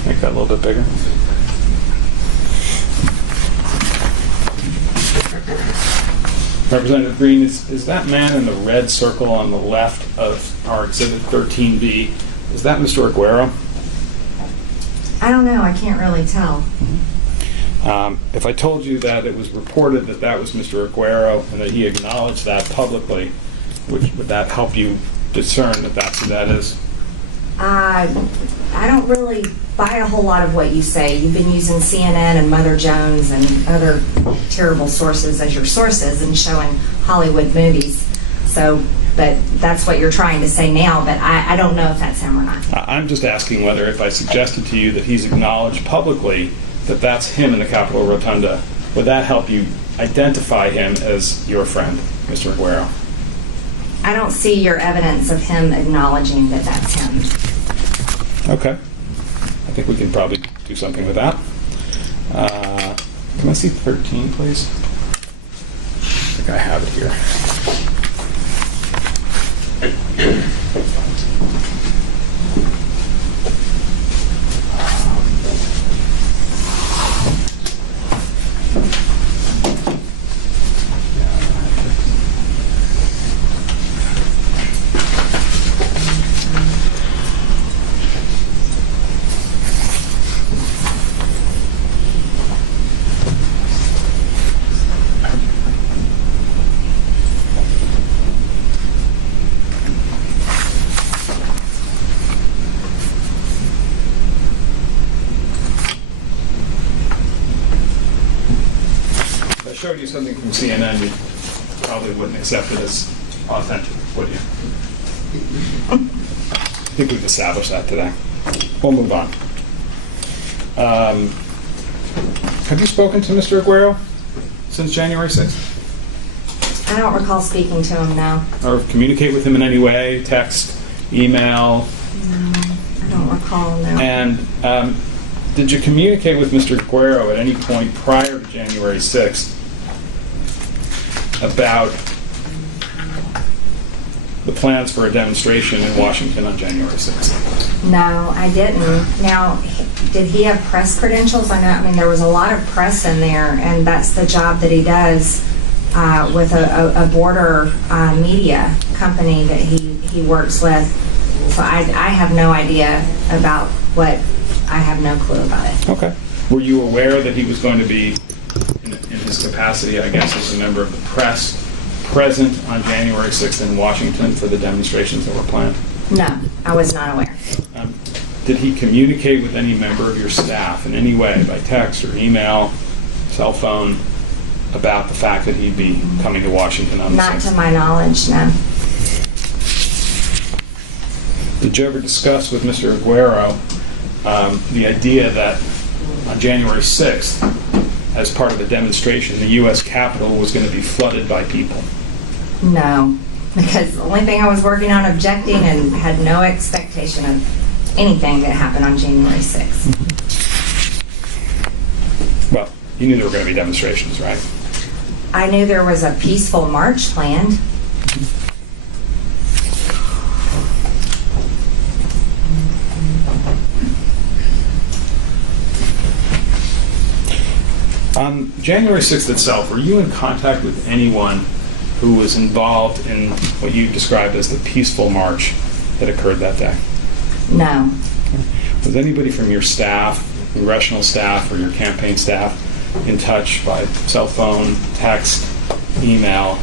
Make that a little bit bigger. Representative Greene, is that man in the red circle on the left of our Exhibit 13B, is that Mr. Aguero? I don't know. I can't really tell. If I told you that it was reported that that was Mr. Aguero and that he acknowledged that publicly, would that help you discern that that's who that is? I don't really buy a whole lot of what you say. You've been using CNN and Mother Jones and other terrible sources as your sources and showing Hollywood movies. So, but that's what you're trying to say now, but I don't know if that's him or not. I'm just asking whether if I suggested to you that he's acknowledged publicly that that's him in the Capitol Rotunda, would that help you identify him as your friend, Mr. Aguero? I don't see your evidence of him acknowledging that that's him. Okay. I think we can probably do something with that. Can I see 13, please? I think I have it here. Showed you something from CNN, you probably wouldn't accept it as authentic, would you? I think we've established that today. We'll move on. Have you spoken to Mr. Aguero since January 6th? I don't recall speaking to him now. Or communicate with him in any way, text, email? No, I don't recall, no. And did you communicate with Mr. Aguero at any point prior to January 6th about the plans for a demonstration in Washington on January 6th? No, I didn't. Now, did he have press credentials? I mean, there was a lot of press in there, and that's the job that he does with a border media company that he works with. So I have no idea about what, I have no clue about it. Okay. Were you aware that he was going to be, in his capacity, I guess, as a member of the press, present on January 6th in Washington for the demonstrations that were planned? No, I was not aware. Did he communicate with any member of your staff in any way, by text or email, cell phone, about the fact that he'd be coming to Washington on the 6th? Not to my knowledge, no. Did you ever discuss with Mr. Aguero the idea that on January 6th, as part of a demonstration, the U.S. Capitol was going to be flooded by people? No, because the only thing I was working on objecting and had no expectation of anything that happened on January 6th. Well, you knew there were going to be demonstrations, right? I knew there was a peaceful march planned. On January 6th itself, were you in contact with anyone who was involved in what you described as the peaceful march that occurred that day? No. Was anybody from your staff, congressional staff, or your campaign staff in touch by cell phone, text, email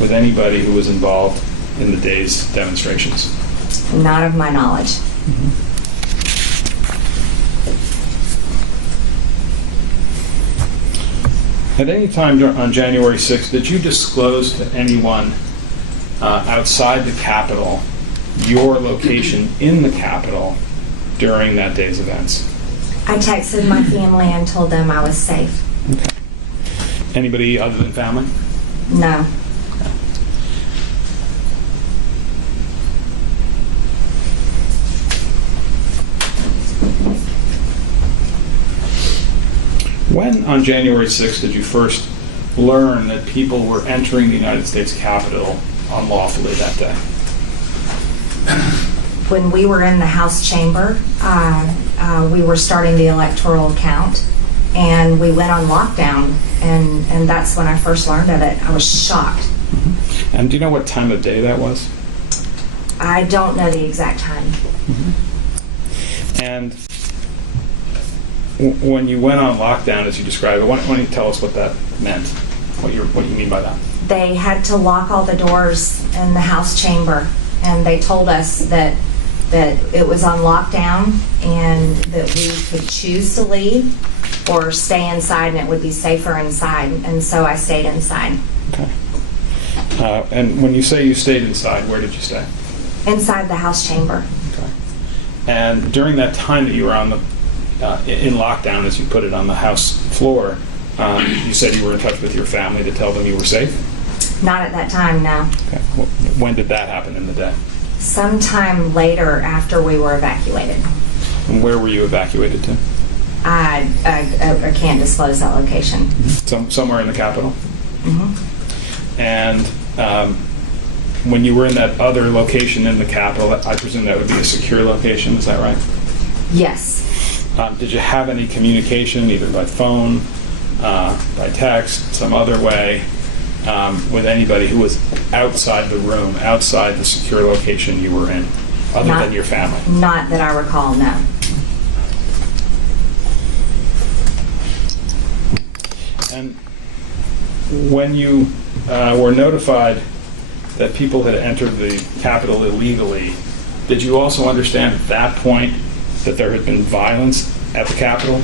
with anybody who was involved in the day's demonstrations? Not of my knowledge. At any time on January 6th, did you disclose to anyone outside the Capitol your location in the Capitol during that day's events? I texted my family and told them I was safe. Okay. Anybody other than family? No. When on January 6th did you first learn that people were entering the United States Capitol unlawfully that day? When we were in the House chamber, we were starting the electoral count, and we went on lockdown, and that's when I first learned of it. I was shocked. And do you know what time of day that was? I don't know the exact time. And when you went on lockdown, as you described it, why don't you tell us what that meant? What you mean by that? They had to lock all the doors in the House chamber, and they told us that it was on lockdown and that we could choose to leave or stay inside, and it would be safer inside. And so I stayed inside. Okay. And when you say you stayed inside, where did you stay? Inside the House chamber. Okay. And during that time that you were on the in lockdown, as you put it, on the House floor, you said you were in touch with your family to tell them you were safe? Not at that time, no. Okay. Well, when did that happen in the day? Sometime later after we were evacuated. And where were you evacuated to? I can't disclose that location. Somewhere in the Capitol? Mm-hmm. And when you were in that other location in the Capitol, I presume that would be a secure location, is that right? Yes. Did you have any communication, either by phone, by text, some other way, with anybody who was outside the room, outside the secure location you were in, other than your family? Not that I recall, no. And when you were notified that people had entered the Capitol illegally, did you also understand at that point that there had been violence at the Capitol?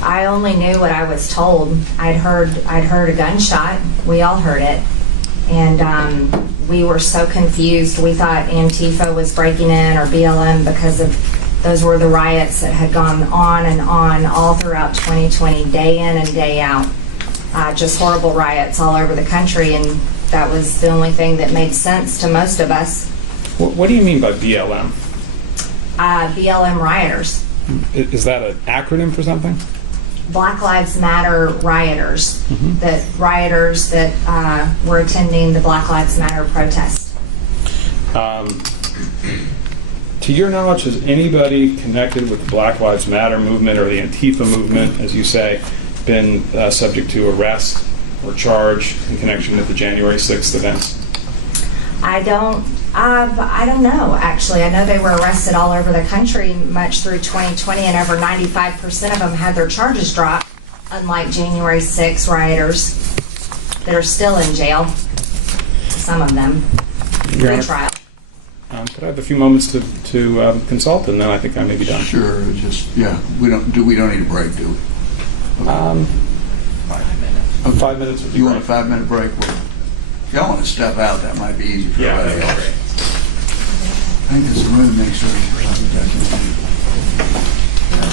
I only knew what I was told. I'd heard a gunshot. We all heard it. And we were so confused. We thought Antifa was breaking in, or BLM, because those were the riots that had gone on and on all throughout 2020, day in and day out. Just horrible riots all over the country, and that was the only thing that made sense to most of us. What do you mean by BLM? BLM rioters. Is that an acronym for something? Black Lives Matter rioters. Mm-hmm. That rioters that were attending the Black Lives Matter protest. To your knowledge, has anybody connected with the Black Lives Matter movement or the Antifa movement, as you say, been subject to arrest or charge in connection with the January 6th events? I don't know, actually. I know they were arrested all over the country much through 2020, and over 95% of them had their charges dropped, unlike January 6 rioters that are still in jail, some of them, pre-trial. Could I have a few moments to consult, and then I think I may be done. Sure, we don't need a break, do we? 5 minutes. 5 minutes would be You great. want a 5-minute break? Well, if y'all want to step out, that might be easy for everybody else. I think there's room next door.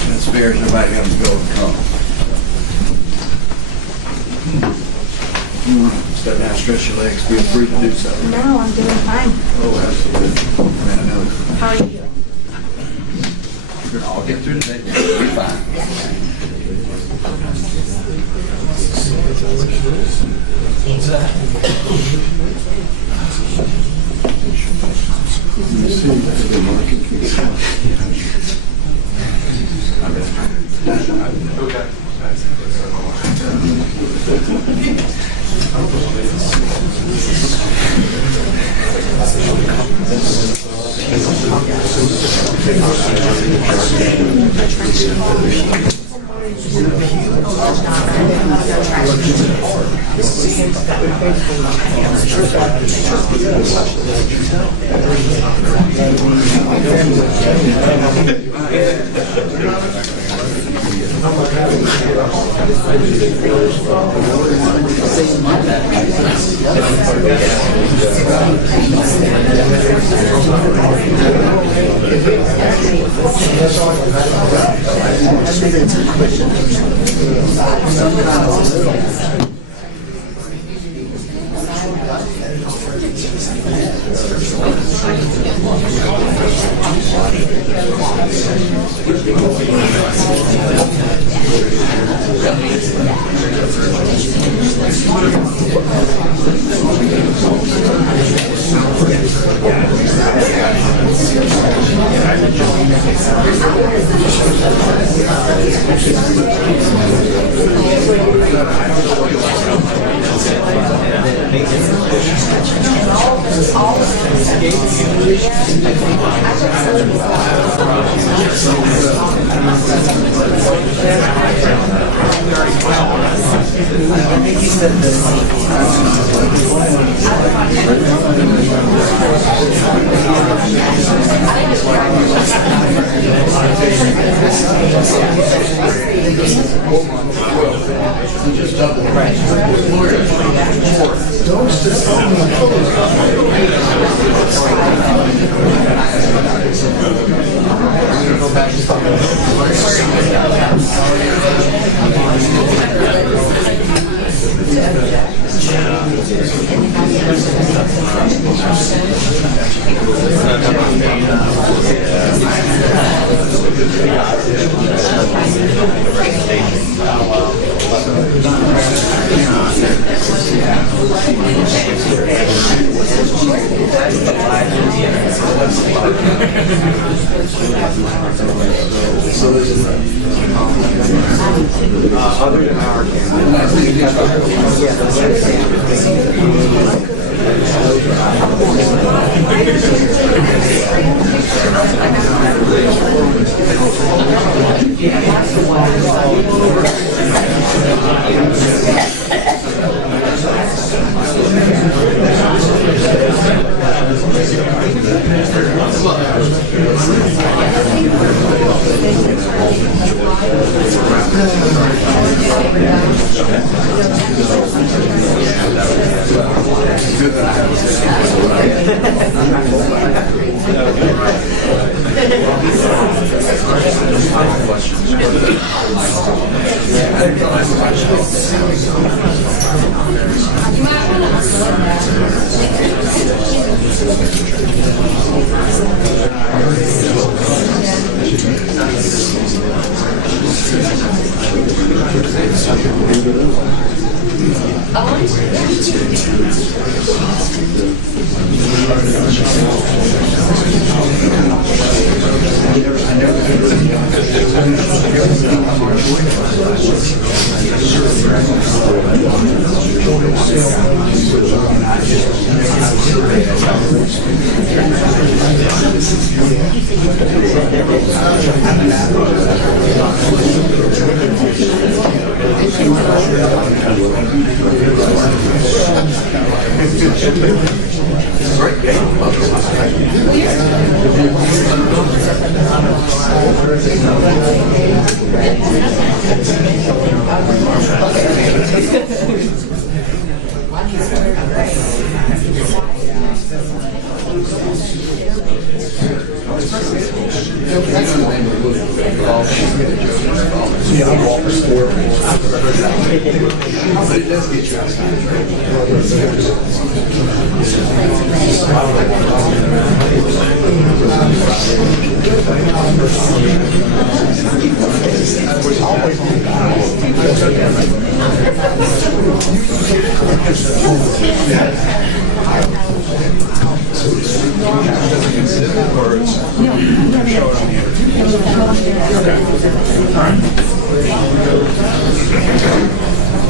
That spares everybody having to go and come. You want to step down, stretch your legs, feel free to do so. No, I'm doing fine. Oh, absolutely. I know. How are you? We're going to all get through today. We'll be fine. Other than our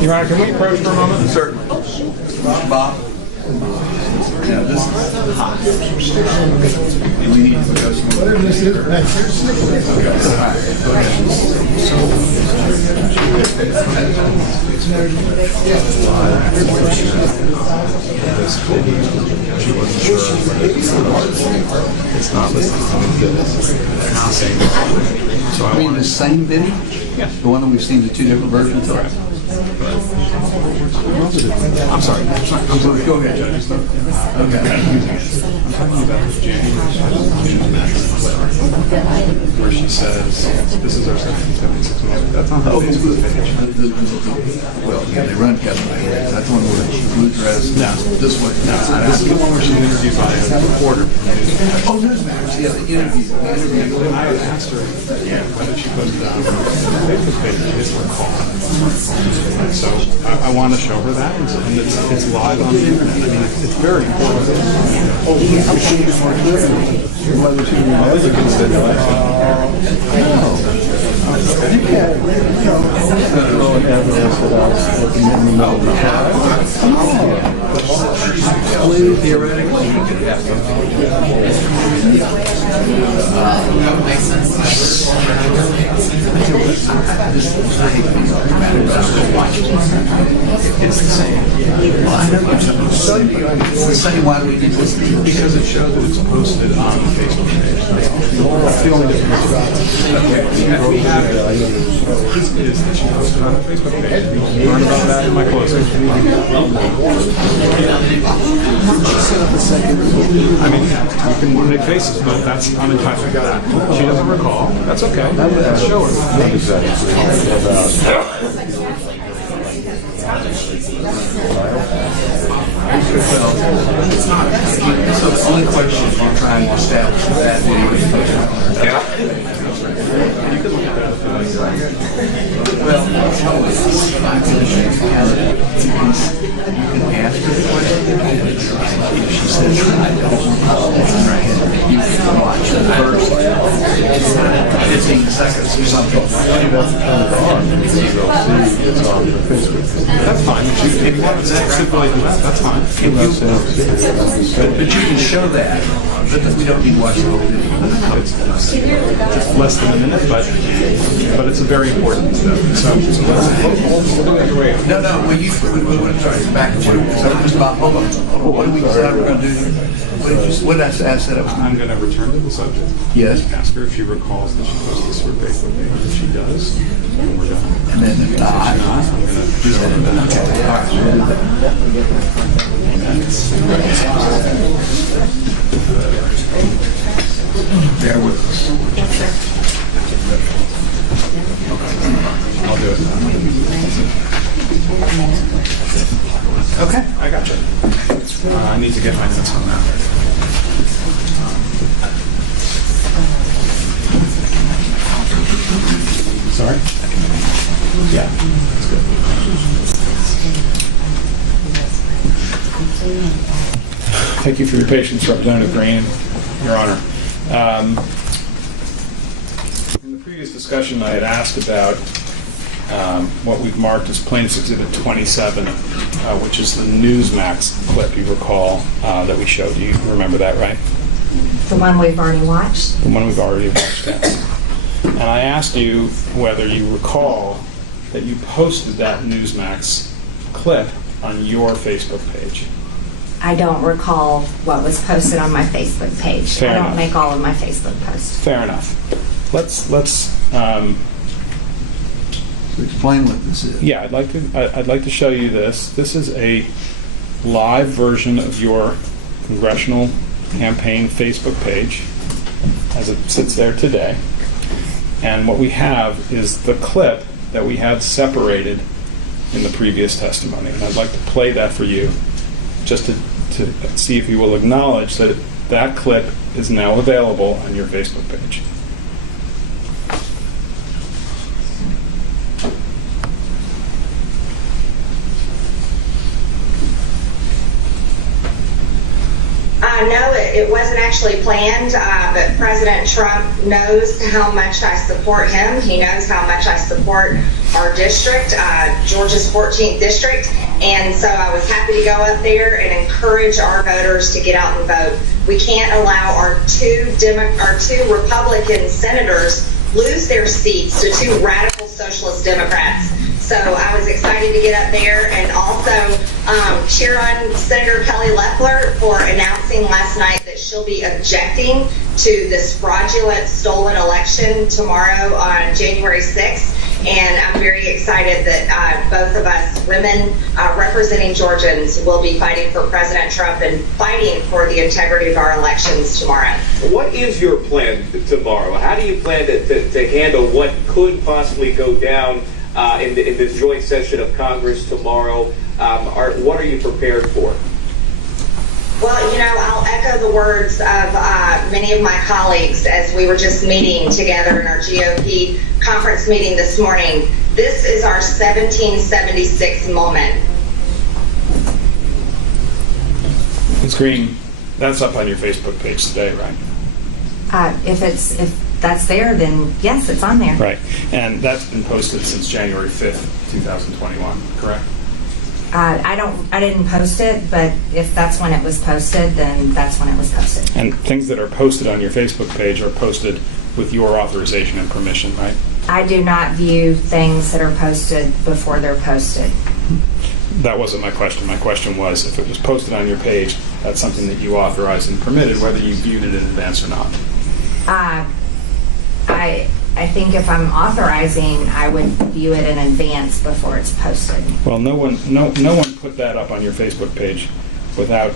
Your Honor, can we approach for a moment? Certainly. Bob? Yeah, this is hot. And we need to go somewhere. All right, go ahead. She wasn't sure whether it's not listed on the same. So I mean, the same video? Yeah. The one that we've seen, the two different versions of? I'm sorry. Go ahead, Judge. Okay. I'm talking about the January where she says, this is our 1776 moment. That's on the Facebook page. Well, yeah, they run Castlevania. That's one where blue dress. No. This way. No, this is the one where she's interviewed by a reporter. Oh, Newsmax. Yeah, the interview. I asked her whether she put it on her Facebook page. It's her call. So I want to show her that, and it's live on the internet. I mean, it's very important. Oh, Whether she remembers the consideration. No evidence that I was looking in the middle of the trial. Theoretically, you could have that makes sense. It's the same. Well, I know it's the same. Why do we need this? Because it shows that it's posted on the Facebook page. That's the only difference. We have it. Is that she posted on the Facebook page. You learn about that in my closing. I mean, you can make faces, but that's unentitled. She doesn't recall. That's okay. Let's show her. So the only question you're trying to establish is that well, I'm going to show you candidate. You can ask her the question. If she says, I don't know, you can watch the first 15 seconds or something. It's on the Facebook. That's fine. If you want to stipulate that, that's fine. But you can show that, but we don't need to watch the whole video. It's less than a minute, but it's a very important step. So No, well, sorry, back to Mr. Bob, hold on. What do we decide we're going to do here? What did I say? I'm going to return to the subject. Yes. Ask her if she recalls that she posted this to her Facebook page. If she does, then we're done. And then if not, I'm going to do that. Okay, all right, we'll do that. Bear with us. I'll do it. Okay, I got you. I need to get my notes on that. Sorry? Yeah, that's good. Thank you for your patience, Representative Greene, Your Honor. In the previous discussion, I had asked about what we've marked as Plaintiff's Exhibit 27, which is the Newsmax clip, you recall, that we showed you. You remember that, right? The one we've already watched? The one we've already watched, yes. And I asked you whether you recall that you posted that Newsmax clip on your Facebook page. I don't recall what was posted on my Facebook page. Fair I don't enough. make all of my Facebook posts. Fair enough. Let's explain what this is. Yeah, I'd like to show you this. This is a live version of your congressional campaign Facebook page as it sits there today. And what we have is the clip that we had separated in the previous testimony. And I'd like to play that for you just to see if you will acknowledge that that clip is now available on your Facebook page. No, it wasn't actually planned, but President Trump knows how much I support him. He knows how much I support our district, Georgia's 14th district, and so I was happy to go up there and encourage our voters to get out and vote. We can't allow our two Republican senators lose their seats to two radical socialist Democrats. So I was excited to get up there and also cheer on Senator Kelly Loeffler for announcing last night that she'll be objecting to this fraudulent stolen election tomorrow on January 6th. And I'm very excited that both of us women representing Georgians will be fighting for President Trump and fighting for the integrity of our elections tomorrow. What is your plan tomorrow? How do you plan to handle what could possibly go down in this joint session of Congress tomorrow? What are you prepared for? Well, I'll echo the words of many of my colleagues as we were just meeting together in our GOP conference meeting this morning. This is our 1776 moment. Ms. Greene, that's up on your Facebook page today, right? If that's there, then yes, it's on there. Right. And that's been posted since January 5th, 2021, correct? I didn't post it, but if that's when it was posted, then that's when it was posted. And things that are posted on your Facebook page are posted with your authorization and permission, right? I do not view things that are posted before they're posted. That wasn't my question. My question was, if it was posted on your page, that's something that you authorized and permitted, whether you viewed it in advance or not. I think if I'm authorizing, I would view it in advance before it's posted. Well, no one put that up on your Facebook page without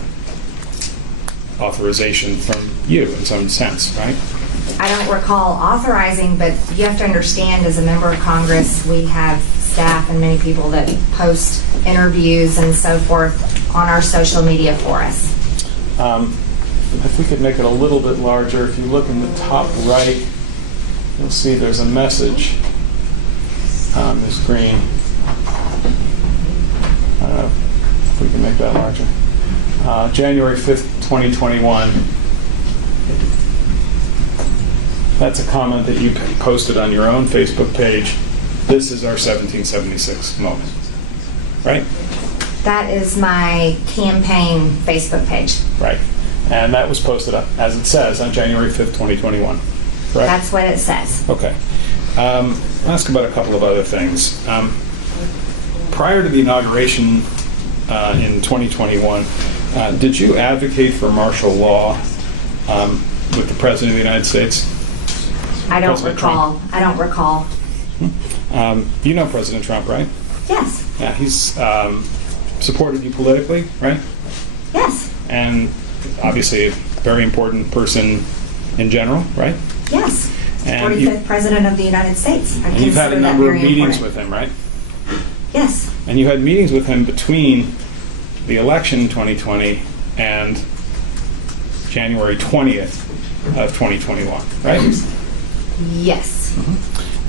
authorization from you in some sense, right? I don't recall authorizing, but you have to understand, as a member of Congress, we have staff and many people that post interviews and so forth on our social media for us. If we could make it a little bit larger, if you look in the top right, you'll see there's a message, Ms. Greene. I don't know if we can make that larger. January 5th, 2021. That's a comment that you posted on your own Facebook page. This is our 1776 moment, right? That is my campaign Facebook page. Right. And that was posted up, as it says, on January 5th, 2021. Correct? That's what it says. Okay. I'll ask about a couple of other things. Prior to the inauguration in 2021, did you advocate for martial law with the President of the United States? I don't President recall. Trump? I don't recall. You know President Trump, right? Yes. Yeah, he's supported you politically, right? Yes. And obviously a very important person in general, right? Yes. And 45th President of the United States. I And you've had consider a that number of very meetings important. with him, right? Yes. And you had meetings with him between the election in 2020 and January 20th of 2021, right? Yes.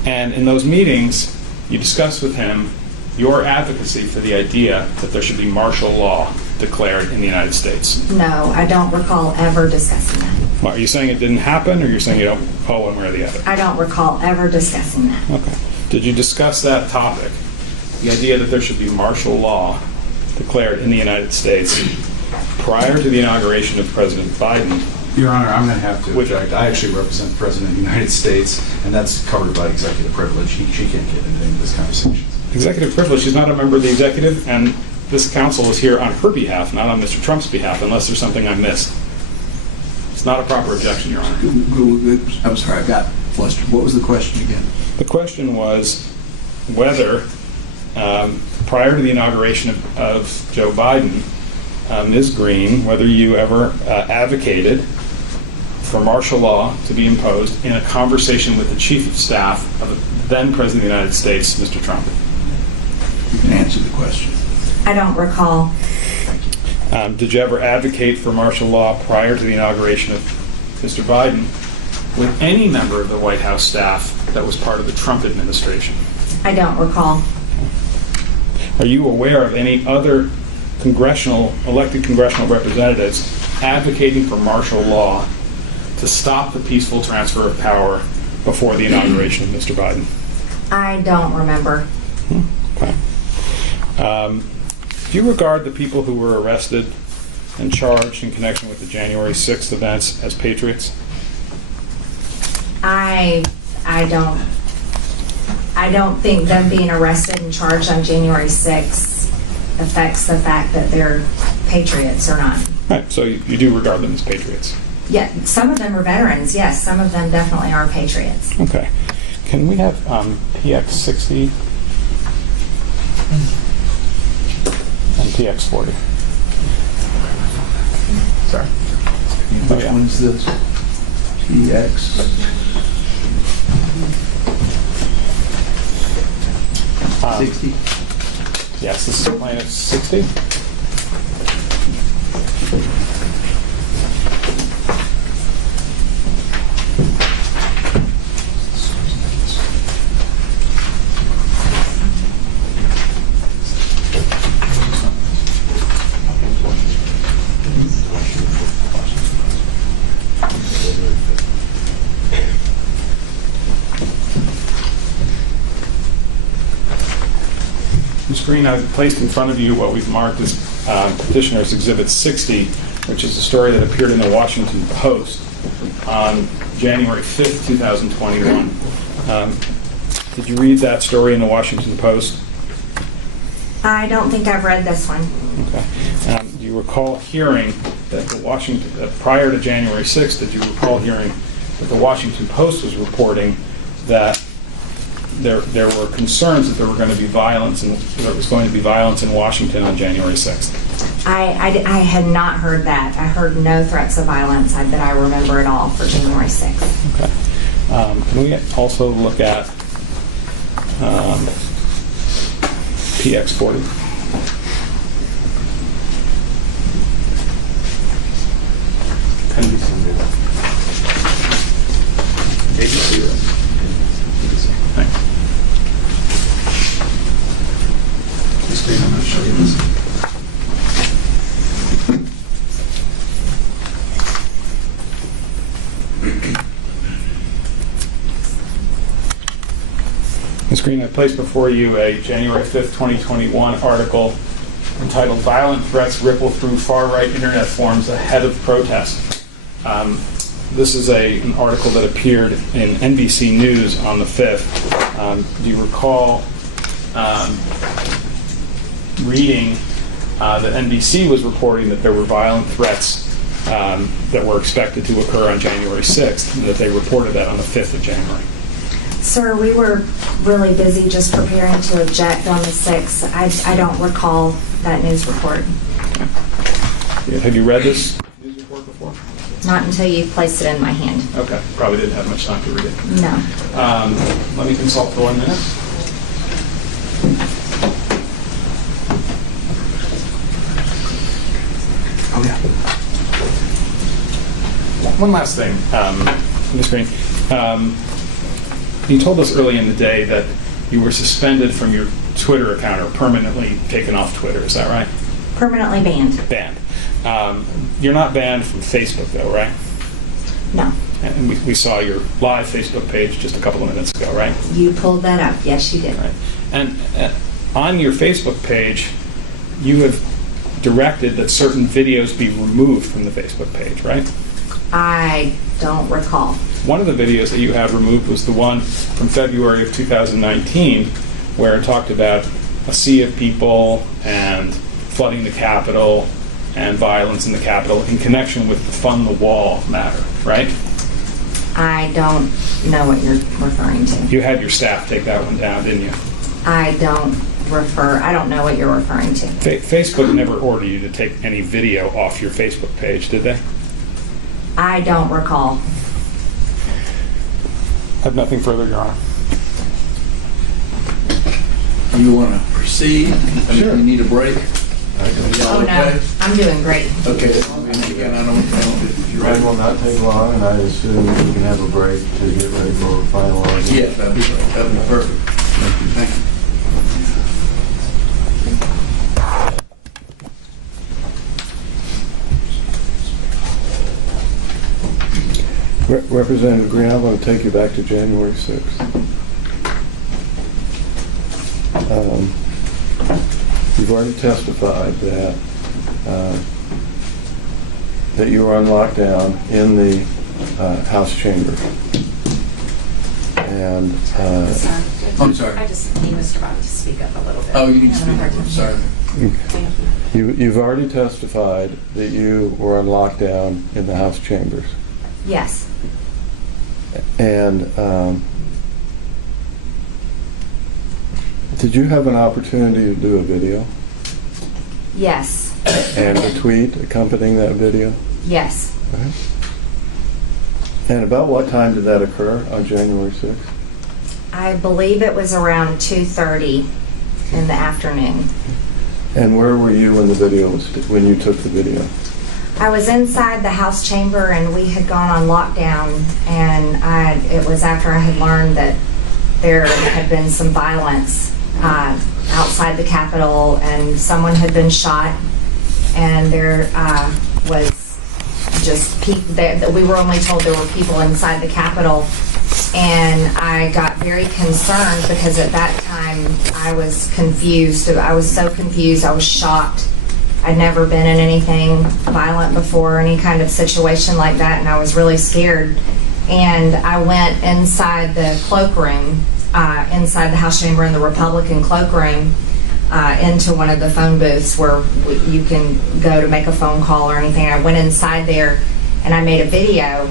And in those meetings, you discussed with him your advocacy for the idea that there should be martial law declared in the United States. No, I don't recall ever discussing that. Well, are you saying it didn't happen, or you're saying you don't recall one way or the other? I don't recall ever discussing that. Okay. Did you discuss that topic, the idea that there should be martial law declared in the United States prior to the inauguration of President Biden? Your Honor, I'm going to have to object. I actually represent the President of the United States, and that's covered by executive privilege. She can't get into any of this conversation. Executive privilege. She's not a member of the executive, and this council is here on her behalf, not on Mr. Trump's behalf, unless there's something I missed. It's not a proper objection, Your Honor. I'm sorry, I got flustered. What was the question again? The question was whether, prior to the inauguration of Joe Biden, Ms. Greene, whether you ever advocated for martial law to be imposed in a conversation with the Chief of Staff of the then President of the United States, Mr. Trump. You can answer the question. I don't recall. Did you ever advocate for martial law prior to the inauguration of Mr. Biden with any member of the White House staff that was part of the Trump administration? I don't recall. Are you aware of any other elected congressional representatives advocating for martial law to stop the peaceful transfer of power before the inauguration of Mr. Biden? I don't remember. Okay. Do you regard the people who were arrested and charged in connection with the January 6th events as patriots? I don't think them being arrested and charged on January 6th affects the fact that they're patriots or not. Right, so you do regard them as patriots? Yeah, some of them are veterans, yes. Some of them definitely are patriots. Okay. Can we have PX60 and PX40? Sorry. Which one is this? PX? 60? Yes, this is Plaintiff 60. Ms. Greene, I've placed in front of you what we've marked as Petitioner's Exhibit 60, which is a story that appeared in the Washington Post on January 5th, 2021. Did you read that story in the Washington Post? I don't think I've read this one. Okay. Do you recall hearing that the Washington, prior to January 6th, did you recall hearing that the Washington Post was reporting that there were concerns that there were going to be violence and there was going to be violence in Washington on January 6th? I had not heard that. I heard no threats of violence that I remember at all for January 6th. Okay. Can we also look at PX40? Agency, right? Thanks. Ms. Greene, I'm going to show you this. Ms. Greene, I placed before you a January 5th, 2021 article entitled "Violent Threats Ripple Through Far-Right Internet Forums Ahead of Protest." This is an article that appeared in NBC News on the 5th. Do you recall reading that NBC was reporting that there were violent threats that were expected to occur on January 6th, and that they reported that on the 5th of January? Sir, we were really busy just preparing to object on the 6th. I don't recall that news report. Have you read this news report before? Not until you placed it in my hand. Okay, probably didn't have much time to read it. No. Let me consult for 1 minute. Oh, yeah. One last thing, Ms. Greene. You told us early in the day that you were suspended from your Twitter account or permanently taken off Twitter. Is that right? Permanently banned. Banned. You're not banned from Facebook, though, right? No. And we saw your live Facebook page just a couple of minutes ago, right? You pulled that up. Yes, you did. Right. And on your Facebook page, you have directed that certain videos be removed from the Facebook page, right? I don't recall. One of the videos that you had removed was the one from February of 2019, where it talked about a sea of people and flooding the Capitol and violence in the Capitol in connection with the Fund the Wall matter, right? I don't know what you're referring to. You had your staff take that one down, didn't you? I don't know what you're referring to. Facebook never ordered you to take any video off your Facebook page, did they? I don't recall. I have nothing further, Your Honor. You want to proceed? Sure. You need a break? Oh, no. I'm doing great. Okay. Again, I don't know if you're It will not take long, and I assume we can have a break to get ready for final argument. Yes, that'd be perfect. Thank you. Thank you. Representative Greene, I want to take you back to January 6th. You've already testified that you were on lockdown in the House chamber. And I'm sorry. I just need Mr. Bond to speak up a little bit. Oh, you need to speak up. I'm sorry. You've already testified that you were on lockdown in the House chambers. Yes. And did you have an opportunity to do a video? Yes. And a tweet accompanying that video? Yes. Okay. And about what time did that occur on January 6th? I believe it was around 2:30 in the afternoon. And where were you when the video was, when you took the video? I was inside the House chamber, and we had gone on lockdown, and it was after I had learned that there had been some violence outside the Capitol, and someone had been shot, and there was just people, we were only told there were people inside the Capitol And I got very concerned because at that time I was confused. I was so confused. I was shocked. I'd never been in anything violent before, any kind of situation like that, and I was really scared. And I went inside the cloakroom, inside the House chamber in the Republican cloakroom, into one of the phone booths where you can go to make a phone call or anything. I went inside there and I made a video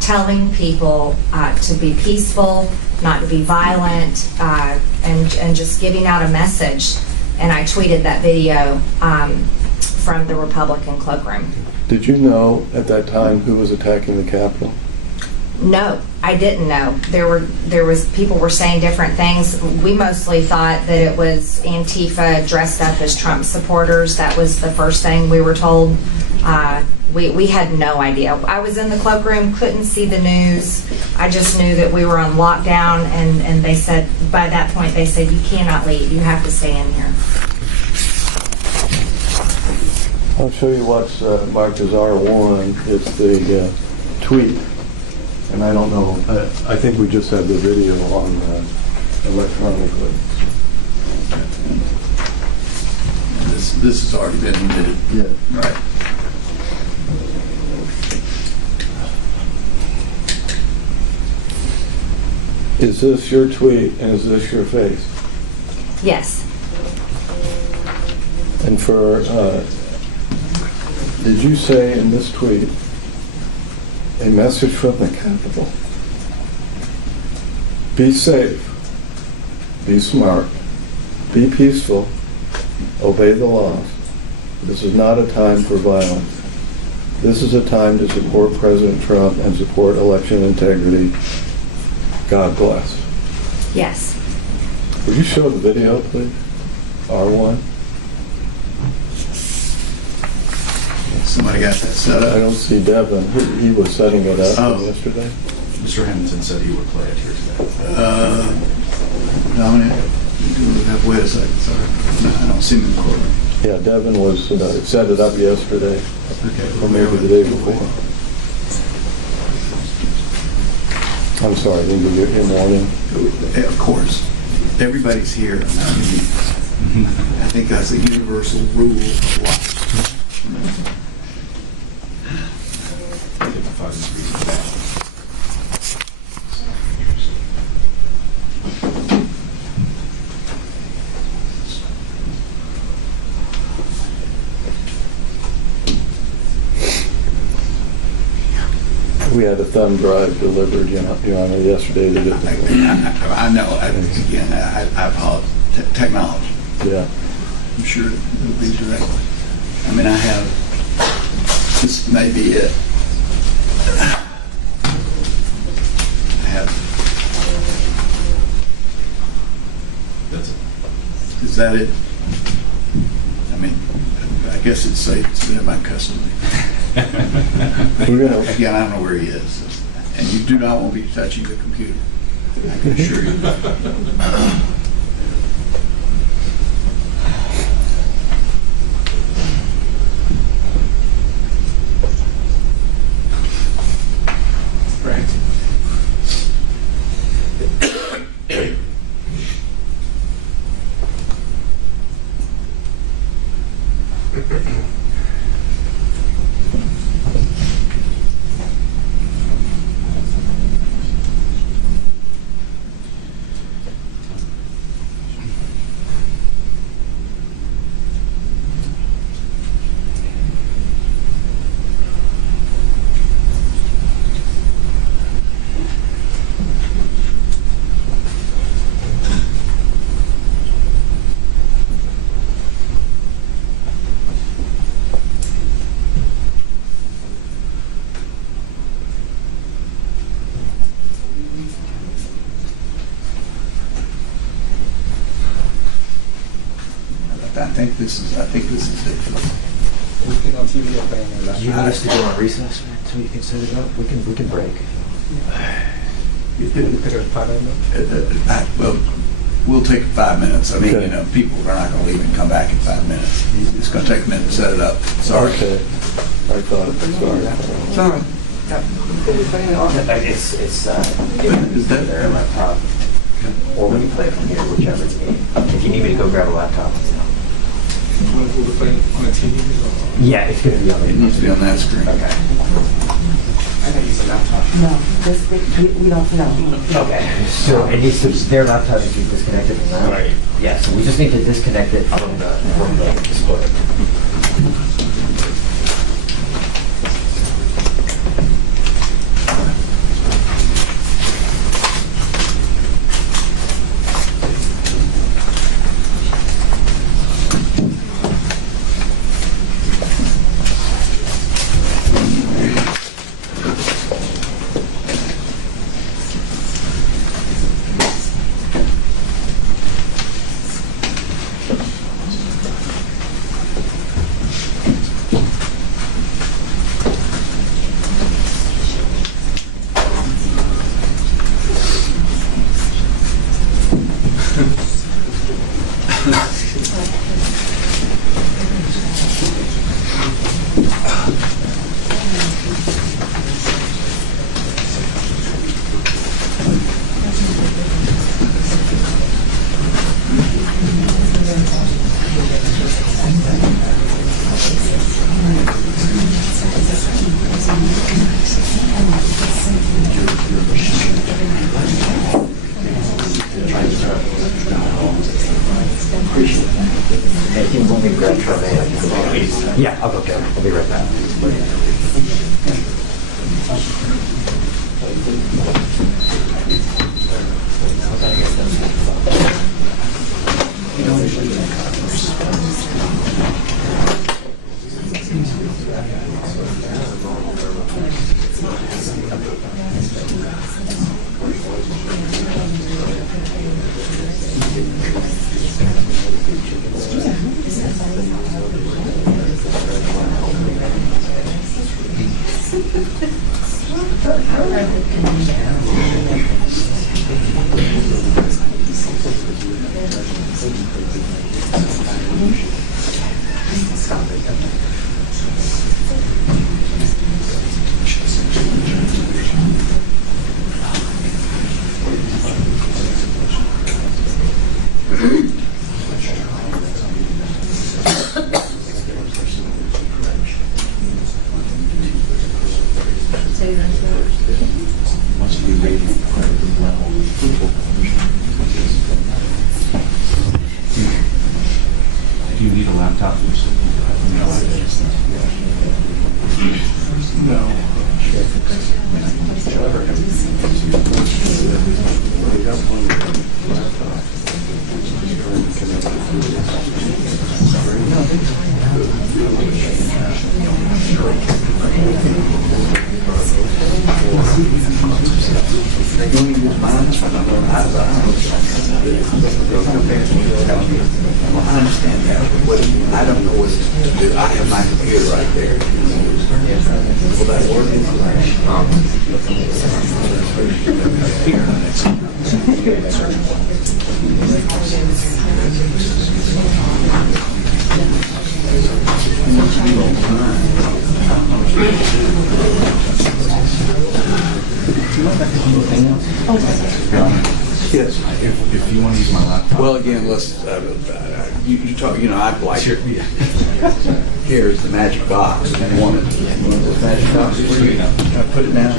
telling people to be peaceful, not to be violent, and just giving out a message. And I tweeted that video from the Republican cloakroom. Did you know at that time who was attacking the Capitol? No, I didn't know. There was people were saying different things. We mostly thought that it was Antifa dressed up as Trump supporters. That was the first thing we were told. We had no idea. I was in the cloakroom, couldn't see the news. I just knew that we were on lockdown, and they said, by that point, they said, you cannot leave. You have to stay in here. I'll show you what's marked as R1. It's the tweet. And I don't know, I think we just have the video on electronically. This has already been admitted. Yeah. Right. Is this your tweet and is this your face? Yes. And for, did you say in this tweet, a message from the Capitol? Be safe, be smart, be peaceful, obey the laws. This is not a time for violence. This is a time to support President Trump and support election integrity. God bless. Yes. Would you show the video, please? R1. Somebody got that set up? I don't see Devin. He was setting it up yesterday. Mr. Hamilton said he would play it here today. Dominic, wait a second, sorry. No, I don't see him in the courtroom. Yeah, Devin was set it up yesterday, or maybe the day before. I'm sorry, in the morning. Of course, everybody's here. I think that's a universal rule of life. We had a thumb drive delivered, Your Honor, yesterday. I know. Again, I apologize. Technology. Yeah. I'm sure it'll be directly. I mean, I have. This may be it. I have. That's it. Is that it? I mean, I guess it's safe. It's been in my custody. Again, I don't know where he is. And you do not want to be touching the computer. I can assure you. Right. I think this is it. Do you need us to go on recess, man, so you can set it up? We can break. Well, we'll take 5 minutes. I mean, you know, people are not going to leave and come back in 5 minutes. It's going to take a minute to set it up. Sorry. Okay. I thought it. Sorry. It's all right. It's their laptop, or we can play from here, whichever it's me. If you need me to go grab a laptop. Yeah, it's going to be on the. It needs to be on that screen. Okay. No, we don't know. Okay, so it needs to, their laptop needs to be disconnected from that? Right. Yeah, so we just need to disconnect it from the display. Yeah, I'll go get it. I'll be right back. Do you need a laptop? I understand that, but I don't know what to do. I have my computer right there. Will that work? Yes. If you want to use my laptop. Well, again, let's, you talk, I'd like, here's the magic box. You want this magic box? Where do you put it down?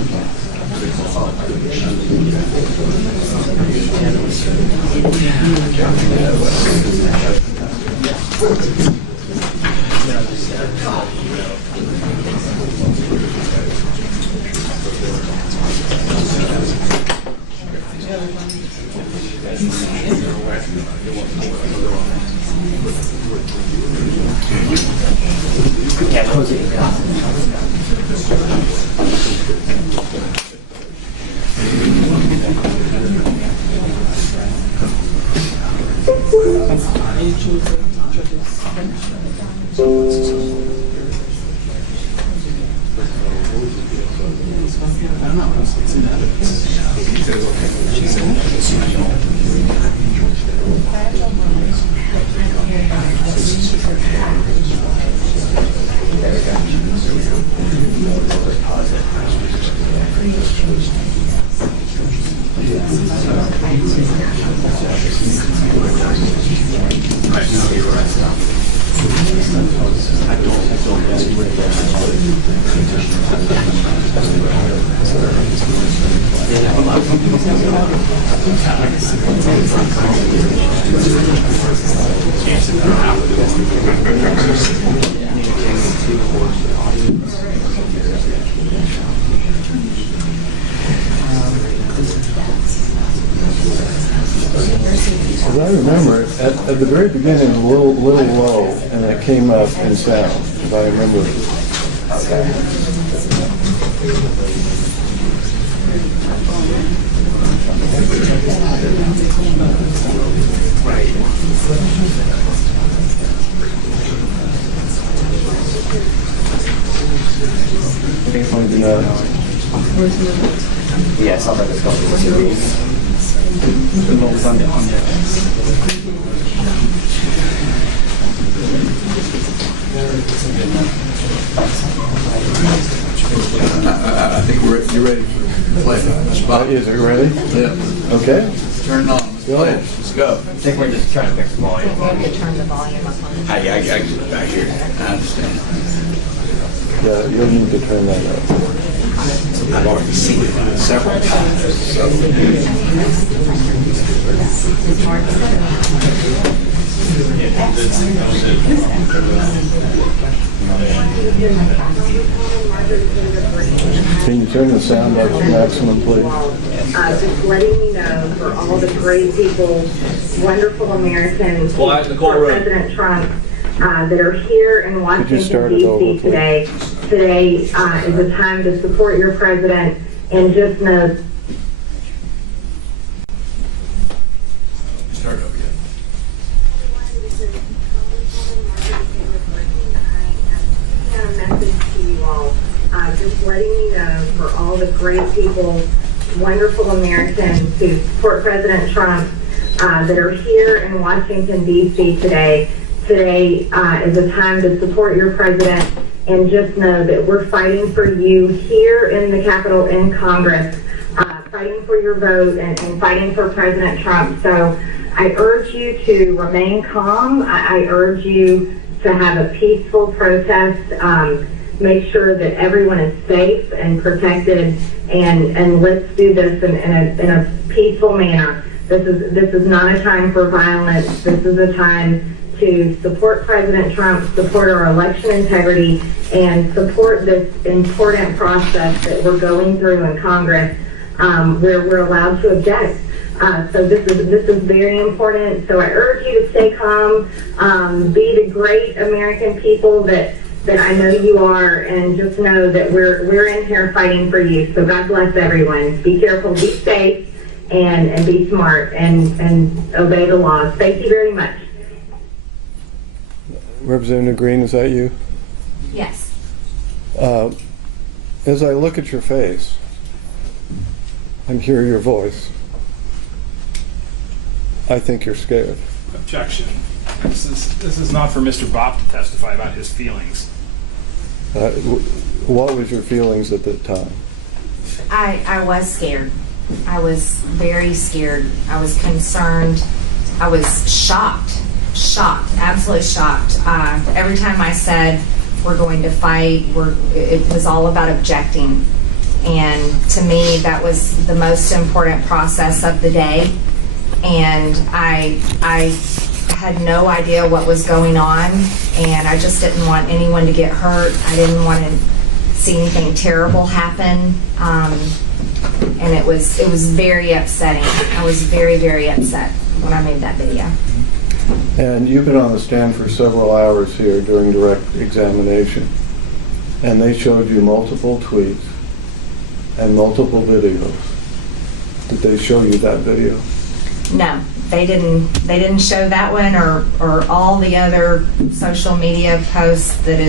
Yeah, close it. I don't know. It's in evidence. He says, okay. She said, there we go. As I remember, at the very beginning, it was a little low, and it came up in sound, if I remember. Maybe not. Yeah, it sounds like it's going to be serious. I think you're ready for play. Is it ready? Yeah. Okay. Turn it on. Let's play. Let's go. I think we're just trying to fix the volume. You have to turn the volume up on the... I hear you. I understand. Yeah, you'll need to turn that up. I've already seen it several times. So. Can you turn the sound up to maximum, please? Just letting you know for all the great people, wonderful Americans, for President Trump, that are here in Washington, D.C. today. Today is a time to support your president, and just know. Start over again. I have a message to you all. Just letting you know for all the great people, wonderful Americans who support President Trump, that are here in Washington, D.C. today. Today is a time to support your president, and just know that we're fighting for you here in the Capitol, in Congress, fighting for your vote and fighting for President Trump. So I urge you to remain calm. I urge you to have a peaceful protest. Make sure that everyone is safe and protected, and let's do this in a peaceful manner. This is not a time for violence. This is a time to support President Trump, support our election integrity, and support this important process that we're going through in Congress, where we're allowed to object. So this is very important. So I urge you to stay calm, be the great American people that I know you are, and just know that we're in here fighting for you. So God bless everyone. Be careful, be safe, and be smart, and obey the laws. Thank you very much. Representative Greene, is that you? Yes. As I look at your face and hear your voice, I think you're scared. Objection. This is not for Mr. Bopp to testify about his feelings. What was your feelings at the time? I was scared. I was very scared. I was concerned. I was shocked, absolutely shocked. Every time I said we're going to fight, it was all about objecting. And to me, that was the most important process of the day. And I had no idea what was going on, and I just didn't want anyone to get hurt. I didn't want to see anything terrible happen. And it was very upsetting. I was very, very upset when I made that video. And you've been on the stand for several hours here during direct examination, and they showed you multiple tweets and multiple videos. Did they show you that video? No, they didn't show that one or all the other social media posts that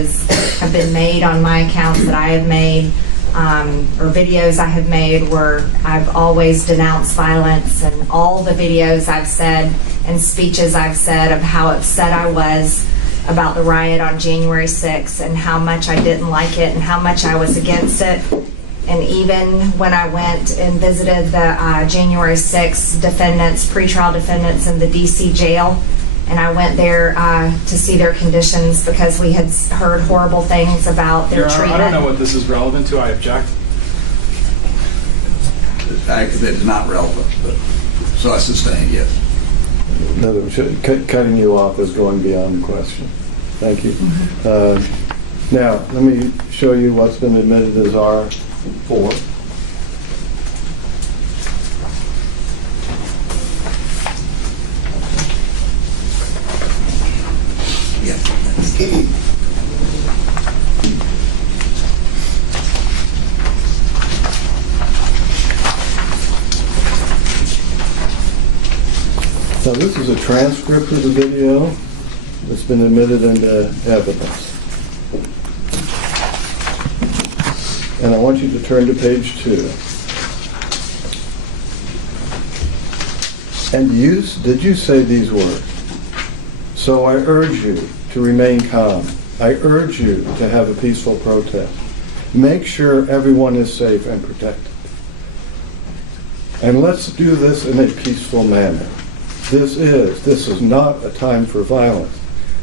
have been made on my accounts that I have made, or videos I have made where I've always denounced violence, and all the videos I've said and speeches I've said of how upset I was about the riot on January 6th and how much I didn't like it and how much I was against it. And even when I went and visited the January 6th defendants, pretrial defendants in the D.C. jail, and I went there to see their conditions because we had heard horrible things about their treatment. I don't know what this is relevant to. I object. Actually, it's not relevant, but So I sustain, yes. In other words, cutting you off is going beyond the question. Thank you. Now, let me show you what's been admitted as R4. Now, this is a transcript of the video that's been admitted into evidence. And I want you to turn to page 2. And did you say these words? So I urge you to remain calm. I urge you to have a peaceful protest. Make sure everyone is safe and protected. And let's do this in a peaceful manner. This is not a time for violence.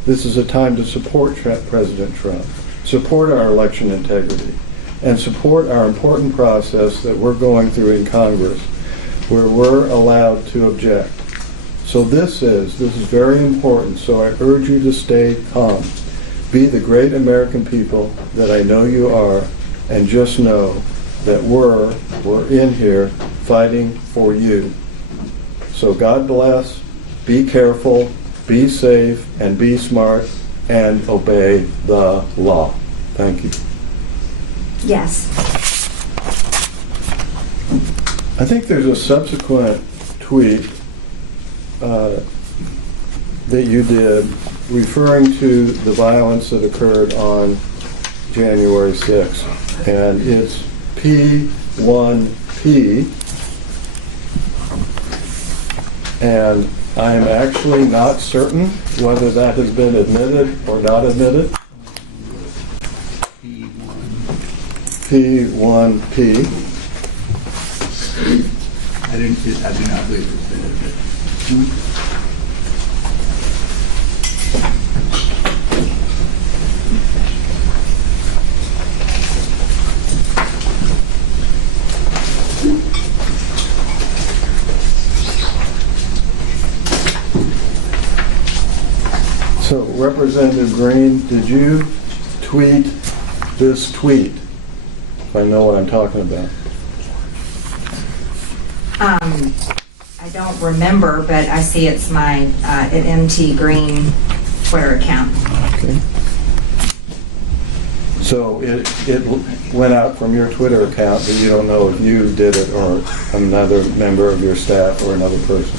This is a time to support President Trump, support our election integrity, and support our important process that we're going through in Congress, where we're allowed to object. So this is very important, so I urge you to stay calm. Be the great American people that I know you are, and just know that we're in here fighting for you. So God bless, be careful, be safe, and be smart, and obey the law. Thank you. Yes. I think there's a subsequent tweet that you did referring to the violence that occurred on January 6th. And it's P1P. And I am actually not certain whether that has been admitted or not admitted. P1P. I do not believe it's been admitted. So, Representative Greene, did you tweet this tweet? If I know what I'm talking about. I don't remember, but I see it's my at MT Green Twitter account. Okay. So it went out from your Twitter account, but you don't know if you did it or another member of your staff or another person.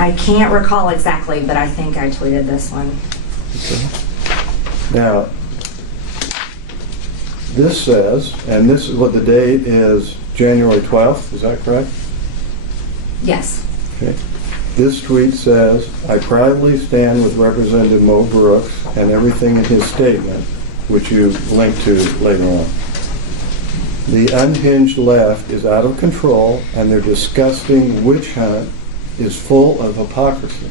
I can't recall exactly, but I think I tweeted this one. Okay. Now, this says, and this is what the date is, January 12th, is that correct? Yes. Okay. This tweet says, I proudly stand with Representative Mo Brooks and everything in his statement, which you link to later on. The unhinged left is out of control, and their disgusting witch hunt is full of hypocrisy.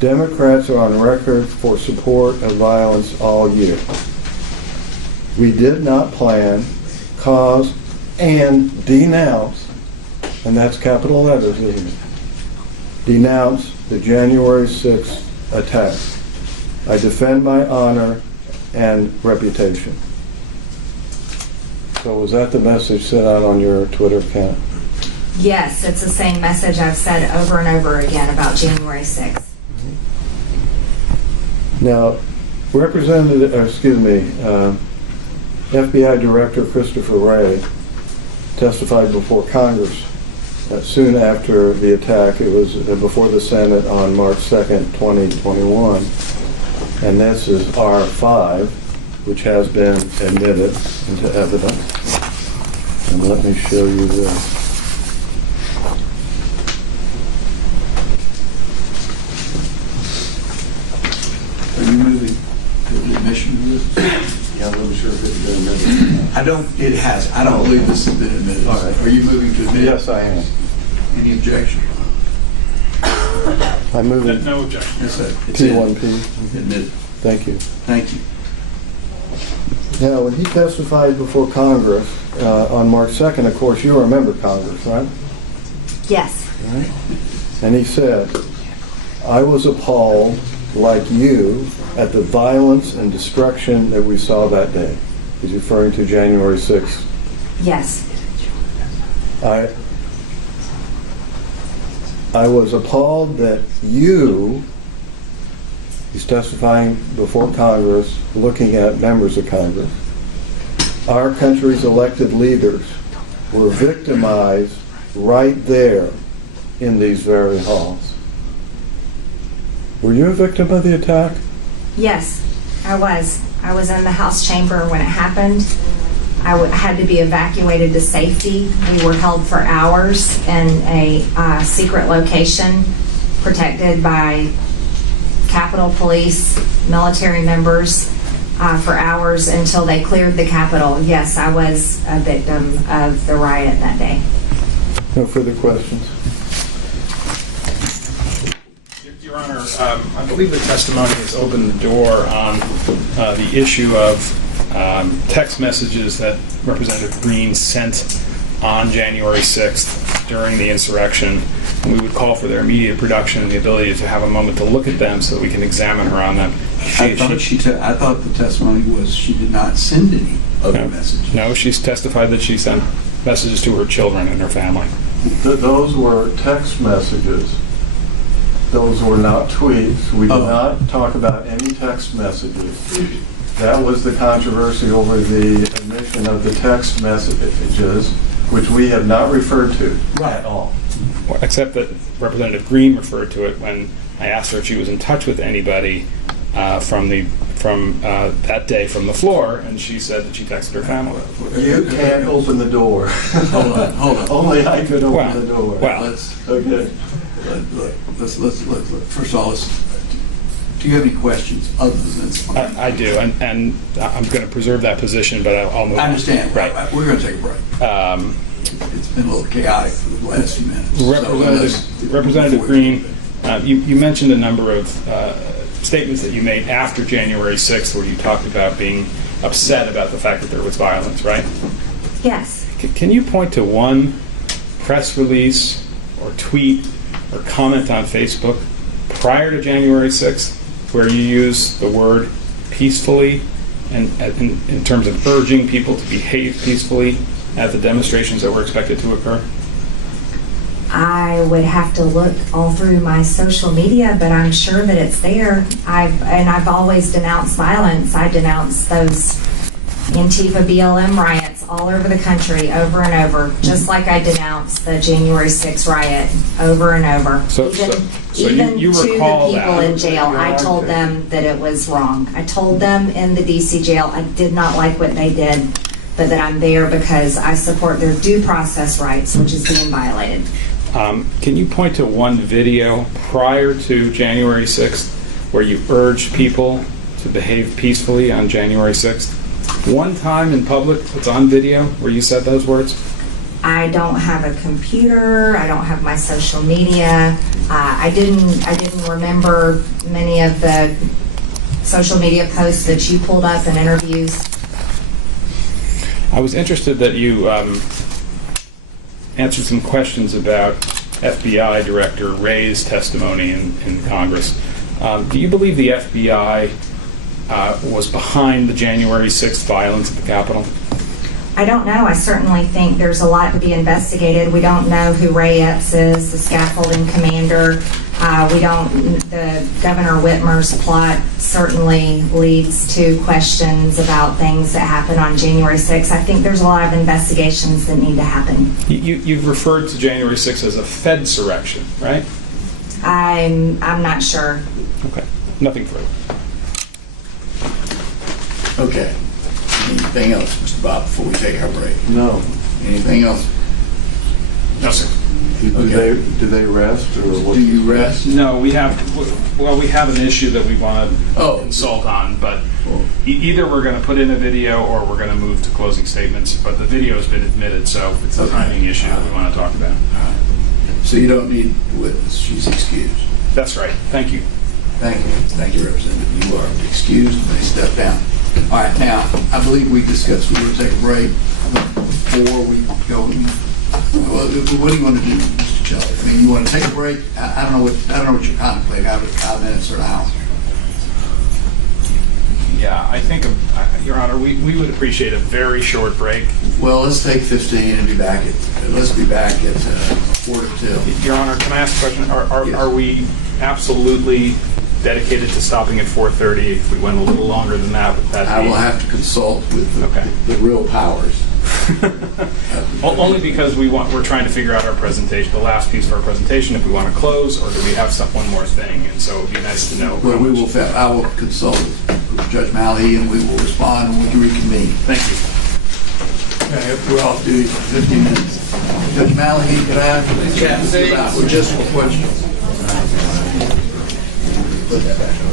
Democrats are on record for support of violence all year. We did not plan, cause, and denounce, and that's capital letters, isn't it? Denounce the January 6th attack. I defend my honor and reputation. So was that the message sent out on your Twitter account? Yes, it's the same message I've said over and over again about January 6th. Now, FBI Director Christopher Wray testified before Congress soon after the attack. It was before the Senate on March 2nd, 2021. And this is R5, which has been admitted into evidence. And let me show you this. Are you moving to the admission of this? Yeah, I'm not sure if it's been admitted. It has. I don't believe this has been admitted. All right. Are you moving to admit? Yes, I am. Any objection? I'm moving. No objection. It's P1P. admitted. Thank you. Thank you. Now, when he testified before Congress on March 2nd, of course, you remember Congress, right? Yes. Right. And he said, I was appalled, like you, at the violence and destruction that we saw that day. He's referring to January 6th. Yes. I was appalled that you, he's testifying before Congress, looking at members of Congress, our country's elected leaders were victimized right there in these very halls. Were you a victim of the attack? Yes, I was. I was in the House chamber when it happened. I had to be evacuated to safety. We were held for hours in a secret location protected by Capitol Police, military members for hours until they cleared the Capitol. Yes, I was a victim of the riot that day. No further questions. Your Honor, I believe the testimony has opened the door on the issue of text messages that Representative Greene sent on January 6th during the insurrection. And we would call for their immediate production and the ability to have a moment to look at them so that we can examine her on them. I thought the testimony was she did not send any other messages. No, she's testified that she sent messages to her children and her family. Those were text messages. Those were not tweets. We did not talk about any text messages. That was the controversy over the admission of the text messages, which we have not referred to at all. Except that Representative Greene referred to it when I asked her if she was in touch with anybody from that day from the floor, and she said that she texted her family. You can't open the door. Hold on. Only I could open the door. Well, okay. Let's first of all, do you have any questions other than this? I do, and I'm going to preserve that position, but I'll move on. I understand. Right. We're going to take a break. It's been a little chaotic for the last few minutes. Representative Greene, you mentioned a number of statements that you made after January 6th where you talked about being upset about the fact that there was violence, right? Yes. Can you point to one press release or tweet or comment on Facebook prior to January 6th where you use the word peacefully and in terms of urging people to behave peacefully at the demonstrations that were expected to occur? I would have to look all through my social media, but I'm sure that it's there. I've always denounced violence. I denounced those Antifa BLM riots all over the country over and over, just like I denounced the January 6th riot over and over. Even you to the recall people that. in jail, I told them that it was wrong. I told them in the DC jail I did not like what they did, but that I'm there because I support their due process rights, which is being violated. Can you point to one video prior to January 6th where you urged people to behave peacefully on January 6th? One time in public that's on video where you said those words? I don't have a computer. I don't have my social media. I didn't remember many of the social media posts that you pulled up in interviews. I was interested that you answered some questions about FBI Director Ray's testimony in Congress. Do you believe the FBI was behind the January 6th violence at the Capitol? I don't know. I certainly think there's a lot to be investigated. We don't know who riots is, the scaffolding commander. The Governor Whitmer's plot certainly leads to questions about things that happened on January 6th. I think there's a lot of investigations that need to happen. You've referred to January 6th as a Fedsurrection, right? I'm not sure. Okay. Nothing further. Okay. Anything else, Mr. Bob, before we take our break? No. Anything else? No, sir. Do they rest, or what? Do you rest? No, we have an issue that we want to consult on, but either we're going to put in a video or we're going to move to closing statements, but the video has been admitted, so it's a timing issue that we want to talk about. So you don't need the witness. She's excused. That's right. Thank you. Thank you. Thank you, Representative. You are excused. May step down. All right, now, I believe we discussed we would take a break before we go. Well, what do you want to do, Mr. Shelley? I mean, you want to take a break? I don't know what you're contemplating. 5 minutes or an hour. Yeah, I think, Your Honor, we would appreciate a very short break. Well, let's take 15 and be back at 4:02. Your Honor, can I ask a question? Are we absolutely dedicated to stopping at 4:30? If we went a little longer than that, would that be? I will have to consult with the real powers. Only because we're trying to figure out our presentation, the last piece of our presentation, if we want to close, or do we have one more thing? And so it would be nice to know. Well, I will consult with Judge Malhi, and we will respond when we can reconvene. Thank you. Okay, we're off duty for 15 minutes. Judge Malhi, could I have we're just for questions? Put that back over.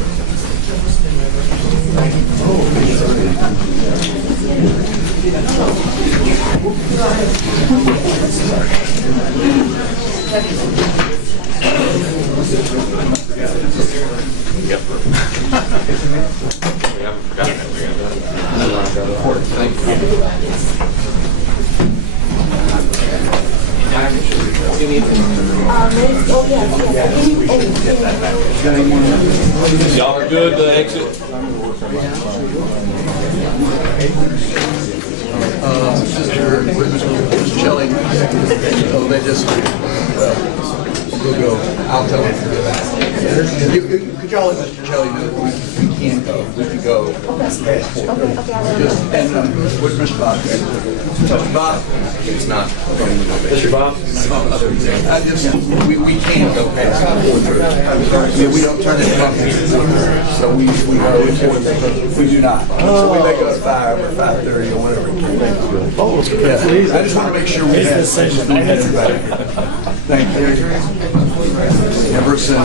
Yep. We haven't forgotten it. We're going to thank you. Y'all are good to exit. Mr. Shelley, they just, we'll go. I'll tell them to go back. Could y'all let Mr. Shelley know we can go? We can go past 4:30. And with Mr. Bob. Mr. Bob? It's not. Mr. Bob? We can't go past 4:30. I mean, we don't turn it from so we go to 4:30. We do not. So we may go to 5 or 5:30 or whatever. Yeah. I just want to make sure we have everybody. Thank you. Ever since.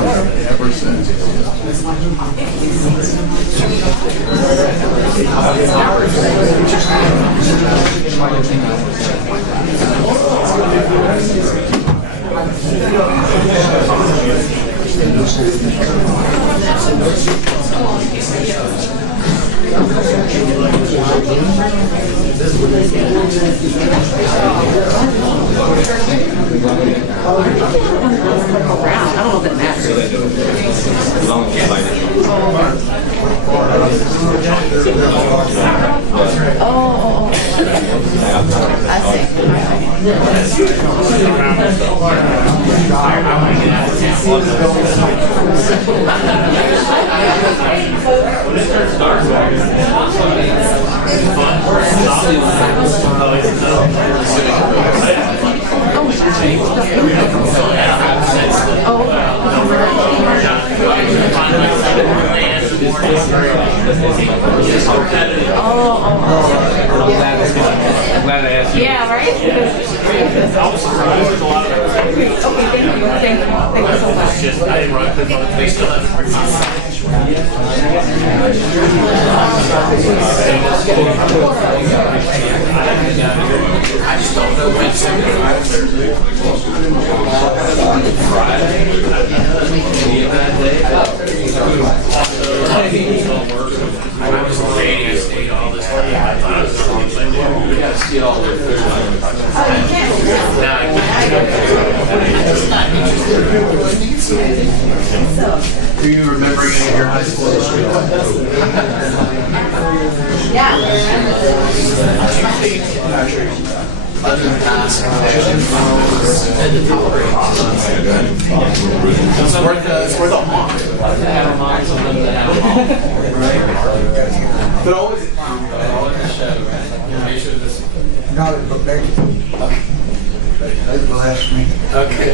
I don't know if it matters. Oh, I I'm glad I asked you. Yeah, right? I was surprised with a lot of it. Okay, thank you. Thank you so much. Just, I didn't run quick on it. They still have I just don't know when I was in radio state all this time. I thought it was something like we got to see all the food. Do you remember any of your high school history? Yeah. Other than passing, it's worth a honk. But always a shadow, right? Make sure this. No, but back. They'll ask me. Okay.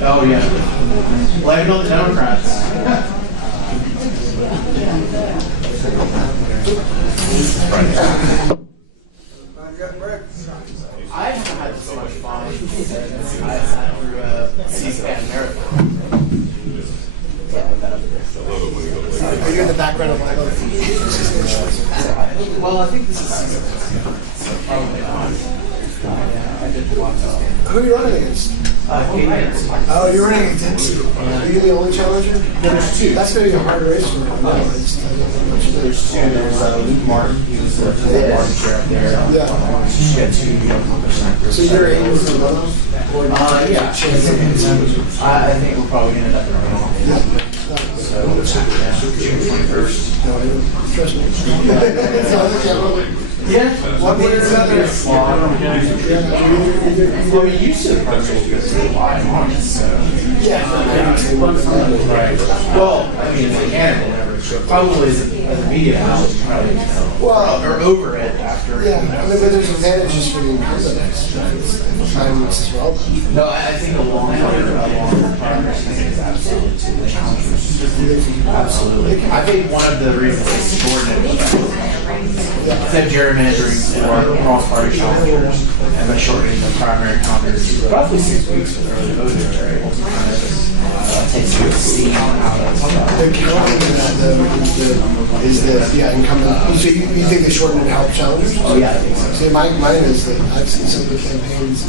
Oh, yeah. Blame on the Democrats. I haven't had so much fun since I sat through C-SPAN marathon. Are you in the background of my life? Well, I think this is probably not. Who are you running against? Oh, you're running against. Are you the only challenger? There's two. That's going to be a hard race for him. There's two. There's Luke Martin, he was the party chair up there. Yeah. She had two. So you're aiming for those? Yeah. I think we're probably going to end up in a middle. So, June 21st. Trust me. Yeah. What was it? Well, we used to because we live on it, so. Yeah. Right. Well, I mean, as a candidate, probably as a media house, probably, well, or over it after. Yeah, I mean, but there's advantages for the incumbents as well. No, I think a long progress is absolutely to the challengers. Absolutely. I think one of the reasons it's extraordinary instead of gerrymandering for cross-party challengers and by shortening the primary conference roughly 6 weeks for the early voters, they're able to kind of take some steam out of the counting of that is the incumbent. So you think they shortened it to help challengers? Oh yeah, I think so. See, mine is that I've seen some of the campaigns.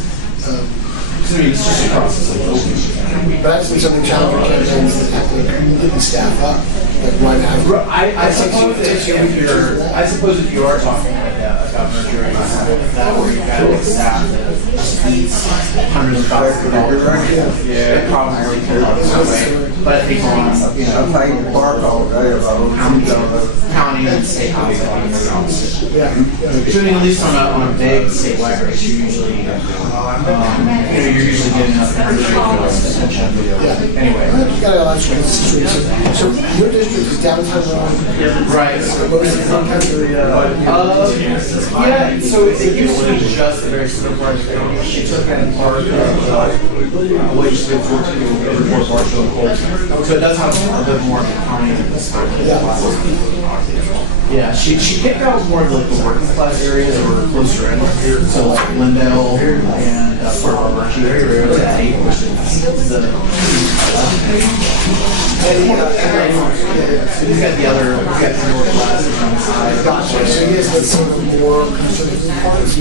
It's just a process of voting. But I've seen some of the challenger campaigns that have to completely staff up. Like one hour. I suppose if you are talking about merging that where you've got a staff that eats hundreds of thousands of dollars, it probably could help some way. But I think on county and state housing, I think it's the opposite. At least on a big statewide race, you usually you're usually getting enough attention. Anyway, you got a lot of situations. So your district is downtown Rome. Right. Yeah, so it used to be just a very simple part of the county. She took that part of what used to be 14 over more partial and cold. So it does have a bit more of the county in this time. Yeah, she picked out more of like the working class areas that were closer in. So like Lindale and Fort Harbor. She grew to 8, which is the so he's got the other, he's got the more classes on the side. Gotcha. So he has the sort of more conservative parts.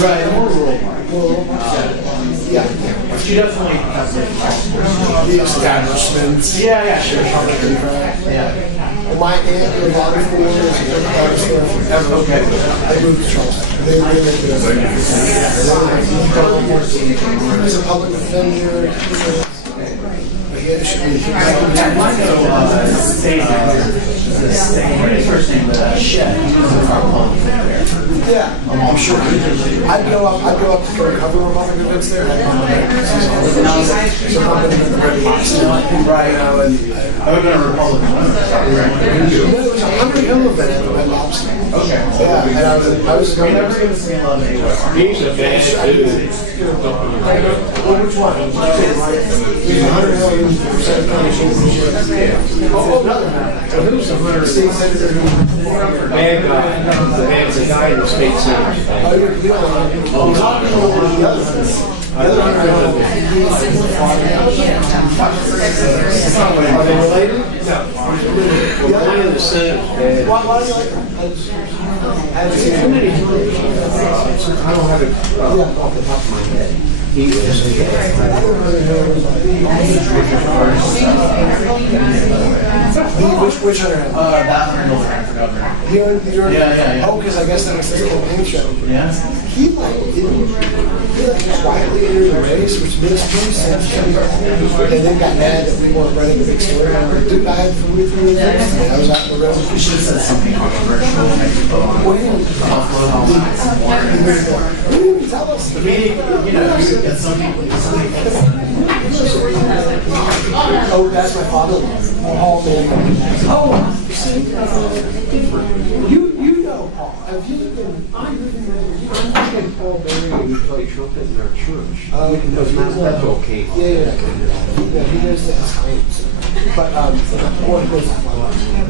Right, more rural. Yeah. She definitely has like the establishments. Yeah, sure. Yeah. My aunt in Waterford is okay. I moved to Charleston. They live in He's a public defender. His first name was Shae. Yeah, I'm sure. I'd go up to go cover Republican events there. Right. I would have been a Republican. There was a Hunter Hill event at Red Lobster. Okay. Yeah, and I was going to see a lot of He's a bad dude. Well, which one? There's Hunter Hill and Oh, another man. So who's the Hunter State Senator who? Bad guy. The guy in the state senate. Oh, you know, I'm talking about the other Hunter. The other Hunter. Are they related? The guy in the senate. Why do you like him? I haven't seen him. I don't have it off the top of my head. He is Which Hunter? That Hunter ran for governor. Yeah. Oh, because I guess that was his campaign show. Yeah. He quietly entered the race, which made us pretty sense. And then got mad that we weren't running the big story. I'm like, dude, I had 3 years. And I was out in the road. You should have said something controversial. What do you mean? What do you mean? Tell us. You know, some people. Oh, that's my father-in-law. Oh, man. Oh, you know Paul. Have you been? I had Paul Berry who played trumpet in our church. That's okay. Yeah, he does that science.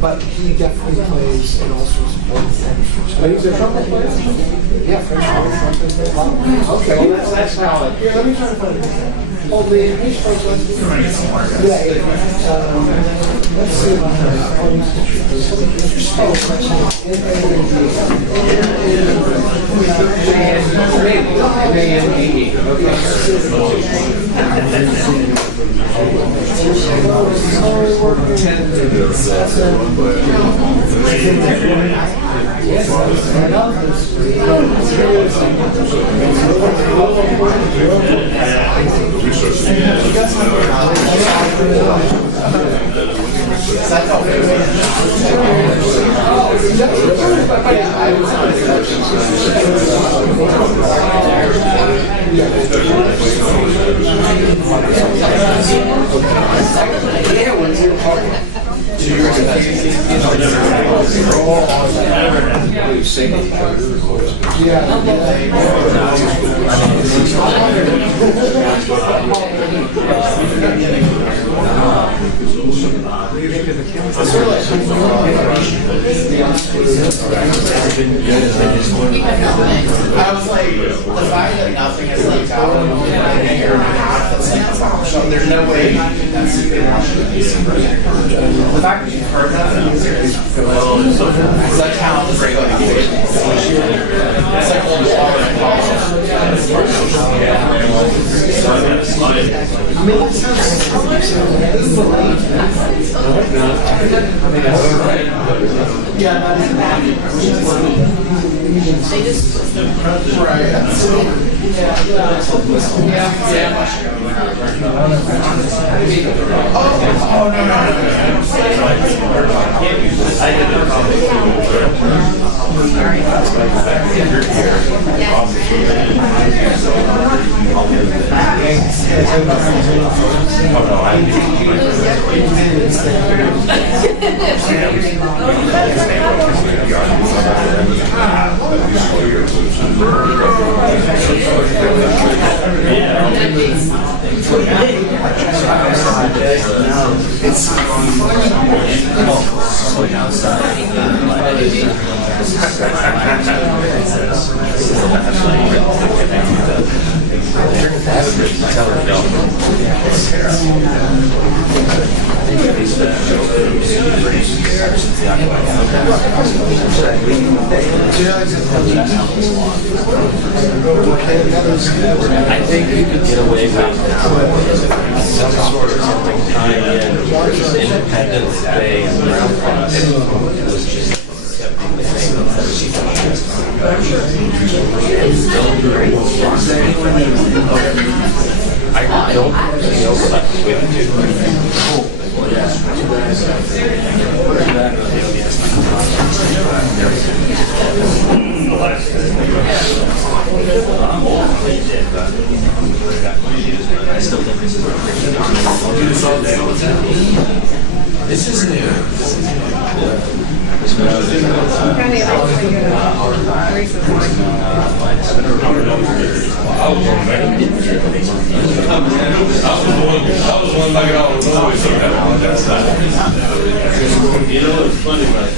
But he definitely plays in all sorts of things. But he's a trumpet player? Yeah, French horn trumpet. Okay, well, that's how it. Here, let me try to find it. Let's see. I was like, the fact that nothing has leaked out in a year and a half, that's like, so there's no way that's the fact that you've heard that is such how the regulation is. It's like old water and They just right. Oh no. I think you could get away with some sort of something tying in Independence Day and Brown Cross. It was just accepting the things that she I don't know what we have to do. I still think this is this is new. You know what's funny about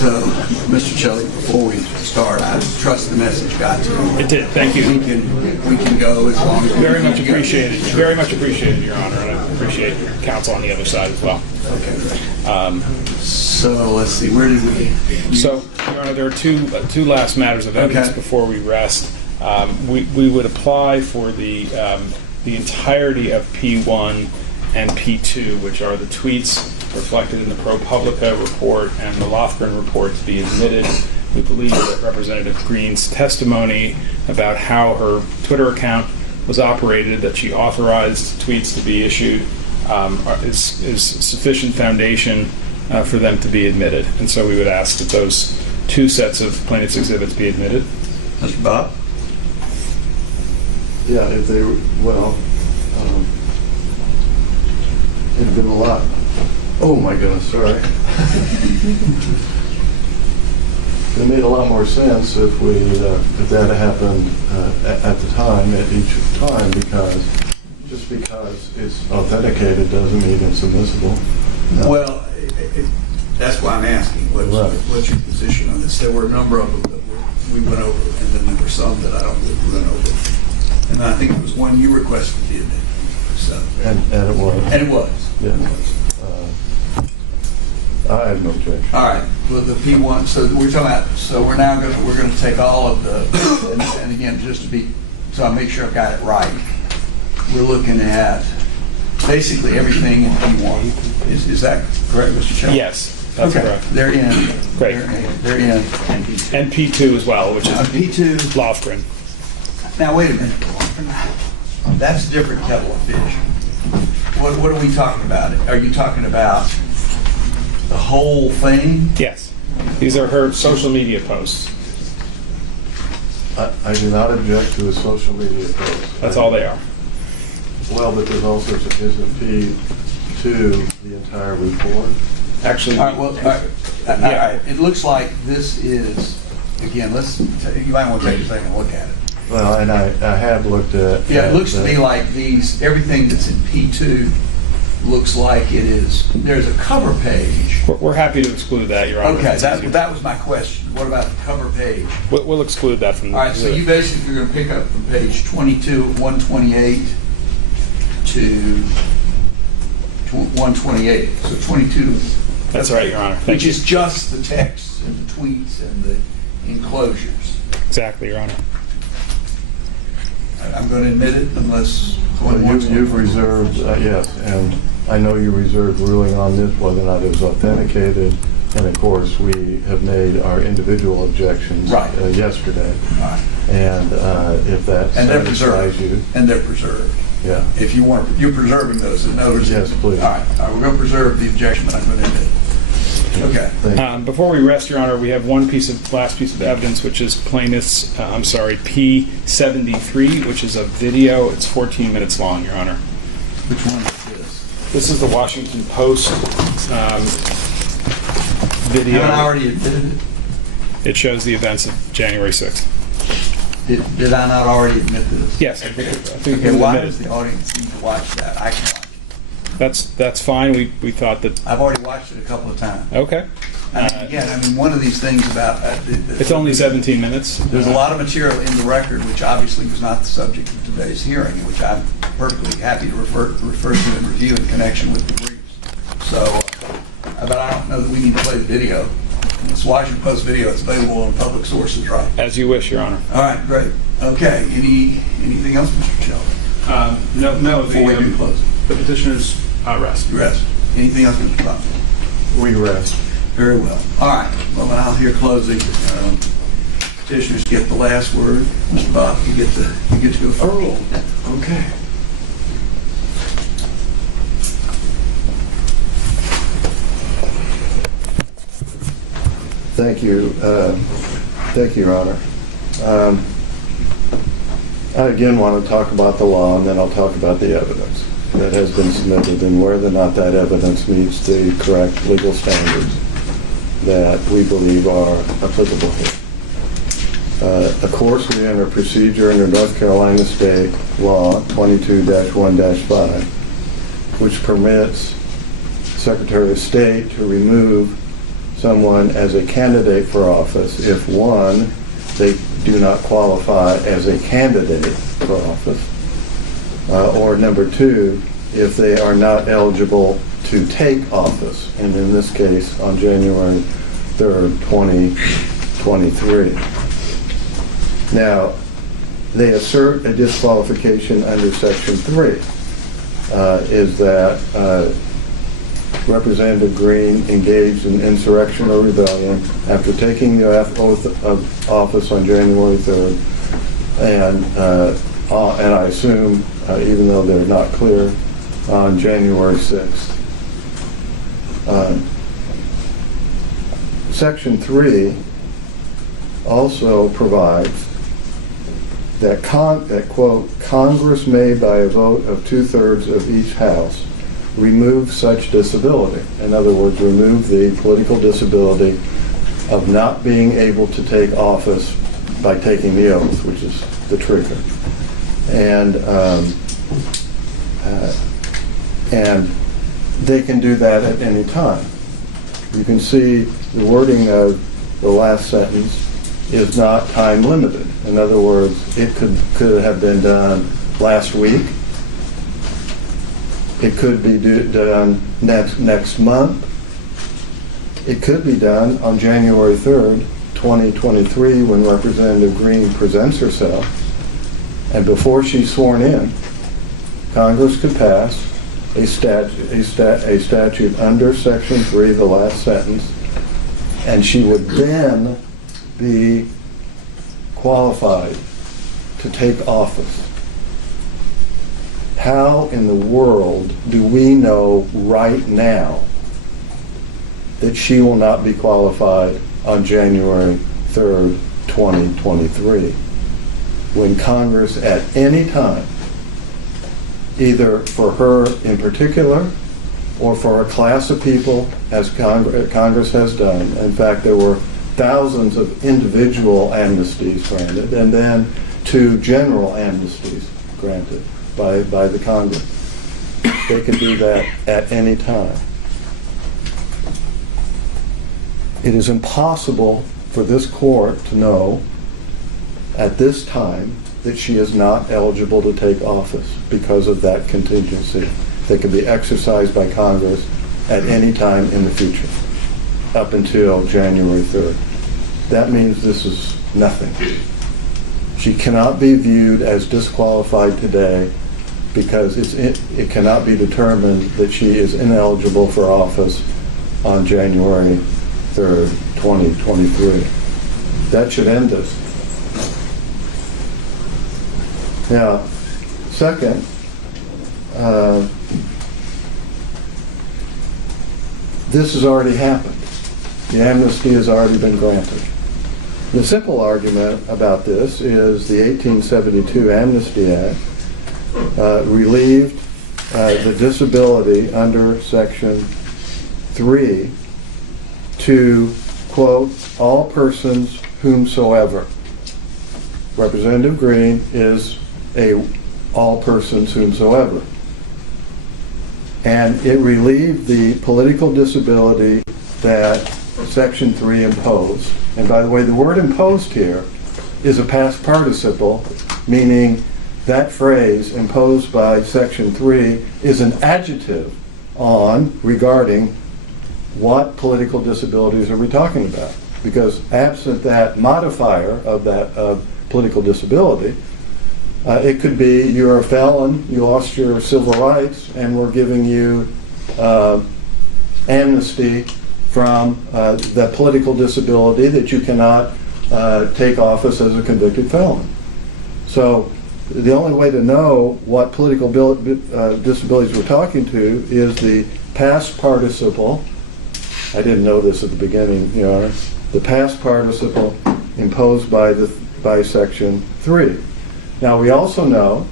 So, Mr. Shelley, before we start, I trust the message got to you. It did. Thank you. We can go as long as we Very much need to go. appreciated. Very much appreciated, Your Honor, and I appreciate your counsel on the other side as well. Okay. So let's see, where did we? So, Your Honor, there are two last matters of evidence Okay. before we rest. We would apply for the entirety of P1 and P2, which are the tweets reflected in the ProPublica report and the Lofgren report, to be admitted. We believe that Representative Greene's testimony about how her Twitter account was operated, that she authorized tweets to be issued, is sufficient foundation for them to be admitted. And so we would ask that those two sets of plaintiff's exhibits be admitted. Mr. Bob? Yeah, if they, well, it'd been a lot. Oh my goodness, sorry. It made a lot more sense if that had happened at the time, at each time, because just because it's authenticated doesn't mean it's admissible. No. Well, that's why I'm asking. What's your position on this? There were a number of them that we went over, and then there were some that I don't think we went over. And I think it was one you requested to be admitted. So. And it was. And it was. Yeah. I have no objection. All right. Well, the P1. So we're talking about. So we're now going to take all of the. And again, just to be, so I make sure I've got it right. We're looking at basically everything in P1. Is that correct, Mr. Chairman? Yes, that's okay. correct. They're in. Great. They're in. And P2 as well, which is P2. Lofgren. Now, wait a minute. That's a different kettle of fish. What are we talking about? Are you talking about the whole thing? Yes. These are her social media posts. I do not object to a social media post. That's all they are. Well, but there's also sufficient fee to the entire report. Actually, All right, well, all right. It looks like this is, again, you might want to take a second and look at it. Well, and I have looked at... Yeah, it looks to me like everything that's in P2 looks like it is, there's a cover page. We're happy to exclude that, Your Honor. Okay, that was my question. What about the cover page? We'll exclude that from the... All right, so you basically are going to pick up from page 22, 128 to 128. So 22. That's right, Your Honor. Thank which you. is just the text and the tweets and the enclosures. Exactly, Your Honor. I'm going to admit it unless... You've reserved, yes, and I know you reserved ruling on this, whether or not it was authenticated, and of course, we have made our individual objections yesterday. Right. And if that satisfies you... And they're preserved. Yeah. If you weren't, you're preserving those. In other words, yes, please. All right, we're going to preserve the objection, but I'm going to admit it. Okay. Before we rest, Your Honor, we have last piece of evidence, which is plaintiff's, P73, which is a video. It's 14 minutes long, Your Honor. Which one is this? This is the Washington Post video. Haven't I already admitted it? It shows the events of January 6th. Did I not already admit this? Yes, I think okay, why does the audience need to watch that? I can watch it. That's fine. We thought that... I've already watched it a couple of times. Okay. Again, one of these things about... it's only 17 minutes. There's a lot of material in the record, which obviously was not the subject of today's hearing, and which I'm perfectly happy to refer to and review in connection with the briefs. So, but I don't know that we need to play the video. It's Washington Post video. It's available on public sources, right? As you wish, Your Honor. All right, great. Okay. Anything else, Mr. Sheldon? No. Before we do close. The petitioners rest. Rest. Anything else, Mr. Butler? We rest. Very well. All right. Well, then I'll hear closing. Petitioners get the last word. Mr. Bob, you get to go first. Oh, okay. Thank you. Thank you, Your Honor. I again want to talk about the law, and then I'll talk about the evidence that has been submitted and whether or not that evidence meets the correct legal standards that we believe are applicable here. Of course, we enter procedure under North Carolina State Law 22-1-5, which permits Secretary of State to remove someone as a candidate for office if, one, they do not qualify as a candidate for office, or number two, if they are not eligible to take office, and in this case, on January 3rd, 2023. Now, they assert a disqualification under Section 3, is that Representative Greene engaged in insurrection or rebellion after taking the oath of office on January 3rd, and I assume, even though they're not clear, on January 6th. Section 3 also provides that, quote, Congress may, by a vote of 2/3 of each house, remove such disability. In other words, remove the political disability of not being able to take office by taking the oath, which is the trigger. And they can do that at any time. You can see the wording of the last sentence is not time limited. In other words, it could have been done last week. It could be done next month. It could be done on January 3rd, 2023, when Representative Greene presents herself. And before she's sworn in, Congress could pass a statute under Section 3, the last sentence, and she would then be qualified to take office, how in the world do we know right now that she will not be qualified on January 3rd, 2023, when Congress at any time, either for her in particular or for a class of people, as Congress has done. In fact, there were thousands of individual amnesties granted, and then 2 general amnesties granted by the Congress. They could do that at any time. It is impossible for this court to know at this time that she is not eligible to take office because of that contingency that can be exercised by Congress at any time in the future, up until January 3rd. That means this is nothing. She cannot be viewed as disqualified today because it cannot be determined that she is ineligible for office on January 3rd, 2023. That should end this. Now, second, this has already happened. The amnesty has already been granted. The simple argument about this is the 1872 Amnesty Act relieved the disability under Section 3 to, quote, all persons whomsoever. Representative Greene is a all persons whomsoever. And it relieved the political disability that Section 3 imposed. And by the way, the word imposed here is a past participle, meaning that phrase, imposed by Section 3, is an adjective regarding what political disabilities are we talking about. Because absent that modifier of political disability, it could be you're a felon, you lost your civil rights, and we're giving you amnesty from the political disability that you cannot take office as a convicted felon. So the only way to know what political disabilities we're talking to is the past participle. I didn't know this at the beginning, Your Honor. The past participle imposed by Section 3. Now we also know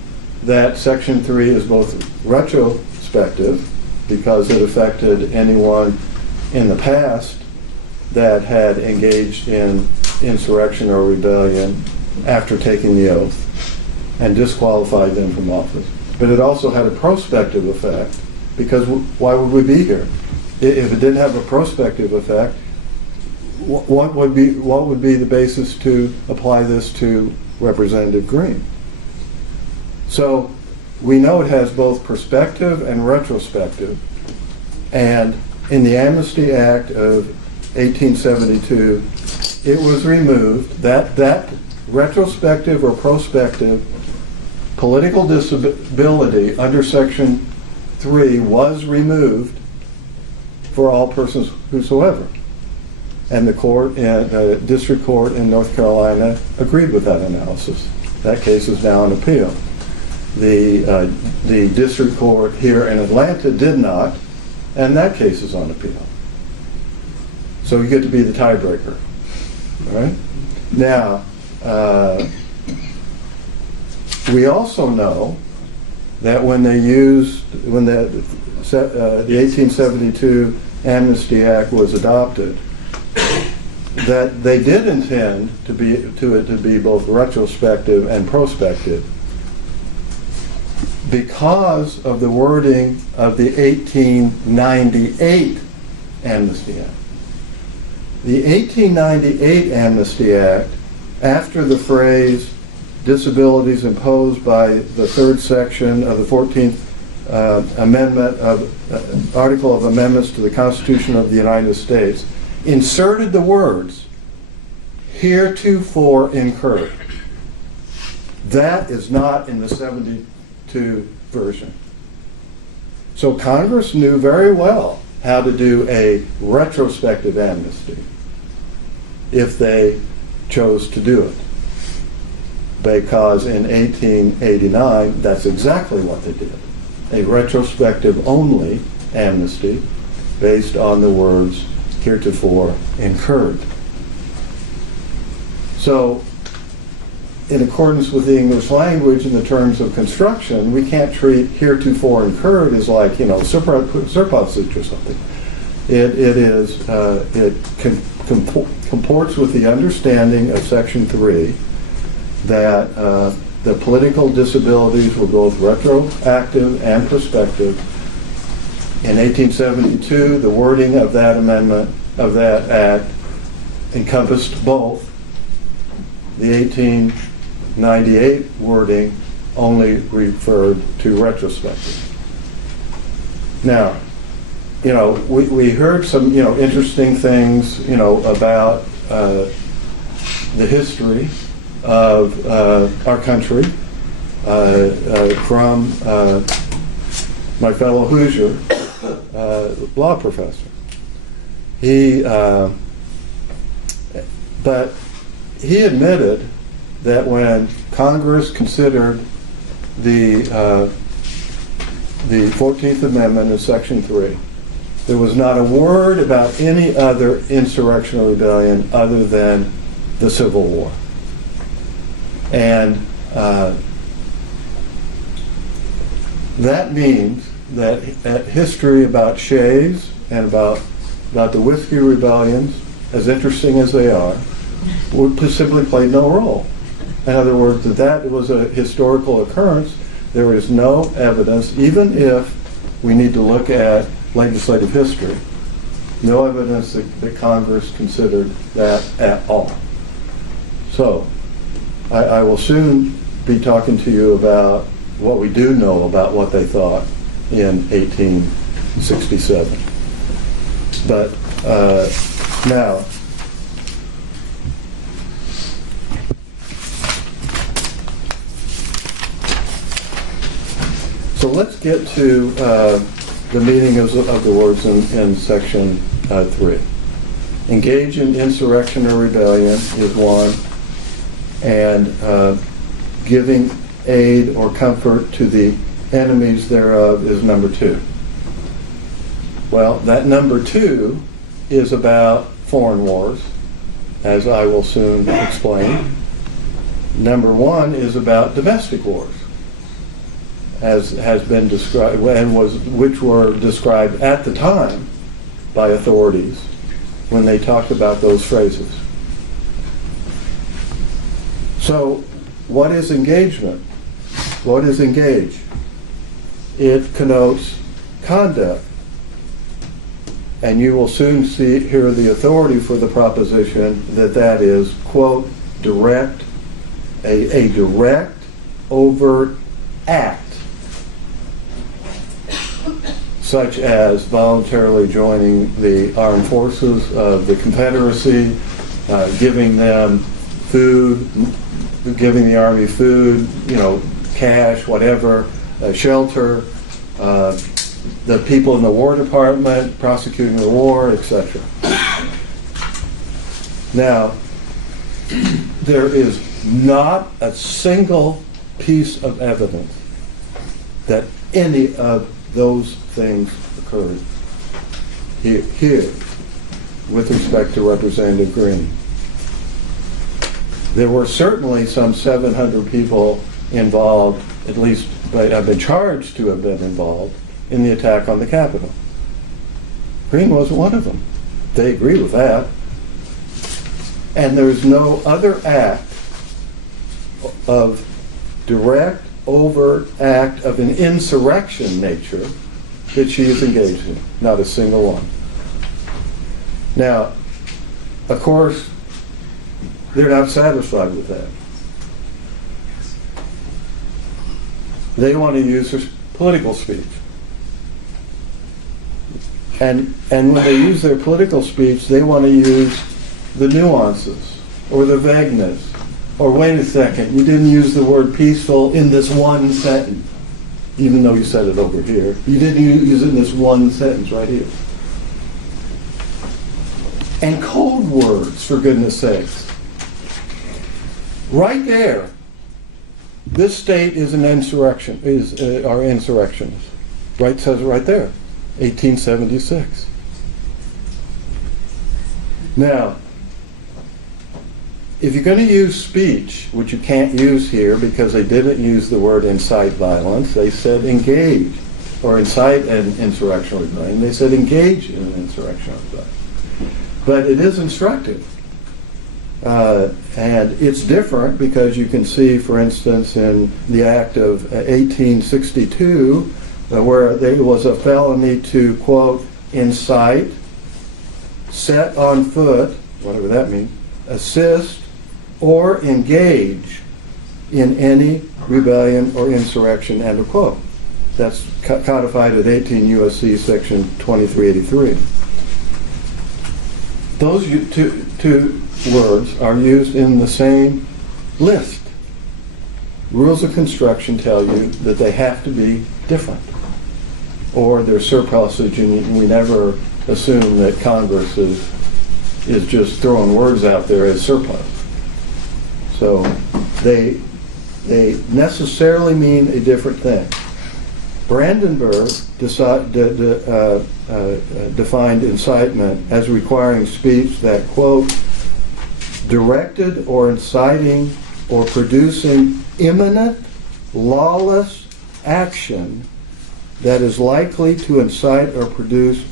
that Section 3 is both retrospective, because it affected anyone in the past that had engaged in insurrection or rebellion after taking the oath and disqualified them from office. But it also had a prospective effect, because why would we be here? If it didn't have a prospective effect, what would be the basis to apply this to Representative Greene? So we know it has both prospective and retrospective, and in the Amnesty Act of 1872, it was removed. That retrospective or prospective political disability under Section 3 was removed for all persons whosoever. And the district court in North Carolina agreed with that analysis. That case is now in appeal. The district court here in Atlanta did not, and that case is on appeal. So you get to be the tiebreaker. All right? Now, we also know that when the 1872 Amnesty Act was adopted, that they did intend to be both retrospective and prospective, because of the wording of the 1898 Amnesty Act. The 1898 Amnesty Act, after the phrase disabilities imposed by the third section of the 14th Amendment of Article of Amendments to the Constitution of the United States, inserted the words heretofore incurred. That is not in the 72 version. So Congress knew very well how to do a retrospective amnesty if they chose to do it. because in 1889, that's exactly what they did. A retrospective only amnesty based on the words heretofore incurred. So, in accordance with the English language in the terms of construction, we can't treat heretofore incurred as like, surplusage or something. It comports with the understanding of Section 3 that the political disabilities were both retroactive and prospective. In 1872, the wording of that amendment, of that act, encompassed both. The 1898 wording only referred to retrospective. Now, we heard some, interesting things, about the history of our country from my fellow Hoosier law professor. But he admitted that when Congress considered the 14th Amendment in Section 3, there was not a word about any other insurrectional rebellion other than the Civil War. And that means that history about Shaes and about the Whiskey Rebellions, as interesting as they are, would simply play no role. In other words, that was a historical occurrence. There is no evidence, even if we need to look at legislative history, no evidence that Congress considered that at all. So, I will soon be talking to you about what we do know about what they thought in 1867. But now, so let's get to the meaning of the words in Section 3. Engage in insurrection or rebellion is one, and giving aid or comfort to the enemies thereof is number 2. Well, that number 2 is about foreign wars, as I will soon explain. Number 1 is about domestic wars, as has been described, and which were described at the time by authorities when they talked about those phrases. So, what is engagement? What is engage? It connotes conduct. And you will soon hear the authority for the proposition that is, quote, direct, a direct, overt act, such as voluntarily joining the armed forces of the Confederacy, giving them food, giving the Army food, cash, whatever, shelter, the people in the War Department prosecuting the war, etc. Now, there is not a single piece of evidence that any of those things occurred here with respect to Representative Greene. There were certainly some 700 people involved, at least have been charged to have been involved, in the attack on the Capitol. Greene wasn't one of them. They agree with that. And there's no other act of direct, overt act of an insurrection nature that she is engaged in. Not a single one. Now, of course, they're not satisfied with that. They want to use their political speech. And when they use their political speech, they want to use the nuances or the vagueness. Or wait a second, you didn't use the word peaceful in this one sentence, even though you said it over here. You didn't use it in this one sentence right here. And code words, for goodness sakes. Right there this state is an insurrection, are insurrectionists. Right, says it right there, 1876. Now, if you're going to use speech, which you can't use here because they didn't use the word incite violence, they said engage, or incite an insurrectional rebellion. They said engage in an insurrectional rebellion. But it is instructive. And it's different because you can see, for instance, in the Act of 1862, where there was a felony to, quote, incite, set on foot, whatever that means, assist, or engage in any rebellion or insurrection, end of quote. That's codified at 18 U.S.C. section 2383. Those two words are used in the same list. Rules of construction tell you that they have to be different, or they're surplusage, and we never assume that Congress is just throwing words out there as surplus. So they necessarily mean a different thing. Brandenburg defined incitement as requiring speech that, quote, directed or inciting or producing imminent, lawless action that is likely to incite or produce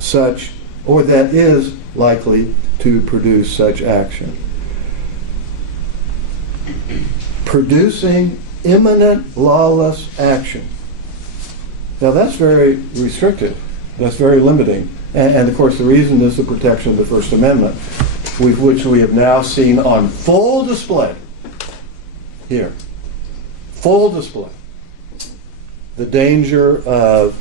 such, or that is likely to produce such action. Producing imminent, lawless action. Now that's very restrictive. That's very limiting. And of course the reason is the protection of the First Amendment, which we have now seen on full display here. Full display. The danger of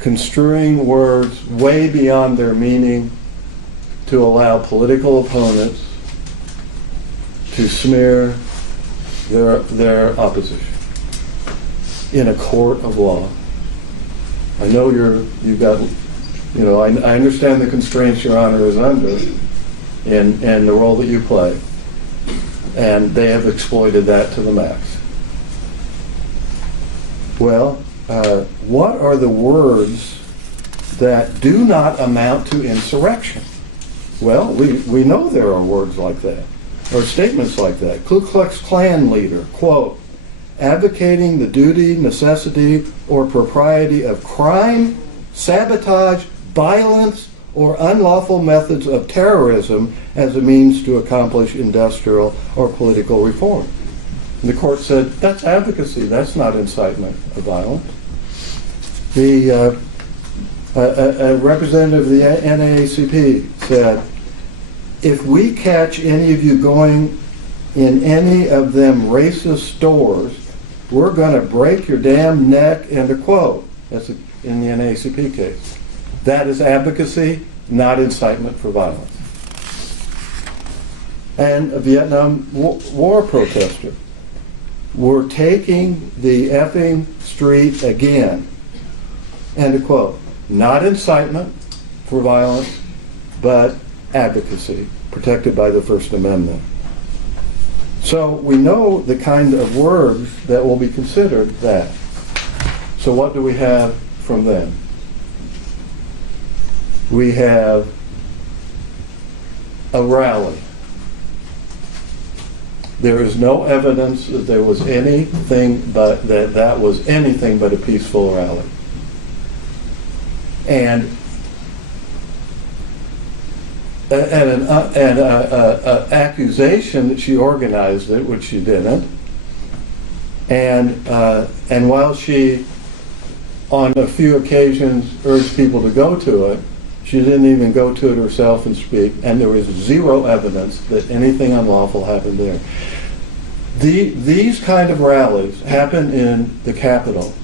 construing words way beyond their meaning to allow political opponents to smear their opposition in a court of law. I know I understand the constraints Your Honor is under and the role that you play, and they have exploited that to the max. Well, what are the words that do not amount to insurrection? Well, we know there are words like that, or statements like that. Ku Klux Klan leader, quote, advocating the duty, necessity, or propriety of crime, sabotage, violence, or unlawful methods of terrorism as a means to accomplish industrial or political reform. And the court said, that's advocacy, that's not incitement of violence. A representative of the NAACP said, if we catch any of you going in any of them racist stores, we're going to break your damn neck, end of quote. That's in the NAACP case. That is advocacy, not incitement for violence. And a Vietnam War protester, we're taking the effing street again, end of quote. Not incitement for violence, but advocacy, protected by the First Amendment. So we know the kind of words that will be considered that. So what do we have from them? We have a rally. There is no evidence that there was anything but that was anything but a peaceful rally. And an accusation that she organized it, which she didn't, and while she, on a few occasions, urged people to go to it, she didn't even go to it herself and speak, and there was zero evidence that anything unlawful happened there. These kind of rallies happen in the capital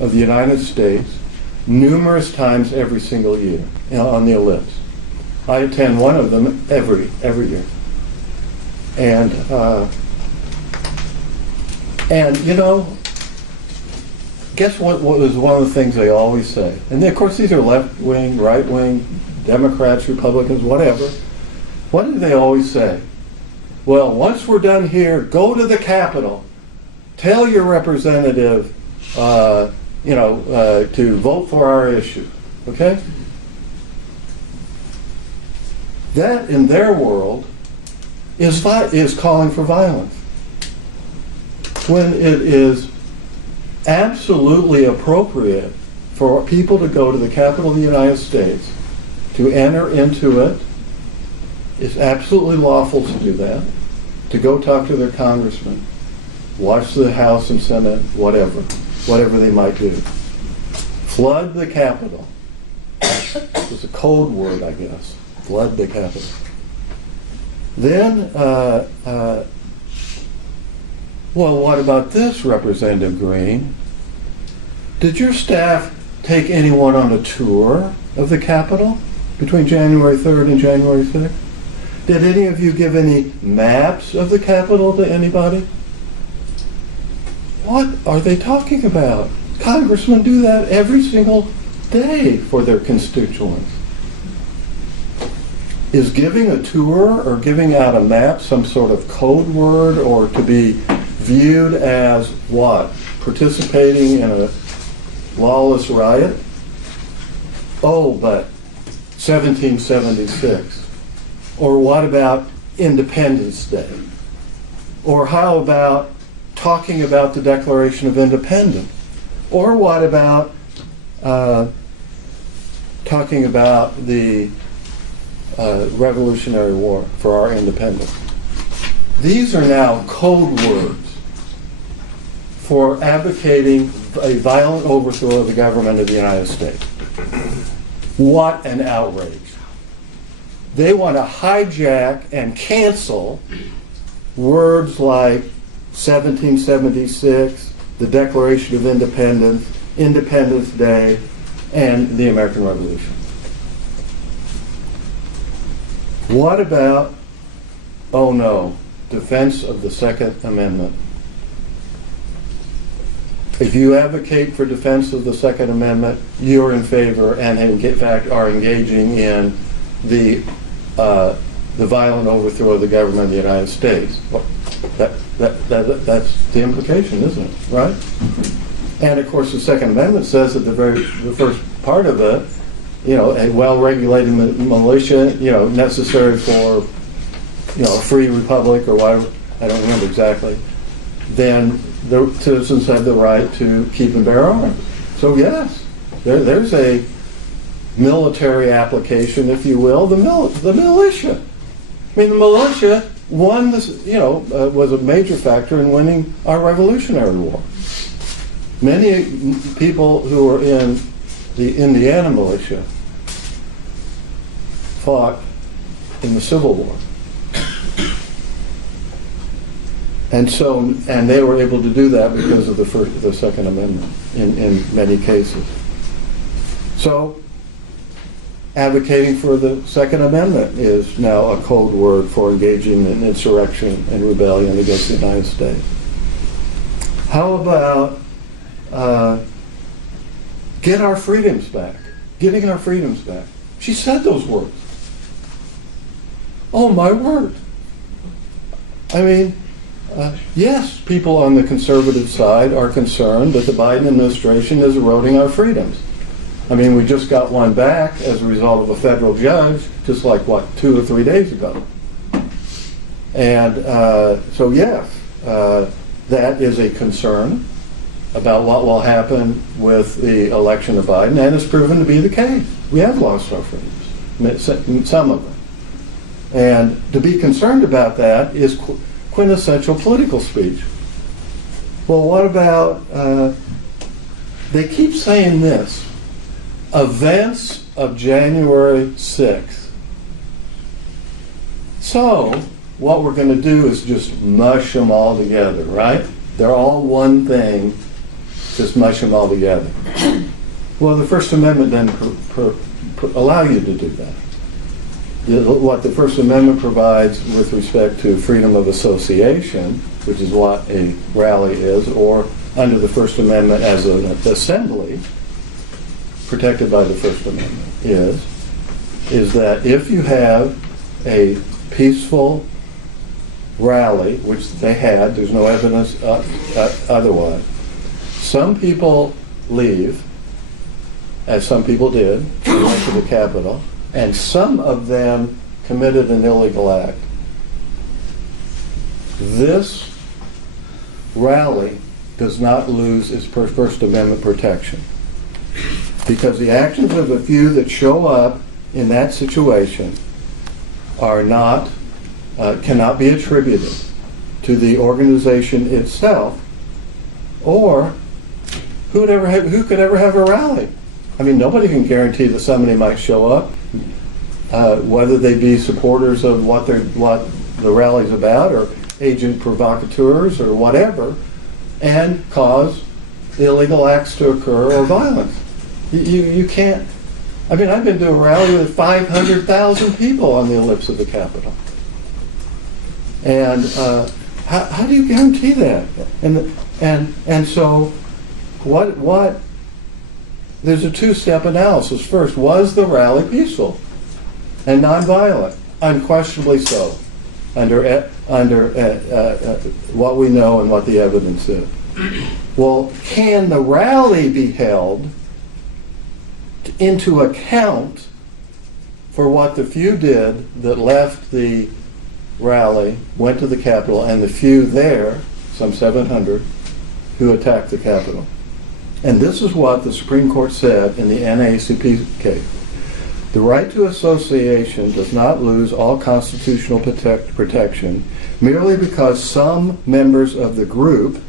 of the United States numerous times every single year, on the ellipse. I attend one of them every year. And guess what was one of the things they always say? And of course these are left-wing, right-wing, Democrats, Republicans, whatever. What do they always say? Well, once we're done here, go to the Capitol. tell your representative, to vote for our issue, okay? That, in their world, is calling for violence. When it is absolutely appropriate for people to go to the Capitol of the United States, to enter into it, it's absolutely lawful to do that, to go talk to their congressman, watch the House and Senate, whatever they might do. Flood the Capitol. It's a code word, I guess. Flood the Capitol. Then, well, what about this, Representative Greene? Did your staff take anyone on a tour of the Capitol between January 3rd and January 6th? Did any of you give any maps of the Capitol to anybody? What are they talking about? Congressmen do that every single day for their constituents. Is giving a tour or giving out a map some sort of code word, or to be viewed as what? Participating in a lawless riot? Oh, but 1776. Or what about Independence Day? Or how about talking about the Declaration of Independence? Or what about talking about the Revolutionary War for our independence? These are now code words for advocating a violent overthrow of the government of the United States. What an outrage. They want to hijack and cancel words like 1776, the Declaration of Independence, Independence Day, and the American Revolution. What about, oh no, defense of the Second Amendment? If you advocate for defense of the Second Amendment, you're in favor and in fact are engaging in the violent overthrow of the government of the United States. Well, that's the implication, isn't it? Right? And of course, the Second Amendment says that the first part of it, a well-regulated militia, necessary for, a free republic or whatever. I don't remember exactly. Then the citizens have the right to keep and bear arms. So yes, there's a military application, if you will, the militia. I mean, the militia won this, was a major factor in winning our Revolutionary War. Many people who were in the Indiana militia fought in the Civil War. And they were able to do that because of the Second Amendment in many cases. So, advocating for the Second Amendment is now a code word for engaging in insurrection and rebellion against the United States. How about get our freedoms back? Getting our freedoms back. She said those words. Oh my word. I mean, yes, people on the conservative side are concerned that the Biden administration is eroding our freedoms. I mean, we just got one back as a result of a federal judge, just like, 2 or 3 days ago. And so, yes, that is a concern about what will happen with the election of Biden, and it's proven to be the case. We have lost our freedoms, some of them. And to be concerned about that is quintessential political speech. Well, what about, they keep saying this, events of January 6th. So, what we're going to do is just mush them all together, right? They're all one thing, just mush them all together. Well, the First Amendment doesn't allow you to do that. What the First Amendment provides with respect to freedom of association, which is what a rally is, or under the First Amendment as an assembly, protected by the First Amendment, is that if you have a peaceful rally, which they had, there's no evidence otherwise, some people leave, as some people did, and went to the Capitol, and some of them committed an illegal act. This rally does not lose its First Amendment protection, because the actions of a few that show up in that situation are not, cannot be attributed to the organization itself, or who could ever have a rally? I mean, nobody can guarantee that somebody might show up, whether they be supporters of what the rally's about, or agent provocateurs, or whatever, and cause illegal acts to occur or violence. You can't. I mean, I've been to a rally with 500,000 people on the ellipse of the Capitol. And how do you guarantee that? And so what there's a two-step analysis. First, was the rally peaceful and nonviolent? Unquestionably so, under what we know and what the evidence is. Well, can the rally be held into account for what the few did that left the rally, went to the Capitol, and the few there, some 700, who attacked the Capitol? And this is what the Supreme Court said in the NAACP case. The right to association does not lose all constitutional protection merely because some members of the group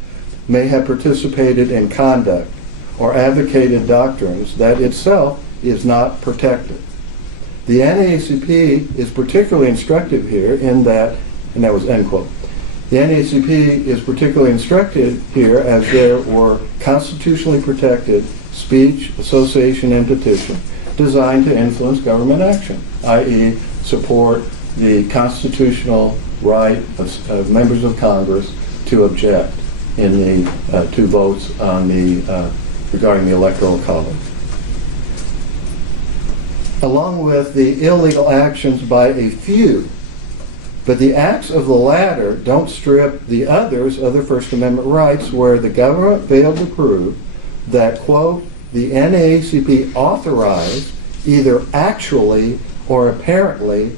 may have participated in conduct or advocated doctrines that itself is not protected. The NAACP is particularly instructive here in that, and that was end quote. The NAACP is particularly instructive here as there were constitutionally protected speech, association, and petition designed to influence government action, i.e. support the constitutional right of members of Congress to object in the two votes on the regarding the Electoral College. Along with the illegal actions by a few, but the acts of the latter don't strip the others of their First Amendment rights, where the government failed to prove that, quote, the NAACP authorized either actually or apparently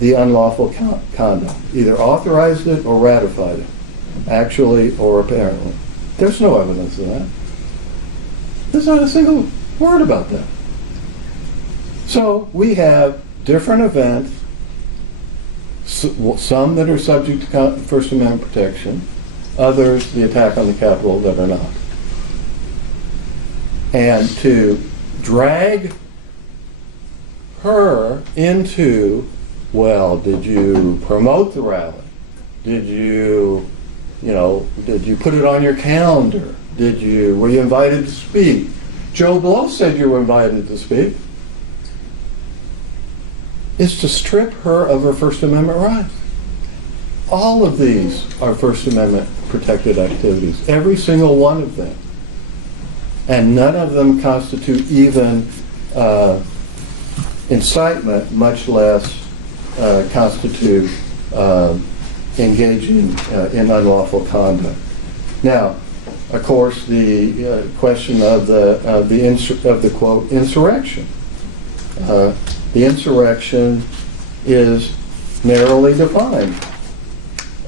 the unlawful conduct, either authorized it or ratified it, actually or apparently. There's no evidence of that. There's not a single word about that. So we have different events, some that are subject to First Amendment protection, others, the attack on the Capitol, that are not. And to drag her into, well, did you promote the rally? Did you put it on your calendar? Were you invited to speak? Joe Blow said you were invited to speak. Is to strip her of her First Amendment rights. All of these are First Amendment protected activities, every single one of them. And none of them constitute even incitement, much less constitute engaging in unlawful conduct. Now, of course, the question of the quote insurrection. The insurrection is narrowly defined.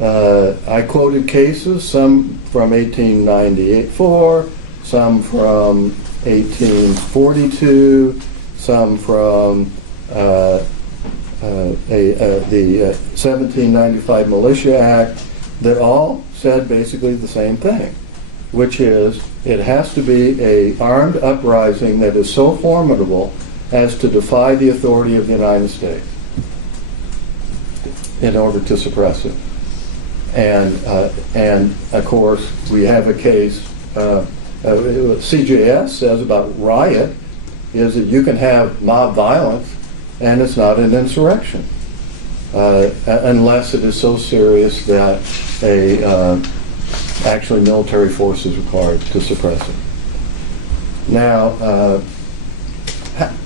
I quoted cases, some from 1894, some from 1842, some from the 1795 Militia Act, that all said basically the same thing, which is it has to be an armed uprising that is so formidable as to defy the authority of the United States in order to suppress it. And of course, we have a case, CJS says about riot, is that you can have mob violence and it's not an insurrection, unless it is so serious that actually military force is required to suppress it. Now,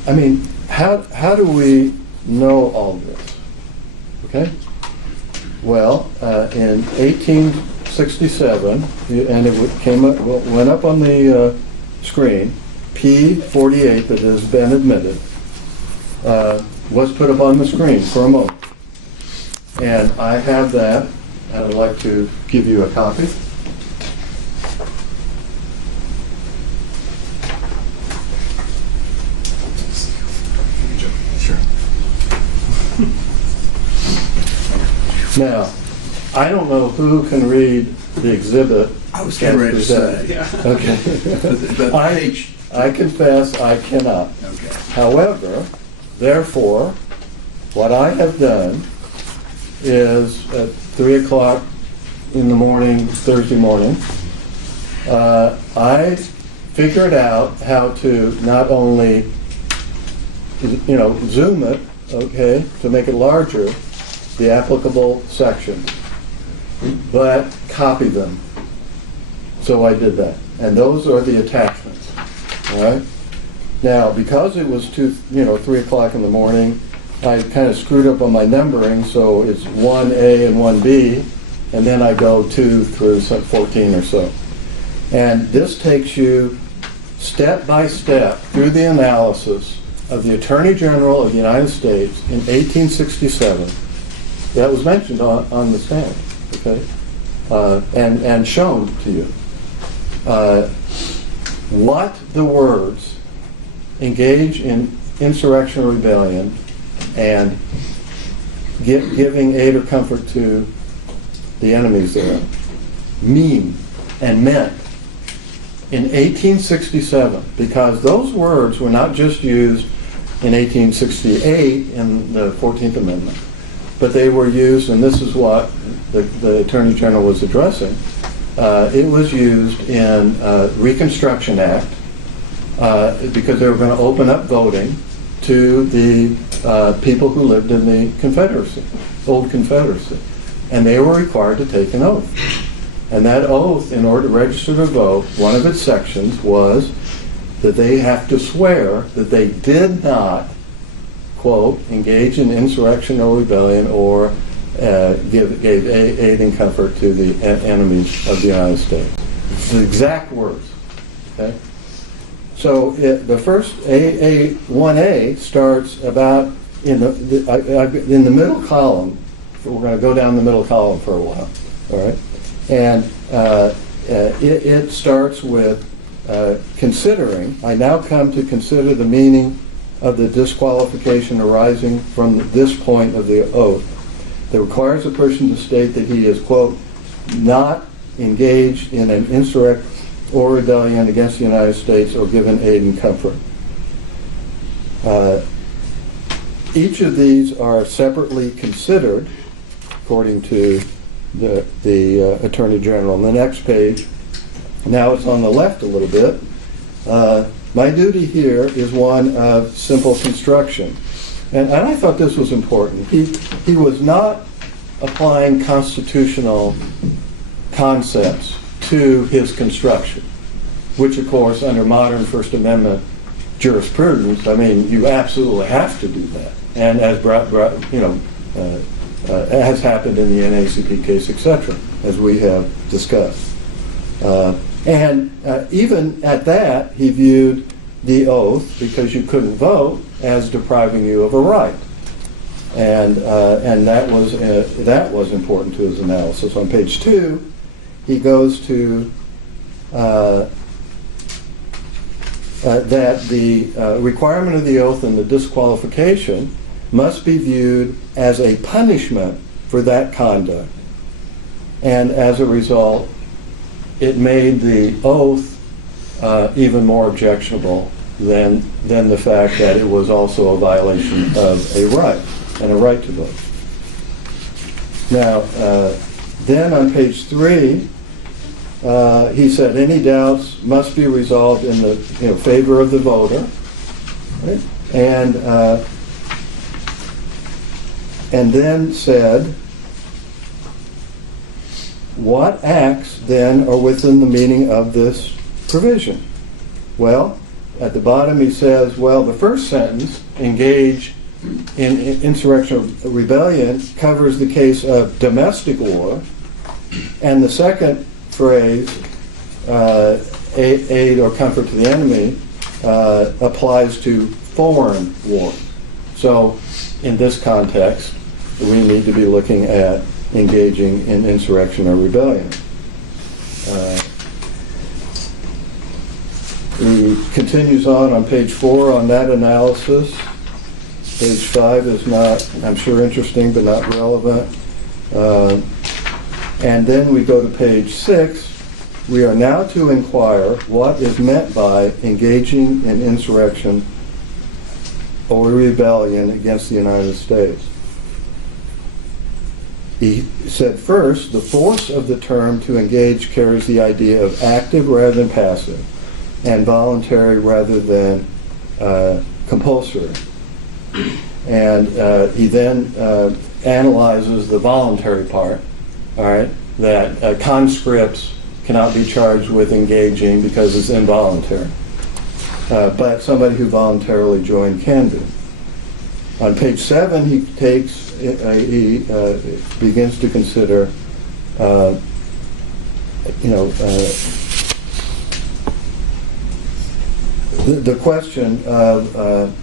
I mean, how do we know all this? Okay? Well, in 1867, and it went up on the screen, P48 that has been admitted was put up on the screen for a moment. And I have that, and I'd like to give you a copy. Now, I don't know who can read the exhibit. I was getting ready to say. Okay. I confess I cannot. Okay. However, therefore, what I have done is at 3 o'clock in the morning, Thursday morning, I figured out how to not only, zoom it, okay, to make it larger, the applicable section, but copy them. So I did that. And those are the attachments. All right? Now, because it was 3 o'clock in the morning, I kind of screwed up on my numbering, so it's 1A and 1B, and then I go 2 through 14 or so. And this takes you step by step through the analysis of the Attorney General of the United States in 1867. That was mentioned on the stand, okay, and shown to you. What the words engage in insurrection or rebellion and giving aid or comfort to the enemies there mean and meant in 1867, because those words were not just used in 1868 in the 14th Amendment, but they were used, and this is what the Attorney General was addressing, it was used in Reconstruction Act because they were going to open up voting to the people who lived in the Confederacy, old Confederacy. And they were required to take an oath. And that oath, in order to register to vote, one of its sections was that they have to swear that they did not, quote, engage in insurrection or rebellion or gave aid and comfort to the enemies of the United States. The exact words. Okay? So the first 1A starts about in the middle column. We're going to go down the middle column for a while. All right? And it starts with considering, I now come to consider the meaning of the disqualification arising from this point of the oath that requires a person to state that he is, quote, not engaged in an insurrection or rebellion against the United States or given aid and comfort. Each of these are separately considered according to the Attorney General. On the next page, now it's on the left a little bit. My duty here is one of simple construction. And I thought this was important. He was not applying constitutional concepts to his construction, which of course under modern First Amendment jurisprudence, I mean, you absolutely have to do that. And as has happened in the NACP case, etc., as we have discussed. And even at that, he viewed the oath, because you couldn't vote, as depriving you of a right. And that was important to his analysis. On page 2, he goes to that the requirement of the oath and the disqualification must be viewed as a punishment for that conduct. And as a result, it made the oath even more objectionable than the fact that it was also a violation of a right, and a right to vote. Now, then on page 3, he said any doubts must be resolved in the favor of the voter, right? And then said, what acts then are within the meaning of this provision? Well, at the bottom he says, well, the first sentence, engage in insurrection rebellion covers the case of domestic war, and the second phrase, aid or comfort to the enemy, applies to foreign war. So in this context, we need to be looking at engaging in insurrection or rebellion. He continues on page 4 on that analysis. Page 5 is not, I'm sure, interesting, but not relevant. And then we go to page 6. We are now to inquire what is meant by engaging in insurrection or rebellion against the United States. He said, first, the force of the term to engage carries the idea of active rather than passive, and voluntary rather than compulsory. And he then analyzes the voluntary part, all right, that conscripts cannot be charged with engaging because it's involuntary. But somebody who voluntarily joined can be. On page 7, he begins to consider, the question of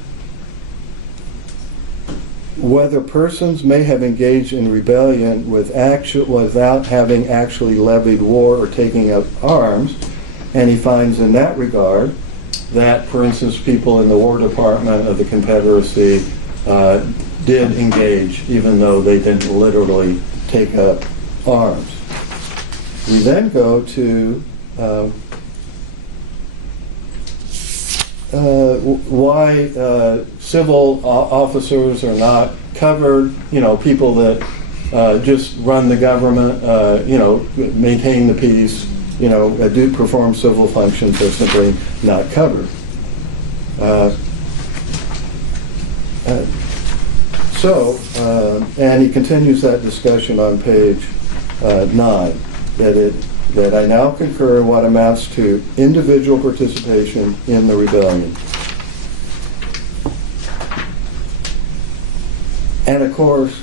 whether persons may have engaged in rebellion without having actually levied war or taking up arms, and he finds in that regard that, for instance, people in the War Department of the Confederacy did engage, even though they didn't literally take up arms. We then go to why civil officers are not covered, people that just run the government, maintain the peace, do perform civil functions are simply not covered. And he continues that discussion on page 9, that I now concur in what amounts to individual participation in the rebellion. And of course,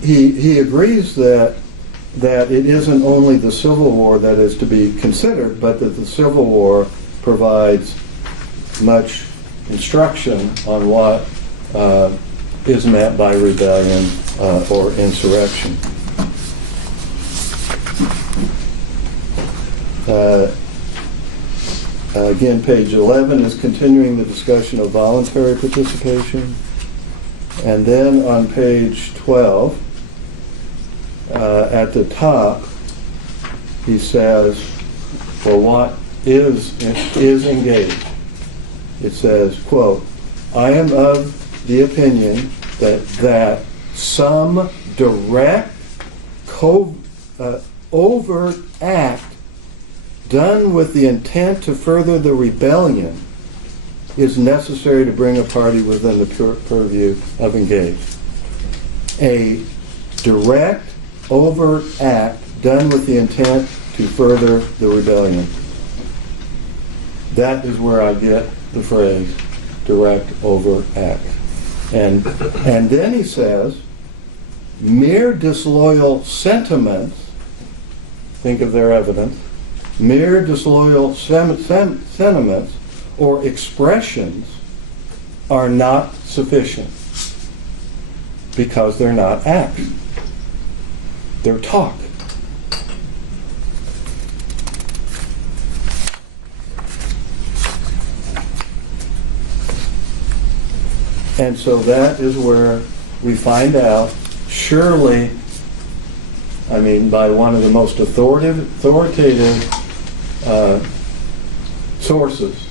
he agrees that it isn't only the Civil War that is to be considered, but that the Civil War provides much instruction on what is meant by rebellion or insurrection. Again, page 11 is continuing the discussion of voluntary participation. And then on page 12, at the top, he says, well, what is engaged? It says, quote, I am of the opinion that some direct, overt act done with the intent to further the rebellion is necessary to bring a party within the purview of engaged. A direct, overt act done with the intent to further the rebellion. That is where I get the phrase direct, overt act. And then he says, mere disloyal sentiments, think of their evidence, mere disloyal sentiments or expressions are not sufficient because they're not acts. They're talk. And so that is where we find out, surely, by one of the most authoritative sources,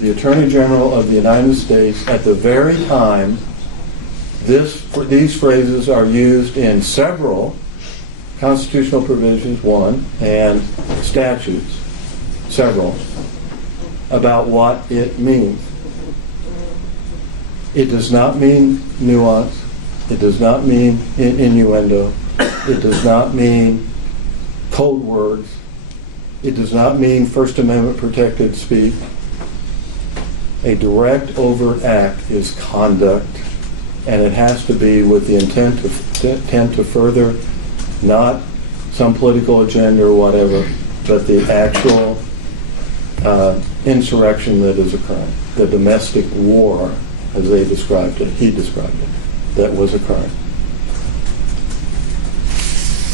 the Attorney General of the United States, at the very time these phrases are used in several constitutional provisions, one, and statutes, several, about what it means. It does not mean nuance. It does not mean innuendo. It does not mean code words. It does not mean First Amendment protected speech. A direct, overt act is conduct, and it has to be with the intent to further not some political agenda or whatever, but the actual insurrection that is occurring, the domestic war, as they described it, he described it, that was occurring.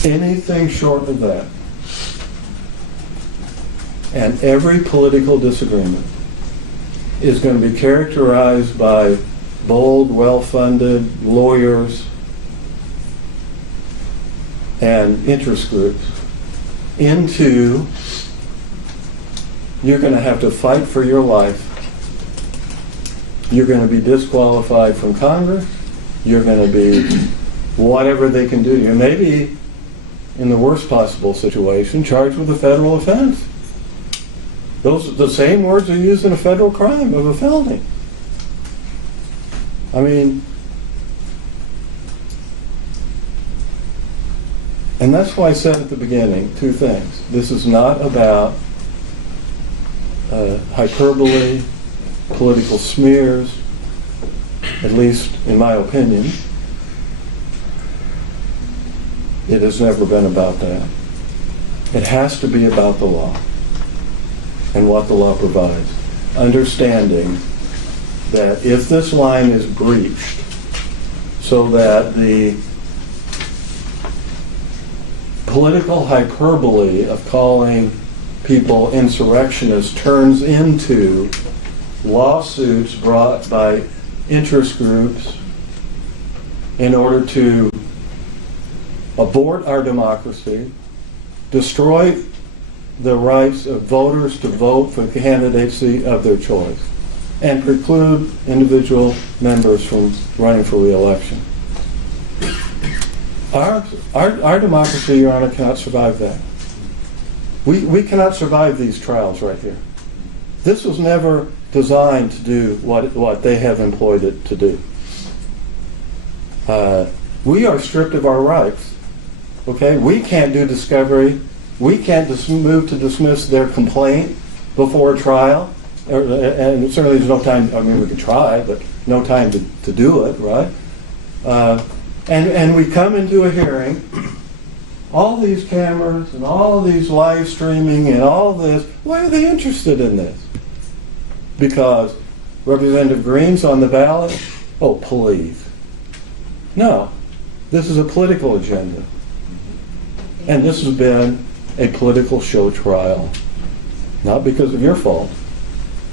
Anything short of that, and every political disagreement is going to be characterized by bold, well-funded lawyers and interest groups into you're going to have to fight for your life. You're going to be disqualified from Congress. You're going to be whatever they can do to you. Maybe, in the worst possible situation, charged with a federal offense. The same words are used in a federal crime of a felony. I mean, and that's why I said at the beginning two things. This is not about hyperbole, political smears, at least in my opinion. It has never been about that. It has to be about the law and what the law provides. Understanding that if this line is breached so that the political hyperbole of calling people insurrectionists turns into lawsuits brought by interest groups in order to abort our democracy, destroy the rights of voters to vote for the candidacy of their choice, and preclude individual members from running for re-election. Our democracy, Your Honor, cannot survive that. We cannot survive these trials right here. This was never designed to do what they have employed it to do. We are stripped of our rights. Okay? We can't do discovery. We can't move to dismiss their complaint before a trial. And certainly there's no time, I mean, we could try, but no time to do it, right? And we come into a hearing, all these cameras and all these live streaming and all this, why are they interested in this? Because Representative Greene's on the ballot? Oh, please. No, this is a political agenda. And this has been a political show trial. Not because of your fault,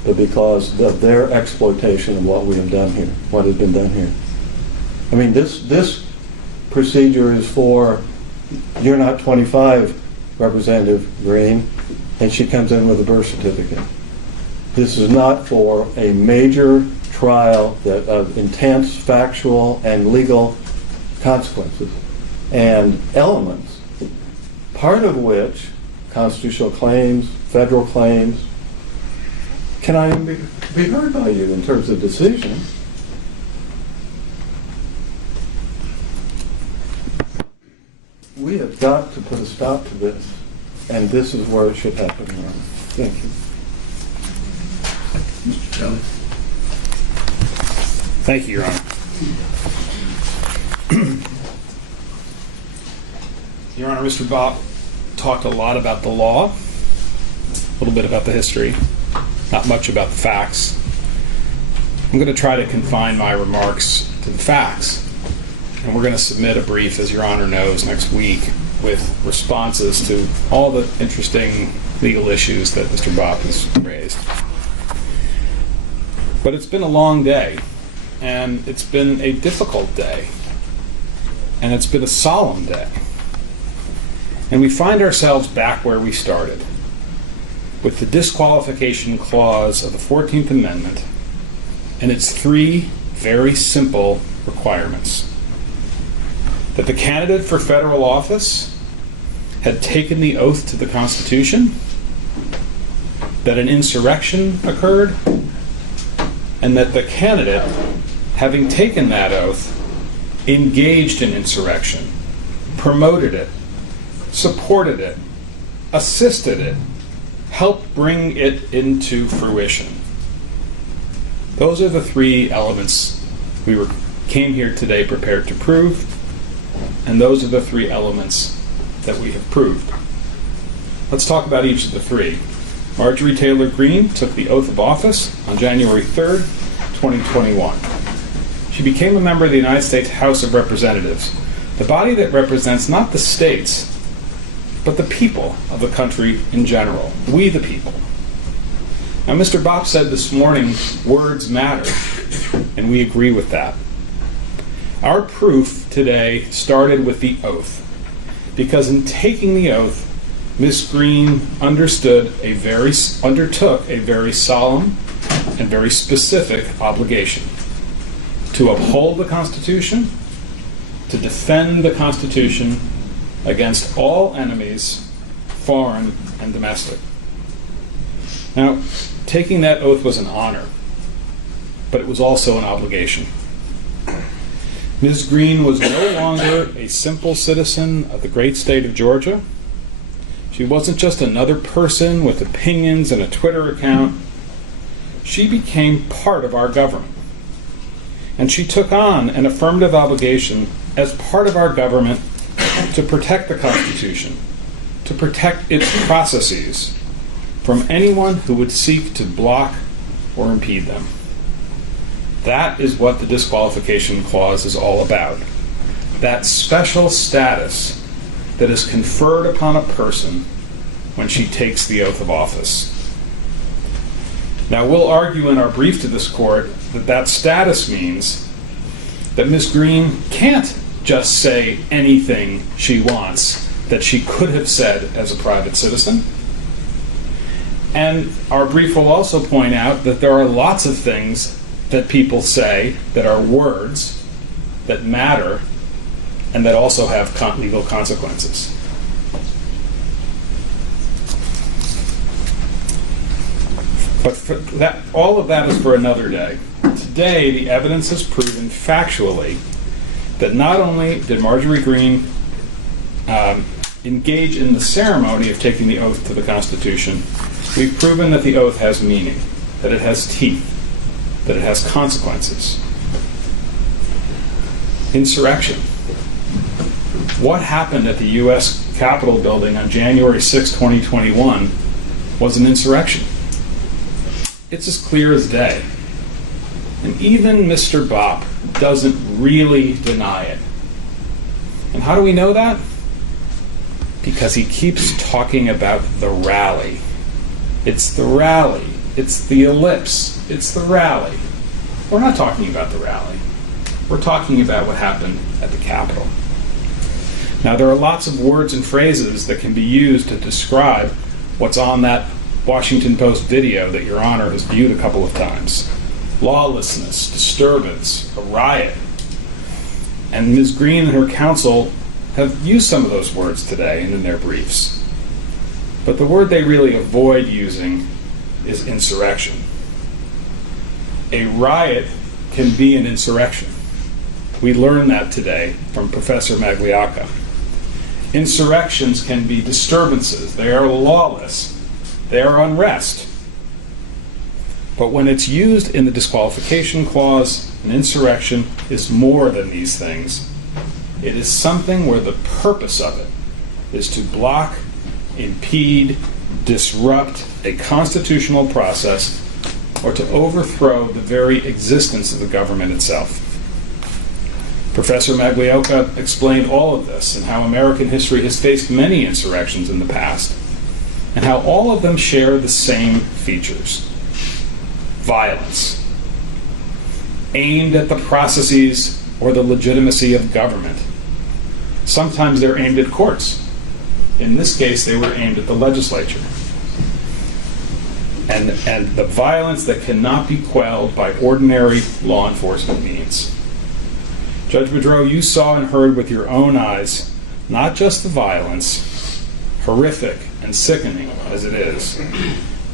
but because of their exploitation of what we have done here, what has been done here. I mean, this procedure is for, you're not 25, Representative Greene, and she comes in with a birth certificate. This is not for a major trial of intense factual and legal consequences and elements, part of which, constitutional claims, federal claims, cannot even be heard by you in terms of decision. We have got to put a stop to this, and this is where it should happen, Your Honor. Thank you. Mr. Kelly. Thank you, Your Honor. Your Honor, Mr. Bopp talked a lot about the law, a little bit about the history, not much about the facts. I'm going to try to confine my remarks to the facts, and we're going to submit a brief, as Your Honor knows, next week with responses to all the interesting legal issues that Mr. Bopp has raised. But it's been a long day, and it's been a difficult day, and it's been a solemn day. And we find ourselves back where we started, with the disqualification clause of the 14th Amendment and its three very simple requirements. That the candidate for federal office had taken the oath to the Constitution, that an insurrection occurred, and that the candidate, having taken that oath, engaged in insurrection, promoted it, supported it, assisted it, helped bring it into fruition. Those are the three elements we came here today prepared to prove, and those are the three elements that we have proved. Let's talk about each of the three. Marjorie Taylor Greene took the oath of office on January 3rd, 2021. She became a member of the United States House of Representatives, the body that represents not the states, but the people of the country in general. We the people. Now, Mr. Bopp said this morning, words matter, and we agree with that. Our proof today started with the oath, because in taking the oath, Ms. Greene undertook a very solemn and very specific obligation to uphold the Constitution, to defend the Constitution against all enemies, foreign and domestic. Now, taking that oath was an honor, but it was also an obligation. Ms. Greene was no longer a simple citizen of the great state of Georgia. She wasn't just another person with opinions and a Twitter account. She became part of our government. And she took on an affirmative obligation as part of our government to protect the Constitution, to protect its processes from anyone who would seek to block or impede them. That is what the disqualification clause is all about. That special status that is conferred upon a person when she takes the oath of office. Now, we'll argue in our brief to this court that that status means that Ms. Greene can't just say anything she wants that she could have said as a private citizen. And our brief will also point out that there are lots of things that people say that are words that matter and that also have legal consequences. But all of that is for another day. Today, the evidence has proven factually that not only did Marjorie Greene engage in the ceremony of taking the oath to the Constitution, we've proven that the oath has meaning, that it has teeth, that it has consequences. Insurrection. What happened at the U.S. Capitol building on January 6, 2021 was an insurrection. It's as clear as day. And even Mr. Bopp doesn't really deny it. And how do we know that? Because he keeps talking about the rally. It's the rally. It's the ellipse. It's the rally. We're not talking about the rally. We're talking about what happened at the Capitol. Now, there are lots of words and phrases that can be used to describe what's on that Washington Post video that Your Honor has viewed a couple of times. Lawlessness, disturbance, a riot. And Ms. Greene and her counsel have used some of those words today and in their briefs. But the word they really avoid using is insurrection. A riot can be an insurrection. We learned that today from Professor Magliocca. Insurrections can be disturbances. They are lawless. They are unrest. But when it's used in the disqualification clause, an insurrection is more than these things. It is something where the purpose of it is to block, impede, disrupt a constitutional process or to overthrow the very existence of the government itself. Professor Magliocca explained all of this and how American history has faced many insurrections in the past and how all of them share the same features. Violence, aimed at the processes or the legitimacy of government. Sometimes they're aimed at courts. In this case, they were aimed at the legislature. And the violence that cannot be quelled by ordinary law enforcement means. Judge Boudreau, you saw and heard with your own eyes not just the violence, horrific and sickening as it is,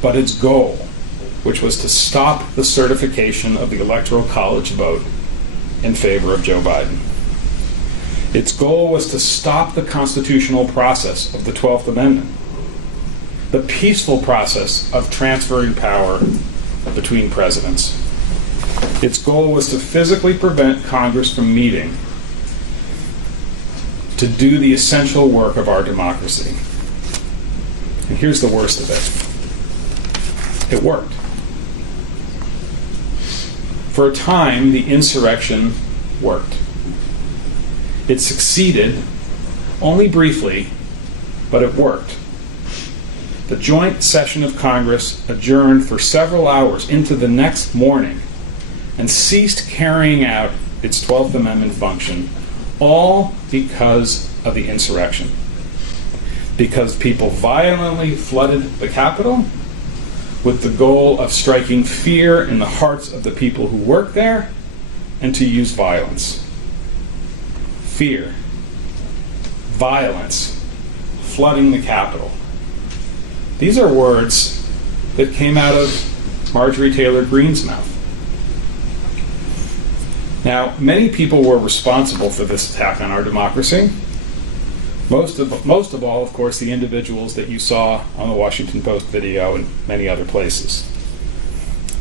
but its goal, which was to stop the certification of the Electoral College vote in favor of Joe Biden. Its goal was to stop the constitutional process of the 12th Amendment, the peaceful process of transferring power between presidents. Its goal was to physically prevent Congress from meeting to do the essential work of our democracy. And here's the worst of it. It worked. For a time, the insurrection worked. It succeeded, only briefly, but it worked. The joint session of Congress adjourned for several hours into the next morning and ceased carrying out its 12th Amendment function, all because of the insurrection. Because people violently flooded the Capitol with the goal of striking fear in the hearts of the people who work there and to use violence. Fear, violence, flooding the Capitol. These are words that came out of Marjorie Taylor Greene's mouth. Now, many people were responsible for this attack on our democracy. Most of all, of course, the individuals that you saw on the Washington Post video and many other places.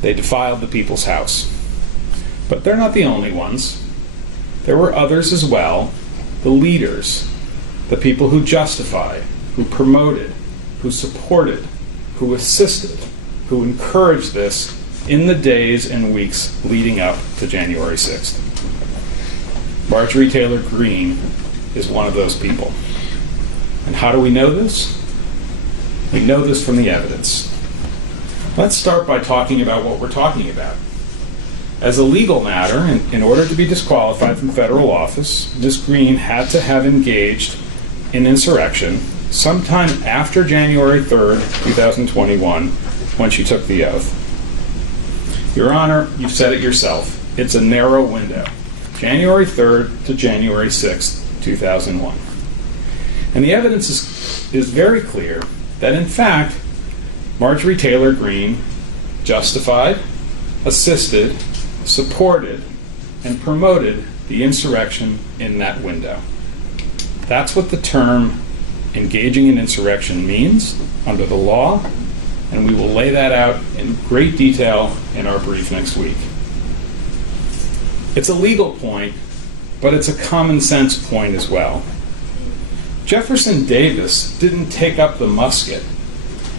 They defiled the people's house. But they're not the only ones. There were others as well, the leaders, the people who justified, who promoted, who supported, who assisted, who encouraged this in the days and weeks leading up to January 6th. Marjorie Taylor Greene is one of those people. And how do we know this? We know this from the evidence. Let's start by talking about what we're talking about. As a legal matter, in order to be disqualified from federal office, Ms. Greene had to have engaged in insurrection sometime after January 3rd, 2021, when she took the oath. Your Honor, you've said it yourself. It's a narrow window. January 3rd to January 6th, 2001. And the evidence is very clear that, in fact, Marjorie Taylor Greene justified, assisted, supported, and promoted the insurrection in that window. That's what the term engaging in insurrection means under the law, and we will lay that out in great detail in our brief next week. It's a legal point, but it's a common sense point as well. Jefferson Davis didn't take up the musket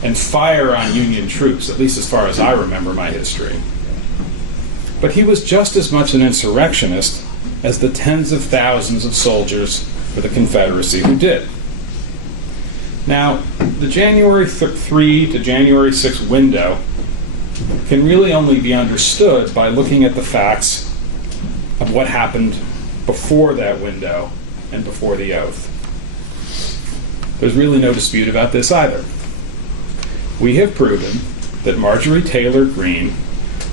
and fire on Union troops, at least as far as I remember my history. But he was just as much an insurrectionist as the tens of thousands of soldiers for the Confederacy who did. Now, the January 3 to January 6 window can really only be understood by looking at the facts of what happened before that window and before the oath. There's really no dispute about this either. We have proven that Marjorie Taylor Greene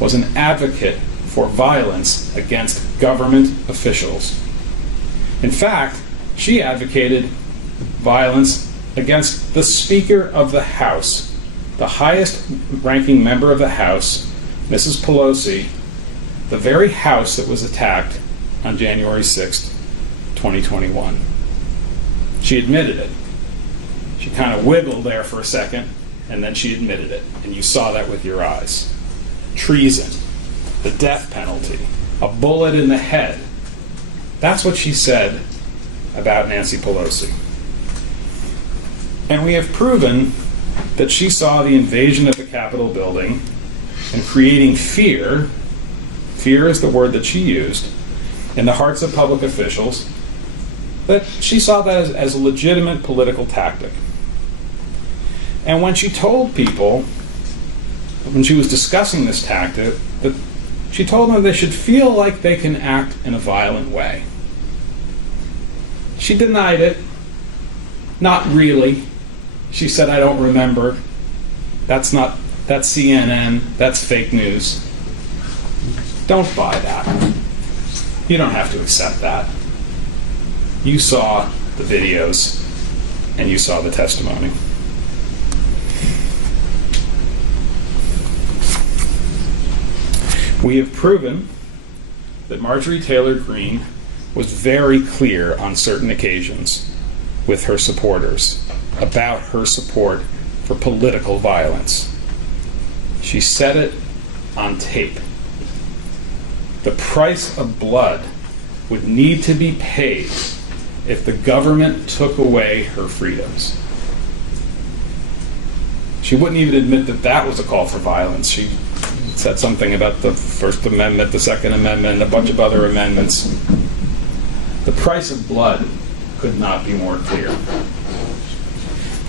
was an advocate for violence against government officials. In fact, she advocated violence against the Speaker of the House, the highest ranking member of the House, Mrs. Pelosi, the very House that was attacked on January 6th, 2021. She admitted it. She kind of wiggled there for a second, and then she admitted it, and you saw that with your eyes. Treason, the death penalty, a bullet in the head. That's what she said about Nancy Pelosi. And we have proven that she saw the invasion of the Capitol building and creating fear is the word that she used, in the hearts of public officials, that she saw that as a legitimate political tactic. And when she told people, when she was discussing this tactic, that she told them they should feel like they can act in a violent way. She denied it. Not really. She said, I don't remember. That's CNN. That's fake news. Don't buy that. You don't have to accept that. You saw the videos and you saw the testimony. We have proven that Marjorie Taylor Greene was very clear on certain occasions with her supporters about her support for political violence. She said it on tape. The price of blood would need to be paid if the government took away her freedoms. She wouldn't even admit that that was a call for violence. She said something about the First Amendment, the Second Amendment, a bunch of other amendments. The price of blood could not be more clear.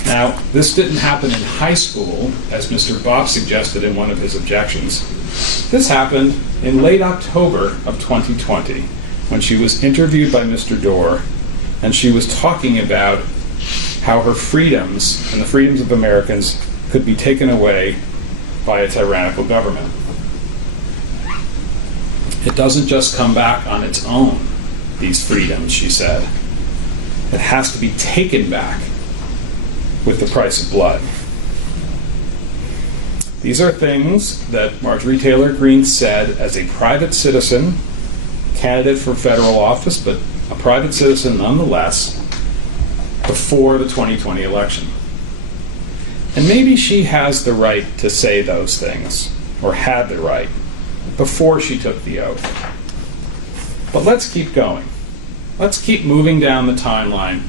Now, this didn't happen in high school, as Mr. Bopp suggested in one of his objections. This happened in late October of 2020, when she was interviewed by Mr. Doar, and she was talking about how her freedoms and the freedoms of Americans could be taken away by a tyrannical government. It doesn't just come back on its own, these freedoms, she said. It has to be taken back with the price of blood. These are things that Marjorie Taylor Greene said as a private citizen, candidate for federal office, but a private citizen nonetheless, before the 2020 election. And maybe she has the right to say those things, or had the right, before she took the oath. But let's keep going. Let's keep moving down the timeline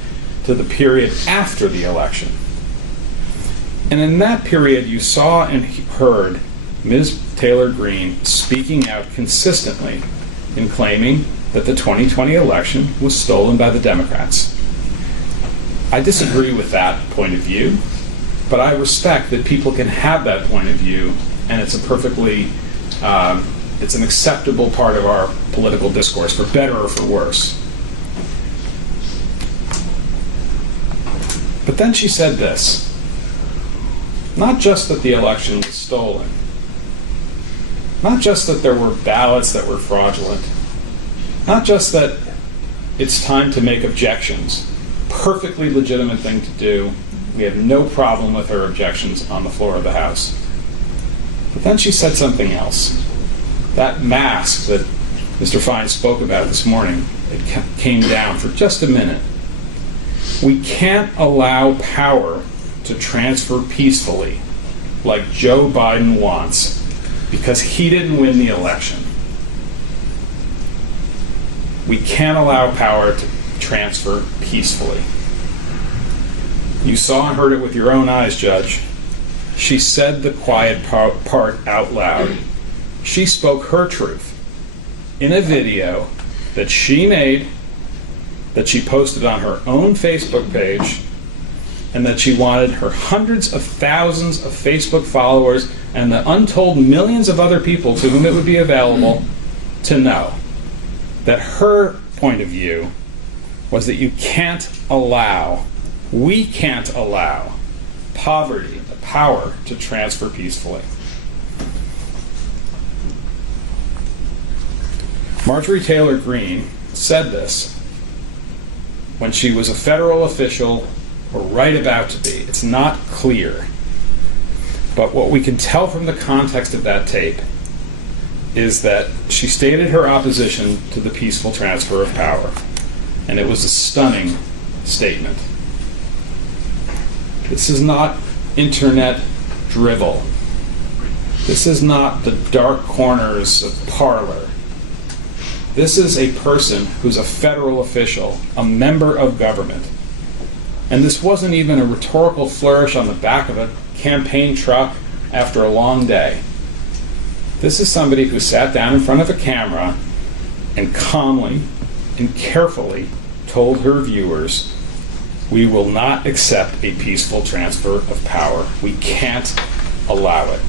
to the period after the election. And in that period, you saw and heard Ms. Taylor Greene speaking out consistently in claiming that the 2020 election was stolen by the Democrats. I disagree with that point of view, but I respect that people can have that point of view, and it's a perfectly, it's an acceptable part of our political discourse, for better or for worse. But then she said this, not just that the election was stolen, not just that there were ballots that were fraudulent, not just that it's time to make objections, perfectly legitimate thing to do. We have no problem with her objections on the floor of the House. But then she said something else. That mask that Mr. Fine spoke about this morning, it came down for just a minute. We can't allow power to transfer peacefully like Joe Biden wants because he didn't win the election. We can't allow power to transfer peacefully. You saw and heard it with your own eyes, Judge. She said the quiet part out loud. She spoke her truth in a video that she made, that she posted on her own Facebook page, and that she wanted her hundreds of thousands of Facebook followers and the untold millions of other people to whom it would be available to know that her point of view was that you can't allow, we can't allow poverty, the power to transfer peacefully. Marjorie Taylor Greene said this when she was a federal official, or right about to be. It's not clear. But what we can tell from the context of that tape is that she stated her opposition to the peaceful transfer of power. And it was a stunning statement. This is not internet drivel. This is not the dark corners of Parler. This is a person who's a federal official, a member of government. And this wasn't even a rhetorical flourish on the back of a campaign truck after a long day. This is somebody who sat down in front of a camera and calmly and carefully told her viewers, we will not accept a peaceful transfer of power. We can't allow it.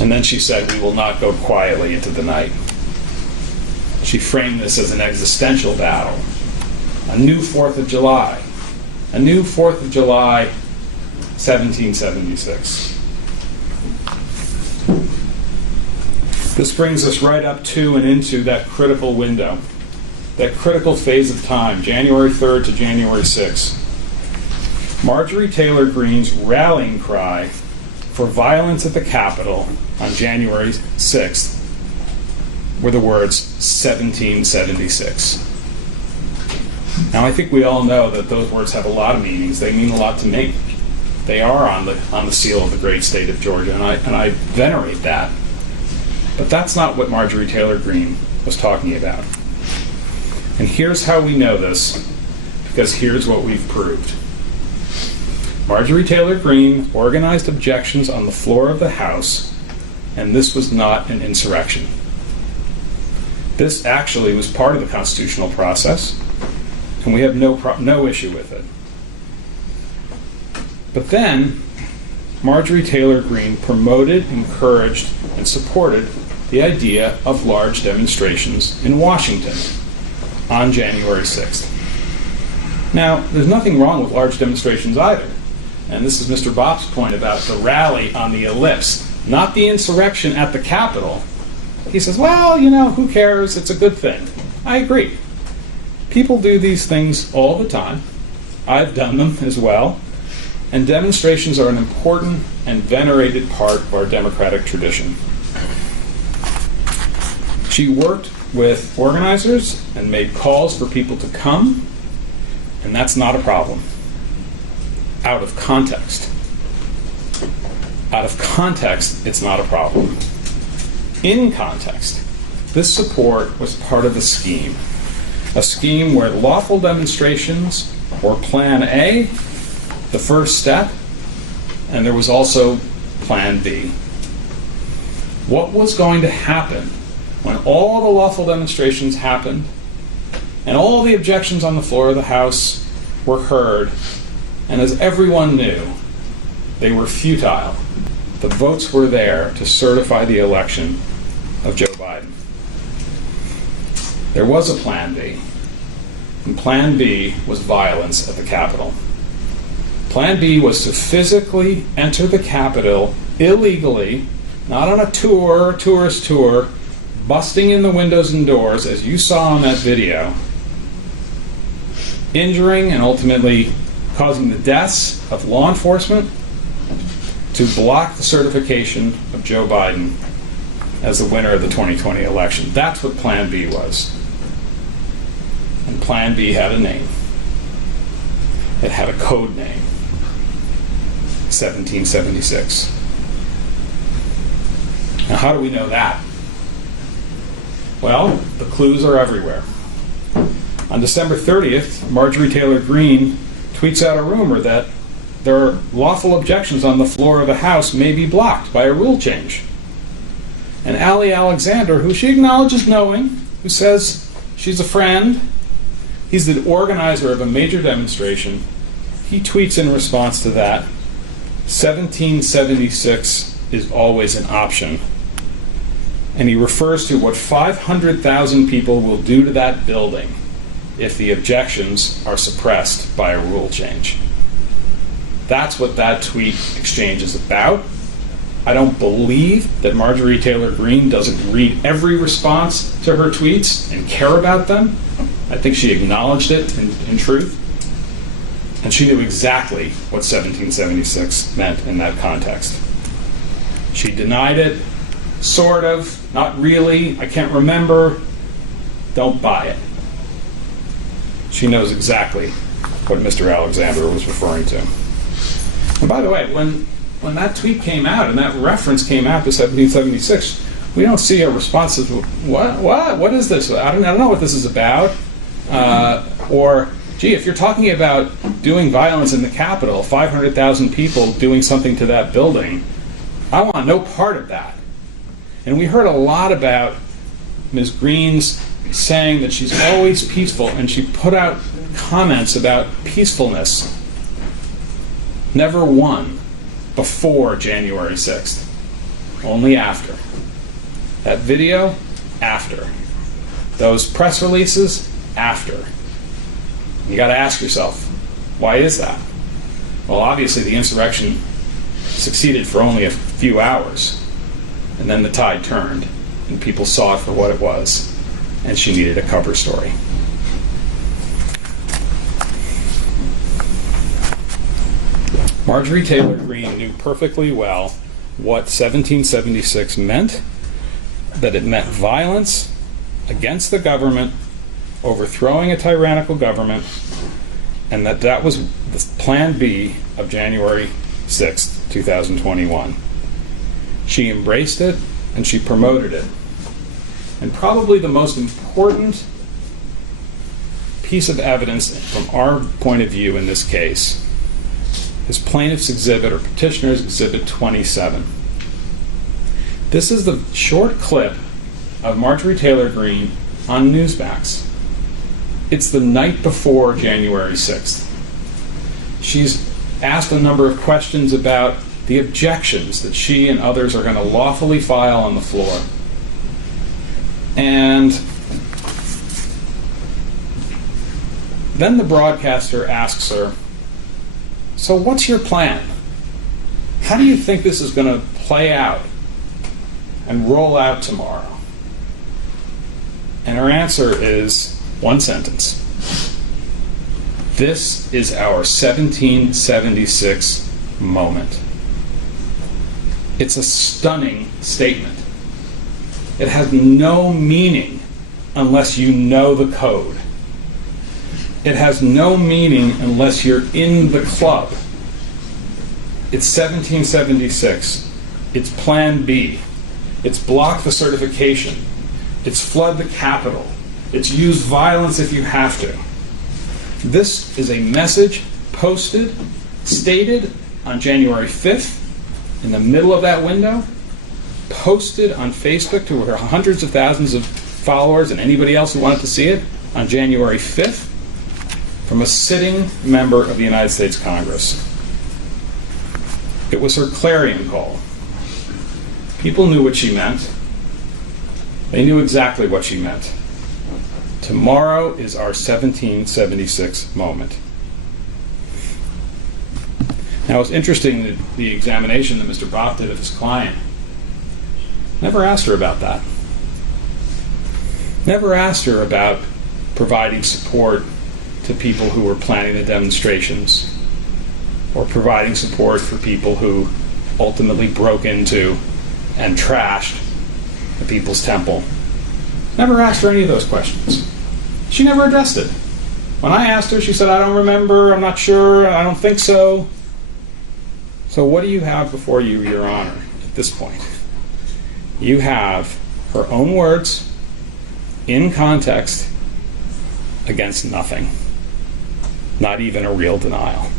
And then she said, we will not go quietly into the night. She framed this as an existential battle. A new 4th of July. A new 4th of July, 1776. This brings us right up to and into that critical window, that critical phase of time, January 3rd to January 6th. Marjorie Taylor Greene's rallying cry for violence at the Capitol on January 6th were the words 1776. Now, I think we all know that those words have a lot of meanings. They mean a lot to me. They are on the seal of the great state of Georgia, and I venerate that. But that's not what Marjorie Taylor Greene was talking about. And here's how we know this, because here's what we've proved. Marjorie Taylor Greene organized objections on the floor of the House, and this was not an insurrection. This actually was part of the constitutional process, and we have no issue with it. But then, Marjorie Taylor Greene promoted, encouraged, and supported the idea of large demonstrations in Washington on January 6th. Now, there's nothing wrong with large demonstrations either. And this is Mr. Bopp's point about the rally on the ellipse, not the insurrection at the Capitol. He says, well, you know, who cares? It's a good thing. I agree. People do these things all the time. I've done them as well. And demonstrations are an important and venerated part of our democratic tradition. She worked with organizers and made calls for people to come, and that's not a problem. Out of context. Out of context, it's not a problem. In context, this support was part of a scheme where lawful demonstrations were Plan A, the first step, and there was also Plan B. What was going to happen when all the lawful demonstrations happened and all the objections on the floor of the House were heard, and as everyone knew, they were futile? The votes were there to certify the election of Joe Biden. There was a Plan B, and Plan B was violence at the Capitol. Plan B was to physically enter the Capitol illegally, not on a tour, tourist tour, busting in the windows and doors, as you saw in that video, injuring and ultimately causing the deaths of law enforcement, to block the certification of Joe Biden as the winner of the 2020 election. That's what Plan B was. And Plan B had a name. It had a code name. 1776. Now, how do we know that? Well, the clues are everywhere. On December 30th, Marjorie Taylor Greene tweets out a rumor that there are lawful objections on the floor of the House may be blocked by a rule change. And Ali Alexander, who she acknowledges knowing, who says she's a friend, he's the organizer of a major demonstration, he tweets in response to that, 1776 is always an option. And he refers to what 500,000 people will do to that building if the objections are suppressed by a rule change. That's what that tweet exchange is about. I don't believe that Marjorie Taylor Greene doesn't read every response to her tweets and care about them. I think she acknowledged it in truth. And she knew exactly what 1776 meant in that context. She denied it, sort of, not really, I can't remember. Don't buy it. She knows exactly what Mr. Alexander was referring to. And by the way, when that tweet came out and that reference came out to 1776, we don't see a response to what is this? I don't know what this is about. Or, gee, if you're talking about doing violence in the Capitol, 500,000 people doing something to that building, I want no part of that. And we heard a lot about Ms. Greene's saying that she's always peaceful, and she put out comments about peacefulness. Never one before January 6th. Only after. That video, after. Those press releases, after. You got to ask yourself, why is that? Well, obviously the insurrection succeeded for only a few hours, and then the tide turned, and people saw it for what it was, and she needed a cover story. Marjorie Taylor Greene knew perfectly well what 1776 meant, that it meant violence against the government, overthrowing a tyrannical government, and that was the Plan B of January 6th, 2021. She embraced it, and she promoted it. And probably the most important piece of evidence from our point of view in this case is Plaintiff's Exhibit, or Petitioner's Exhibit 27. This is the short clip of Marjorie Taylor Greene on Newsmax. It's the night before January 6th. She's asked a number of questions about the objections that she and others are going to lawfully file on the floor. And then the broadcaster asks her, "So what's your plan? How do you think this is going to play out and roll out tomorrow?" And her answer is one sentence: "This is our 1776 moment." It's a stunning statement. It has no meaning unless you know the code. It has no meaning unless you're in the club. It's 1776. It's Plan B. It's block the certification. It's flood the Capitol. It's use violence if you have to. This is a message posted, stated on January 5th, in the middle of that window, posted on Facebook to her hundreds of thousands of followers and anybody else who wanted to see it on January 5th, from a sitting member of the United States Congress. It was her clarion call. People knew what she meant. They knew exactly what she meant. Tomorrow is our 1776 moment. Now, it's interesting that the examination that Mr. Bopp did of his client never asked her about that. Never asked her about providing support to people who were planning the demonstrations, or providing support for people who ultimately broke into and trashed the People's Temple. Never asked her any of those questions. She never addressed it. When I asked her, she said, "I don't remember, I'm not sure, I don't think so." So what do you have before you, Your Honor, at this point? You have her own words, in context, against nothing. Not even a real denial.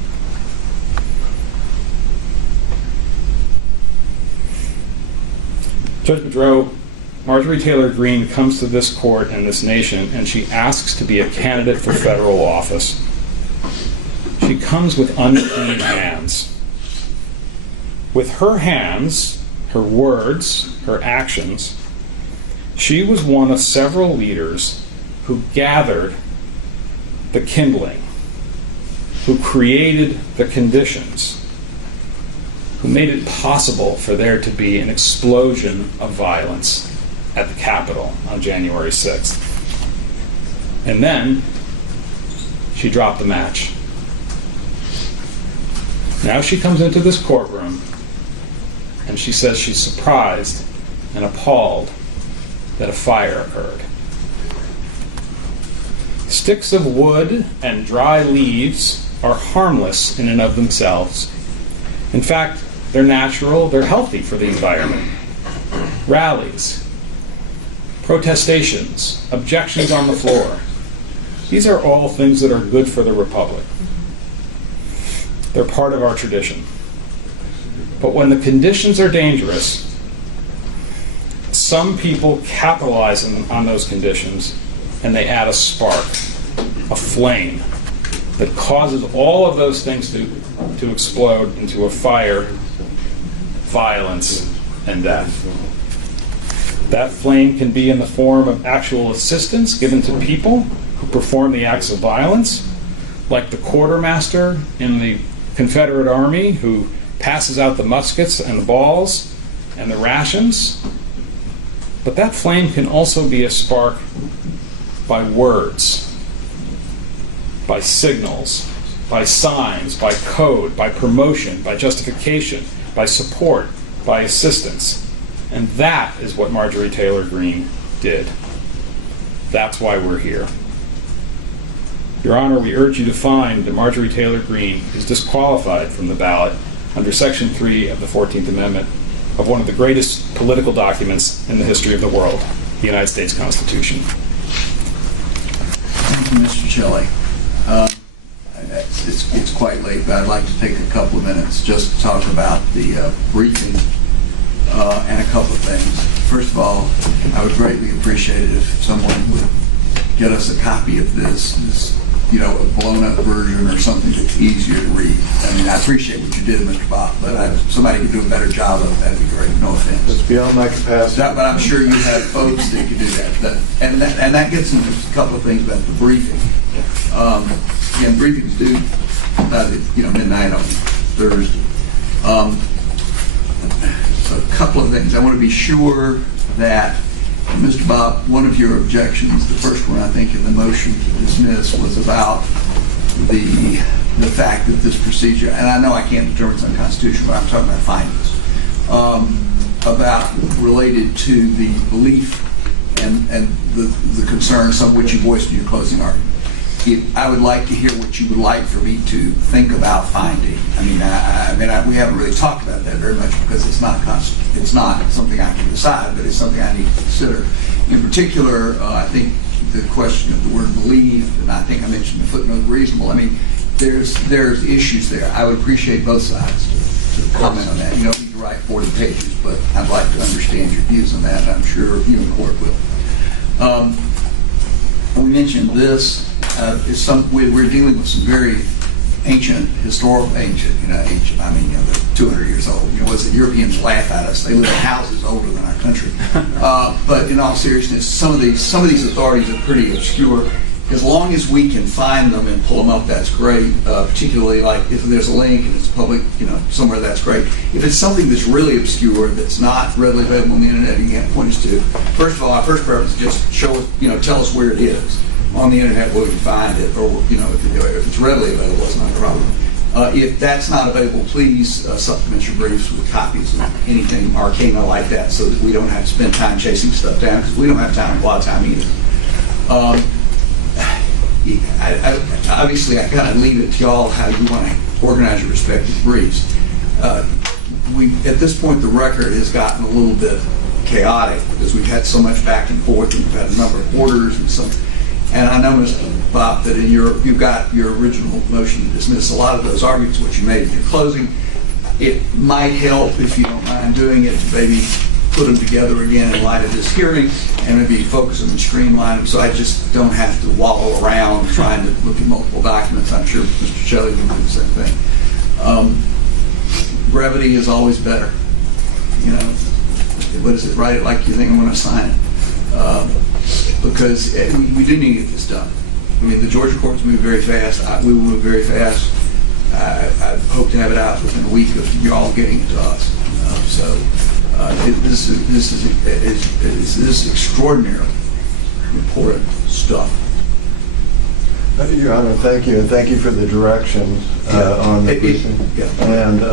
Judge Bedreau, Marjorie Taylor Greene comes to this court and this nation, and she asks to be a candidate for federal office. She comes with unclean hands. With her hands, her words, her actions, she was one of several leaders who gathered the kindling, who created the conditions, who made it possible for there to be an explosion of violence at the Capitol on January 6th. And then she dropped the match. Now she comes into this courtroom and she says she's surprised and appalled that a fire occurred. Sticks of wood and dry leaves are harmless in and of themselves. In fact, they're natural, they're healthy for the environment. Rallies, protestations, objections on the floor, these are all things that are good for the Republic. They're part of our tradition. But when the conditions are dangerous, some people capitalize on those conditions and they add a spark, a flame, that causes all of those things to explode into a fire, violence, and death. That flame can be in the form of actual assistance given to people who perform the acts of violence, like the quartermaster in the Confederate Army who passes out the muskets and the balls and the rations. But that flame can also be a spark by words, by signals, by signs, by code, by promotion, by justification, by support, by assistance. And that is what Marjorie Taylor Greene did. That's why we're here. Your Honor, we urge you to find that Marjorie Taylor Greene is disqualified from the ballot under Section 3 of the 14th Amendment of one of the greatest political documents in the history of the world, the United States Constitution. Thank you, Mr. Shae. It's quite late, but I'd like to take a couple of minutes just to talk about the briefing and a couple of things. First of all, I would greatly appreciate it if someone would get us a copy of this, a blown-up version or something that's easier to read. I mean, I appreciate what you did, Mr. Bob, but if somebody could do a better job of it, that'd be great. No offense. It's beyond my capacity. But I'm sure you have folks that could do that. And that gets into a couple of things about the briefing. Again, briefings due midnight on Thursday. A couple of things. I want to be sure that, Mr. Bob, one of your objections, the first one I think in the motion to dismiss, was about the fact that this procedure, and I know I can't determine it's unconstitutional, but I'm talking about findings, related to the belief and the concerns, some of which you voiced in your closing argument. I would like to hear what you would like for me to think about finding. I mean, we haven't really talked about that very much because it's not something I can decide, but it's something I need to consider. In particular, I think the question of the word believe, and I think I mentioned the footnote reasonable. I mean, there's issues there. I would appreciate both sides to comment on that. You don't need to write 40 pages, but I'd like to understand your views on that, and I'm sure you and the court will. We mentioned this. We're dealing with some very ancient, 200 years old. The Europeans laugh at us. They live in houses older than our country. But in all seriousness, some of these authorities are pretty obscure. As long as we can find them and pull them up, that's great. Particularly like if there's a link and it's public, somewhere, that's great. If it's something that's really obscure, that's not readily available on the internet, you can't point us to. First of all, our first preference is just show us, tell us where it is on the internet where we can find it, or if it's readily available, it's not a problem. If that's not available, please supplement your briefs with copies of anything arcana like that, so that we don't have to spend time chasing stuff down, because we don't have a lot of time either. Obviously, I kind of leave it to y'all how you want to organize your respective briefs. At this point, the record has gotten a little bit chaotic because we've had so much back and forth, and we've had a number of orders and some. And I know, Mr. Bob, that you've got your original motion to dismiss a lot of those arguments, which you made in your closing. It might help, if you don't mind doing it, to maybe put them together again in light of this hearing and maybe focus them and streamline them so I just don't have to wallow around trying to look at multiple documents. I'm sure Mr. Shelley can do the same thing. Brevity is always better. What is it? Write it like you think I'm going to sign it. Because we do need to get this done. I mean, the Georgia courts move very fast. We will move very fast. I hope to have it out within a week of you all getting it to us. This is extraordinarily important stuff. Your Honor, thank you, and thank you for the directions on the briefing. And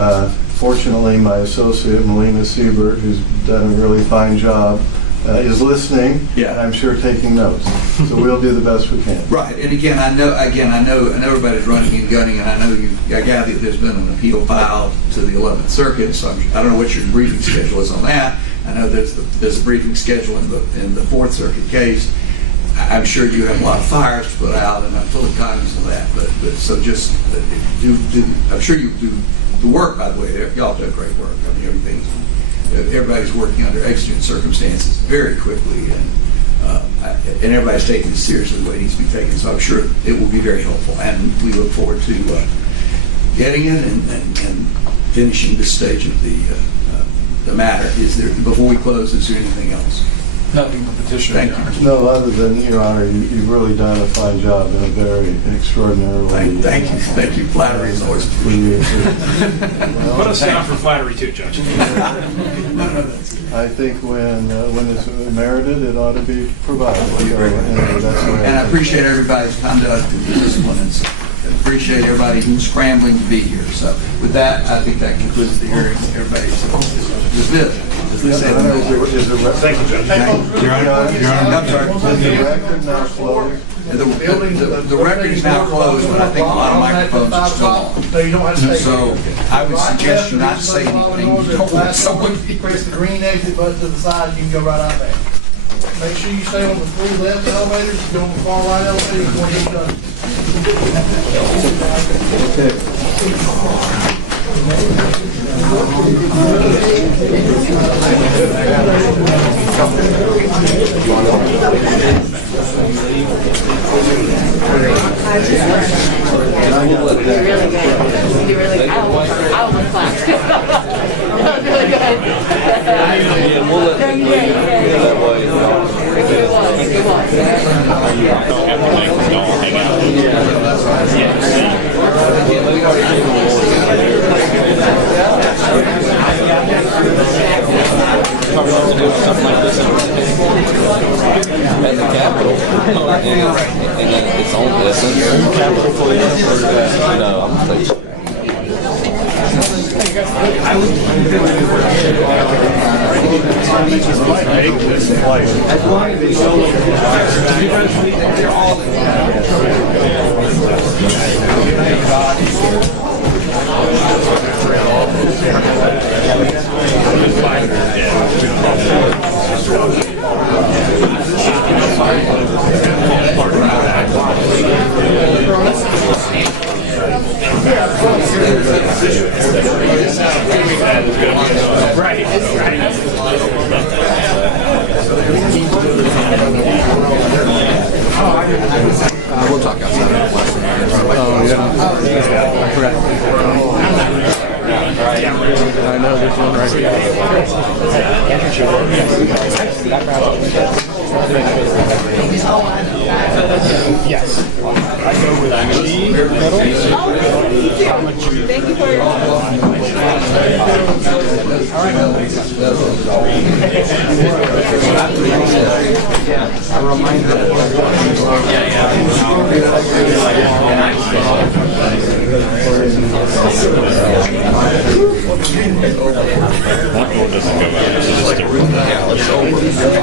fortunately, my associate, Melina Siebert, who's done a really fine job, is listening, and I'm sure taking notes. So we'll do the best we can. Right, and again, I know everybody's running and gunning, and I gather there's been an appeal filed to the 11th Circuit. So I don't know what your briefing schedule is on that. I know there's a briefing schedule in the 4th Circuit case. I'm sure you have a lot of fires to put out, and I'm fully cognizant of that. But so just do. I'm sure you do the work. By the way, y'all do great work. I mean, everybody's working under exigent circumstances very quickly, and everybody's taking this seriously the way it needs to be taken. So I'm sure it will be very helpful, and we look forward to getting it and finishing this stage of the matter. Before we close, is there anything else? Nothing but petitioner. Thank you. No, other than, Your Honor, you've really done a fine job in a very extraordinarily... Thank you. Flattery is always... Put us down for flattery too, Judge. I think when it's merited, it ought to be provided. And I appreciate everybody's conduct and discipline, and appreciate everybody who's scrambling to be here. So with that, I think that concludes the hearing. Everybody's dismissed. Thank you, Judge. Your Honor. Is the record now closed? The record is now closed, but I think a lot of microphones are still on. So you don't have to say. So I would suggest you not say anything. You don't want someone. Press the green exit button to the side, and you can go right out there. Make sure you stay on the 3 left elevators. If you go on the far right elevator, you're going to get done. I'll clap. That was really good. Something like this at the Capitol, and then it's on this. Capitol Police. No, I'm pleased. We'll talk outside. I forgot. I know there's one right here. Yes. I go with G pedal. Thank you for your A reminder. That one doesn't go out. It's just a